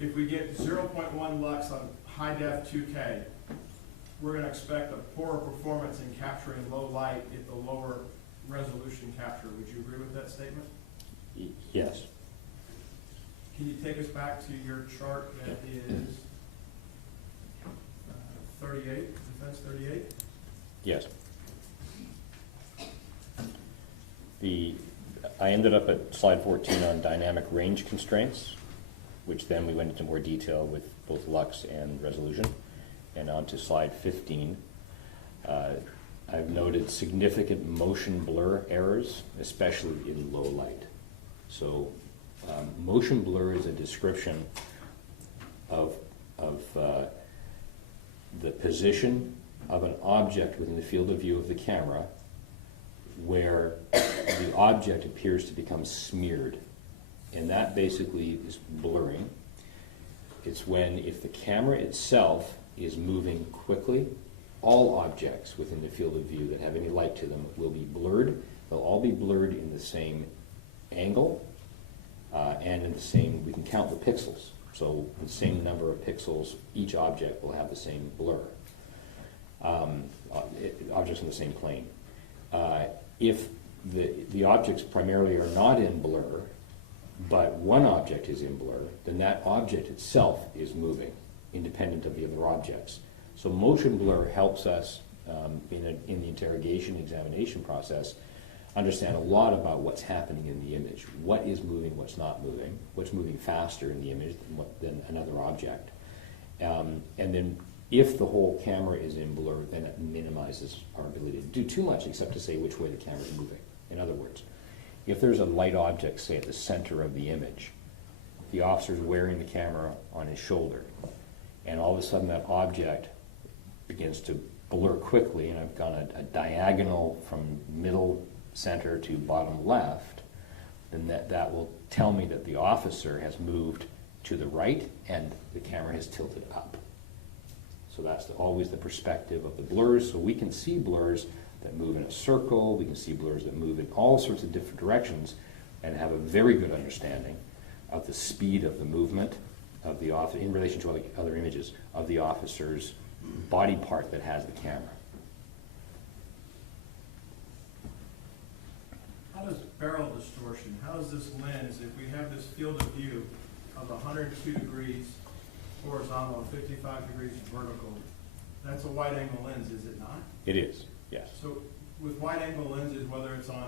If we get 0.1 lux on high def 2K, we're gonna expect a poorer performance in capturing low light at the lower resolution capture. Would you agree with that statement? Yes. Can you take us back to your chart that is 38, defense 38? Yes. I ended up at slide 14 on dynamic range constraints, which then we went into more detail with both lux and resolution. And on to slide 15. I've noted significant motion blur errors, especially in low light. So motion blur is a description of the position of an object within the field of view of the camera where the object appears to become smeared. And that basically is blurring. It's when, if the camera itself is moving quickly, all objects within the field of view that have any light to them will be blurred. They'll all be blurred in the same angle and in the same, we can count the pixels. So the same number of pixels, each object will have the same blur. Objects in the same plane. If the objects primarily are not in blur, but one object is in blur, then that object itself is moving, independent of the other objects. So motion blur helps us in the interrogation examination process understand a lot about what's happening in the image. What is moving, what's not moving, what's moving faster in the image than another object. And then if the whole camera is in blur, then it minimizes our ability to do too much except to say which way the camera is moving. In other words, if there's a light object, say, at the center of the image, the officer's wearing the camera on his shoulder, and all of a sudden that object begins to blur quickly, and I've gone a diagonal from middle center to bottom left, then that will tell me that the officer has moved to the right and the camera has tilted up. So that's always the perspective of the blurs. So we can see blurs that move in a circle, we can see blurs that move in all sorts of different directions, and have a very good understanding of the speed of the movement of the officer in relation to other images of the officer's body part that has the camera. How does barrel distortion, how does this lens, if we have this field of view of 102 degrees horizontal and 55 degrees vertical, that's a wide angle lens, is it not? It is, yes. So with wide angle lenses, whether it's on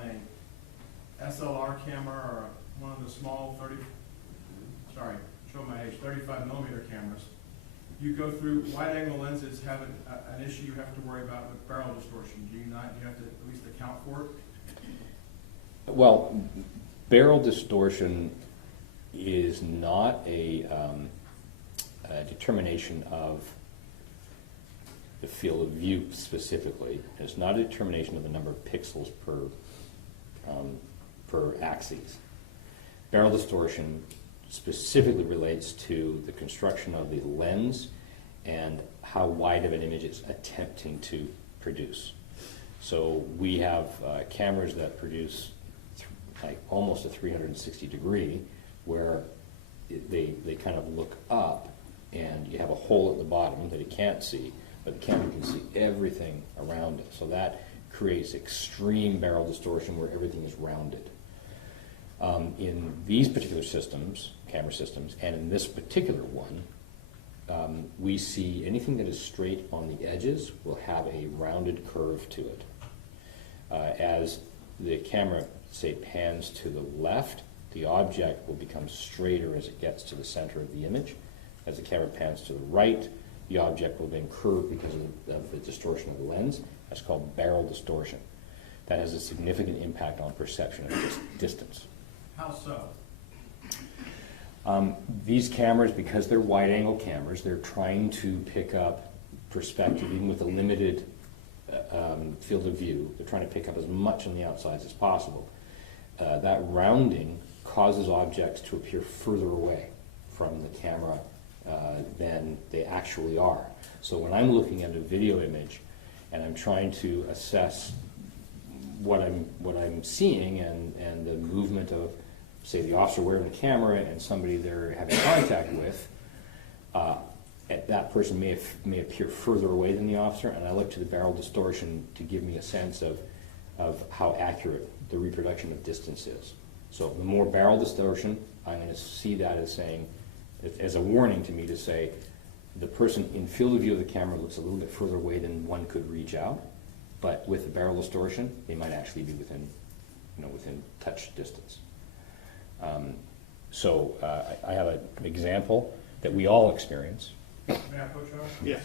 a SLR camera or one of the small 35 millimeter cameras, you go through, wide angle lenses have an issue you have to worry about with barrel distortion. Do you not? You have to at least account for it? Well, barrel distortion is not a determination of the field of view specifically. It's not a determination of the number of pixels per axis. Barrel distortion specifically relates to the construction of the lens and how wide of an image it's attempting to produce. So we have cameras that produce like almost a 360 degree where they kind of look up and you have a hole at the bottom that you can't see, but the camera can see everything around it. So that creates extreme barrel distortion where everything is rounded. In these particular systems, camera systems, and in this particular one, we see anything that is straight on the edges will have a rounded curve to it. As the camera, say, pans to the left, the object will become straighter as it gets to the center of the image. As the camera pans to the right, the object will then curve because of the distortion of the lens. That's called barrel distortion. That has a significant impact on perception of distance. How so? These cameras, because they're wide-angle cameras, they're trying to pick up perspective, even with a limited field of view. They're trying to pick up as much on the outsides as possible. that rounding causes objects to appear further away from the camera than they actually are. So when I'm looking at a video image and I'm trying to assess what I'm seeing and the movement of, say, the officer wearing the camera and somebody they're having contact with, that person may appear further away than the officer, and I look to the barrel distortion to give me a sense of how accurate the reproduction of distance is. So the more barrel distortion, I'm going to see that as saying, as a warning to me to say, the person in field of view of the camera looks a little bit further away than one could reach out, but with the barrel distortion, they might actually be within touch distance. I have an example that we all experience. May I approach you? Yes.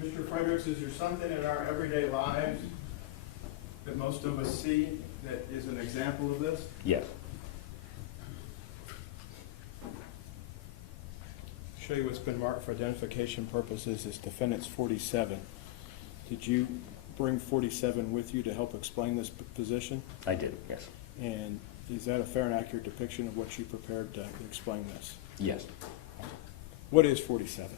Mr. Fredericks, is there something in our everyday lives that most of us see that is an example of this? Yes. Show you what's been marked for identification purposes is defendant's 47. Did you bring 47 with you to help explain this position? I did, yes. And is that a fair and accurate depiction of what you prepared to explain this? Yes. What is 47?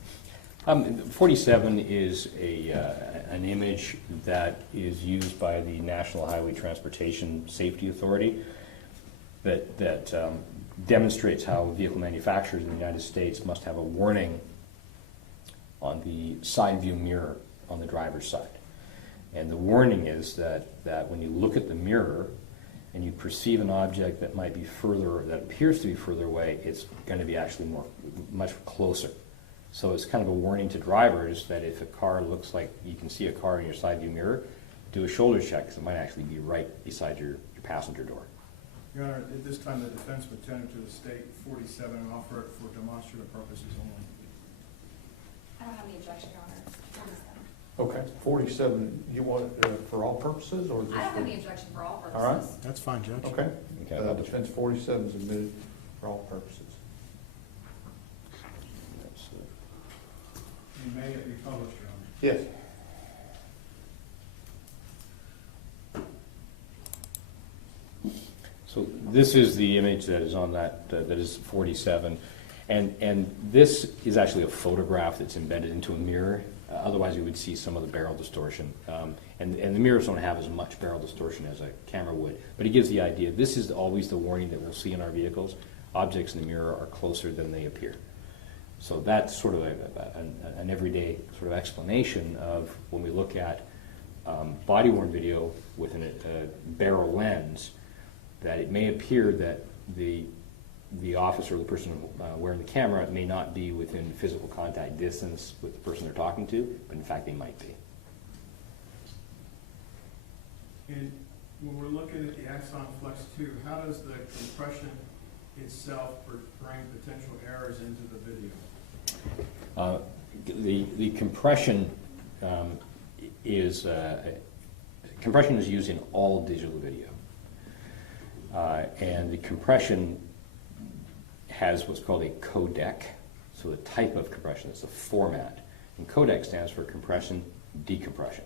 47 is an image that is used by the National Highway Transportation Safety Authority that demonstrates how vehicle manufacturers in the United States must have a warning on the side view mirror on the driver's side. And the warning is that when you look at the mirror and you perceive an object that might be further, that appears to be further away, it's going to be actually much closer. So it's kind of a warning to drivers that if a car looks like you can see a car in your side view mirror, do a shoulder check, because it might actually be right beside your passenger door. Your Honor, at this time, the defense would tender to the state 47 and offer it for demonstrative purposes only. I don't have any objection, Your Honor. 47. Okay, 47, you want it for all purposes, or just? I don't have any objection for all purposes. All right. That's fine, Judge. Okay. Okay. Defense 47 is admitted for all purposes. And may it be published, Your Honor. Yes. So this is the image that is on that is 47. And this is actually a photograph that's embedded into a mirror. Otherwise, you would see some of the barrel distortion. And the mirrors don't have as much barrel distortion as a camera would. But it gives the idea. This is always the warning that we'll see in our vehicles. Objects in the mirror are closer than they appear. So that's sort of an everyday sort of explanation of when we look at body-worn video with a barrel lens, that it may appear that the officer or the person wearing the camera may not be within physical contact distance with the person they're talking to, but in fact they might be. And when we're looking at the Axon Flex 2, how does the compression itself bring potential errors into the video? The compression is used in all digital video, and the compression has what's called a codec. So the type of compression is the format, and codec stands for compression decompression.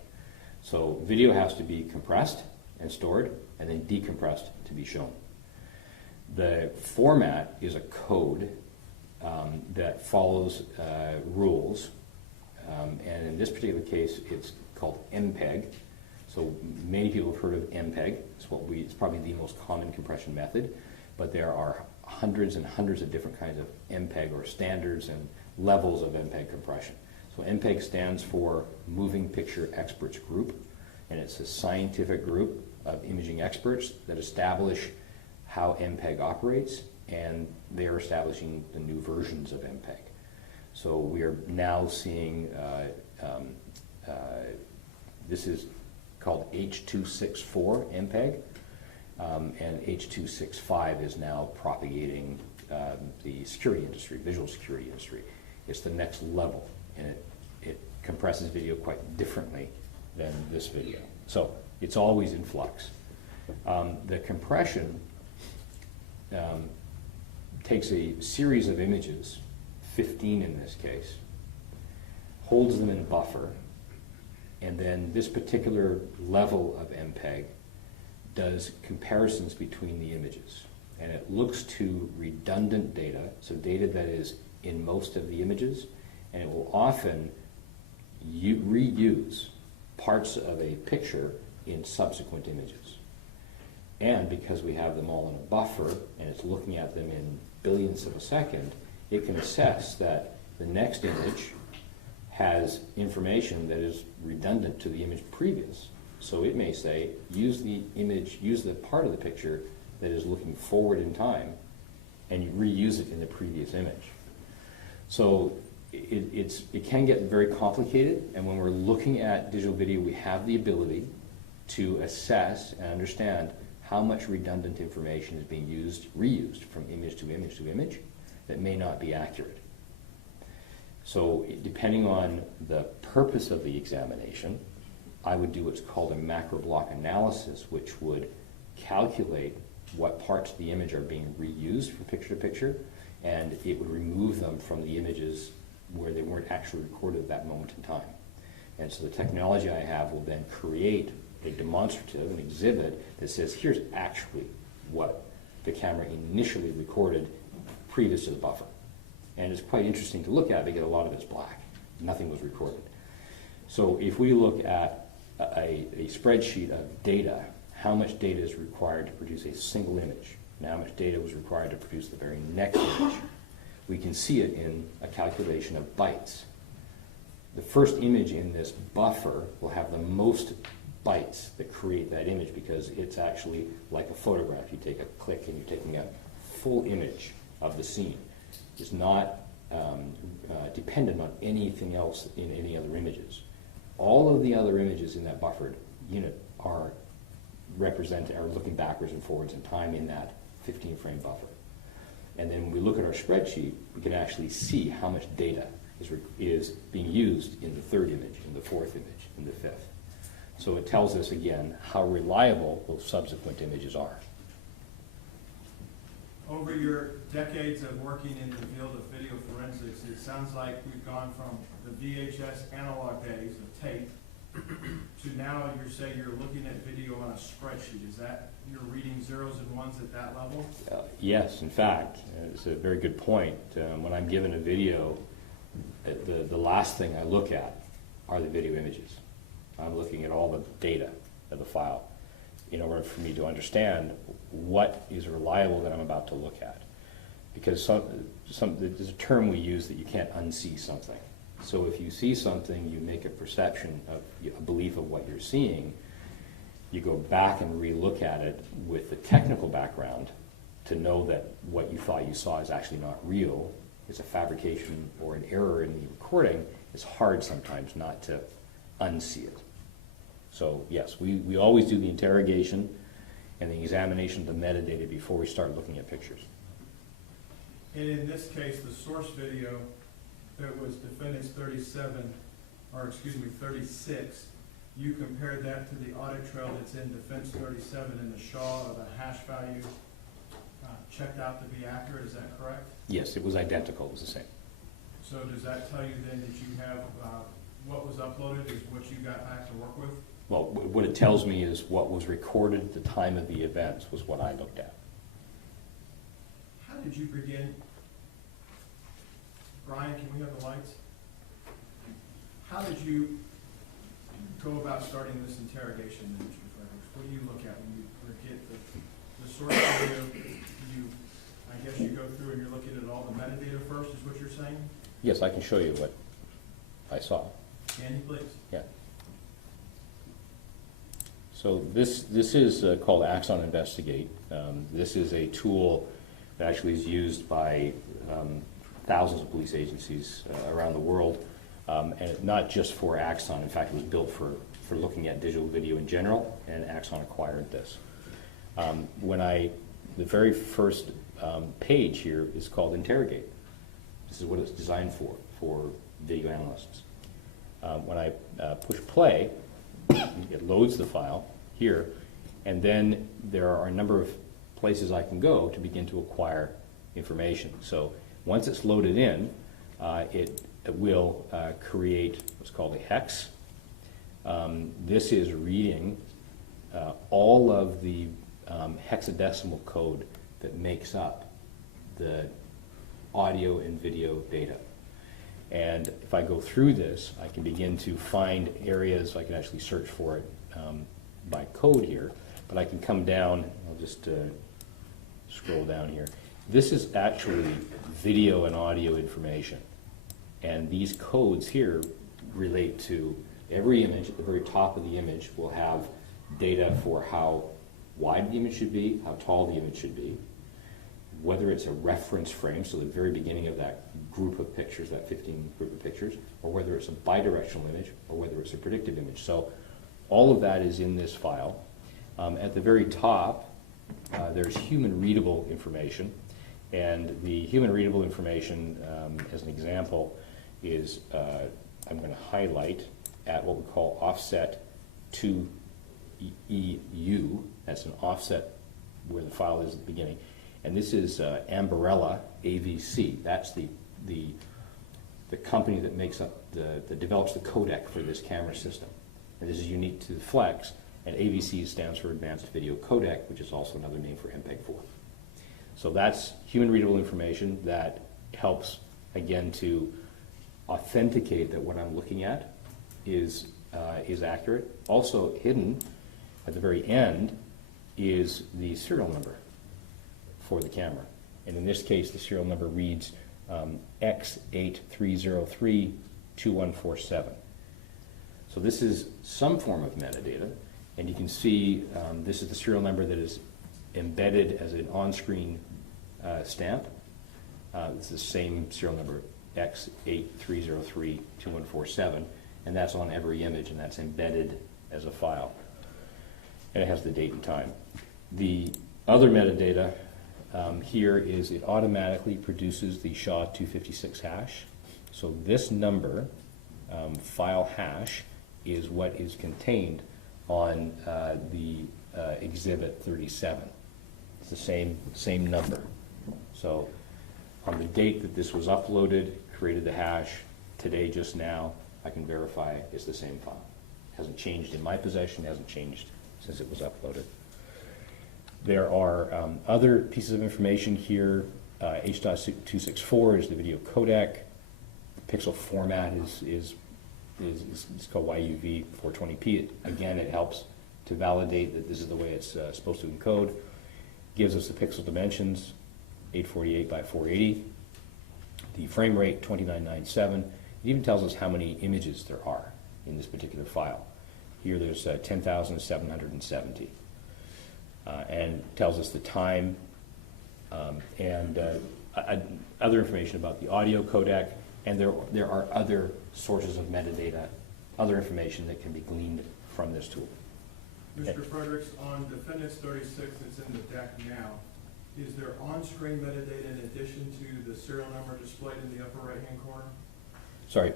So video has to be compressed and stored, and then decompressed to be shown. The format is a code that follows rules, and in this particular case, it's called MPEG. So many people have heard of MPEG. It's probably the most common compression method, but there are hundreds and hundreds of different kinds of MPEG, or standards and levels of MPEG compression. So MPEG stands for Moving Picture Experts Group, and it's a scientific group of imaging experts that establish how MPEG operates, and they are establishing the new versions of MPEG. So we are now seeing, this is called H.264 MPEG, and H.265 is now propagating the security industry, visual security industry. It's the next level, and it compresses video quite differently than this video. So it's always in flux. The compression takes a series of images, 15 in this case, holds them in a buffer, and then this particular level of MPEG does comparisons between the images. And it looks to redundant data, so data that is in most of the images, and it will often reuse parts of a picture in subsequent images. And because we have them all in a buffer, and it's looking at them in billionths of a second, it can assess that the next image has information that is redundant to the image previous. So it may say, use the part of the picture that is looking forward in time, and you reuse it in the previous image. So it can get very complicated, and when we're looking at digital video, we have the ability to assess and understand how much redundant information is being reused from image to image to image that may not be accurate. So depending on the purpose of the examination, I would do what's called a macro block analysis, which would calculate what parts of the image are being reused from picture to picture, and it would remove them from the images where they weren't actually recorded at that moment in time. And so the technology I have will then create a demonstrative, an exhibit that says, here's actually what the camera initially recorded previous to the buffer. And it's quite interesting to look at because a lot of it's black. Nothing was recorded. So if we look at a spreadsheet of data, how much data is required to produce a single image, and how much data was required to produce the very next image, we can see it in a calculation of bytes. The first image in this buffer will have the most bytes that create that image because it's actually like a photograph. You take a click and you're taking a full image of the scene. It's not dependent on anything else in any other images. All of the other images in that buffered unit are looking backwards and forwards in time in that 15-frame buffer. And then when we look at our spreadsheet, we can actually see how much data is being used in the third image, in the fourth image, in the fifth. So it tells us, again, how reliable those subsequent images are. Over your decades of working in the field of video forensics, it sounds like we've gone from the VHS analog days of tape to now you're looking at video on a spreadsheet. Is that, you're reading zeros and ones at that level? Yes, in fact, it's a very good point. When I'm given a video, the last thing I look at are the video images. I'm looking at all the data of the file in order for me to understand what is reliable that I'm about to look at. Because there's a term we use that you can't unsee something. So if you see something, you make a perception of a belief of what you're seeing, you go back and re-look at it with the technical background to know that what you thought you saw is actually not real, it's a fabrication or an error in the recording. It's hard sometimes not to unsee it. So yes, we always do the interrogation and the examination of the metadata before we start looking at pictures. And in this case, the source video that was defendant's 36, you compared that to the audit trail that's in defense 37 in the Shaw of a hash value checked out to be accurate, is that correct? Yes, it was identical, it was the same. So does that tell you then that you have, what was uploaded is what you got back to work with? Well, what it tells me is what was recorded at the time of the events was what I looked at. How did you begin? Brian, can we have the lights? How did you go about starting this interrogation, Mr. Fredericks? What do you look at when you get the source video? I guess you go through and you're looking at all the metadata first, is what you're saying? Yes, I can show you what I saw. Can you please? Yeah. So this is called Axon Investigate. This is a tool that actually is used by thousands of police agencies around the world, and not just for Axon. In fact, it was built for looking at digital video in general, and Axon acquired this. The very first page here is called Interrogate. This is what it's designed for video analysts. When I push play, it loads the file here, and then there are a number of places I can go to begin to acquire information. So once it's loaded in, it will create what's called a hex. This is reading all of the hexadecimal code that makes up the audio and video data. And if I go through this, I can begin to find areas. I can actually search for it by code here, but I can come down. I'll just scroll down here. This is actually video and audio information. And these codes here relate to every image. At the very top of the image will have data for how wide the image should be, how tall the image should be, whether it's a reference frame, so the very beginning of that group of pictures, that 15 group of pictures, or whether it's a bidirectional image, or whether it's a predictive image. So all of that is in this file. At the very top, there's human readable information. And the human readable information, as an example, is I'm going to highlight at what we call offset 2EU. That's an offset where the file is at the beginning. And this is Ambarella AVC. That's the company that makes up that develops the codec for this camera system. And this is unique to the Flex. And AVC stands for Advanced Video Codec, which is also another name for MPEG-4. So that's human readable information that helps, again, to authenticate that what I'm looking at is accurate. Also hidden at the very end is the serial number for the camera. And in this case, the serial number reads X83032147. So this is some form of metadata. And you can see this is the serial number that is embedded as an on-screen stamp. It's the same serial number, X83032147, and that's on every image, and that's embedded as a file. And it has the date and time. The other metadata here is it automatically produces the SHA-256 hash. So this number, file hash, is what is contained on the Exhibit 37. It's the same number. So on the date that this was uploaded, created the hash, today, just now, I can verify it's the same file. It hasn't changed in my possession, it hasn't changed since it was uploaded. There are other pieces of information here. H.264 is the video codec. The pixel format is called YUV 420p. Again, it helps to validate that this is the way it's supposed to encode. Gives us the pixel dimensions, 848 by 480. The frame rate, 2997. It even tells us how many images there are in this particular file. Here there's 10,770. And tells us the time and other information about the audio codec. And there are other sources of metadata, other information that can be gleaned from this tool. Mr. Fredericks, on Defendants 36 that's in the deck now, is there on-screen metadata in addition to the serial number displayed in the upper right-hand corner? Sorry,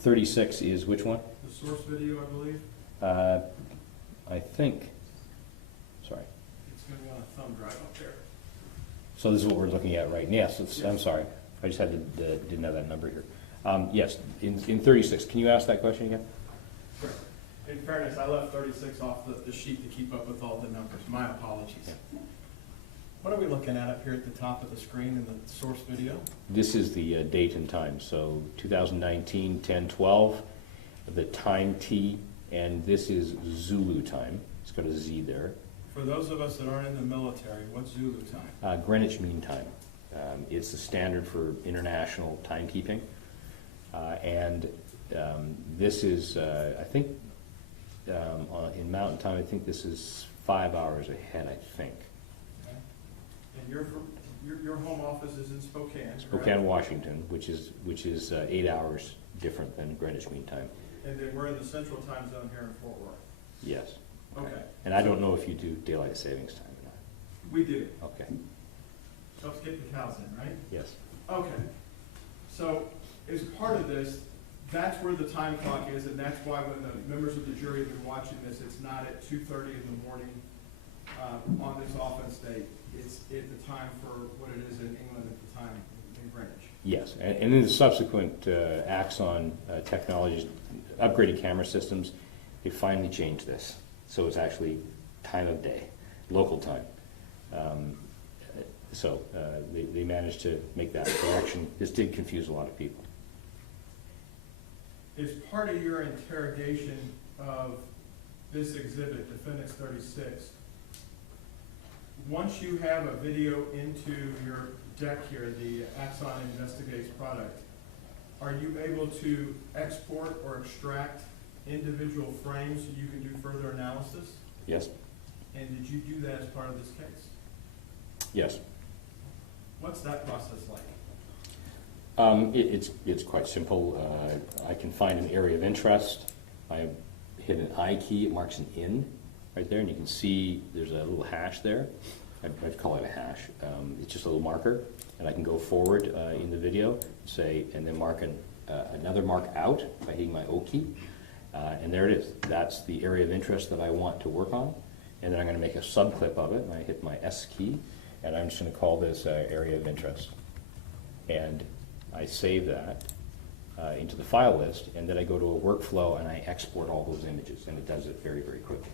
36 is which one? The source video, I believe? I think, sorry. It's going to be on a thumb drive up there. So this is what we're looking at right now. Yes, I'm sorry. I just didn't have that number here. Yes, in 36. Can you ask that question again? Sure. In fairness, I left 36 off the sheet to keep up with all the numbers. My apologies. What are we looking at up here at the top of the screen in the source video? This is the date and time. So 2019, 10/12, the time T, and this is Zulu time. It's got a Z there. For those of us that aren't in the military, what's Zulu time? Greenwich Mean Time. It's the standard for international timekeeping. This is, I think, in Mountain Time, I think this is 5 hours ahead, I think. Okay. And your home office is in Spokane, correct? Spokane, Washington, which is 8 hours different than Greenwich Mean Time. And then we're in the central time zone here in Fort Worth. Yes. Okay. And I don't know if you do daylight savings time or not. We do. Okay. Helps get the cows in, right? Yes. Okay. So as part of this, that's where the time clock is, and that's why when the members of the jury have been watching this, it's not at 2:30 in the morning on this offense date. It's at the time for what it is in England at the time in Greenwich. Yes, and in the subsequent Axon technologies, upgraded camera systems, they finally changed this. So it's actually time of day, local time. So they managed to make that correction. This did confuse a lot of people. Is part of your interrogation of this exhibit, Defendants 36, once you have a video into your deck here, the Axon Investigates product, are you able to export or extract individual frames so you can do further analysis? Yes? And did you do that as part of this case? Yes. What's that process like? It's quite simple. I can find an area of interest. I hit an I key, it marks an in right there, and you can see there's a little hash there. I'd call it a hash. It's just a little marker, and I can go forward in the video, say, and then mark another mark out by hitting my O key, and there it is. That's the area of interest that I want to work on, and then I'm going to make a subclip of it, and I hit my S key, and I'm just going to call this area of interest. And I save that into the file list, and then I go to a workflow and I export all those images, and it does it very, very quickly.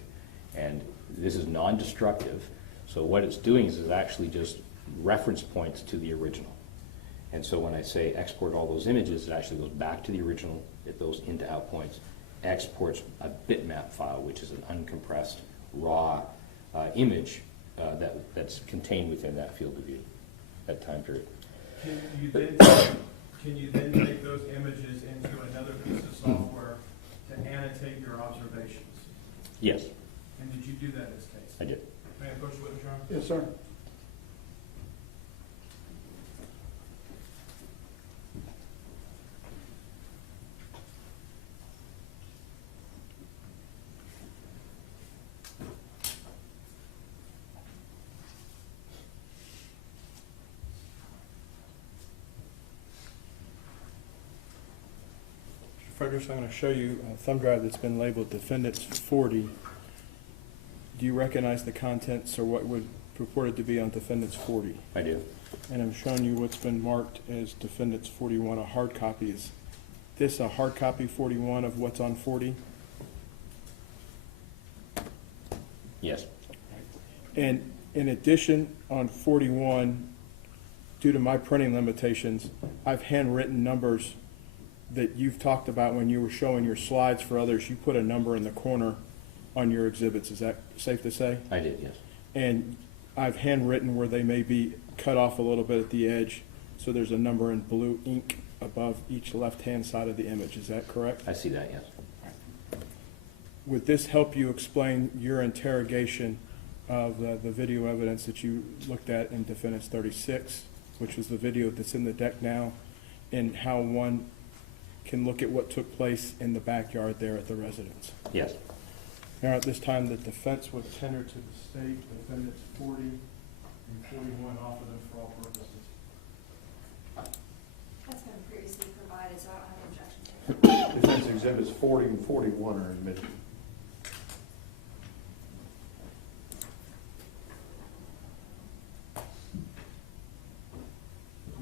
And this is non-destructive, so what it's doing is it's actually just reference points to the original. And so when I say export all those images, it actually goes back to the original, it goes into out points, exports a bitmap file, which is an uncompressed, raw image that's contained within that field of view, that time period. Can you then take those images into another piece of software to annotate your observations? Yes, And did you do that in this case? I did. May I approach you with it, John? Yes, sir. Fredericks, I'm going to show you a thumb drive that's been labeled Defendants 40. Do you recognize the contents or what would purported to be on Defendants 40? I do. And I'm showing you what's been marked as Defendants 41, a hard copy. Is this a hard copy 41 of what's on 40? Yes. And in addition, on 41, due to my printing limitations, I've handwritten numbers that you've talked about when you were showing your slides for others. You put a number in the corner on your exhibits. Is that safe to say? I did, yes. And I've handwritten where they may be cut off a little bit at the edge, so there's a number in blue ink above each left-hand side of the image. Is that correct? I see that, yes. Would this help you explain your interrogation of the video evidence that you looked at in Defendants 36, which is the video that's in the deck now, and how one can look at what took place in the backyard there at the residence? Yes. Now, at this time, the defense would tender to the state Defendants 40 and 41, offer them for all purposes. That's been previously provided, so I don't have an objection to it. Defense exhibits 40 and 41 are admitted.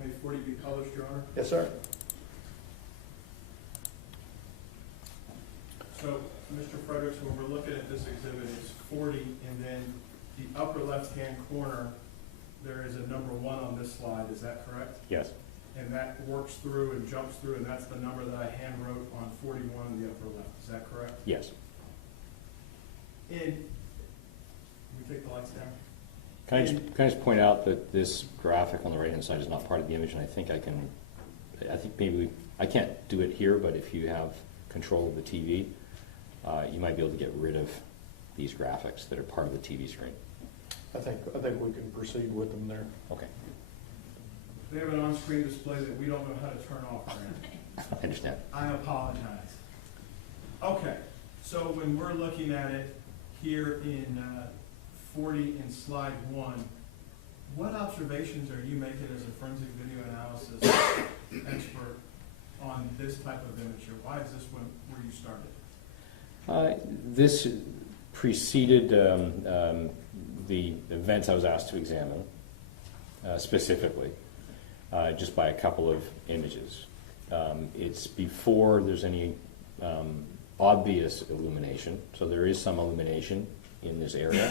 May 40 be published, Your Honor? Yes, sir. So, Mr. Fredericks, when we're looking at this exhibit, it's 40, and then the upper left-hand corner, there is a number 1 on this slide, is that correct? Yes. And that works through and jumps through, and that's the number that I hand wrote on 41 in the upper left, is that correct? Yes. And, we take the lights down? Can I just point out that this graphic on the right-hand side is not part of the image, and I think maybe, I can't do it here, but if you have control of the TV, you might be able to get rid of these graphics that are part of the TV screen. I think we can proceed with them there. Okay. They have an on-screen display that we don't know how to turn off, Brandon. I understand. I apologize. Okay, so when we're looking at it here in 40 in slide 1, what observations are you making as a forensic video analysis expert on this type of image here? Why is this one where you started? This preceded the events I was asked to examine specifically, just by a couple of images. It's before there's any obvious illumination, so there is some illumination in this area.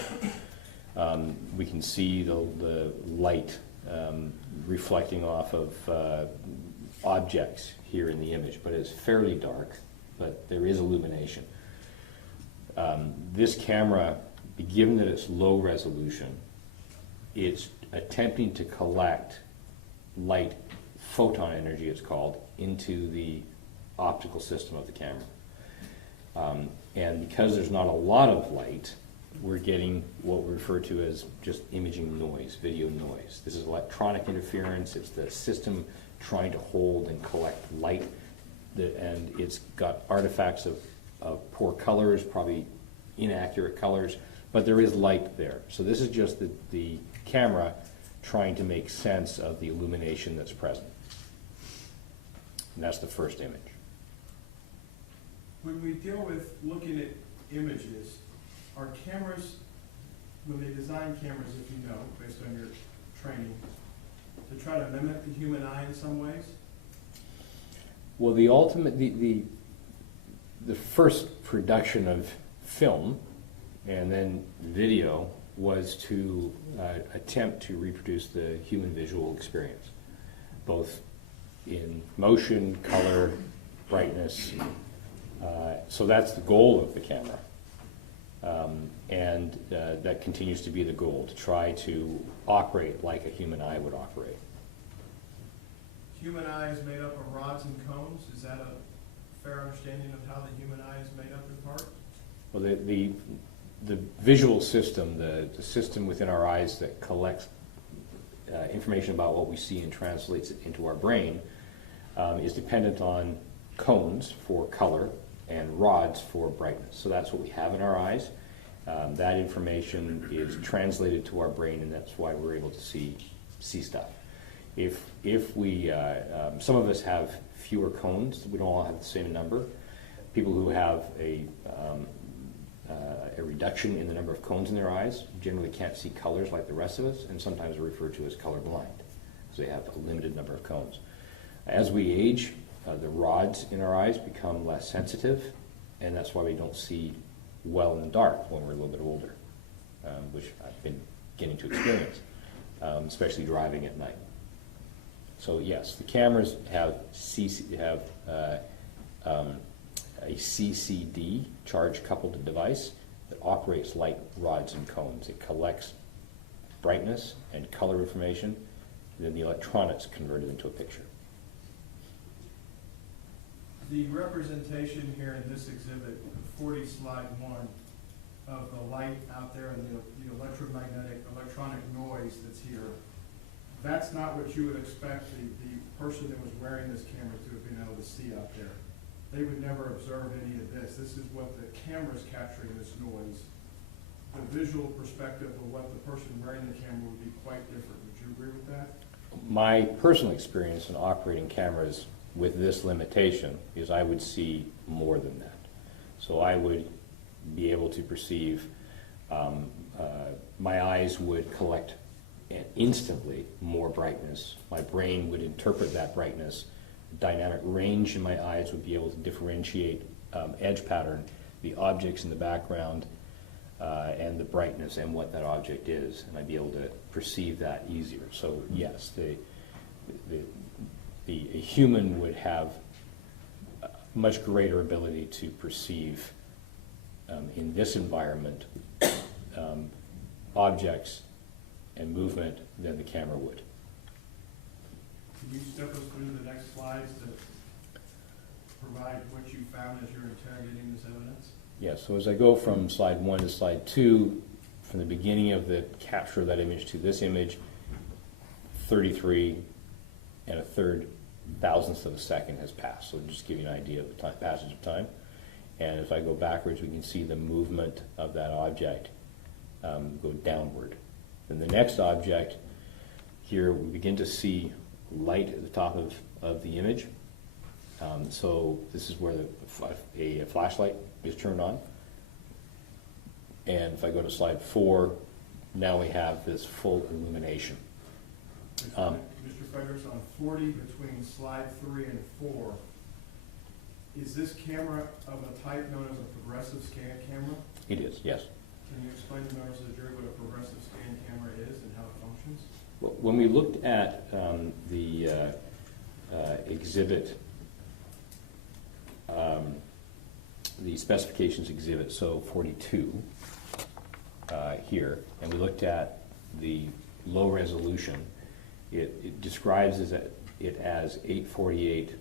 We can see the light reflecting off of objects here in the image, but it's fairly dark, but there is illumination. This camera, given that it's low resolution, it's attempting to collect light, photon energy it's called, into the optical system of the camera. And because there's not a lot of light, we're getting what we refer to as just imaging noise, video noise. This is electronic interference. It's the system trying to hold and collect light, and it's got artifacts of poor colors, probably inaccurate colors, but there is light there. So this is just the camera trying to make sense of the illumination that's present. And that's the first image. When we deal with looking at images, are cameras, when they design cameras, if you know, based on your training, to try to mimic the human eye in some ways? Well, the ultimate, the first production of film and then video was to attempt to reproduce the human visual experience, both in motion, color, brightness. So that's the goal of the camera. And that continues to be the goal, to try to operate like a human eye would operate. Human eye is made up of rods and cones. Is that a fair understanding of how the human eye is made up in part? Well, the visual system, the system within our eyes that collects information about what we see and translates it into our brain, is dependent on cones for color and rods for brightness. So that's what we have in our eyes. That information is translated to our brain, and that's why we're able to see stuff. If we, some of us have fewer cones, we don't all have the same number. People who have a reduction in the number of cones in their eyes generally can't see colors like the rest of us, and sometimes are referred to as colorblind, because they have a limited number of cones. As we age, the rods in our eyes become less sensitive, and that's why we don't see well in the dark when we're a little bit older, which I've been getting to experience, especially driving at night. So yes, the cameras have a CCD, charge-coupled device, that operates like rods and cones. It collects brightness and color information, and then the electronics convert it into a picture. The representation here in this exhibit, 40 slide 1, of the light out there and the electronic noise that's here, that's not what you would expect the person that was wearing this camera to have been able to see out there. They would never observe any of this. This is what the camera's capturing, this noise. The visual perspective of what the person wearing the camera would be quite different. Would you agree with that? My personal experience in operating cameras with this limitation is I would see more than that. So I would be able to perceive, my eyes would collect instantly more brightness. My brain would interpret that brightness. Dynamic range in my eyes would be able to differentiate edge pattern, the objects in the background, and the brightness and what that object is, and I'd be able to perceive that easier. So yes, a human would have a much greater ability to perceive in this environment objects and movement than the camera would. Can you step us through the next slides to provide what you found as you're interrogating this evidence? Yes, so as I go from slide 1 to slide 2, from the beginning of the capture of that image to this image, 33 and a third thousandths of a second has passed. So just to give you an idea of the time, passage of time. And if I go backwards, we can see the movement of that object go downward. Then the next object, here we begin to see light at the top of the image. So this is where a flashlight is turned on. And if I go to slide 4, now we have this full illumination. Mr. Fredericks, on 40 between slide 3 and 4, is this camera of a type known as a progressive scan camera? It is, yes. Can you explain to members of the jury what a progressive scan camera is and how it functions? Well, when we looked at the exhibit, the specifications exhibit, so 42 here, and we looked at the low resolution, it describes it as 848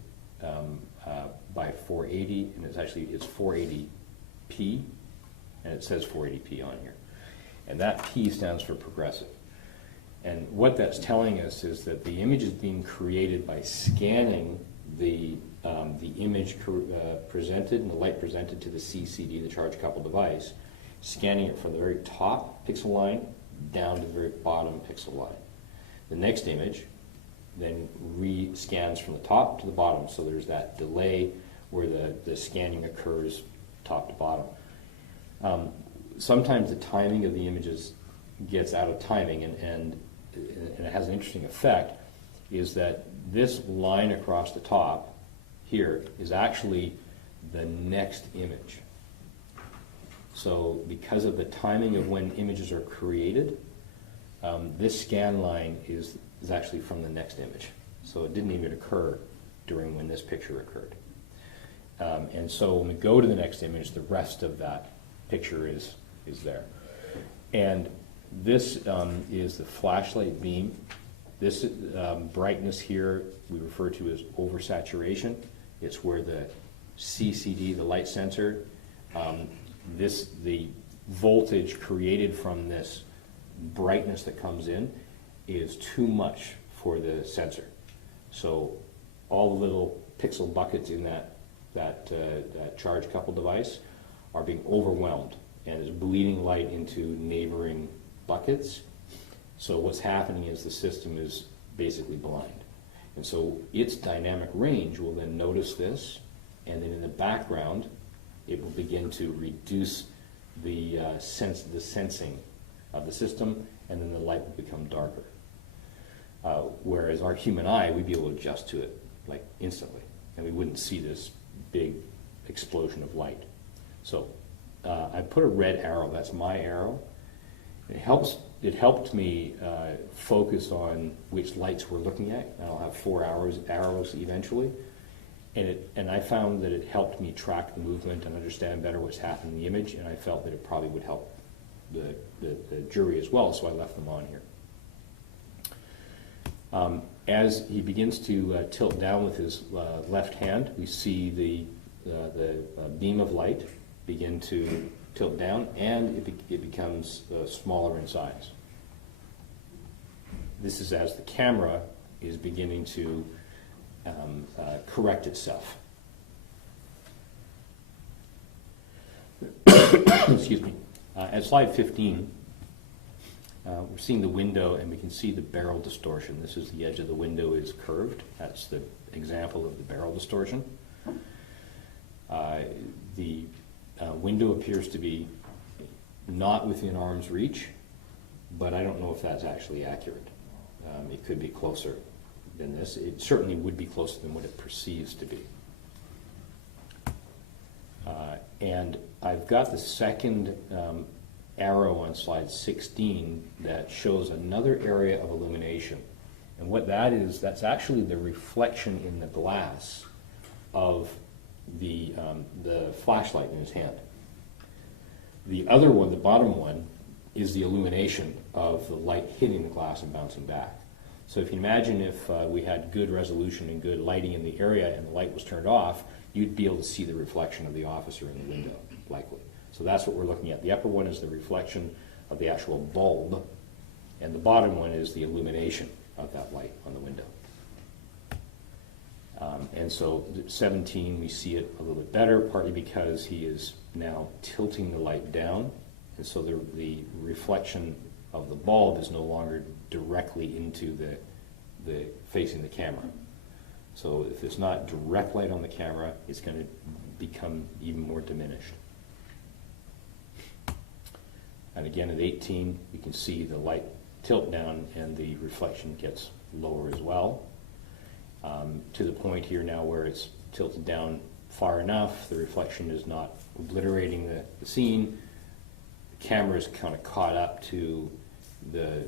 by 480, and it's 480p, and it says 480p on here. And that P stands for progressive. And what that's telling us is that the image is being created by scanning the image presented and the light presented to the CCD, the charge coupled device, scanning it from the very top pixel line down to the very bottom pixel line. The next image then re-scans from the top to the bottom, so there's that delay where the scanning occurs top to bottom. Sometimes the timing of the images gets out of timing, and it has an interesting effect, is that this line across the top here is actually the next image. So because of the timing of when images are created, this scan line is actually from the next image. So it didn't even occur during when this picture occurred. And so when we go to the next image, the rest of that picture is there. And this is the flashlight beam. This brightness here we refer to as oversaturation. It's where the CCD, the light sensor, the voltage created from this brightness that comes in is too much for the sensor. So all the little pixel buckets in that charge coupled device are being overwhelmed and is bleeding light into neighboring buckets. So what's happening is the system is basically blind. And so its dynamic range will then notice this, and then in the background, it will begin to reduce the sensing of the system, and then the light will become darker. Whereas our human eye, we'd be able to adjust to it like instantly, and we wouldn't see this big explosion of light. So I put a red arrow, that's my arrow. It helped me focus on which lights we're looking at. I'll have 4 arrows eventually. And I found that it helped me track the movement and understand better what's happening in the image, and I felt that it probably would help the jury as well, so I left them on here. As he begins to tilt down with his left hand, we see the beam of light begin to tilt down, and it becomes smaller in size. This is as the camera is beginning to correct itself. Excuse me. At slide 15, we're seeing the window, and we can see the barrel distortion. This is the edge of the window is curved. That's the example of the barrel distortion. The window appears to be not within arm's reach, but I don't know if that's actually accurate. It could be closer than this. It certainly would be closer than what it perceives to be. And I've got the second arrow on slide 16 that shows another area of illumination. And what that is, that's actually the reflection in the glass of the flashlight in his hand. The other one, the bottom one, is the illumination of the light hitting the glass and bouncing back. So if you imagine if we had good resolution and good lighting in the area and the light was turned off, you'd be able to see the reflection of the officer in the window, likely. So that's what we're looking at. The upper one is the reflection of the actual bulb, and the bottom one is the illumination of that light on the window. And so 17, we see it a little bit better, partly because he is now tilting the light down, and so the reflection of the bulb is no longer directly into the facing the camera. So if it's not direct light on the camera, it's going to become even more diminished. And again at 18, you can see the light tilt down and the reflection gets lower as well. To the point here now where it's tilted down far enough, the reflection is not obliterating the scene. The camera's kind of caught up to the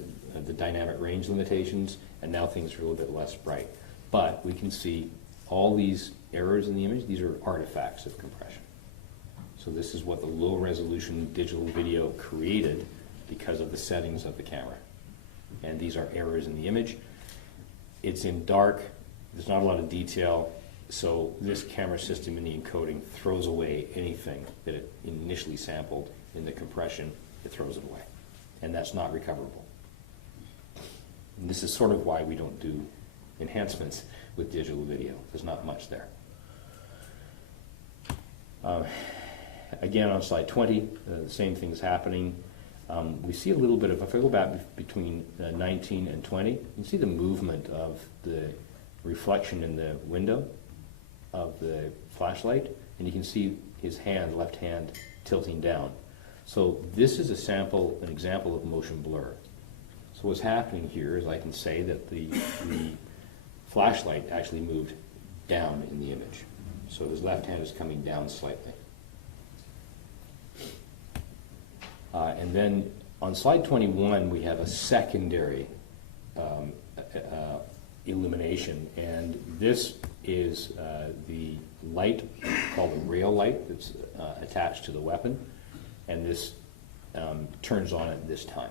dynamic range limitations, and now things are a little bit less bright. But we can see all these errors in the image. These are artifacts of compression. So this is what the low resolution digital video created because of the settings of the camera. And these are errors in the image. It's in dark, there's not a lot of detail, so this camera system in the encoding throws away anything that it initially sampled in the compression, it throws it away. And that's not recoverable. And this is sort of why we don't do enhancements with digital video. There's not much there. Again, on slide 20, the same thing's happening. We see a little bit of, if I go back between 19 and 20, you can see the movement of the reflection in the window of the flashlight, and you can see his hand, left hand, tilting down. So this is an example of motion blur. So what's happening here is I can say that the flashlight actually moved down in the image. So his left hand is coming down slightly. And then on slide 21, we have a secondary illumination, and this is the light called a rail light that's attached to the weapon, and this turns on at this time.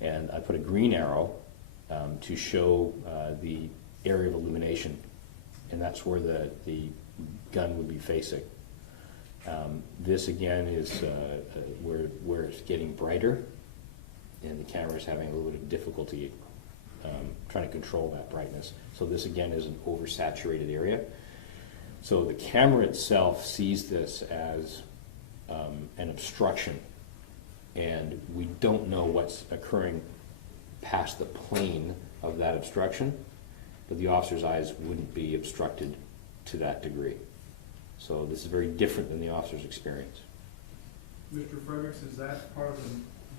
And I put a green arrow to show the area of illumination, and that's where the gun would be facing. This again is where it's getting brighter, and the camera is having a little bit of difficulty trying to control that brightness. So this again is an oversaturated area. So the camera itself sees this as an obstruction, and we don't know what's occurring past the plane of that obstruction, but the officer's eyes wouldn't be obstructed to that degree. So this is very different than the officer's experience. Mr. Fredericks, is that part of the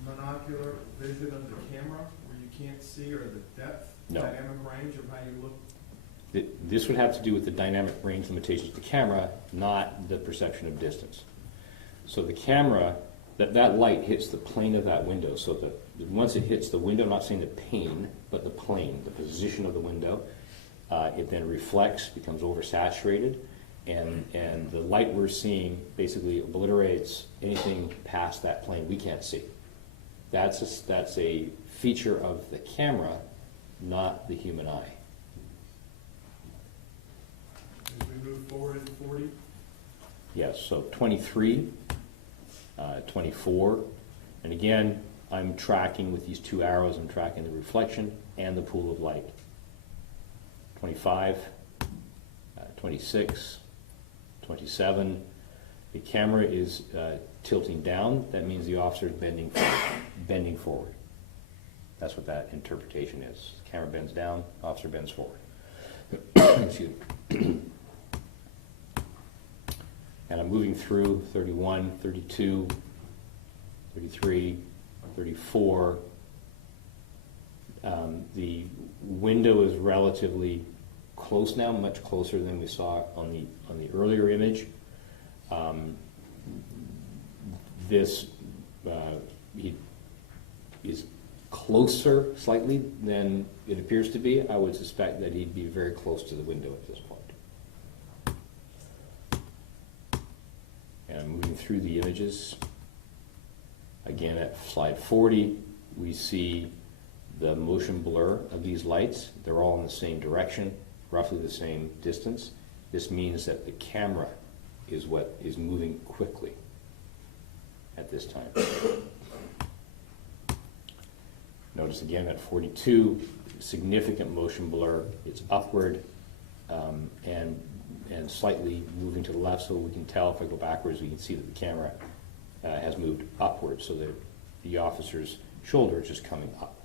monocular vision of the camera where you can't see, or the depth, No. dynamic range of how you look? This would have to do with the dynamic range limitations of the camera, not the perception of distance. So the camera, that light hits the plane of that window, so that once it hits the window, I'm not saying the pane, but the plane, the position of the window, it then reflects, becomes oversaturated, and the light we're seeing basically obliterates anything past that plane we can't see. That's a feature of the camera, not the human eye. As we move forward into 40, Yes, so 23, 24, and again, I'm tracking with these two arrows, I'm tracking the reflection and the pool of light. 25, 26, 27, the camera is tilting down, that means the officer is bending forward. That's what that interpretation is. Camera bends down, officer bends forward. Excuse me. And I'm moving through 31, 32, 33, 34. The window is relatively close now, much closer than we saw on the earlier image. He is closer slightly than it appears to be. I would suspect that he'd be very close to the window at this point. And I'm moving through the images. Again, at slide 40, we see the motion blur of these lights. They're all in the same direction, roughly the same distance. This means that the camera is what is moving quickly at this time. Notice again at 42, significant motion blur. It's upward and slightly moving to the left, so we can tell if I go backwards, we can see that the camera has moved upward, so that the officer's shoulder is just coming up.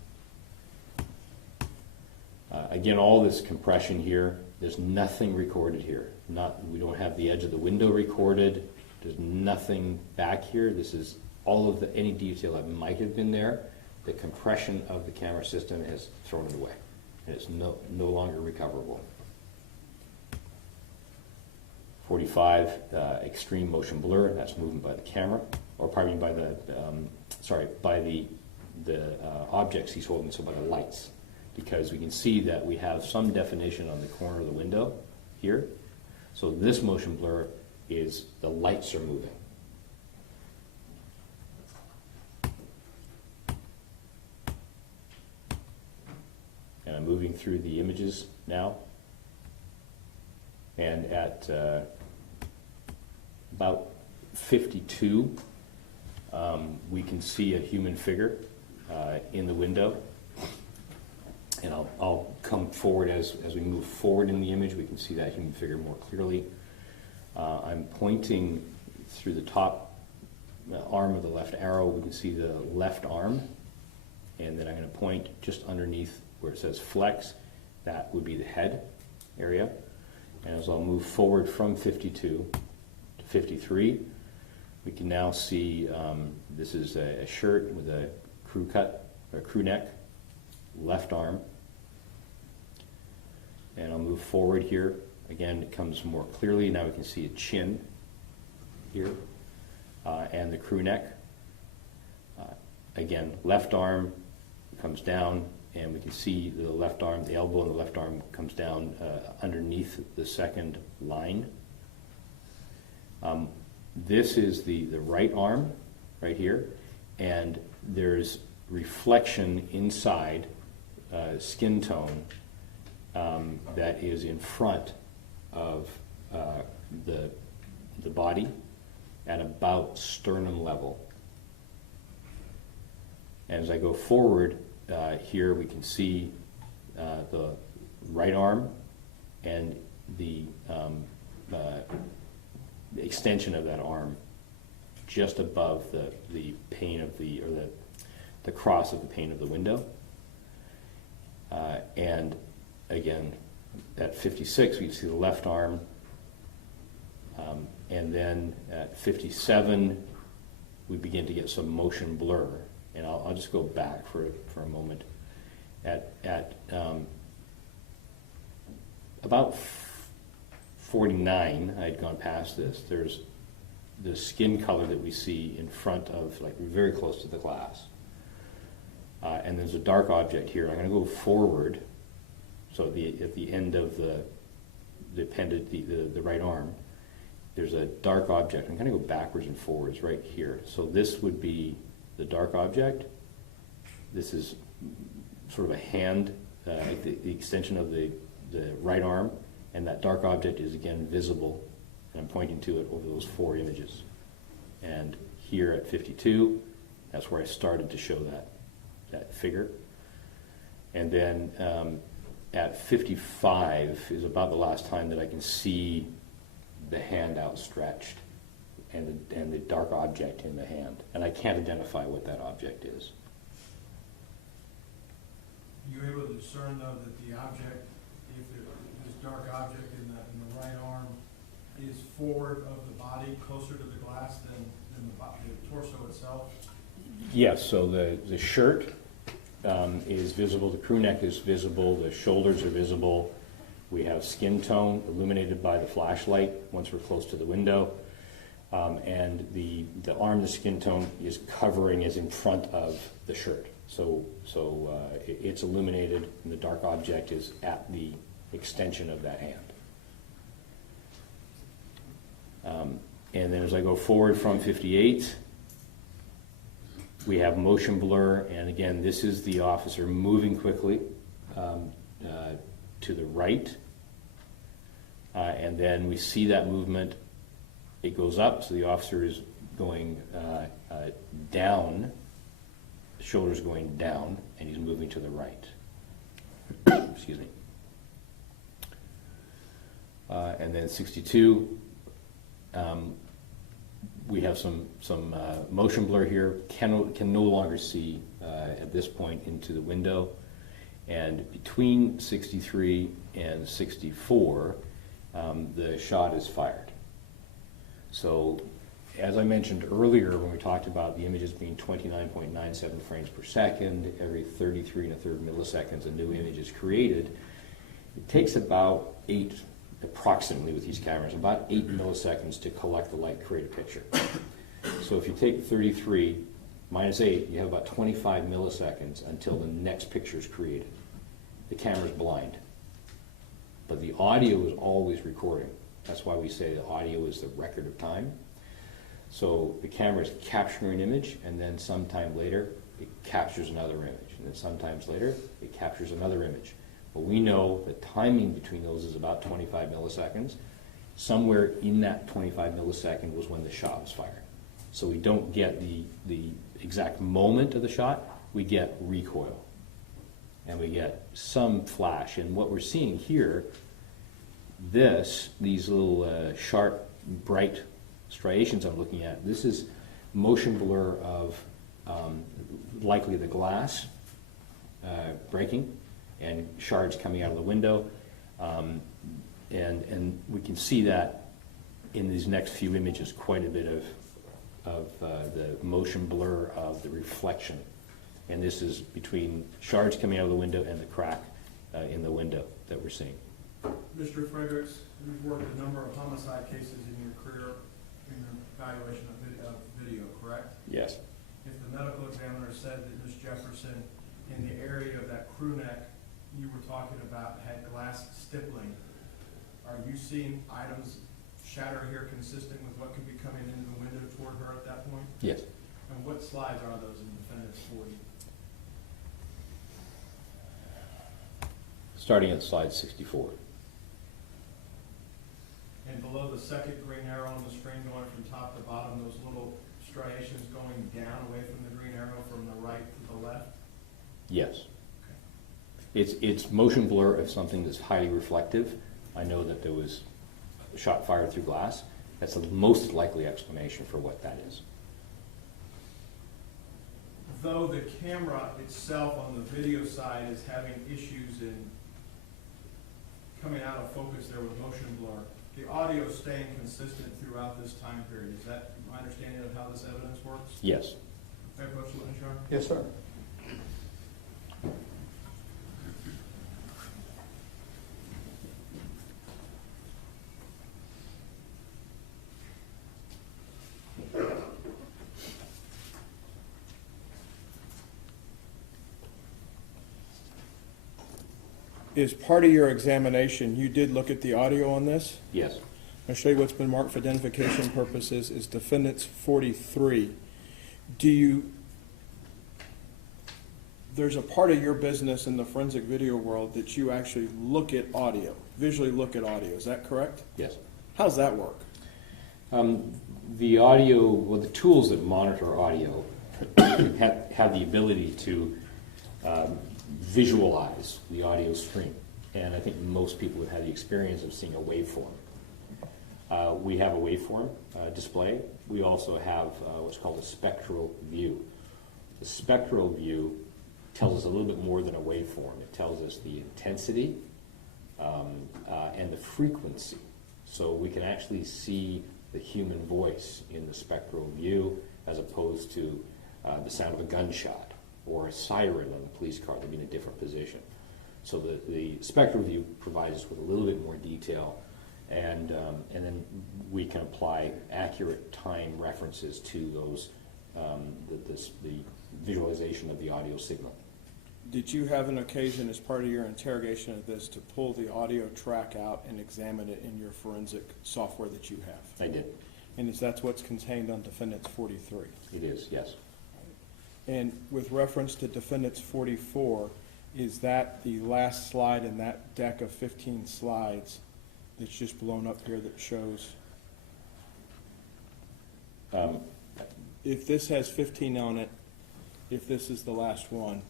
Again, all this compression here, there's nothing recorded here. We don't have the edge of the window recorded. There's nothing back here. This is all of any detail that might have been there. The compression of the camera system has thrown it away, and it's no longer recoverable. 45, extreme motion blur, that's movement by the camera, or pardon me, by the, by the objects he's holding, so by the lights. Because we can see that we have some definition on the corner of the window here. So this motion blur is the lights are moving. And I'm moving through the images now. And at about 52, we can see a human figure in the window. And I'll come forward as we move forward in the image, we can see that human figure more clearly. I'm pointing through the top arm of the left arrow, we can see the left arm. And then I'm going to point just underneath where it says flex, that would be the head area. And as I'll move forward from 52 to 53, we can now see this is a shirt with a crew cut, or crew neck, left arm. And I'll move forward here. Again, it comes more clearly. Now we can see a chin here and the crew neck. Again, left arm comes down, and we can see the left arm, the elbow and the left arm comes down underneath the second line. This is the right arm right here, and there's reflection inside skin tone that is in front of the body at about sternum level. And as I go forward, here we can see the right arm and the extension of that arm just above the pane of the, or the cross of the pane of the window. And again, at 56, we can see the left arm. And then at 57, we begin to get some motion blur. And I'll just go back for a moment. At about 49, I had gone past this. There's the skin color that we see in front of, like very close to the glass. And there's a dark object here. I'm going to go forward. So at the end of the right arm, there's a dark object. I'm going to go backwards and forwards right here. So this would be the dark object. This is sort of a hand, the extension of the right arm, and that dark object is again visible, and I'm pointing to it over those 4 images. And here at 52, that's where I started to show that figure. And then at 55 is about the last time that I can see the hand outstretched and the dark object in the hand. And I can't identify what that object is. You able to discern, though, that the object, if this dark object in the right arm is forward of the body, closer to the glass than the torso itself? Yes, so the shirt is visible, the crew neck is visible, the shoulders are visible. We have skin tone illuminated by the flashlight once we're close to the window. And the arm, the skin tone is covering, is in front of the shirt. So it's illuminated, and the dark object is at the extension of that hand. And then as I go forward from 58, we have motion blur, and again, this is the officer moving quickly to the right, and then we see that movement. It goes up, so the officer is going down, the shoulders going down, and he's moving to the right. Excuse me. And then 62, we have some motion blur here. Can no longer see at this point into the window. And between 63 and 64, the shot is fired. So, as I mentioned earlier when we talked about the images being 29.97 frames per second, every 33 1/3 milliseconds a new image is created, it takes about 8 approximately with these cameras, about 8 milliseconds to collect the light, create a picture. So if you take 33 minus 8, you have about 25 milliseconds until the next picture is created. The camera's blind, but the audio is always recording. That's why we say the audio is the record of time. So the camera is capturing an image, and then sometime later, it captures another image. And then sometimes later, it captures another image. But we know the timing between those is about 25 milliseconds. Somewhere in that 25 millisecond was when the shot was fired. So we don't get the exact moment of the shot, we get recoil. And we get some flash. And what we're seeing here, these little sharp, bright striations I'm looking at, this is motion blur of likely the glass breaking and shards coming out of the window. And we can see that in these next few images, quite a bit of the motion blur of the reflection. And this is between shards coming out of the window and the crack in the window that we're seeing. Mr. Fredericks, you've worked a number of homicide cases in your career in your evaluation of video, correct? Yes. If the medical examiner said that Ms. Jefferson, in the area of that crew neck you were talking about, had glass stippling, are you seeing items shatter here consistent with what could be coming into the window toward her at that point? Yes. And what slides are those in Defendant's 40? Starting at slide 64. And below the second green arrow on the screen going from top to bottom, those little striations going down away from the green arrow from the right to the left? Yes. It's motion blur of something that's highly reflective. I know that there was a shot fired through glass. That's the most likely explanation for what that is. Though the camera itself on the video side is having issues in coming out of focus there with motion blur, the audio is staying consistent throughout this time period. Is that my understanding of how this evidence works? Yes. Fair question, Sean? Yes, sir. As part of your examination, you did look at the audio on this? Yes. I'll show you what's been marked for identification purposes is Defendant's 43. There's a part of your business in the forensic video world that you actually look at audio, visually look at audio, is that correct? Yes. How's that work? The audio, well, the tools that monitor audio have the ability to visualize the audio stream. And I think most people would have the experience of seeing a waveform. We have a waveform display. We also have what's called a spectral view. The spectral view tells us a little bit more than a waveform. It tells us the intensity and the frequency. So we can actually see the human voice in the spectral view as opposed to the sound of a gunshot or a siren on a police car. They'd be in a different position. So the spectral view provides us with a little bit more detail, and then we can apply accurate time references to those, the visualization of the audio signal. Did you have an occasion as part of your interrogation of this to pull the audio track out and examine it in your forensic software that you have? I did. And that's what's contained on Defendant's 43? It is, yes. And with reference to Defendant's 44, is that the last slide in that deck of 15 slides that's just blown up here that shows? If this has 15 on it, if this is the last one,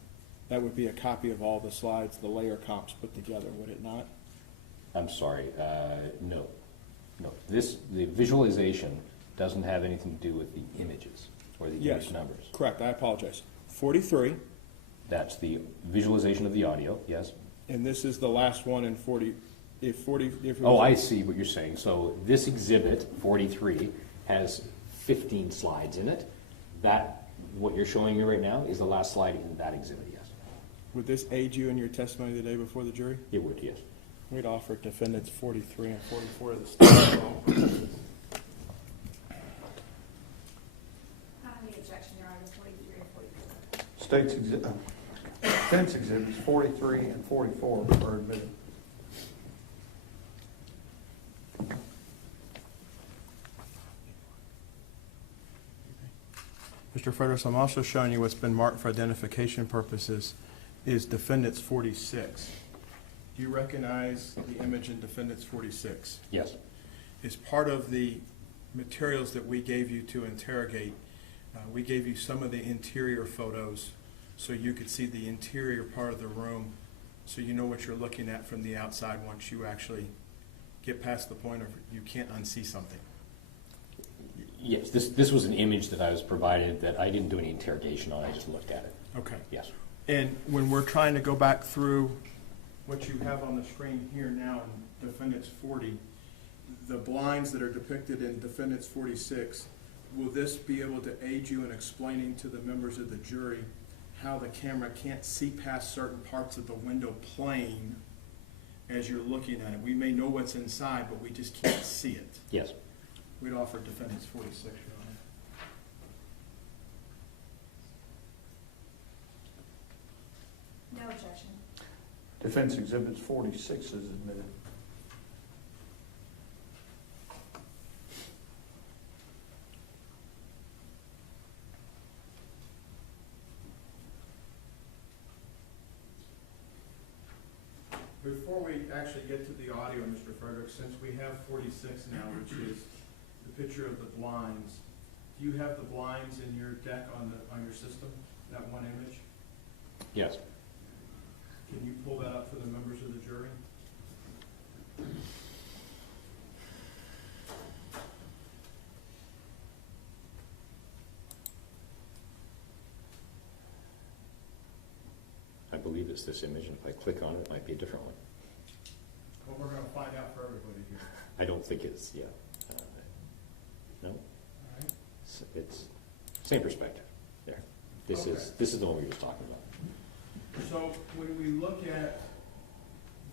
that would be a copy of all the slides, the layer comps put together, would it not? I'm sorry, no. No, the visualization doesn't have anything to do with the images or the image numbers. Correct, I apologize. 43. That's the visualization of the audio, yes. And this is the last one in 40. Oh, I see what you're saying. So this exhibit, 43, has 15 slides in it. That, what you're showing me right now, is the last slide in that exhibit, yes. Would this aid you in your testimony the day before the jury? It would, yes. We'd offer defendants 43 and 44 of the state as well. I don't have any objection, Your Honor, to 43 and 44. Defense exhibits 43 and 44 are admitted. Mr. Fredericks, I'm also showing you what's been marked for identification purposes is defendants 46. Do you recognize the image in defendants 46? Yes. As part of the materials that we gave you to interrogate, we gave you some of the interior photos so you could see the interior part of the room, so you know what you're looking at from the outside once you actually get past the point of you can't unsee something. Yes, this was an image that I was provided that I didn't do any interrogation on, I just looked at it. Okay. Yes. And when we're trying to go back through what you have on the screen here now in Defendants 40, the blinds that are depicted in Defendants 46, will this be able to aid you in explaining to the members of the jury how the camera can't see past certain parts of the window plane as you're looking at it? We may know what's inside, but we just can't see it. Yes. We'd offer Defendants 46, Your Honor. No objection. Defense exhibits 46 is admitted. Before we actually get to the audio, Mr. Frederick, since we have 46 now, which is the picture of the blinds, do you have the blinds in your deck on your system, that one image? Yes. Can you pull that up for the members of the jury? I believe it's this image, and if I click on it, it might be a different one. Well, we're going to find out for everybody here. I don't think it's, yeah. No? All right. It's same perspective there. This is the one we were just talking about. So when we look at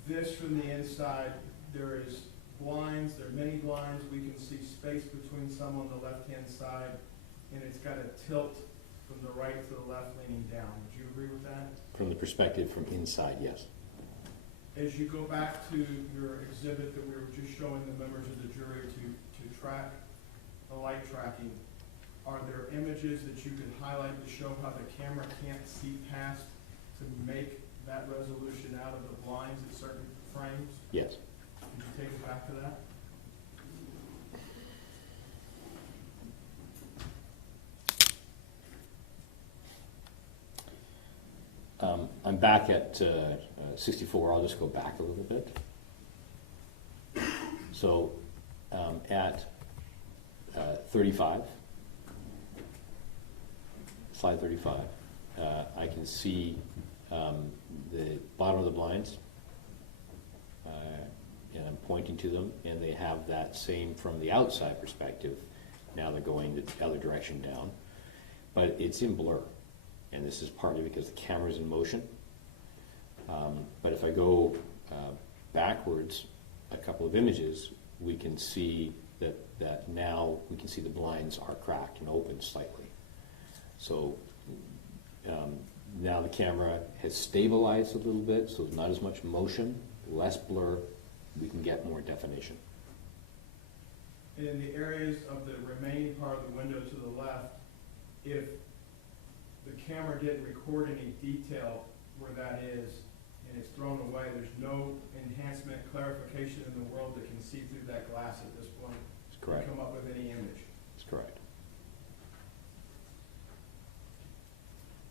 this from the inside, there is blinds, there are many blinds. We can see space between some on the left-hand side, and it's got a tilt from the right to the left leaning down. Would you agree with that? From the perspective from inside, yes. As you go back to your exhibit that we were just showing the members of the jury to track the light tracking, are there images that you could highlight to show how the camera can't see past to make that resolution out of the blinds at certain frames? Yes. Could you take it back to that? I'm back at 64. I'll just go back a little bit. So at 35, slide 35, I can see the bottom of the blinds, and I'm pointing to them, and they have that same from the outside perspective. Now they're going the other direction down, but it's in blur. And this is partly because the camera's in motion. But if I go backwards a couple of images, we can see that now we can see the blinds are cracked and open slightly. So now the camera has stabilized a little bit, so there's not as much motion, less blur, we can get more definition. And in the areas of the remaining part of the window to the left, if the camera didn't record any detail where that is, and it's thrown away, there's no enhancement, clarification in the world that can see through that glass at this point. That's correct. To come up with any image. That's correct.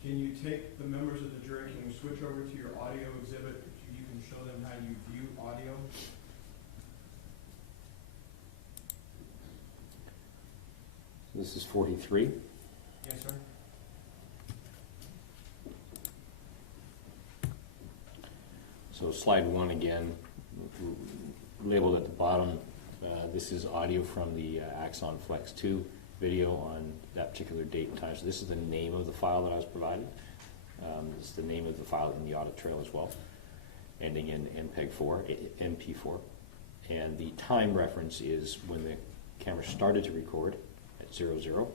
Can you take the members of the jury, can we switch over to your audio exhibit? You can show them how you view audio. This is 43. Yes, sir. So slide 1 again, labeled at the bottom. This is audio from the Axon Flex 2 video on that particular date and time. So this is the name of the file that I was provided. This is the name of the file in the audit trail as well. ending in MP4, and the time reference is when the camera started to record at 00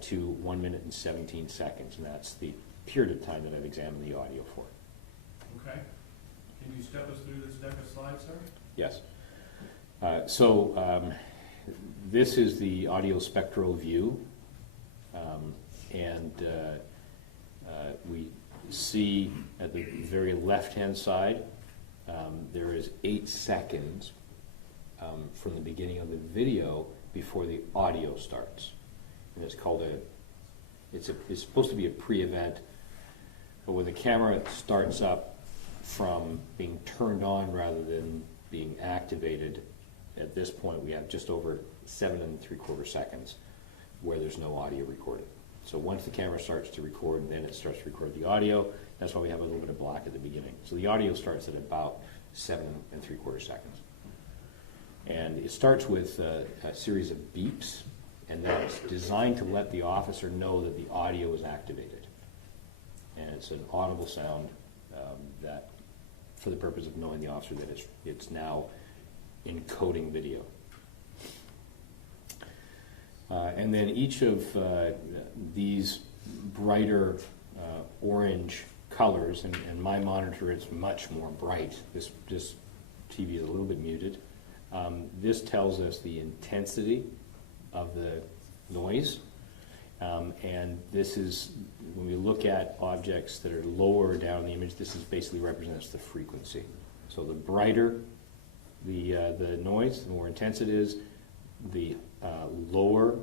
to 1 minute and 17 seconds, and that's the period of time that I've examined the audio for. Okay. Can you step us through this deck of slides, sir? Yes. This is the audio spectral view, and we see at the very left-hand side there is 8 seconds from the beginning of the video before the audio starts, and it's called it's supposed to be a pre-event, but when the camera starts up from being turned on rather than being activated, at this point we have just over 7 3/4 seconds where there's no audio recorded. So once the camera starts to record, then it starts to record the audio. That's why we have a little bit of black at the beginning. So the audio starts at about 7 3/4 seconds. And it starts with a series of beeps, and that's designed to let the officer know that the audio is activated. And it's an audible sound that, for the purpose of knowing the officer that it's now encoding video. And then each of these brighter orange colors, and my monitor is much more bright. This TV is a little bit muted. This tells us the intensity of the noise. And this is, when we look at objects that are lower down the image, this is basically represents the frequency. So the brighter the noise, the more intense it is, the lower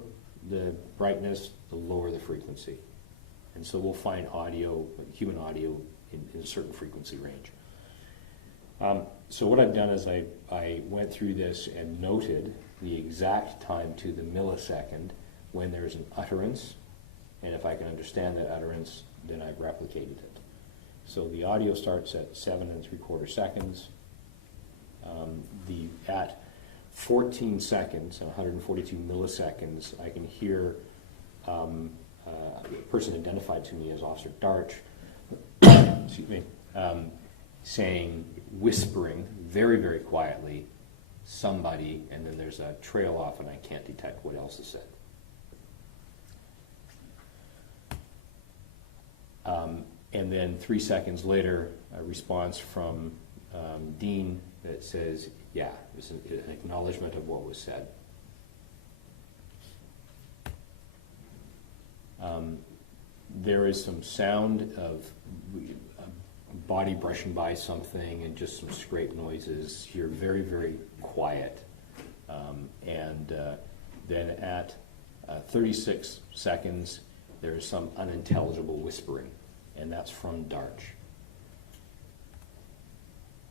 the brightness, the lower the frequency. And so we'll find audio, human audio, in a certain frequency range. So what I've done is I went through this and noted the exact time to the millisecond when there's an utterance, and if I can understand that utterance, then I've replicated it. So the audio starts at 7 3/4 seconds. At 14 seconds, 142 milliseconds, I can hear a person identified to me as Officer Darch, excuse me, saying, whispering very, very quietly, somebody, and then there's a trail off and I can't detect what else is said. And then 3 seconds later, a response from Dean that says, yeah, it's an acknowledgement of what was said. There is some sound of a body brushing by something and just some scrape noises. You're very, very quiet. Then at 36 seconds, there is some unintelligible whispering, and that's from Darch.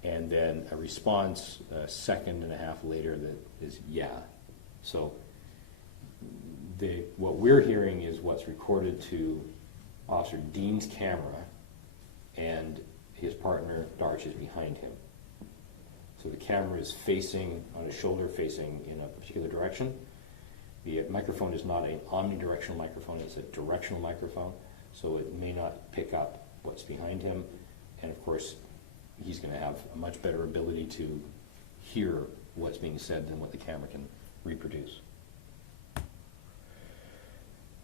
And then a response a second and a half later that is yeah. So what we're hearing is what's recorded to Officer Dean's camera, and his partner Darch is behind him. So the camera is facing on his shoulder, facing in a particular direction. The microphone is not an omnidirectional microphone, it's a directional microphone, so it may not pick up what's behind him. And of course, he's going to have a much better ability to hear what's being said than what the camera can reproduce.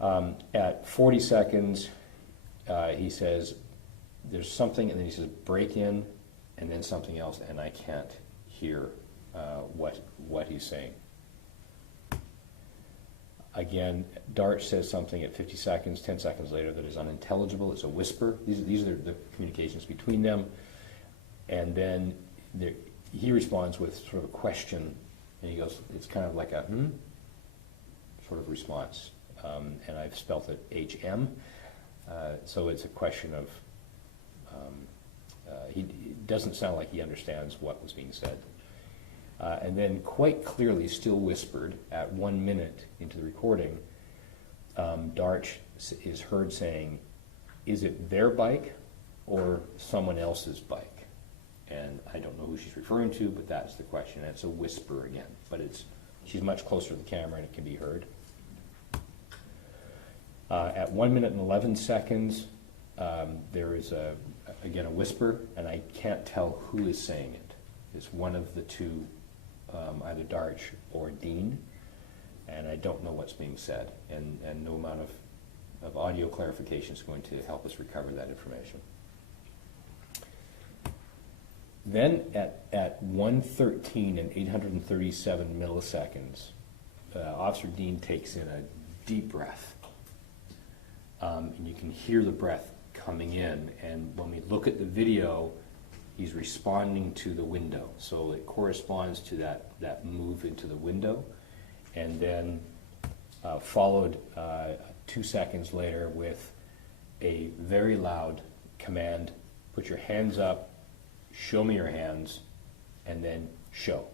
At 40 seconds, he says, there's something, and then he says, break in, and then something else, and I can't hear what he's saying. Again, Darch says something at 50 seconds, 10 seconds later that is unintelligible. It's a whisper. These are the communications between them. And then he responds with sort of a question, and he goes, it's kind of like a sort of response. And I've spelt it HM. So it's a question of, it doesn't sound like he understands what was being said. And then quite clearly, still whispered, at 1 minute into the recording, Darch is heard saying, is it their bike or someone else's bike? And I don't know who she's referring to, but that's the question. And it's a whisper again, but she's much closer to the camera and it can be heard. At 1 minute and 11 seconds, there is a again, a whisper, and I can't tell who is saying it. It's one of the two, either Darch or Dean, and I don't know what's being said, and no amount of audio clarification is going to help us recover that information. Then at 1:13 and 837 milliseconds, Officer Dean takes in a deep breath. And you can hear the breath coming in, and when we look at the video, he's responding to the window. So it corresponds to that move into the window, and then followed 2 seconds later with a very loud command, put your hands up, show me your hands, and then show.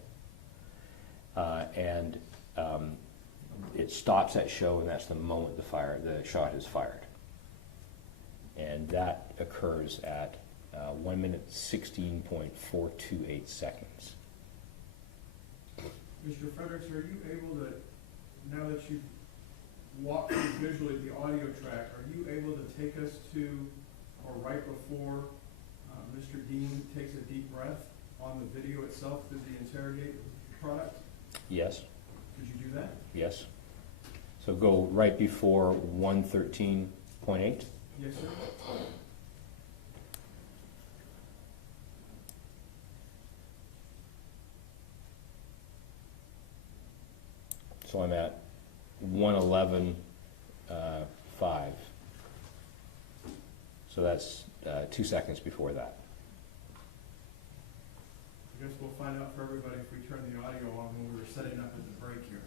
It stops that show, and that's the moment the shot is fired. And that occurs at 1 minute 16.428 seconds. Mr. Fredericks, are you able to, now that you've walked through visually the audio track, are you able to take us to, or right before Mr. Dean takes a deep breath on the video itself through the interrogate product? Yes. Could you do that? Yes. So go right before 113.8. Yes, sir. So I'm at 111.5. So that's 2 seconds before that. I guess we'll find out for everybody if we turn the audio on when we were setting up at the break here.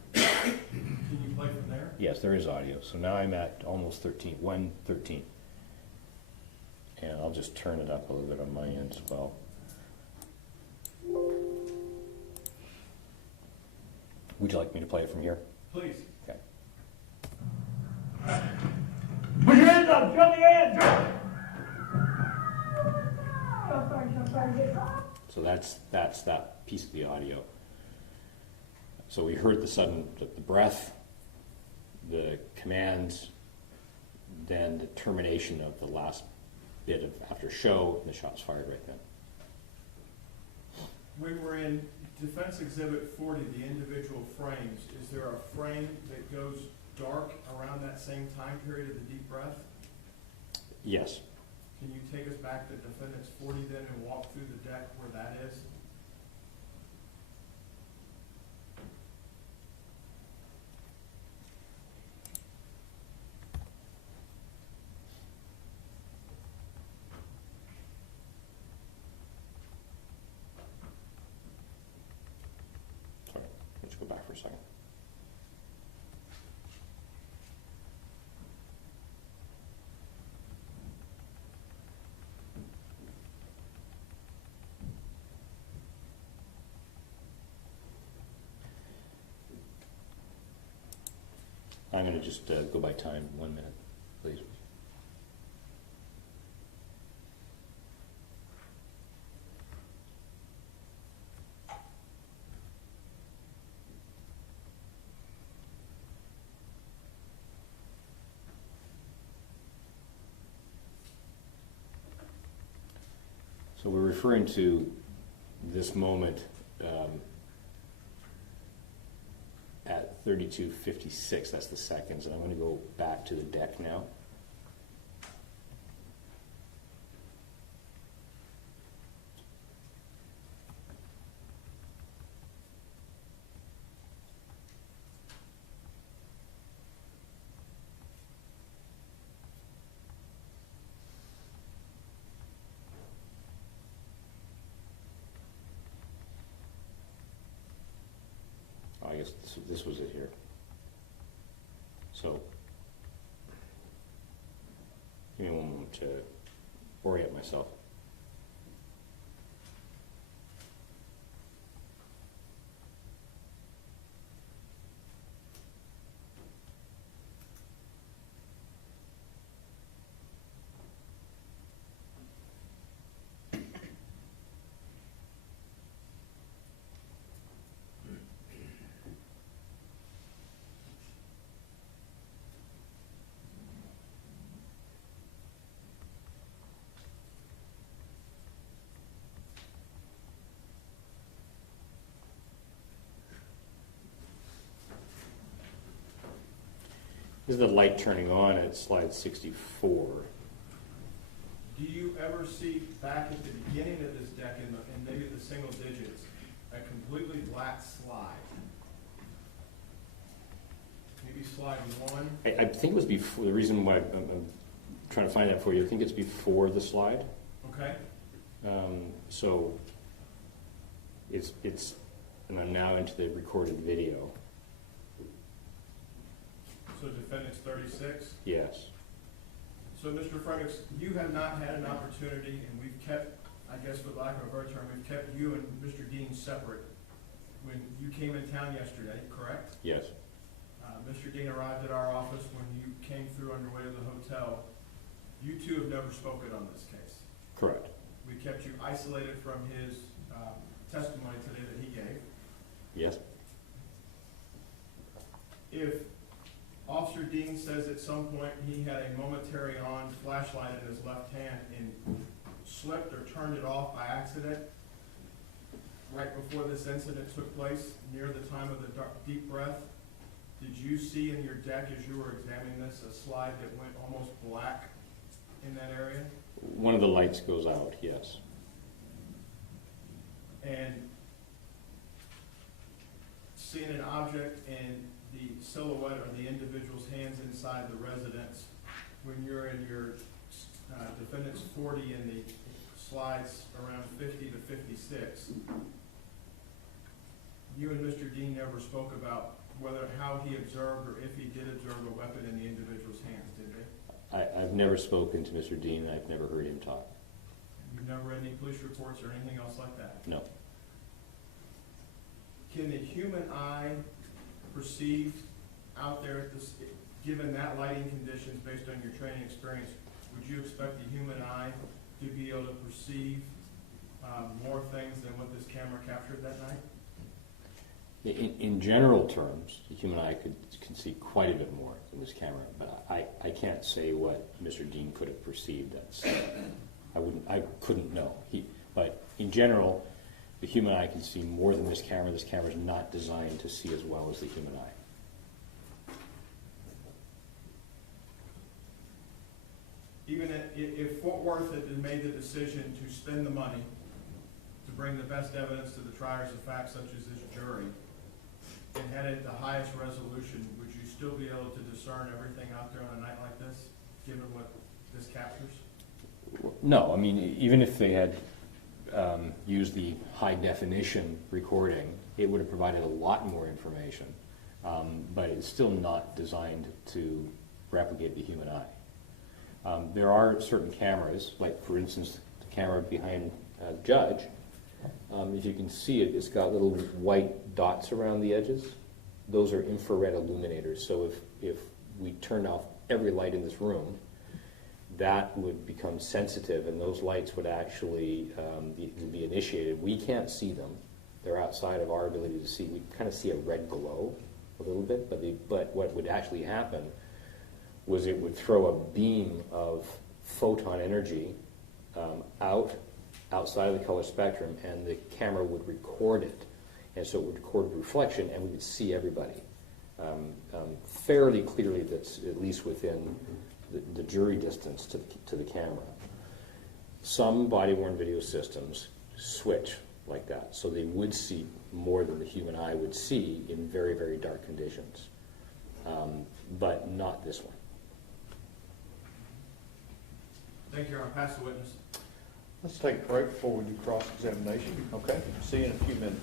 Can you play from there? Yes, there is audio. So now I'm at almost 113. And I'll just turn it up a little bit on my end as well. Would you like me to play it from here? Please. Okay. Put your hands up, show me your hands. So that's that piece of the audio. So we heard the breath, the commands, then the termination of the last bit of after show, and the shot's fired right then. When we're in Defense Exhibit 40, the individual frames, is there a frame that goes dark around that same time period of the deep breath? Yes. Can you take us back to Defendant's 40 then and walk through the deck where that is? Sorry, let's go back for a second. I'm going to just go by time, 1 minute, please. So we're referring to this moment at 32:56, that's the seconds, and I'm going to go back to the deck now. I guess this was it here. So, give me one moment to orient myself. This is the light turning on at slide 64. Do you ever see back at the beginning of this deck in maybe the single digits, a completely black slide? Maybe slide 1? I think it was before, the reason why I'm trying to find that for you, I think it's before the slide. Okay. So it's, and I'm now into the recorded video. So defendant's 36? Yes. So Mr. Fredericks, you have not had an opportunity, and we've kept, I guess for lack of a better term, we've kept you and Mr. Dean separate. When you came in town yesterday, correct? Yes. Mr. Dean arrived at our office when you came through on your way to the hotel. You two have never spoken on this case. Correct. We kept you isolated from his testimony today that he gave. Yes. If Officer Dean says at some point he had a momentary on flashlight in his left hand and slipped or turned it off by accident right before this incident took place, near the time of the deep breath, did you see in your deck as you were examining this a slide that went almost black in that area? One of the lights goes out, yes. And seeing an object in the silhouette of the individual's hands inside the residence when you're in your defendant's 40 in the slides around 50 to 56, you and Mr. Dean never spoke about how he observed or if he did observe a weapon in the individual's hands, did they? I've never spoken to Mr. Dean, and I've never heard him talk. You've never read any police reports or anything else like that? No. Can the human eye perceive out there, at this, given that lighting conditions based on your training experience, would you expect the human eye to be able to perceive more things than what this camera captured that night? In general terms, the human eye can see quite a bit more than this camera, but I can't say what Mr. Dean could have perceived. I couldn't know. But in general, the human eye can see more than this camera. This camera is not designed to see as well as the human eye. Even if Fort Worth had made the decision to spend the money to bring the best evidence to the triers of fact, such as this jury, and had it the highest resolution, would you still be able to discern everything out there on a night like this, given what this captures? No, I mean, even if they had used the high definition recording, it would have provided a lot more information, but it's still not designed to replicate the human eye. There are certain cameras, like for instance, the camera behind the judge. If you can see it, it's got little white dots around the edges. Those are infrared illuminators. So if we turned off every light in this room, that would become sensitive, and those lights would actually be initiated. We can't see them. They're outside of our ability to see. We kind of see a red glow a little bit, but what would actually happen was it would throw a beam of photon energy outside of the color spectrum, and the camera would record it. And so it would record reflection, and we would see everybody fairly clearly. That's at least within the jury distance to the camera. Some body-worn video systems switch like that, so they would see more than the human eye would see in very, very dark conditions, but not this one. Thank you, Your Honor. Pass the witness. Let's take a break before we do cross-examination, okay? See you in a few minutes.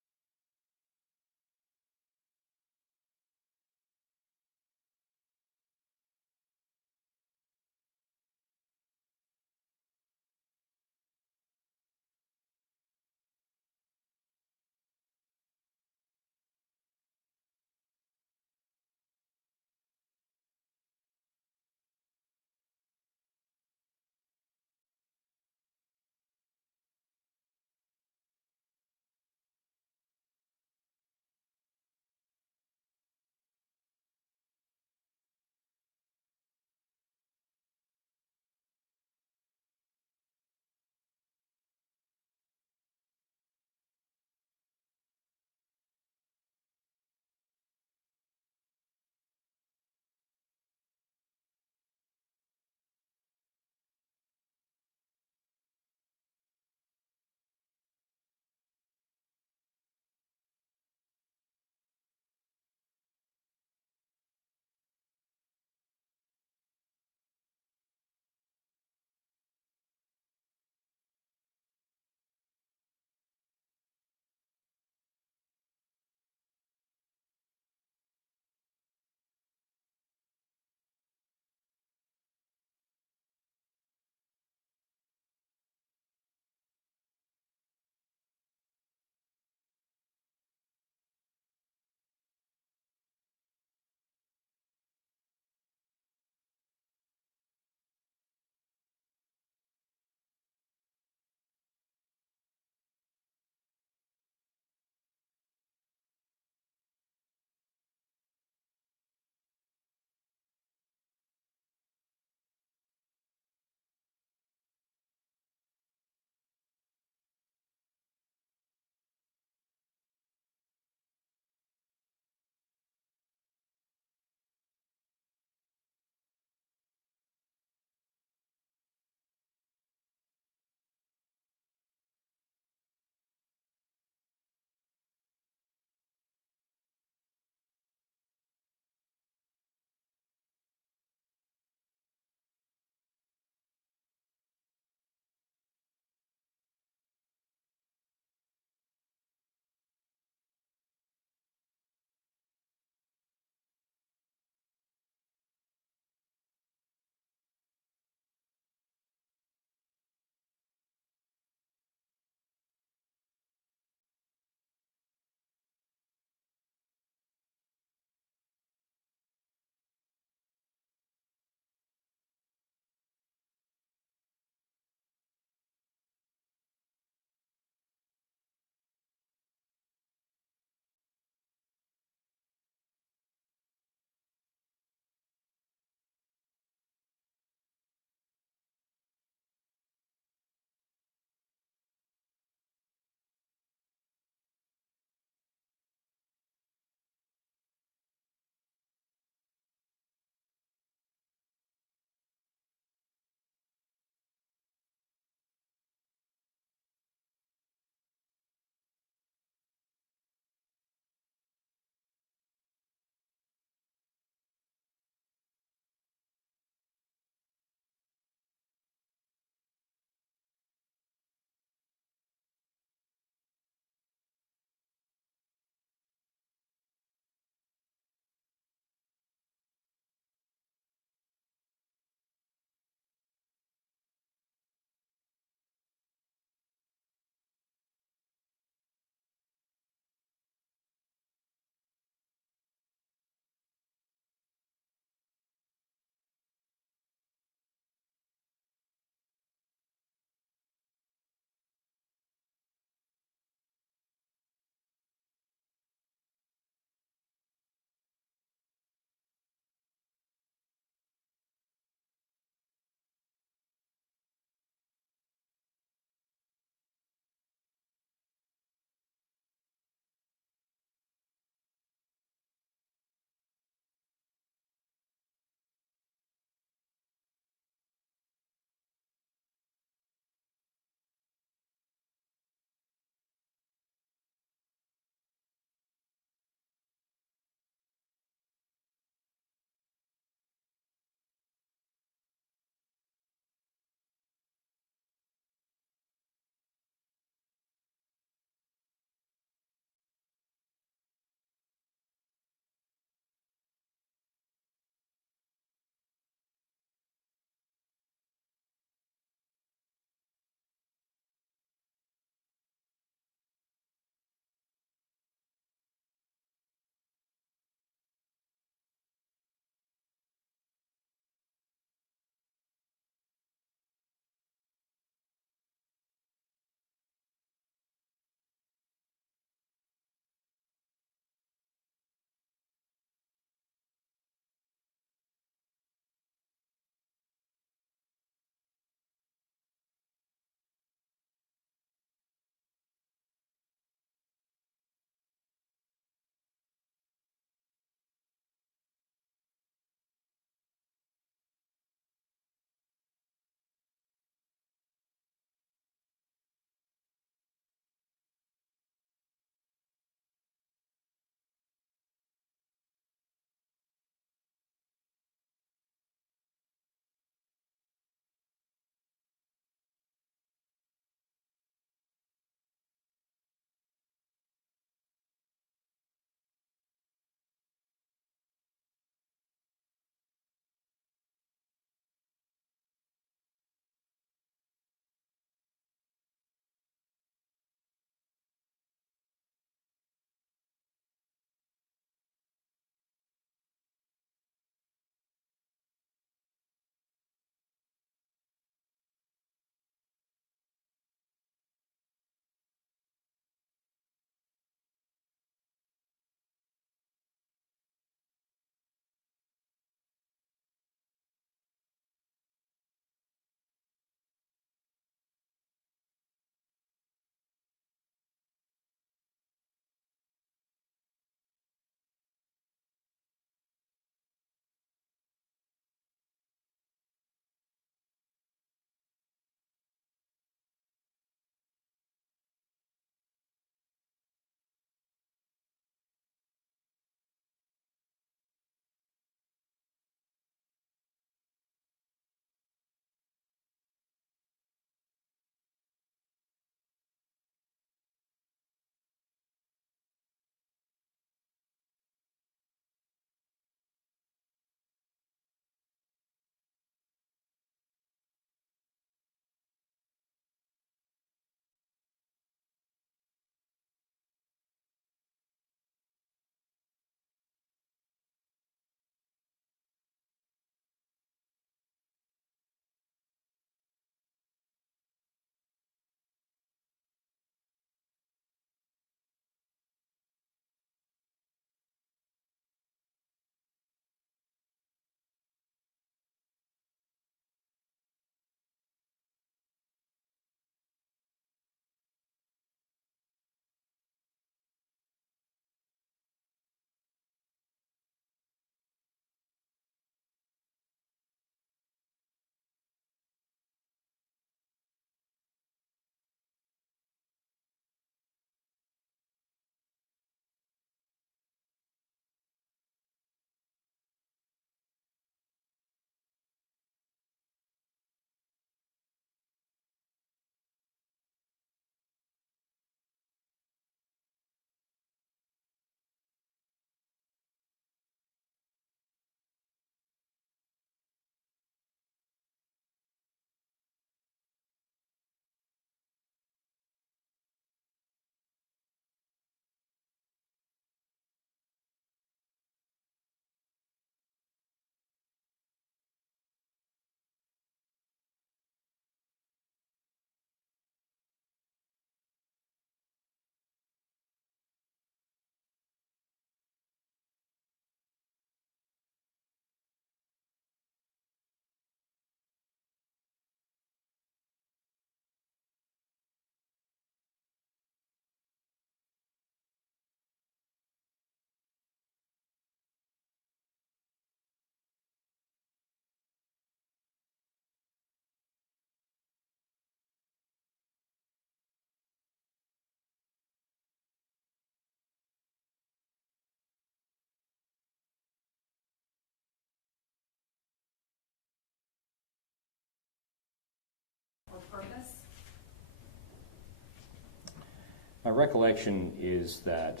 My recollection is that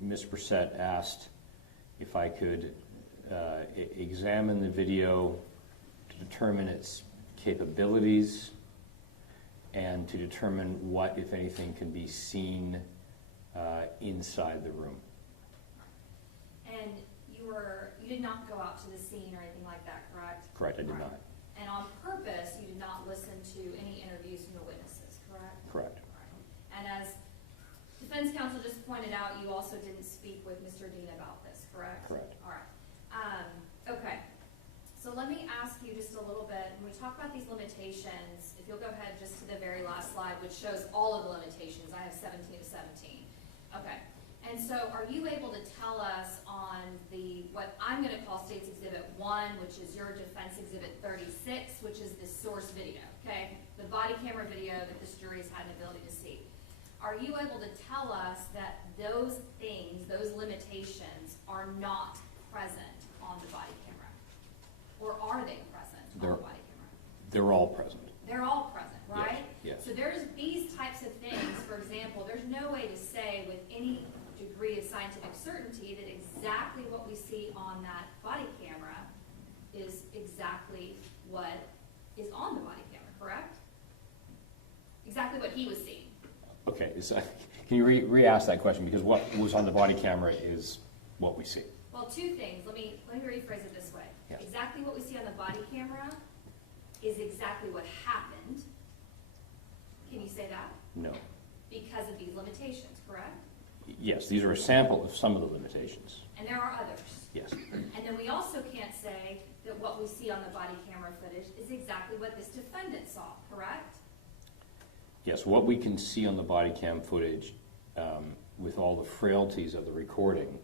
Ms. Brissette asked if I could examine the video to determine its capabilities and to determine what, if anything, can be seen inside the room. And you did not go out to the scene or anything like that, correct? Correct, I did Right. not. And on purpose, you did not listen to any interviews from the witnesses, correct? Correct. Right. And as defense counsel just pointed out, you also didn't speak with Mr. Dean about this, correct? Correct. All right. Okay. So let me ask you just a little bit, when we talk about these limitations, if you'll go ahead just to the very last slide, which shows all of the limitations. I have 17 of 17. Okay. And so are you able to tell us on what I'm going to call State's Exhibit 1, which is your Defense Exhibit 36, which is the source video, okay? The body camera video that this jury's had an ability to see. Are you able to tell us that those things, those limitations, are not present on the body camera? Or are they present on the body camera? They're all present. They're all present, right? Yes. So there's these types of things, for example, there's no way to say with any degree of scientific certainty that exactly what we see on that body camera is exactly what is on the body camera, correct? Exactly what he was seeing. Okay, so can you re-ask that question? Because what was on the body camera is what we see. Well, two things. Let me rephrase it this way. Yes. Exactly what we see on the body camera is exactly what happened. Can you say that? No. Because of these limitations, correct? Yes, these are a sample of some of the limitations. And there are others. Yes. And then we also can't say that what we see on the body camera footage is exactly what this defendant saw, correct? Yes, what we can see on the body cam footage with all the frailties of the recording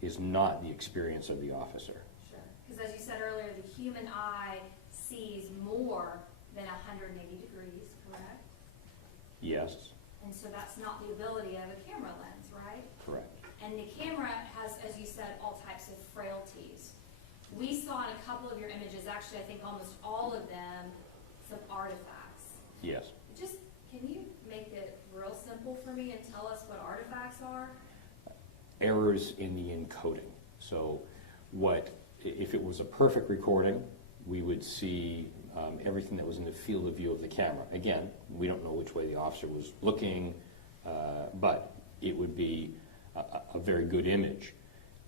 is not the experience of the officer. Sure. Because as you said earlier, the human eye sees more than 180 degrees, correct? Yes, And so that's not the ability of a camera lens, right? correct. And the camera has, as you said, all types of frailties. We saw in a couple of your images, actually I think almost all of them, some artifacts. Yes. Just, can you make it real simple for me and tell us what artifacts are? Errors in the encoding. So if it was a perfect recording, we would see everything that was in the field of view of the camera. Again, we don't know which way the officer was looking, but it would be a very good image.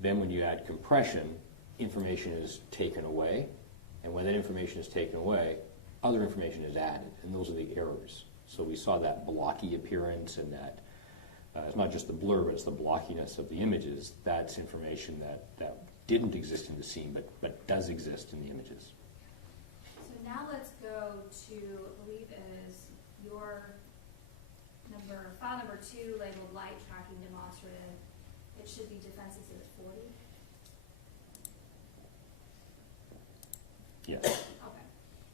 Then when you add compression, information is taken away, and when that information is taken away, other information is added, and those are the errors. So we saw that blocky appearance, and that it's not just the blur, but it's the blockiness of the images. That's information that didn't exist in the scene, but does exist in the images. So now let's go to, I believe is your file number 2, labeled light tracking demonstrative. It should be Defense Exhibit 40. Yes. Okay.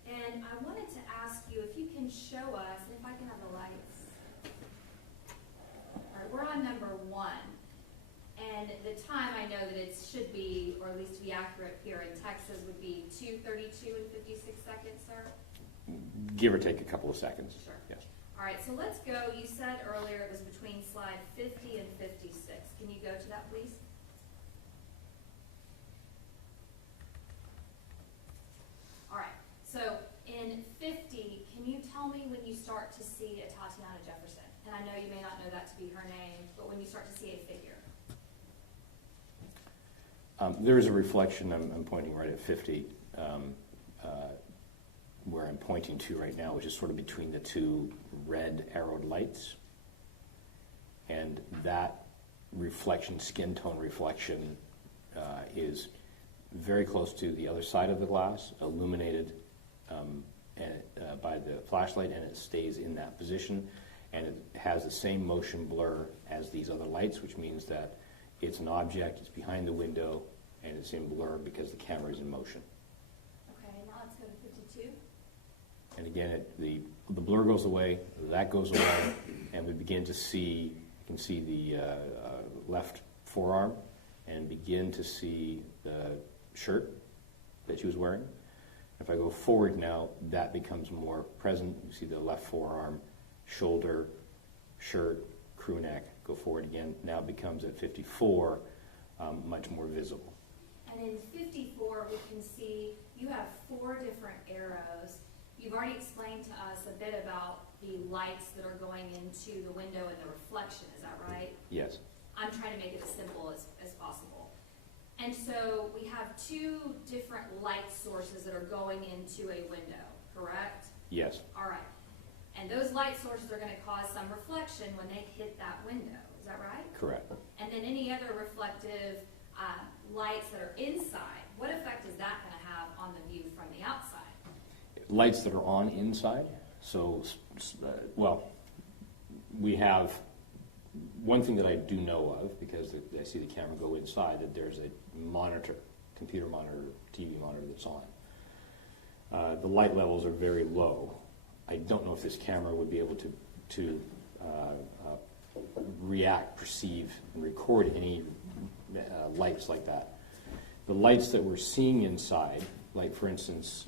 And I wanted to ask you if you can show us, if I can have the lights. All right, we're on number 1. And the time I know that it should be, or at least to be accurate here in Texas, would be 2:32 and 56 seconds, sir? Give or take a couple of seconds. Sure. Yes. All right, so let's go. You said earlier it was between slide 50 and 56. Can you go to that, please? All right, so in 50, can you tell me when you start to see a Tatiana Jefferson? And I know you may not know that to be her name, but when you start to see a figure. There is a reflection, I'm pointing right at 50, where I'm pointing to right now, which is sort of between the two red arrowed lights. And that reflection, skin tone reflection, is very close to the other side of the glass, illuminated by the flashlight, and it stays in that position. And it has the same motion blur as these other lights, which means that it's an object, it's behind the window, and it's in blur because the camera is in motion. Okay, now let's go to 52. And again, the blur goes away, that goes away, and we begin to see, you can see the left forearm, and begin to see the shirt that she was wearing. If I go forward now, that becomes more present. You see the left forearm, shoulder, shirt, crew neck, go forward again. Now it becomes at 54, much more visible. And in 54, we can see you have 4 different arrows. You've already explained to us a bit about the lights that are going into the window and the reflection, is that right? Yes. I'm trying to make it as simple as possible. And so we have 2 different light sources that are going into a window, correct? Yes. All right. And those light sources are going to cause some reflection when they hit that window, is that right? Correct. And then any other reflective lights that are inside, what effect is that going to have on the view from the outside? Lights that are on inside. So, well, we have one thing that I do know of, because I see the camera go inside, that there's a monitor, computer monitor, TV monitor that's on. The light levels are very low. I don't know if this camera would be able to react, perceive, and record any lights like that. The lights that we're seeing inside, like for instance,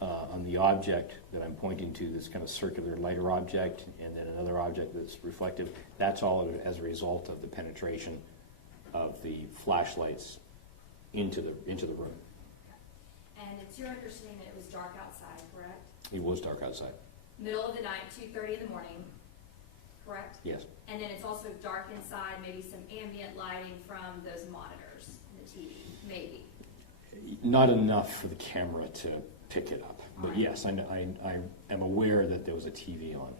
on the object that I'm pointing to, this kind of circular lighter object, and then another object that's reflective, that's all as a result of the penetration of the flashlights into the room. And it's your understanding that it was dark outside, correct? It was dark outside. Middle of the night, 2:30 in the morning, correct? Yes. And then it's also dark inside, maybe some ambient lighting from those monitors and the TV, maybe. Not enough for the camera to pick it up. But yes, I am aware that there was a TV on.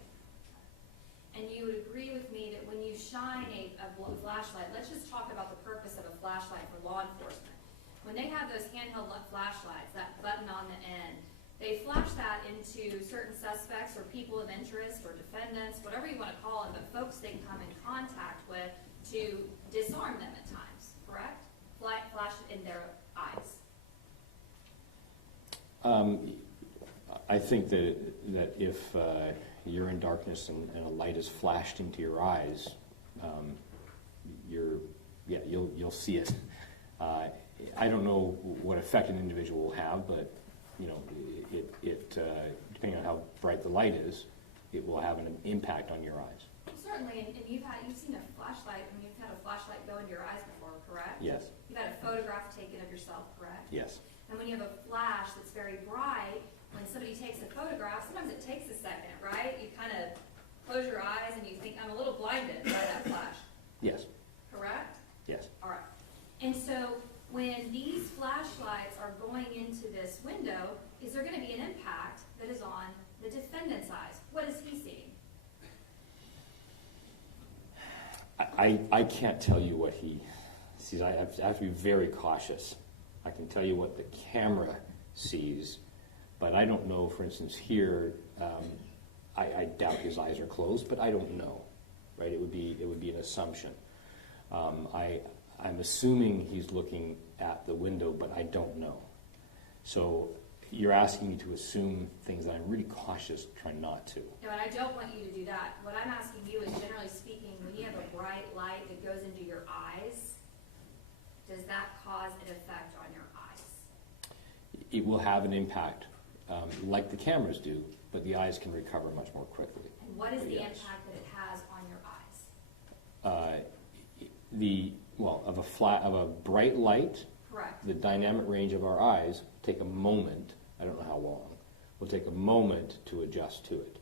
And you would agree with me that when you shine a flashlight, let's just talk about the purpose of a flashlight for law enforcement. When they have those handheld flashlights, that button on the end, they flash that into certain suspects or people of interest or defendants, whatever you want to call them, but folks they can come in contact with to disarm them at times, correct? Flash it in their eyes. I think that if you're in darkness and a light is flashed into your eyes, you'll see it. I don't know what effect an individual will have, but you know, depending on how bright the light is, it will have an impact on your eyes. Certainly, and you've seen a flashlight. I mean, you've had a flashlight go into your eyes before, correct? Yes. You've had a photograph taken of yourself, correct? Yes. And when you have a flash that's very bright, when somebody takes a photograph, sometimes it takes a second, right? You kind of close your eyes and you think, I'm a little blinded by that flash. Yes. Correct? Yes. All right. And so when these flashlights are going into this window, is there going to be an impact that is on the defendant's eyes? What is he seeing? I can't tell you what he sees. I have to be very cautious. I can tell you what the camera sees, but I don't know, for instance, here, I doubt his eyes are closed, but I don't know, right? It would be an assumption. I'm assuming he's looking at the window, but I don't know. So you're asking me to assume things that I'm really cautious, trying not to. No, and I don't want you to do that. What I'm asking you is, generally speaking, when you have a bright light that goes into your eyes, does that cause an effect on your eyes? It will have an impact, like the cameras do, but the eyes can recover much more quickly. And what is the Yes. impact that it has on your eyes? Of a bright light, Correct. the dynamic range of our eyes take a moment, I don't know how long, will take a moment to adjust to it.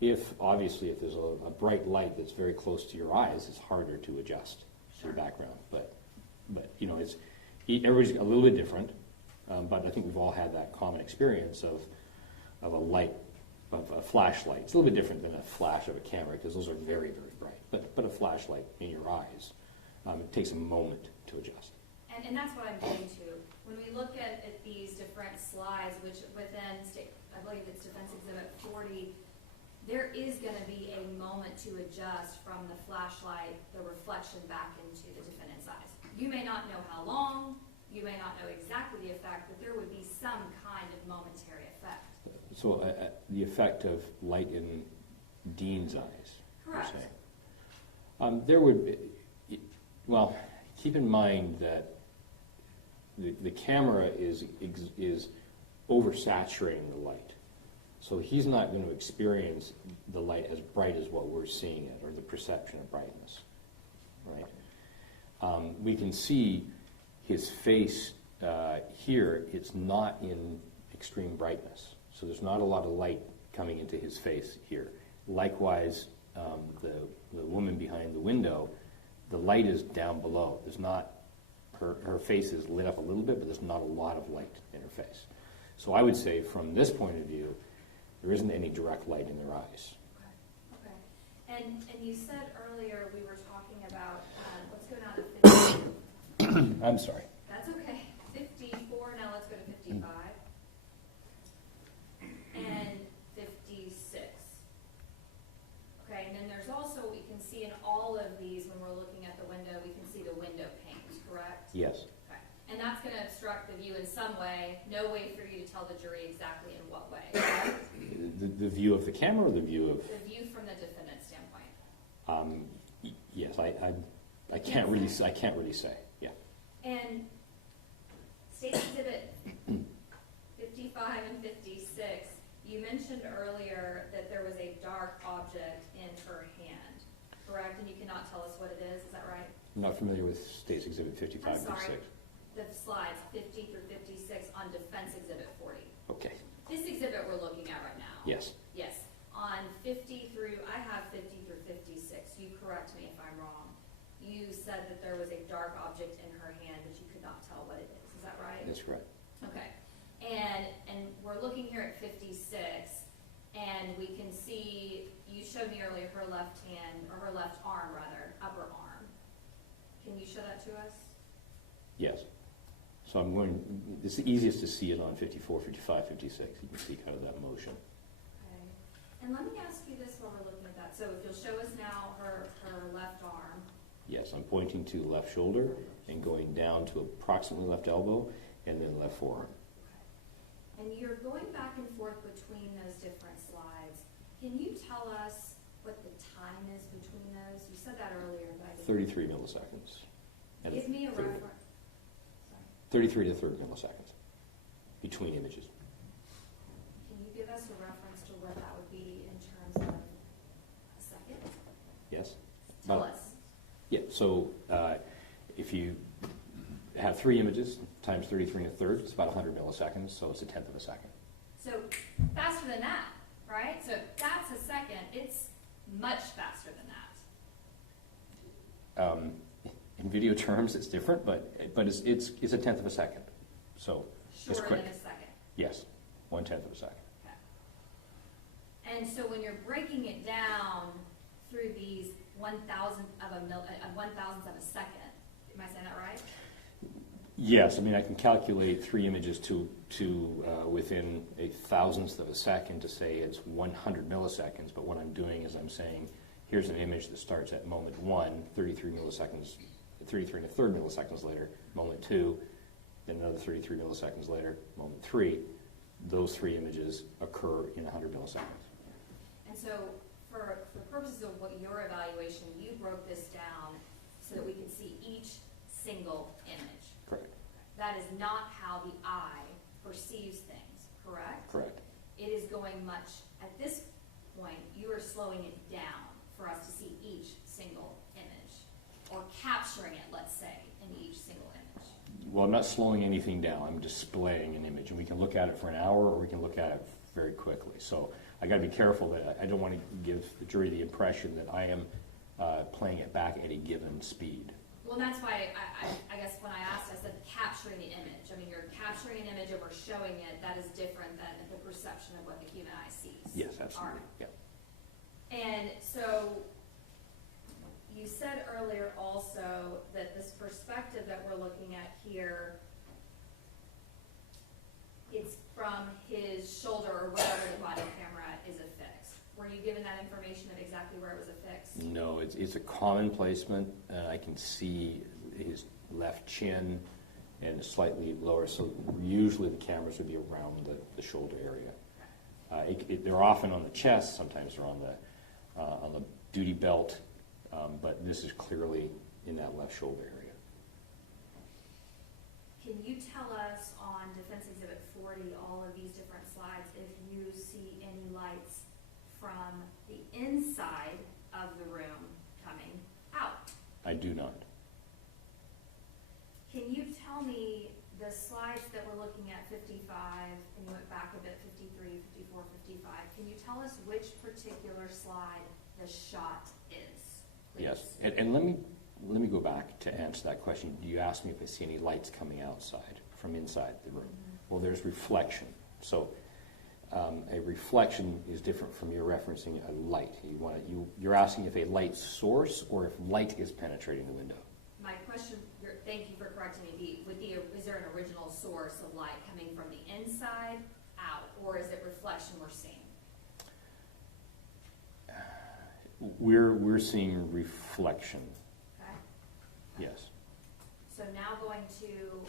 If there's a bright light that's very close to your eyes, it's harder to adjust to the background. But you know, everybody's a little bit different, but I think we've all had that common experience of a light, of a flashlight. It's a little bit different than a flash of a camera, because those are very, very bright. But a flashlight in your eyes, it takes a moment to adjust. And that's what I'm getting to. When we look at these different slides, which within, I believe it's Defense Exhibit 40, there is going to be a moment to adjust from the flashlight, the reflection back into the defendant's eyes. You may not know how long, you may not know exactly the effect, but there would be some kind of momentary effect. So the effect of light in Dean's eyes, Correct. you're saying. There would be, keep in mind that the camera is oversaturating the light. So he's not going to experience the light as bright as what we're seeing it, or the perception of brightness, right? We can see his face here. It's not in extreme brightness, so there's not a lot of light coming into his face here. Likewise, the woman behind the window, the light is down below. There's not, her face is lit up a little bit, but there's not a lot of light in her face. So I would say from this point of view, there isn't any direct light in their eyes. Okay. And you said earlier we were talking about, let's go down to 50. I'm sorry. That's okay. 54, now let's go to 55. And 56. Okay, and then there's also, we can see in all of these, when we're looking at the window, we can see the window panes, correct? Yes. Okay. And that's going to obstruct the view in some way, no way for you to tell the jury exactly in what way, right? The view of the camera, or the view of? The view from the defendant's standpoint. Yes, I can't really say. Yeah. And State Exhibit 55 and 56, you mentioned earlier that there was a dark object in her hand, correct? And you cannot tell us what it is that right? I'm not familiar with State's Exhibit 55 I'm and sorry, 56. the slides 50 through 56 on Defense Exhibit 40. Okay. This exhibit we're looking at right now. Yes. Yes. On 50 through, I have 50 through 56. You correct me if I'm wrong. You said that there was a dark object in her hand, but you could not tell what it is. Is that right? That's correct. Okay. And we're looking here at 56, and we can see, you showed me earlier her left hand, or her left arm rather, upper arm. Can you show that to us? Yes. So I'm going, it's the easiest to see it on 54, 55, 56. You can see kind of that motion. Okay. And let me ask you this while we're looking at that. So if you'll show us now her left arm. Yes, I'm pointing to the left shoulder and going down to approximately left elbow and then left forearm. And you're going back and forth between those different slides. Can you tell us what the time is between those? You said that earlier, but I didn't. 33 milliseconds. And Give me a reference. 33 to 30 milliseconds between images. Can you give us a reference to what that would be in terms of a second? Yes? Tell us. Yeah, so if you have 3 images times 33 and a third, it's about 100 milliseconds, so it's a tenth of a second. So faster than that, right? So if that's a second, it's much faster than that. In video terms, it's different, but it's a tenth of a second. So it's Shorter quick. than a second. Yes, 1/10 of a second. Okay. And so when you're breaking it down through these 1,000th of a second, am I saying that right? Yes, I mean I can calculate 3 images to within a thousandth of a second to say it's 100 milliseconds. But what I'm doing is I'm saying here's an image that starts at moment 1, 33 milliseconds, 33 and a third milliseconds later, moment 2, then another 33 milliseconds later, moment 3. Those 3 images occur in 100 milliseconds. And so for purposes of what your evaluation, you broke this down so that we could see each single image. Correct. That is not how the eye perceives things, correct? Correct. It is going much, at this point, you are slowing it down for us to see each single image, or capturing it, let's say, in each single image. Well, I'm not slowing anything down. I'm displaying an image, and we can look at it for an hour, or we can look at it very quickly. So I got to be careful that I don't want to give the jury the impression that I am playing it back at a given speed. Well, that's why I guess when I asked, I said capturing the image. I mean, you're capturing an image and we're showing it. That is different than the perception of what the human eye sees. Yes, absolutely. All right. Yeah. And so you said earlier also that this perspective that we're looking at here, it's from his shoulder or wherever the body camera is affixed. Were you given that information of exactly where it was affixed? No, it's a common placement. I can see his left chin and slightly lower, so usually the cameras would be around the shoulder area. They're often on the chest, sometimes they're on the duty belt, but this is clearly in that left shoulder area. Can you tell us on Defense Exhibit Exhibit 40, all of these different slides, if you see any lights from the inside of the room coming out. I do not. Can you tell me the slides that we're looking at, 55, and you went back a bit, 53, 54, 55, can you tell us which particular slide the shot is, please? Yes, and let me go back to answer that question. You asked me if I see any lights coming outside from inside the room. Well, there's reflection. So a reflection is different from you're referencing a light. You're asking if a light source or if light is penetrating the window. My question, thank you for correcting me, is there an original source of light coming from the inside out, or is it reflection we're seeing? We're seeing reflection. Okay. Yes. So now going to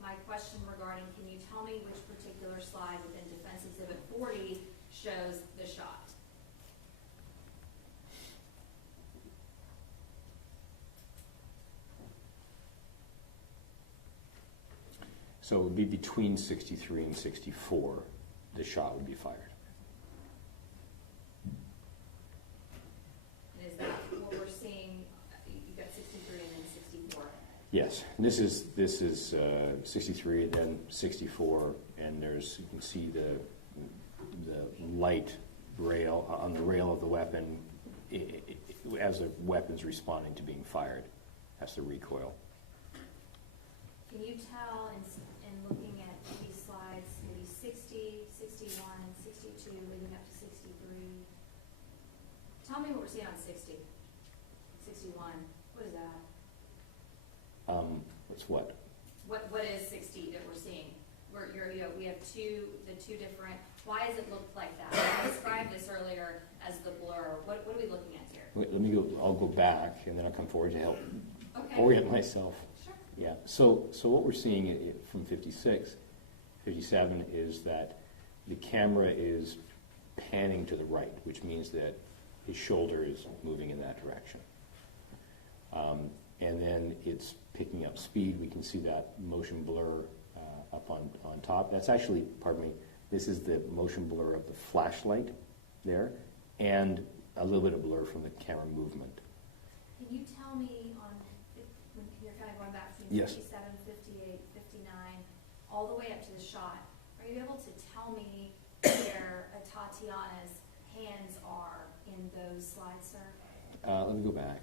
my question regarding, can you tell me which particular slide within Defense Exhibit 40 shows the shot? So it would be between 63 and 64, the shot would be fired. And is that what we're seeing? You've got 63 and then 64. Yes, and this is 63, then 64, and there's, you can see the light rail on the rail of the weapon as the weapon's responding to being fired. That's the recoil. Can you tell in looking at these slides, maybe 60, 61, 62, leading up to 63? Tell me what we're seeing on 60, 61. What is that? It's what? What is 60 that we're seeing? We have the two different. Why does it look like that? I described this earlier as the blur. What are we looking at here? Let me go. I'll go back, and then I'll come forward to help Okay. orient myself. Sure. Yeah. So what we're seeing from 56, 57 is that the camera is panning to the right, which means that his shoulder is moving in that direction. And then it's picking up speed. We can see that motion blur up on top. That's actually, pardon me, this is the motion blur of the flashlight there, and a little bit of blur from the camera movement. Can you tell me when you're kind of going back from Yes. 57, 58, 59, all the way up to the shot, are you able to tell me where Tatiana's hands are in those slides, sir? Let me go back.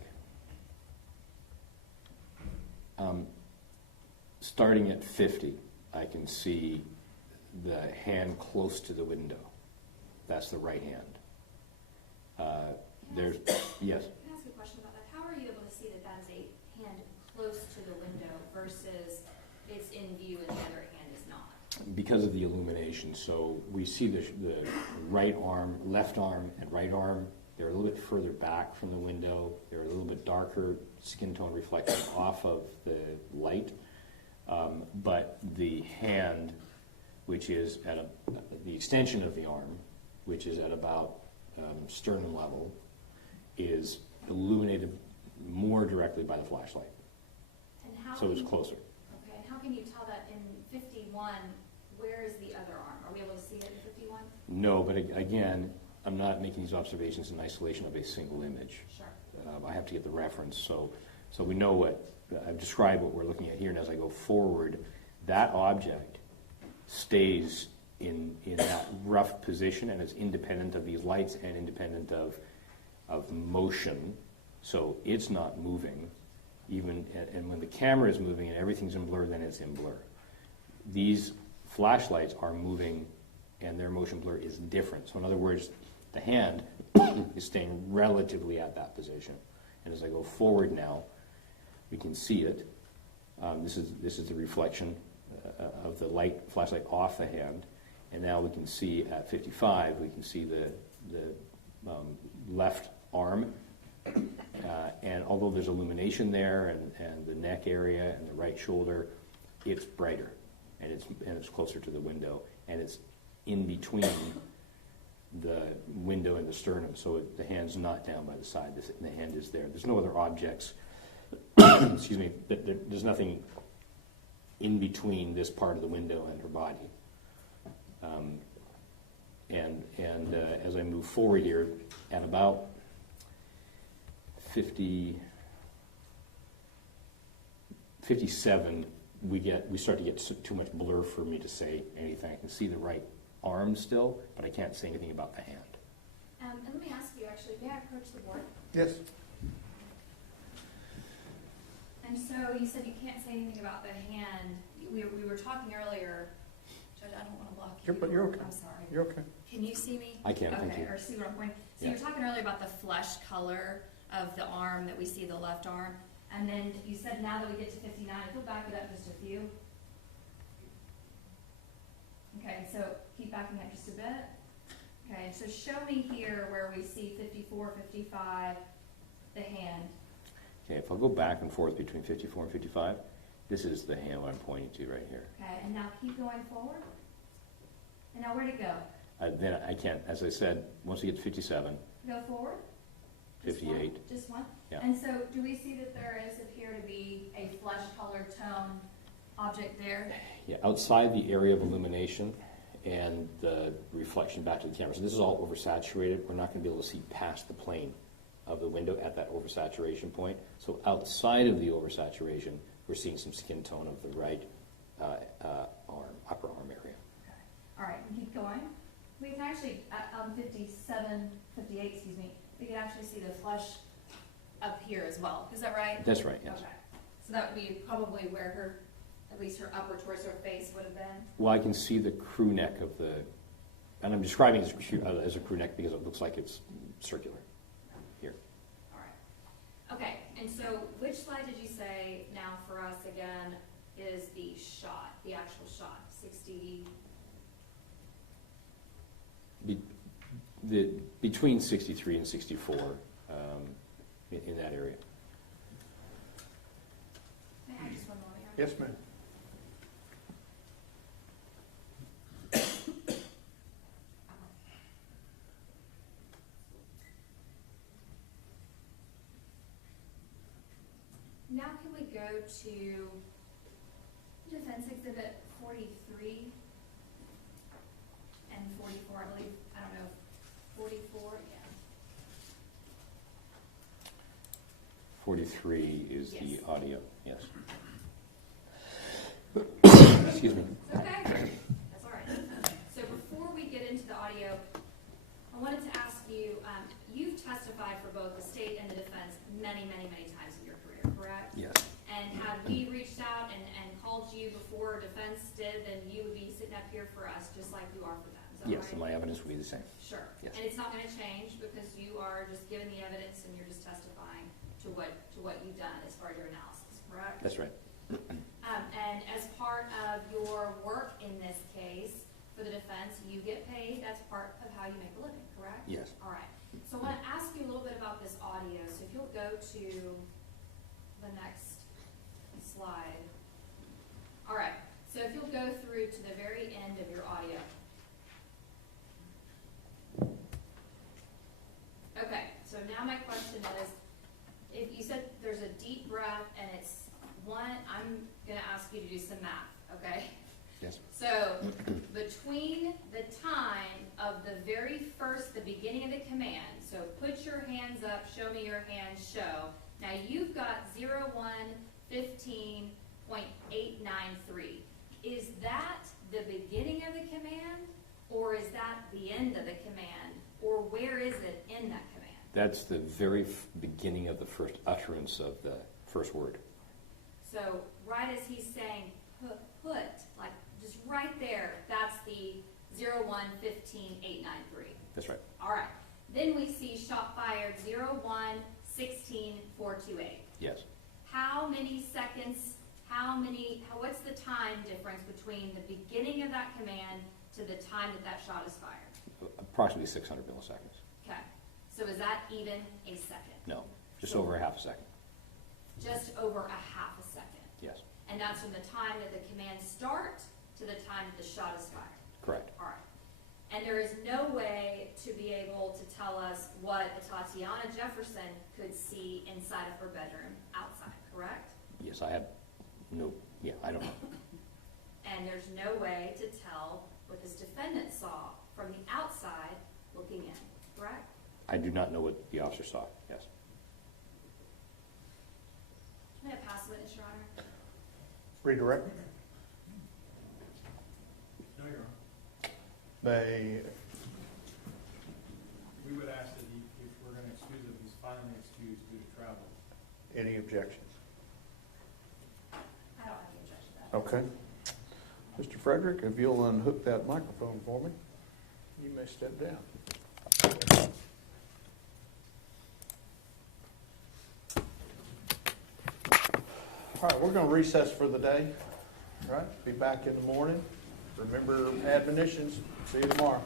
Starting at 50, I can see the hand close to the window. That's the right hand. There's, yes? Can I ask a question about that? How are you able to see that that is a hand close to the window versus it's in view and the other hand is not? Because of the illumination. So we see the right arm, left arm, and right arm. They're a little bit further back from the window. They're a little bit darker skin tone reflection off of the light. But the hand, which is at the extension of the arm, which is at about sternum level, is illuminated more directly by the flashlight. And how So it's closer. Okay, and how can you tell that in 51, where is the other arm? Are we able to see it in 51? No, but again, I'm not making these observations in isolation of a single image. Sure. I have to get the reference. So we know what, I've described what we're looking at here, and as I go forward, that object stays in that rough position, and it's independent of these lights and independent of motion. So it's not moving, and when the camera is moving and everything's in blur, then it's in blur. These flashlights are moving, and their motion blur is different. So in other words, the hand is staying relatively at that position. And as I go forward now, we can see it. This is the reflection of the flashlight off the hand. And now we can see at 55, we can see the left arm. And although there's illumination there and the neck area and the right shoulder, it's brighter. And it's closer to the window. And it's in between the window and the sternum. So the hand's not down by the side. The hand is there. There's no other objects. Excuse me. There's nothing in between this part of the window and her body. And as I move forward here, at about 57, we start to get too much blur for me to say anything. I can see the right arm still, but I can't say anything about the hand. And let me ask you, actually, may I approach the board? Yes. And so you said you can't say anything about the hand. We were talking earlier, Judge, I don't want to block you. But you're okay. I'm sorry. You're okay. Can you see me? I can, thank you. Or see what I'm pointing? So Yeah. you were talking earlier about the flesh color of the arm that we see, the left arm. And then you said now that we get to 59, if you'll back it up just a few. Okay, so keep backing up just a bit. Okay, so show me here where we see 54, 55, the hand. Okay, if I'll go back and forth between 54 and 55, this is the hand I'm pointing to right here. Okay, and now keep going forward. And now where to go? Then I can't, as I said, once we get to 57, Go forward? Just 58. one? Just one? Yeah. And so do we see that there is appear to be a flesh-colored tone object there? Yeah, outside the area of illumination and the reflection back to the camera. So this is all oversaturated. We're not going to be able to see past the plane of the window at that oversaturation point. So outside of the oversaturation, we're seeing some skin tone of the right arm, upper arm area. Okay. All right, and keep going. We can actually, on 57, 58, excuse me, we can actually see the flesh up here as well. Is that right? That's right, yes. Okay. So that would be probably where her, at least her upper torso face would have been. Well, I can see the crew neck of the, and I'm describing it as a crew neck because it looks like it's circular here. All right. Okay, and so which slide did you say now for us again is the shot, the actual shot, 60? Between 63 and 64, in that area. May I have just one moment here? Yes, ma'am. Now can we go to Defense Exhibit 43 and 44, I believe, I don't know, 44, yeah. 43 is Yes. the audio, yes. Excuse me. It's okay, that's all right. So before we get into the audio, I wanted to ask you, you've testified for both the state and the defense many, many, many times in your career, correct? Yes. And had we reached out and called you before defense did, then you would be sitting up here for us, just like you are for them, is that right? Yes, and my evidence will be the same. Sure. Yes. And it's not gonna change because you are just giving the evidence and you're just testifying to what you've done as far as your analysis, correct? That's right. And as part of your work in this case, for the defense, you get paid, that's part of how you make a living, correct? Yes. All right. So I wanna ask you a little bit about this audio, so if you'll go to the next slide. All right, so if you'll go through to the very end of your audio. Okay, so now my question is, if you said there's a deep breath and it's one, I'm gonna ask you to do some math, okay? Yes. So, between the time of the very first, the beginning of the command, so put your hands up, show me your hands, show. Now you've got 01:15.893. Is that the beginning of the command, or is that the end of the command, or where is it in that command? That's the very beginning of the first utterance of the first word. So, right as he's saying put, like just right there, that's the 01:15.893. That's right. All right. Then we see shot fired 01:16.428. Yes. How many seconds, what's the time difference between the beginning of that command to the time that shot is fired? Approximately 600 milliseconds. Okay. So is that even a second? No, just over a half a second. Just over a half a second. Yes. And that's from the time that the command starts to the time that the shot is fired. Correct. All right. And there is no way to be able to tell us what Tatiana Jefferson could see inside of her bedroom outside, correct? Yes, I have no, I don't know. And there's no way to tell what this defendant saw from the outside looking in, correct? I do not know what the officer saw, yes. May I pass the witness, Your Honor? Redirect. No, Your Honor. We would ask that if we're going to excuse him, he's finally excused due to travel. Any objections? I don't have any objection to that. Okay. Mr. Frederick, if you'll unhook that microphone for me, you may step down. All right, we're going to recess for the day. All right, be back in the morning. Remember admonitions. See you tomorrow.